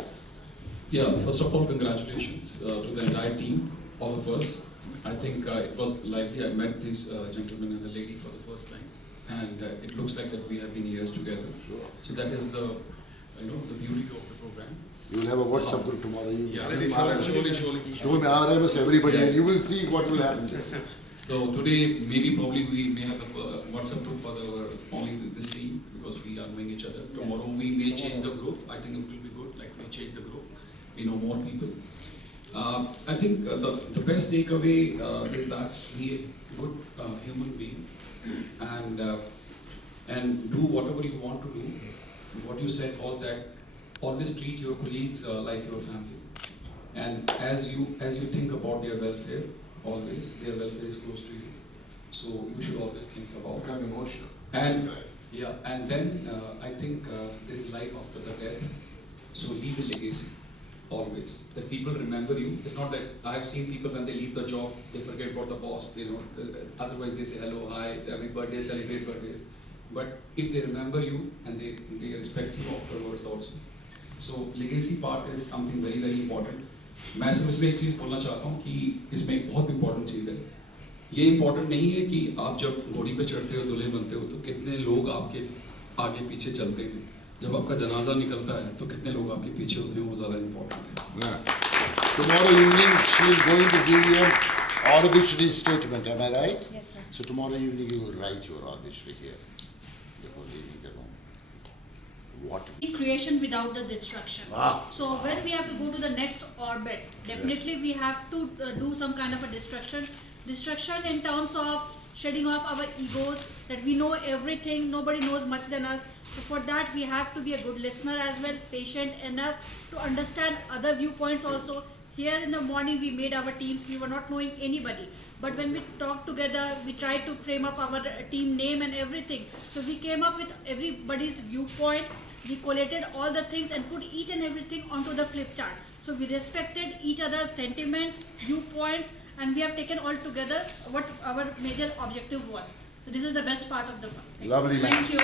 Yeah, first of all, congratulations to the entire team, all of us. I think it was likely I met this gentleman and the lady for the first time, and it looks like that we have been years together. Sure. So that is the, the beauty of the program. You will have a WhatsApp group tomorrow. Surely. Don't RMS everybody, and you will see what will happen there. So today, probably we may have a WhatsApp group for only this team because we are knowing each other. Tomorrow we may change the group. I think it will be good. Like we change the group, we know more people. I think the best takeaway is that be a good human being and do whatever you want to do. What you said was that always treat your colleagues like your family, and as you think about their welfare, always their welfare is close to you. So you should always think about. Become emotional. And and then I think there is life after the death. So leave a legacy. Always. That people remember you. It's not that I have seen people when they leave the job, they forget about the boss, otherwise they say hello, hi, every birthday, celebrate birthdays. But if they remember you and they respect you afterwards also. So legacy part is something very important. मैं सिर्फ इसमें एक चीज़ बोलना चाहता हूँ कि इसमें एक बहुत important चीज़ है. ये important नहीं है कि आप जब घोड़ी पे चढ़ते हो, दूल्हे बनते हो, तो कितने लोग आपके आगे पीछे चलते हैं. जब आपका जनाजा निकलता है तो कितने लोग आपके पीछे होते हैं वो ज़्यादा इम्पोर्टेंट है. Tomorrow evening she is going to give you an obituary statement, am I right? Yes, sir. So tomorrow evening you will write your obituary here before leaving the room. What? Creation without the destruction. Wow. So when we have to go to the next orbit, definitely we have to do some kind of a destruction. Destruction in terms of shedding off our egos, that we know everything, nobody knows much than us. So for that we have to be a good listener as well, patient enough to understand other viewpoints also. Here in the morning we made our teams, we were not knowing anybody. But when we talked together, we tried to frame up our team name and everything. So we came up with everybody's viewpoint, we collated all the things and put each and everything onto the flip chart. So we respected each other's sentiments, viewpoints, and we have taken all together what our major objective was. So this is the best part of the work. Lovely, ma'am. Thank you.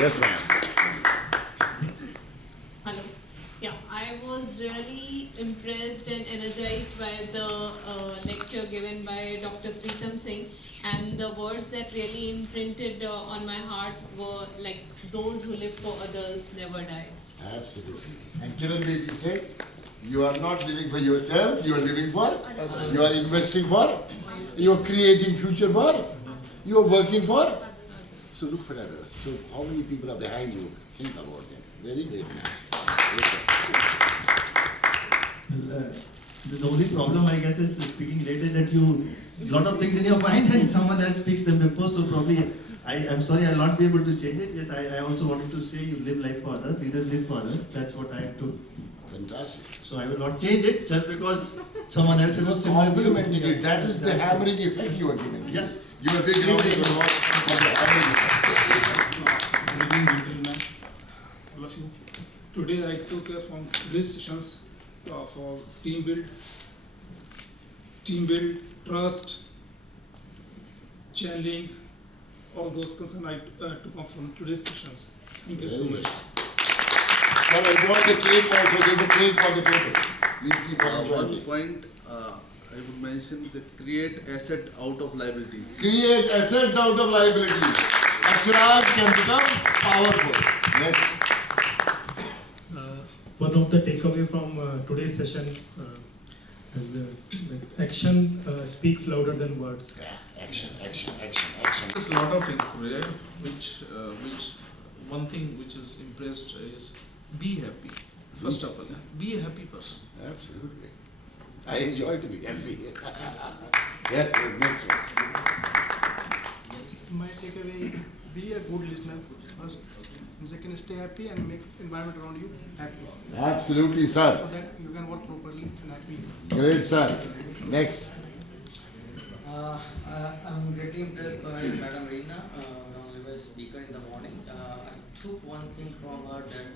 Yes, ma'am. Hello. Yeah, I was really impressed and energized by the lecture given by Dr. Preetham Singh, and the words that really imprinted on my heart were like, those who live for others never die. Absolutely. And Kiran Bedi said, you are not living for yourself, you are living for, you are investing for, you are creating future for, you are working for. So look for others. So how many people are behind you? Think about them. Very great. The only problem, I guess, is speaking late is that you lot of things in your mind and someone else speaks them before. So probably, I'm sorry, I'll not be able to change it. Yes, I also wanted to say you live life for others, leaders live for others. That's what I have to. Fantastic. So I will not change it just because someone else is a similar. Complimenting it. That is the hammering effect you are giving. Yes. You are big round for the hammering effect. All of you. Today I took from these sessions for team build, trust, channeling, all those concerns I took off from today's sessions. Thank you so much. Sir, enjoy the cake also. There is a cake on the table. Please keep on enjoying One it. point I would mention that create asset out of liability. Create assets out of liabilities. Aksharas can become powerful. Next. One of the takeaway from today's session is that action speaks louder than words. Yeah, action. There's a lot of things today, which one thing which is impressed is be happy. First of all, be a happy person. Absolutely. I enjoy to be happy. Yes, next one. My takeaway is be a good listener first. And second, stay happy and make environment around you happy. Absolutely, sir. So that you can work properly and happy. Great, sir. Next. I'm greatly impressed by Madam Reena, honorable speaker in the morning. I took one thing from her that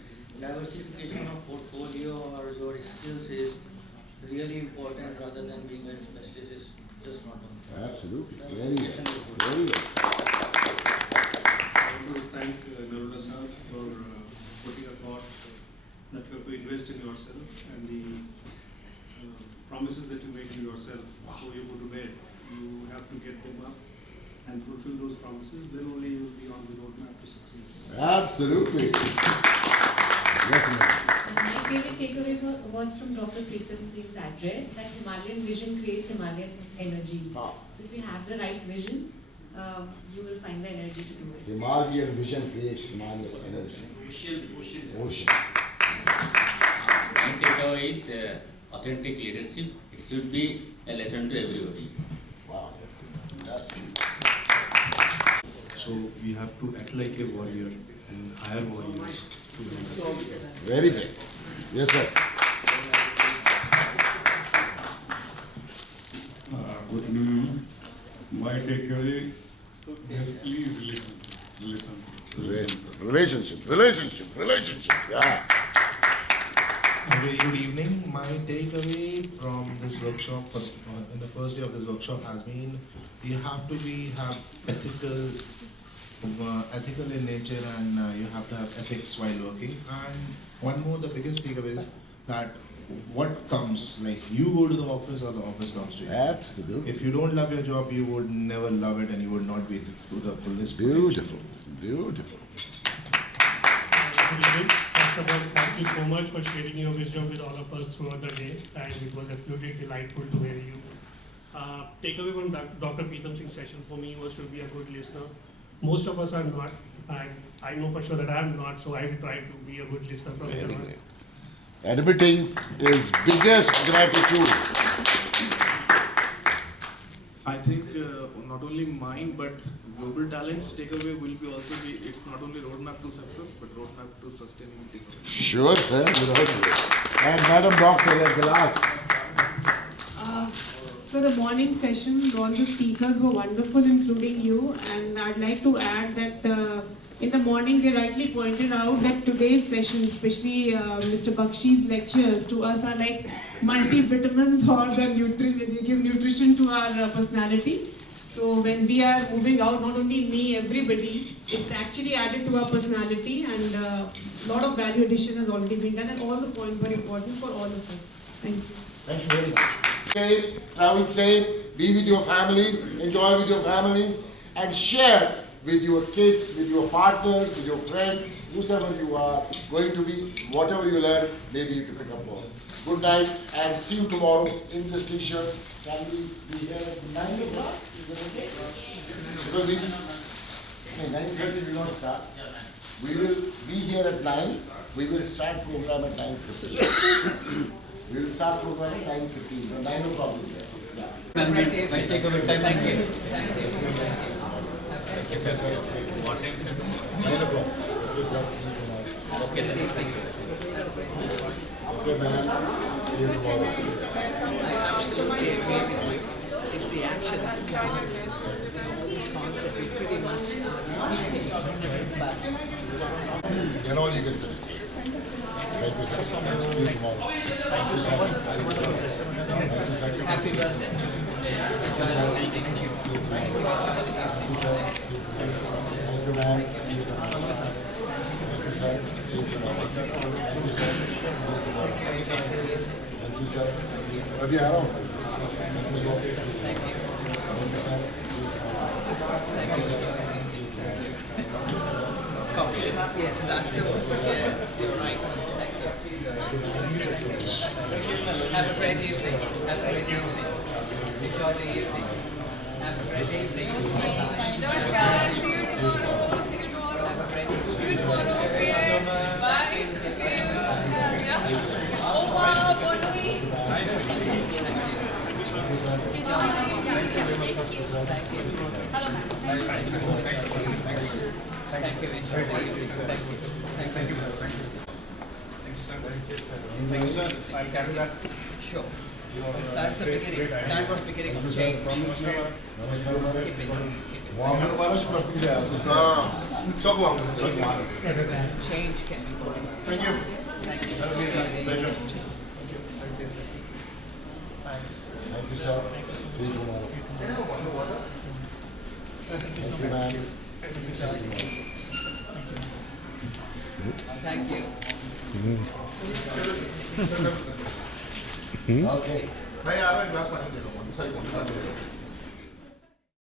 diversification of portfolio or your skills is really important rather than being a specialist is just not enough. Absolutely. Very well. Very well. I want to thank Garuda sir for putting a thought that you have to invest in yourself and the promises that you make to yourself before you go to bed. You have to get them up and fulfill those promises, then only you will be on the roadmap to success. Absolutely. Yes, ma'am. My favorite takeaway was from Dr. Pritam Singh's address that Himalayan vision creates Himalayan energy. So if you have the right vision, you will find the energy to do it. Himalayan vision creates Himalayan energy. Ocean. My takeaway is authentic leadership. It should be a lesson to everybody. Wow. So we have to act like a warrior and hire warriors to win. Very great. Yes, sir. Good evening. My takeaway basically Relationship. Yeah. A very good evening. My takeaway from this workshop, in the first day of this workshop, has been you have to have ethical in nature, and you have to have ethics while working. And one more, the biggest takeaway is that what comes, like you go to the office or the office comes to you. Absolutely. If you don't love your job, you would never love it, and you would not be to the fullest. Beautiful. Beautiful. First of all, thank you so much for sharing your wisdom with all of us throughout the day, and it was absolutely delightful to hear you. Takeaway from Dr. Pritam Singh's session for me was to be a good listener. Most of us are not, and I know for sure that I am not, so I will try to be a good listener from here on. Admitting is biggest gratitude. I think not only mine but global talents takeaway will be also be it's not only roadmap to success but roadmap to sustainability for success. Sure, sir. And Madam Doctor at the last. So the morning session, all the speakers were wonderful, including you, and I'd like to add that in the morning they rightly pointed out that today's session, especially Mr. Bakshi's lectures to us are like multivitamins or they give nutrition to our personality. So when we are moving out, not only me, everybody, it's actually added to our personality, and a lot of value addition has already been done, and all the points were important for all of us. Thank you. Thank you very much. Safe, travel safe, be with your families, enjoy with your families, and share with your kids, with your partners, with your friends, whoever you are going to be, whatever you learn, maybe you can pick up on. Good night, and see you tomorrow in this t-shirt. Can we be here at 9 o'clock? Is that okay? Because 9:30 we will not start. We will be here at 9. We will start program at 9:15. We will start program at 9:15. 9 o'clock we will be here. Yeah. My takeaway time. Thank you. What time? 9 o'clock. Okay, sir. See you tomorrow. Okay, sir. Thank you, sir. Okay, ma'am. See you tomorrow. I absolutely agree with you. It's the action that counts. This concept we pretty much repeating, but And all you can say. Thank you, sir. See you tomorrow. thank you so much. Happy birthday. Thank you, ma'am. See you tomorrow. Thank you, sir. See you tomorrow. Thank you, sir. See you tomorrow. Thank you, sir. अभी आ रहा हूँ. Thank you, sir. Thank you, sir. See you tomorrow. Thank you, sir. See you tomorrow. Copy. Yes, that's the one. Yes, you're right. Thank you. Have a great evening. Have a great evening. Enjoy the evening. Have a great evening. Namaskar. See you tomorrow. See you tomorrow. Have a great evening. See you tomorrow. Bye. See you. Yeah. Oh wow, Bonvi. Nice meeting you. See you tomorrow. Thank you very much. Thank you. Hello. Thank you so much. Thank you. Enjoy the evening. Thank you. Thank you. Thank you, sir. Thank you, sir. I'll carry that. Sure. That's the beginning. That's the beginning of change. Keep it. Change can be born. Thank you. Thank you. Pleasure. Thank you, sir. See you tomorrow. Thank you, ma'am. Thank you. Okay. Bhai, यार एक glass पानी दे दो. Sorry, glass.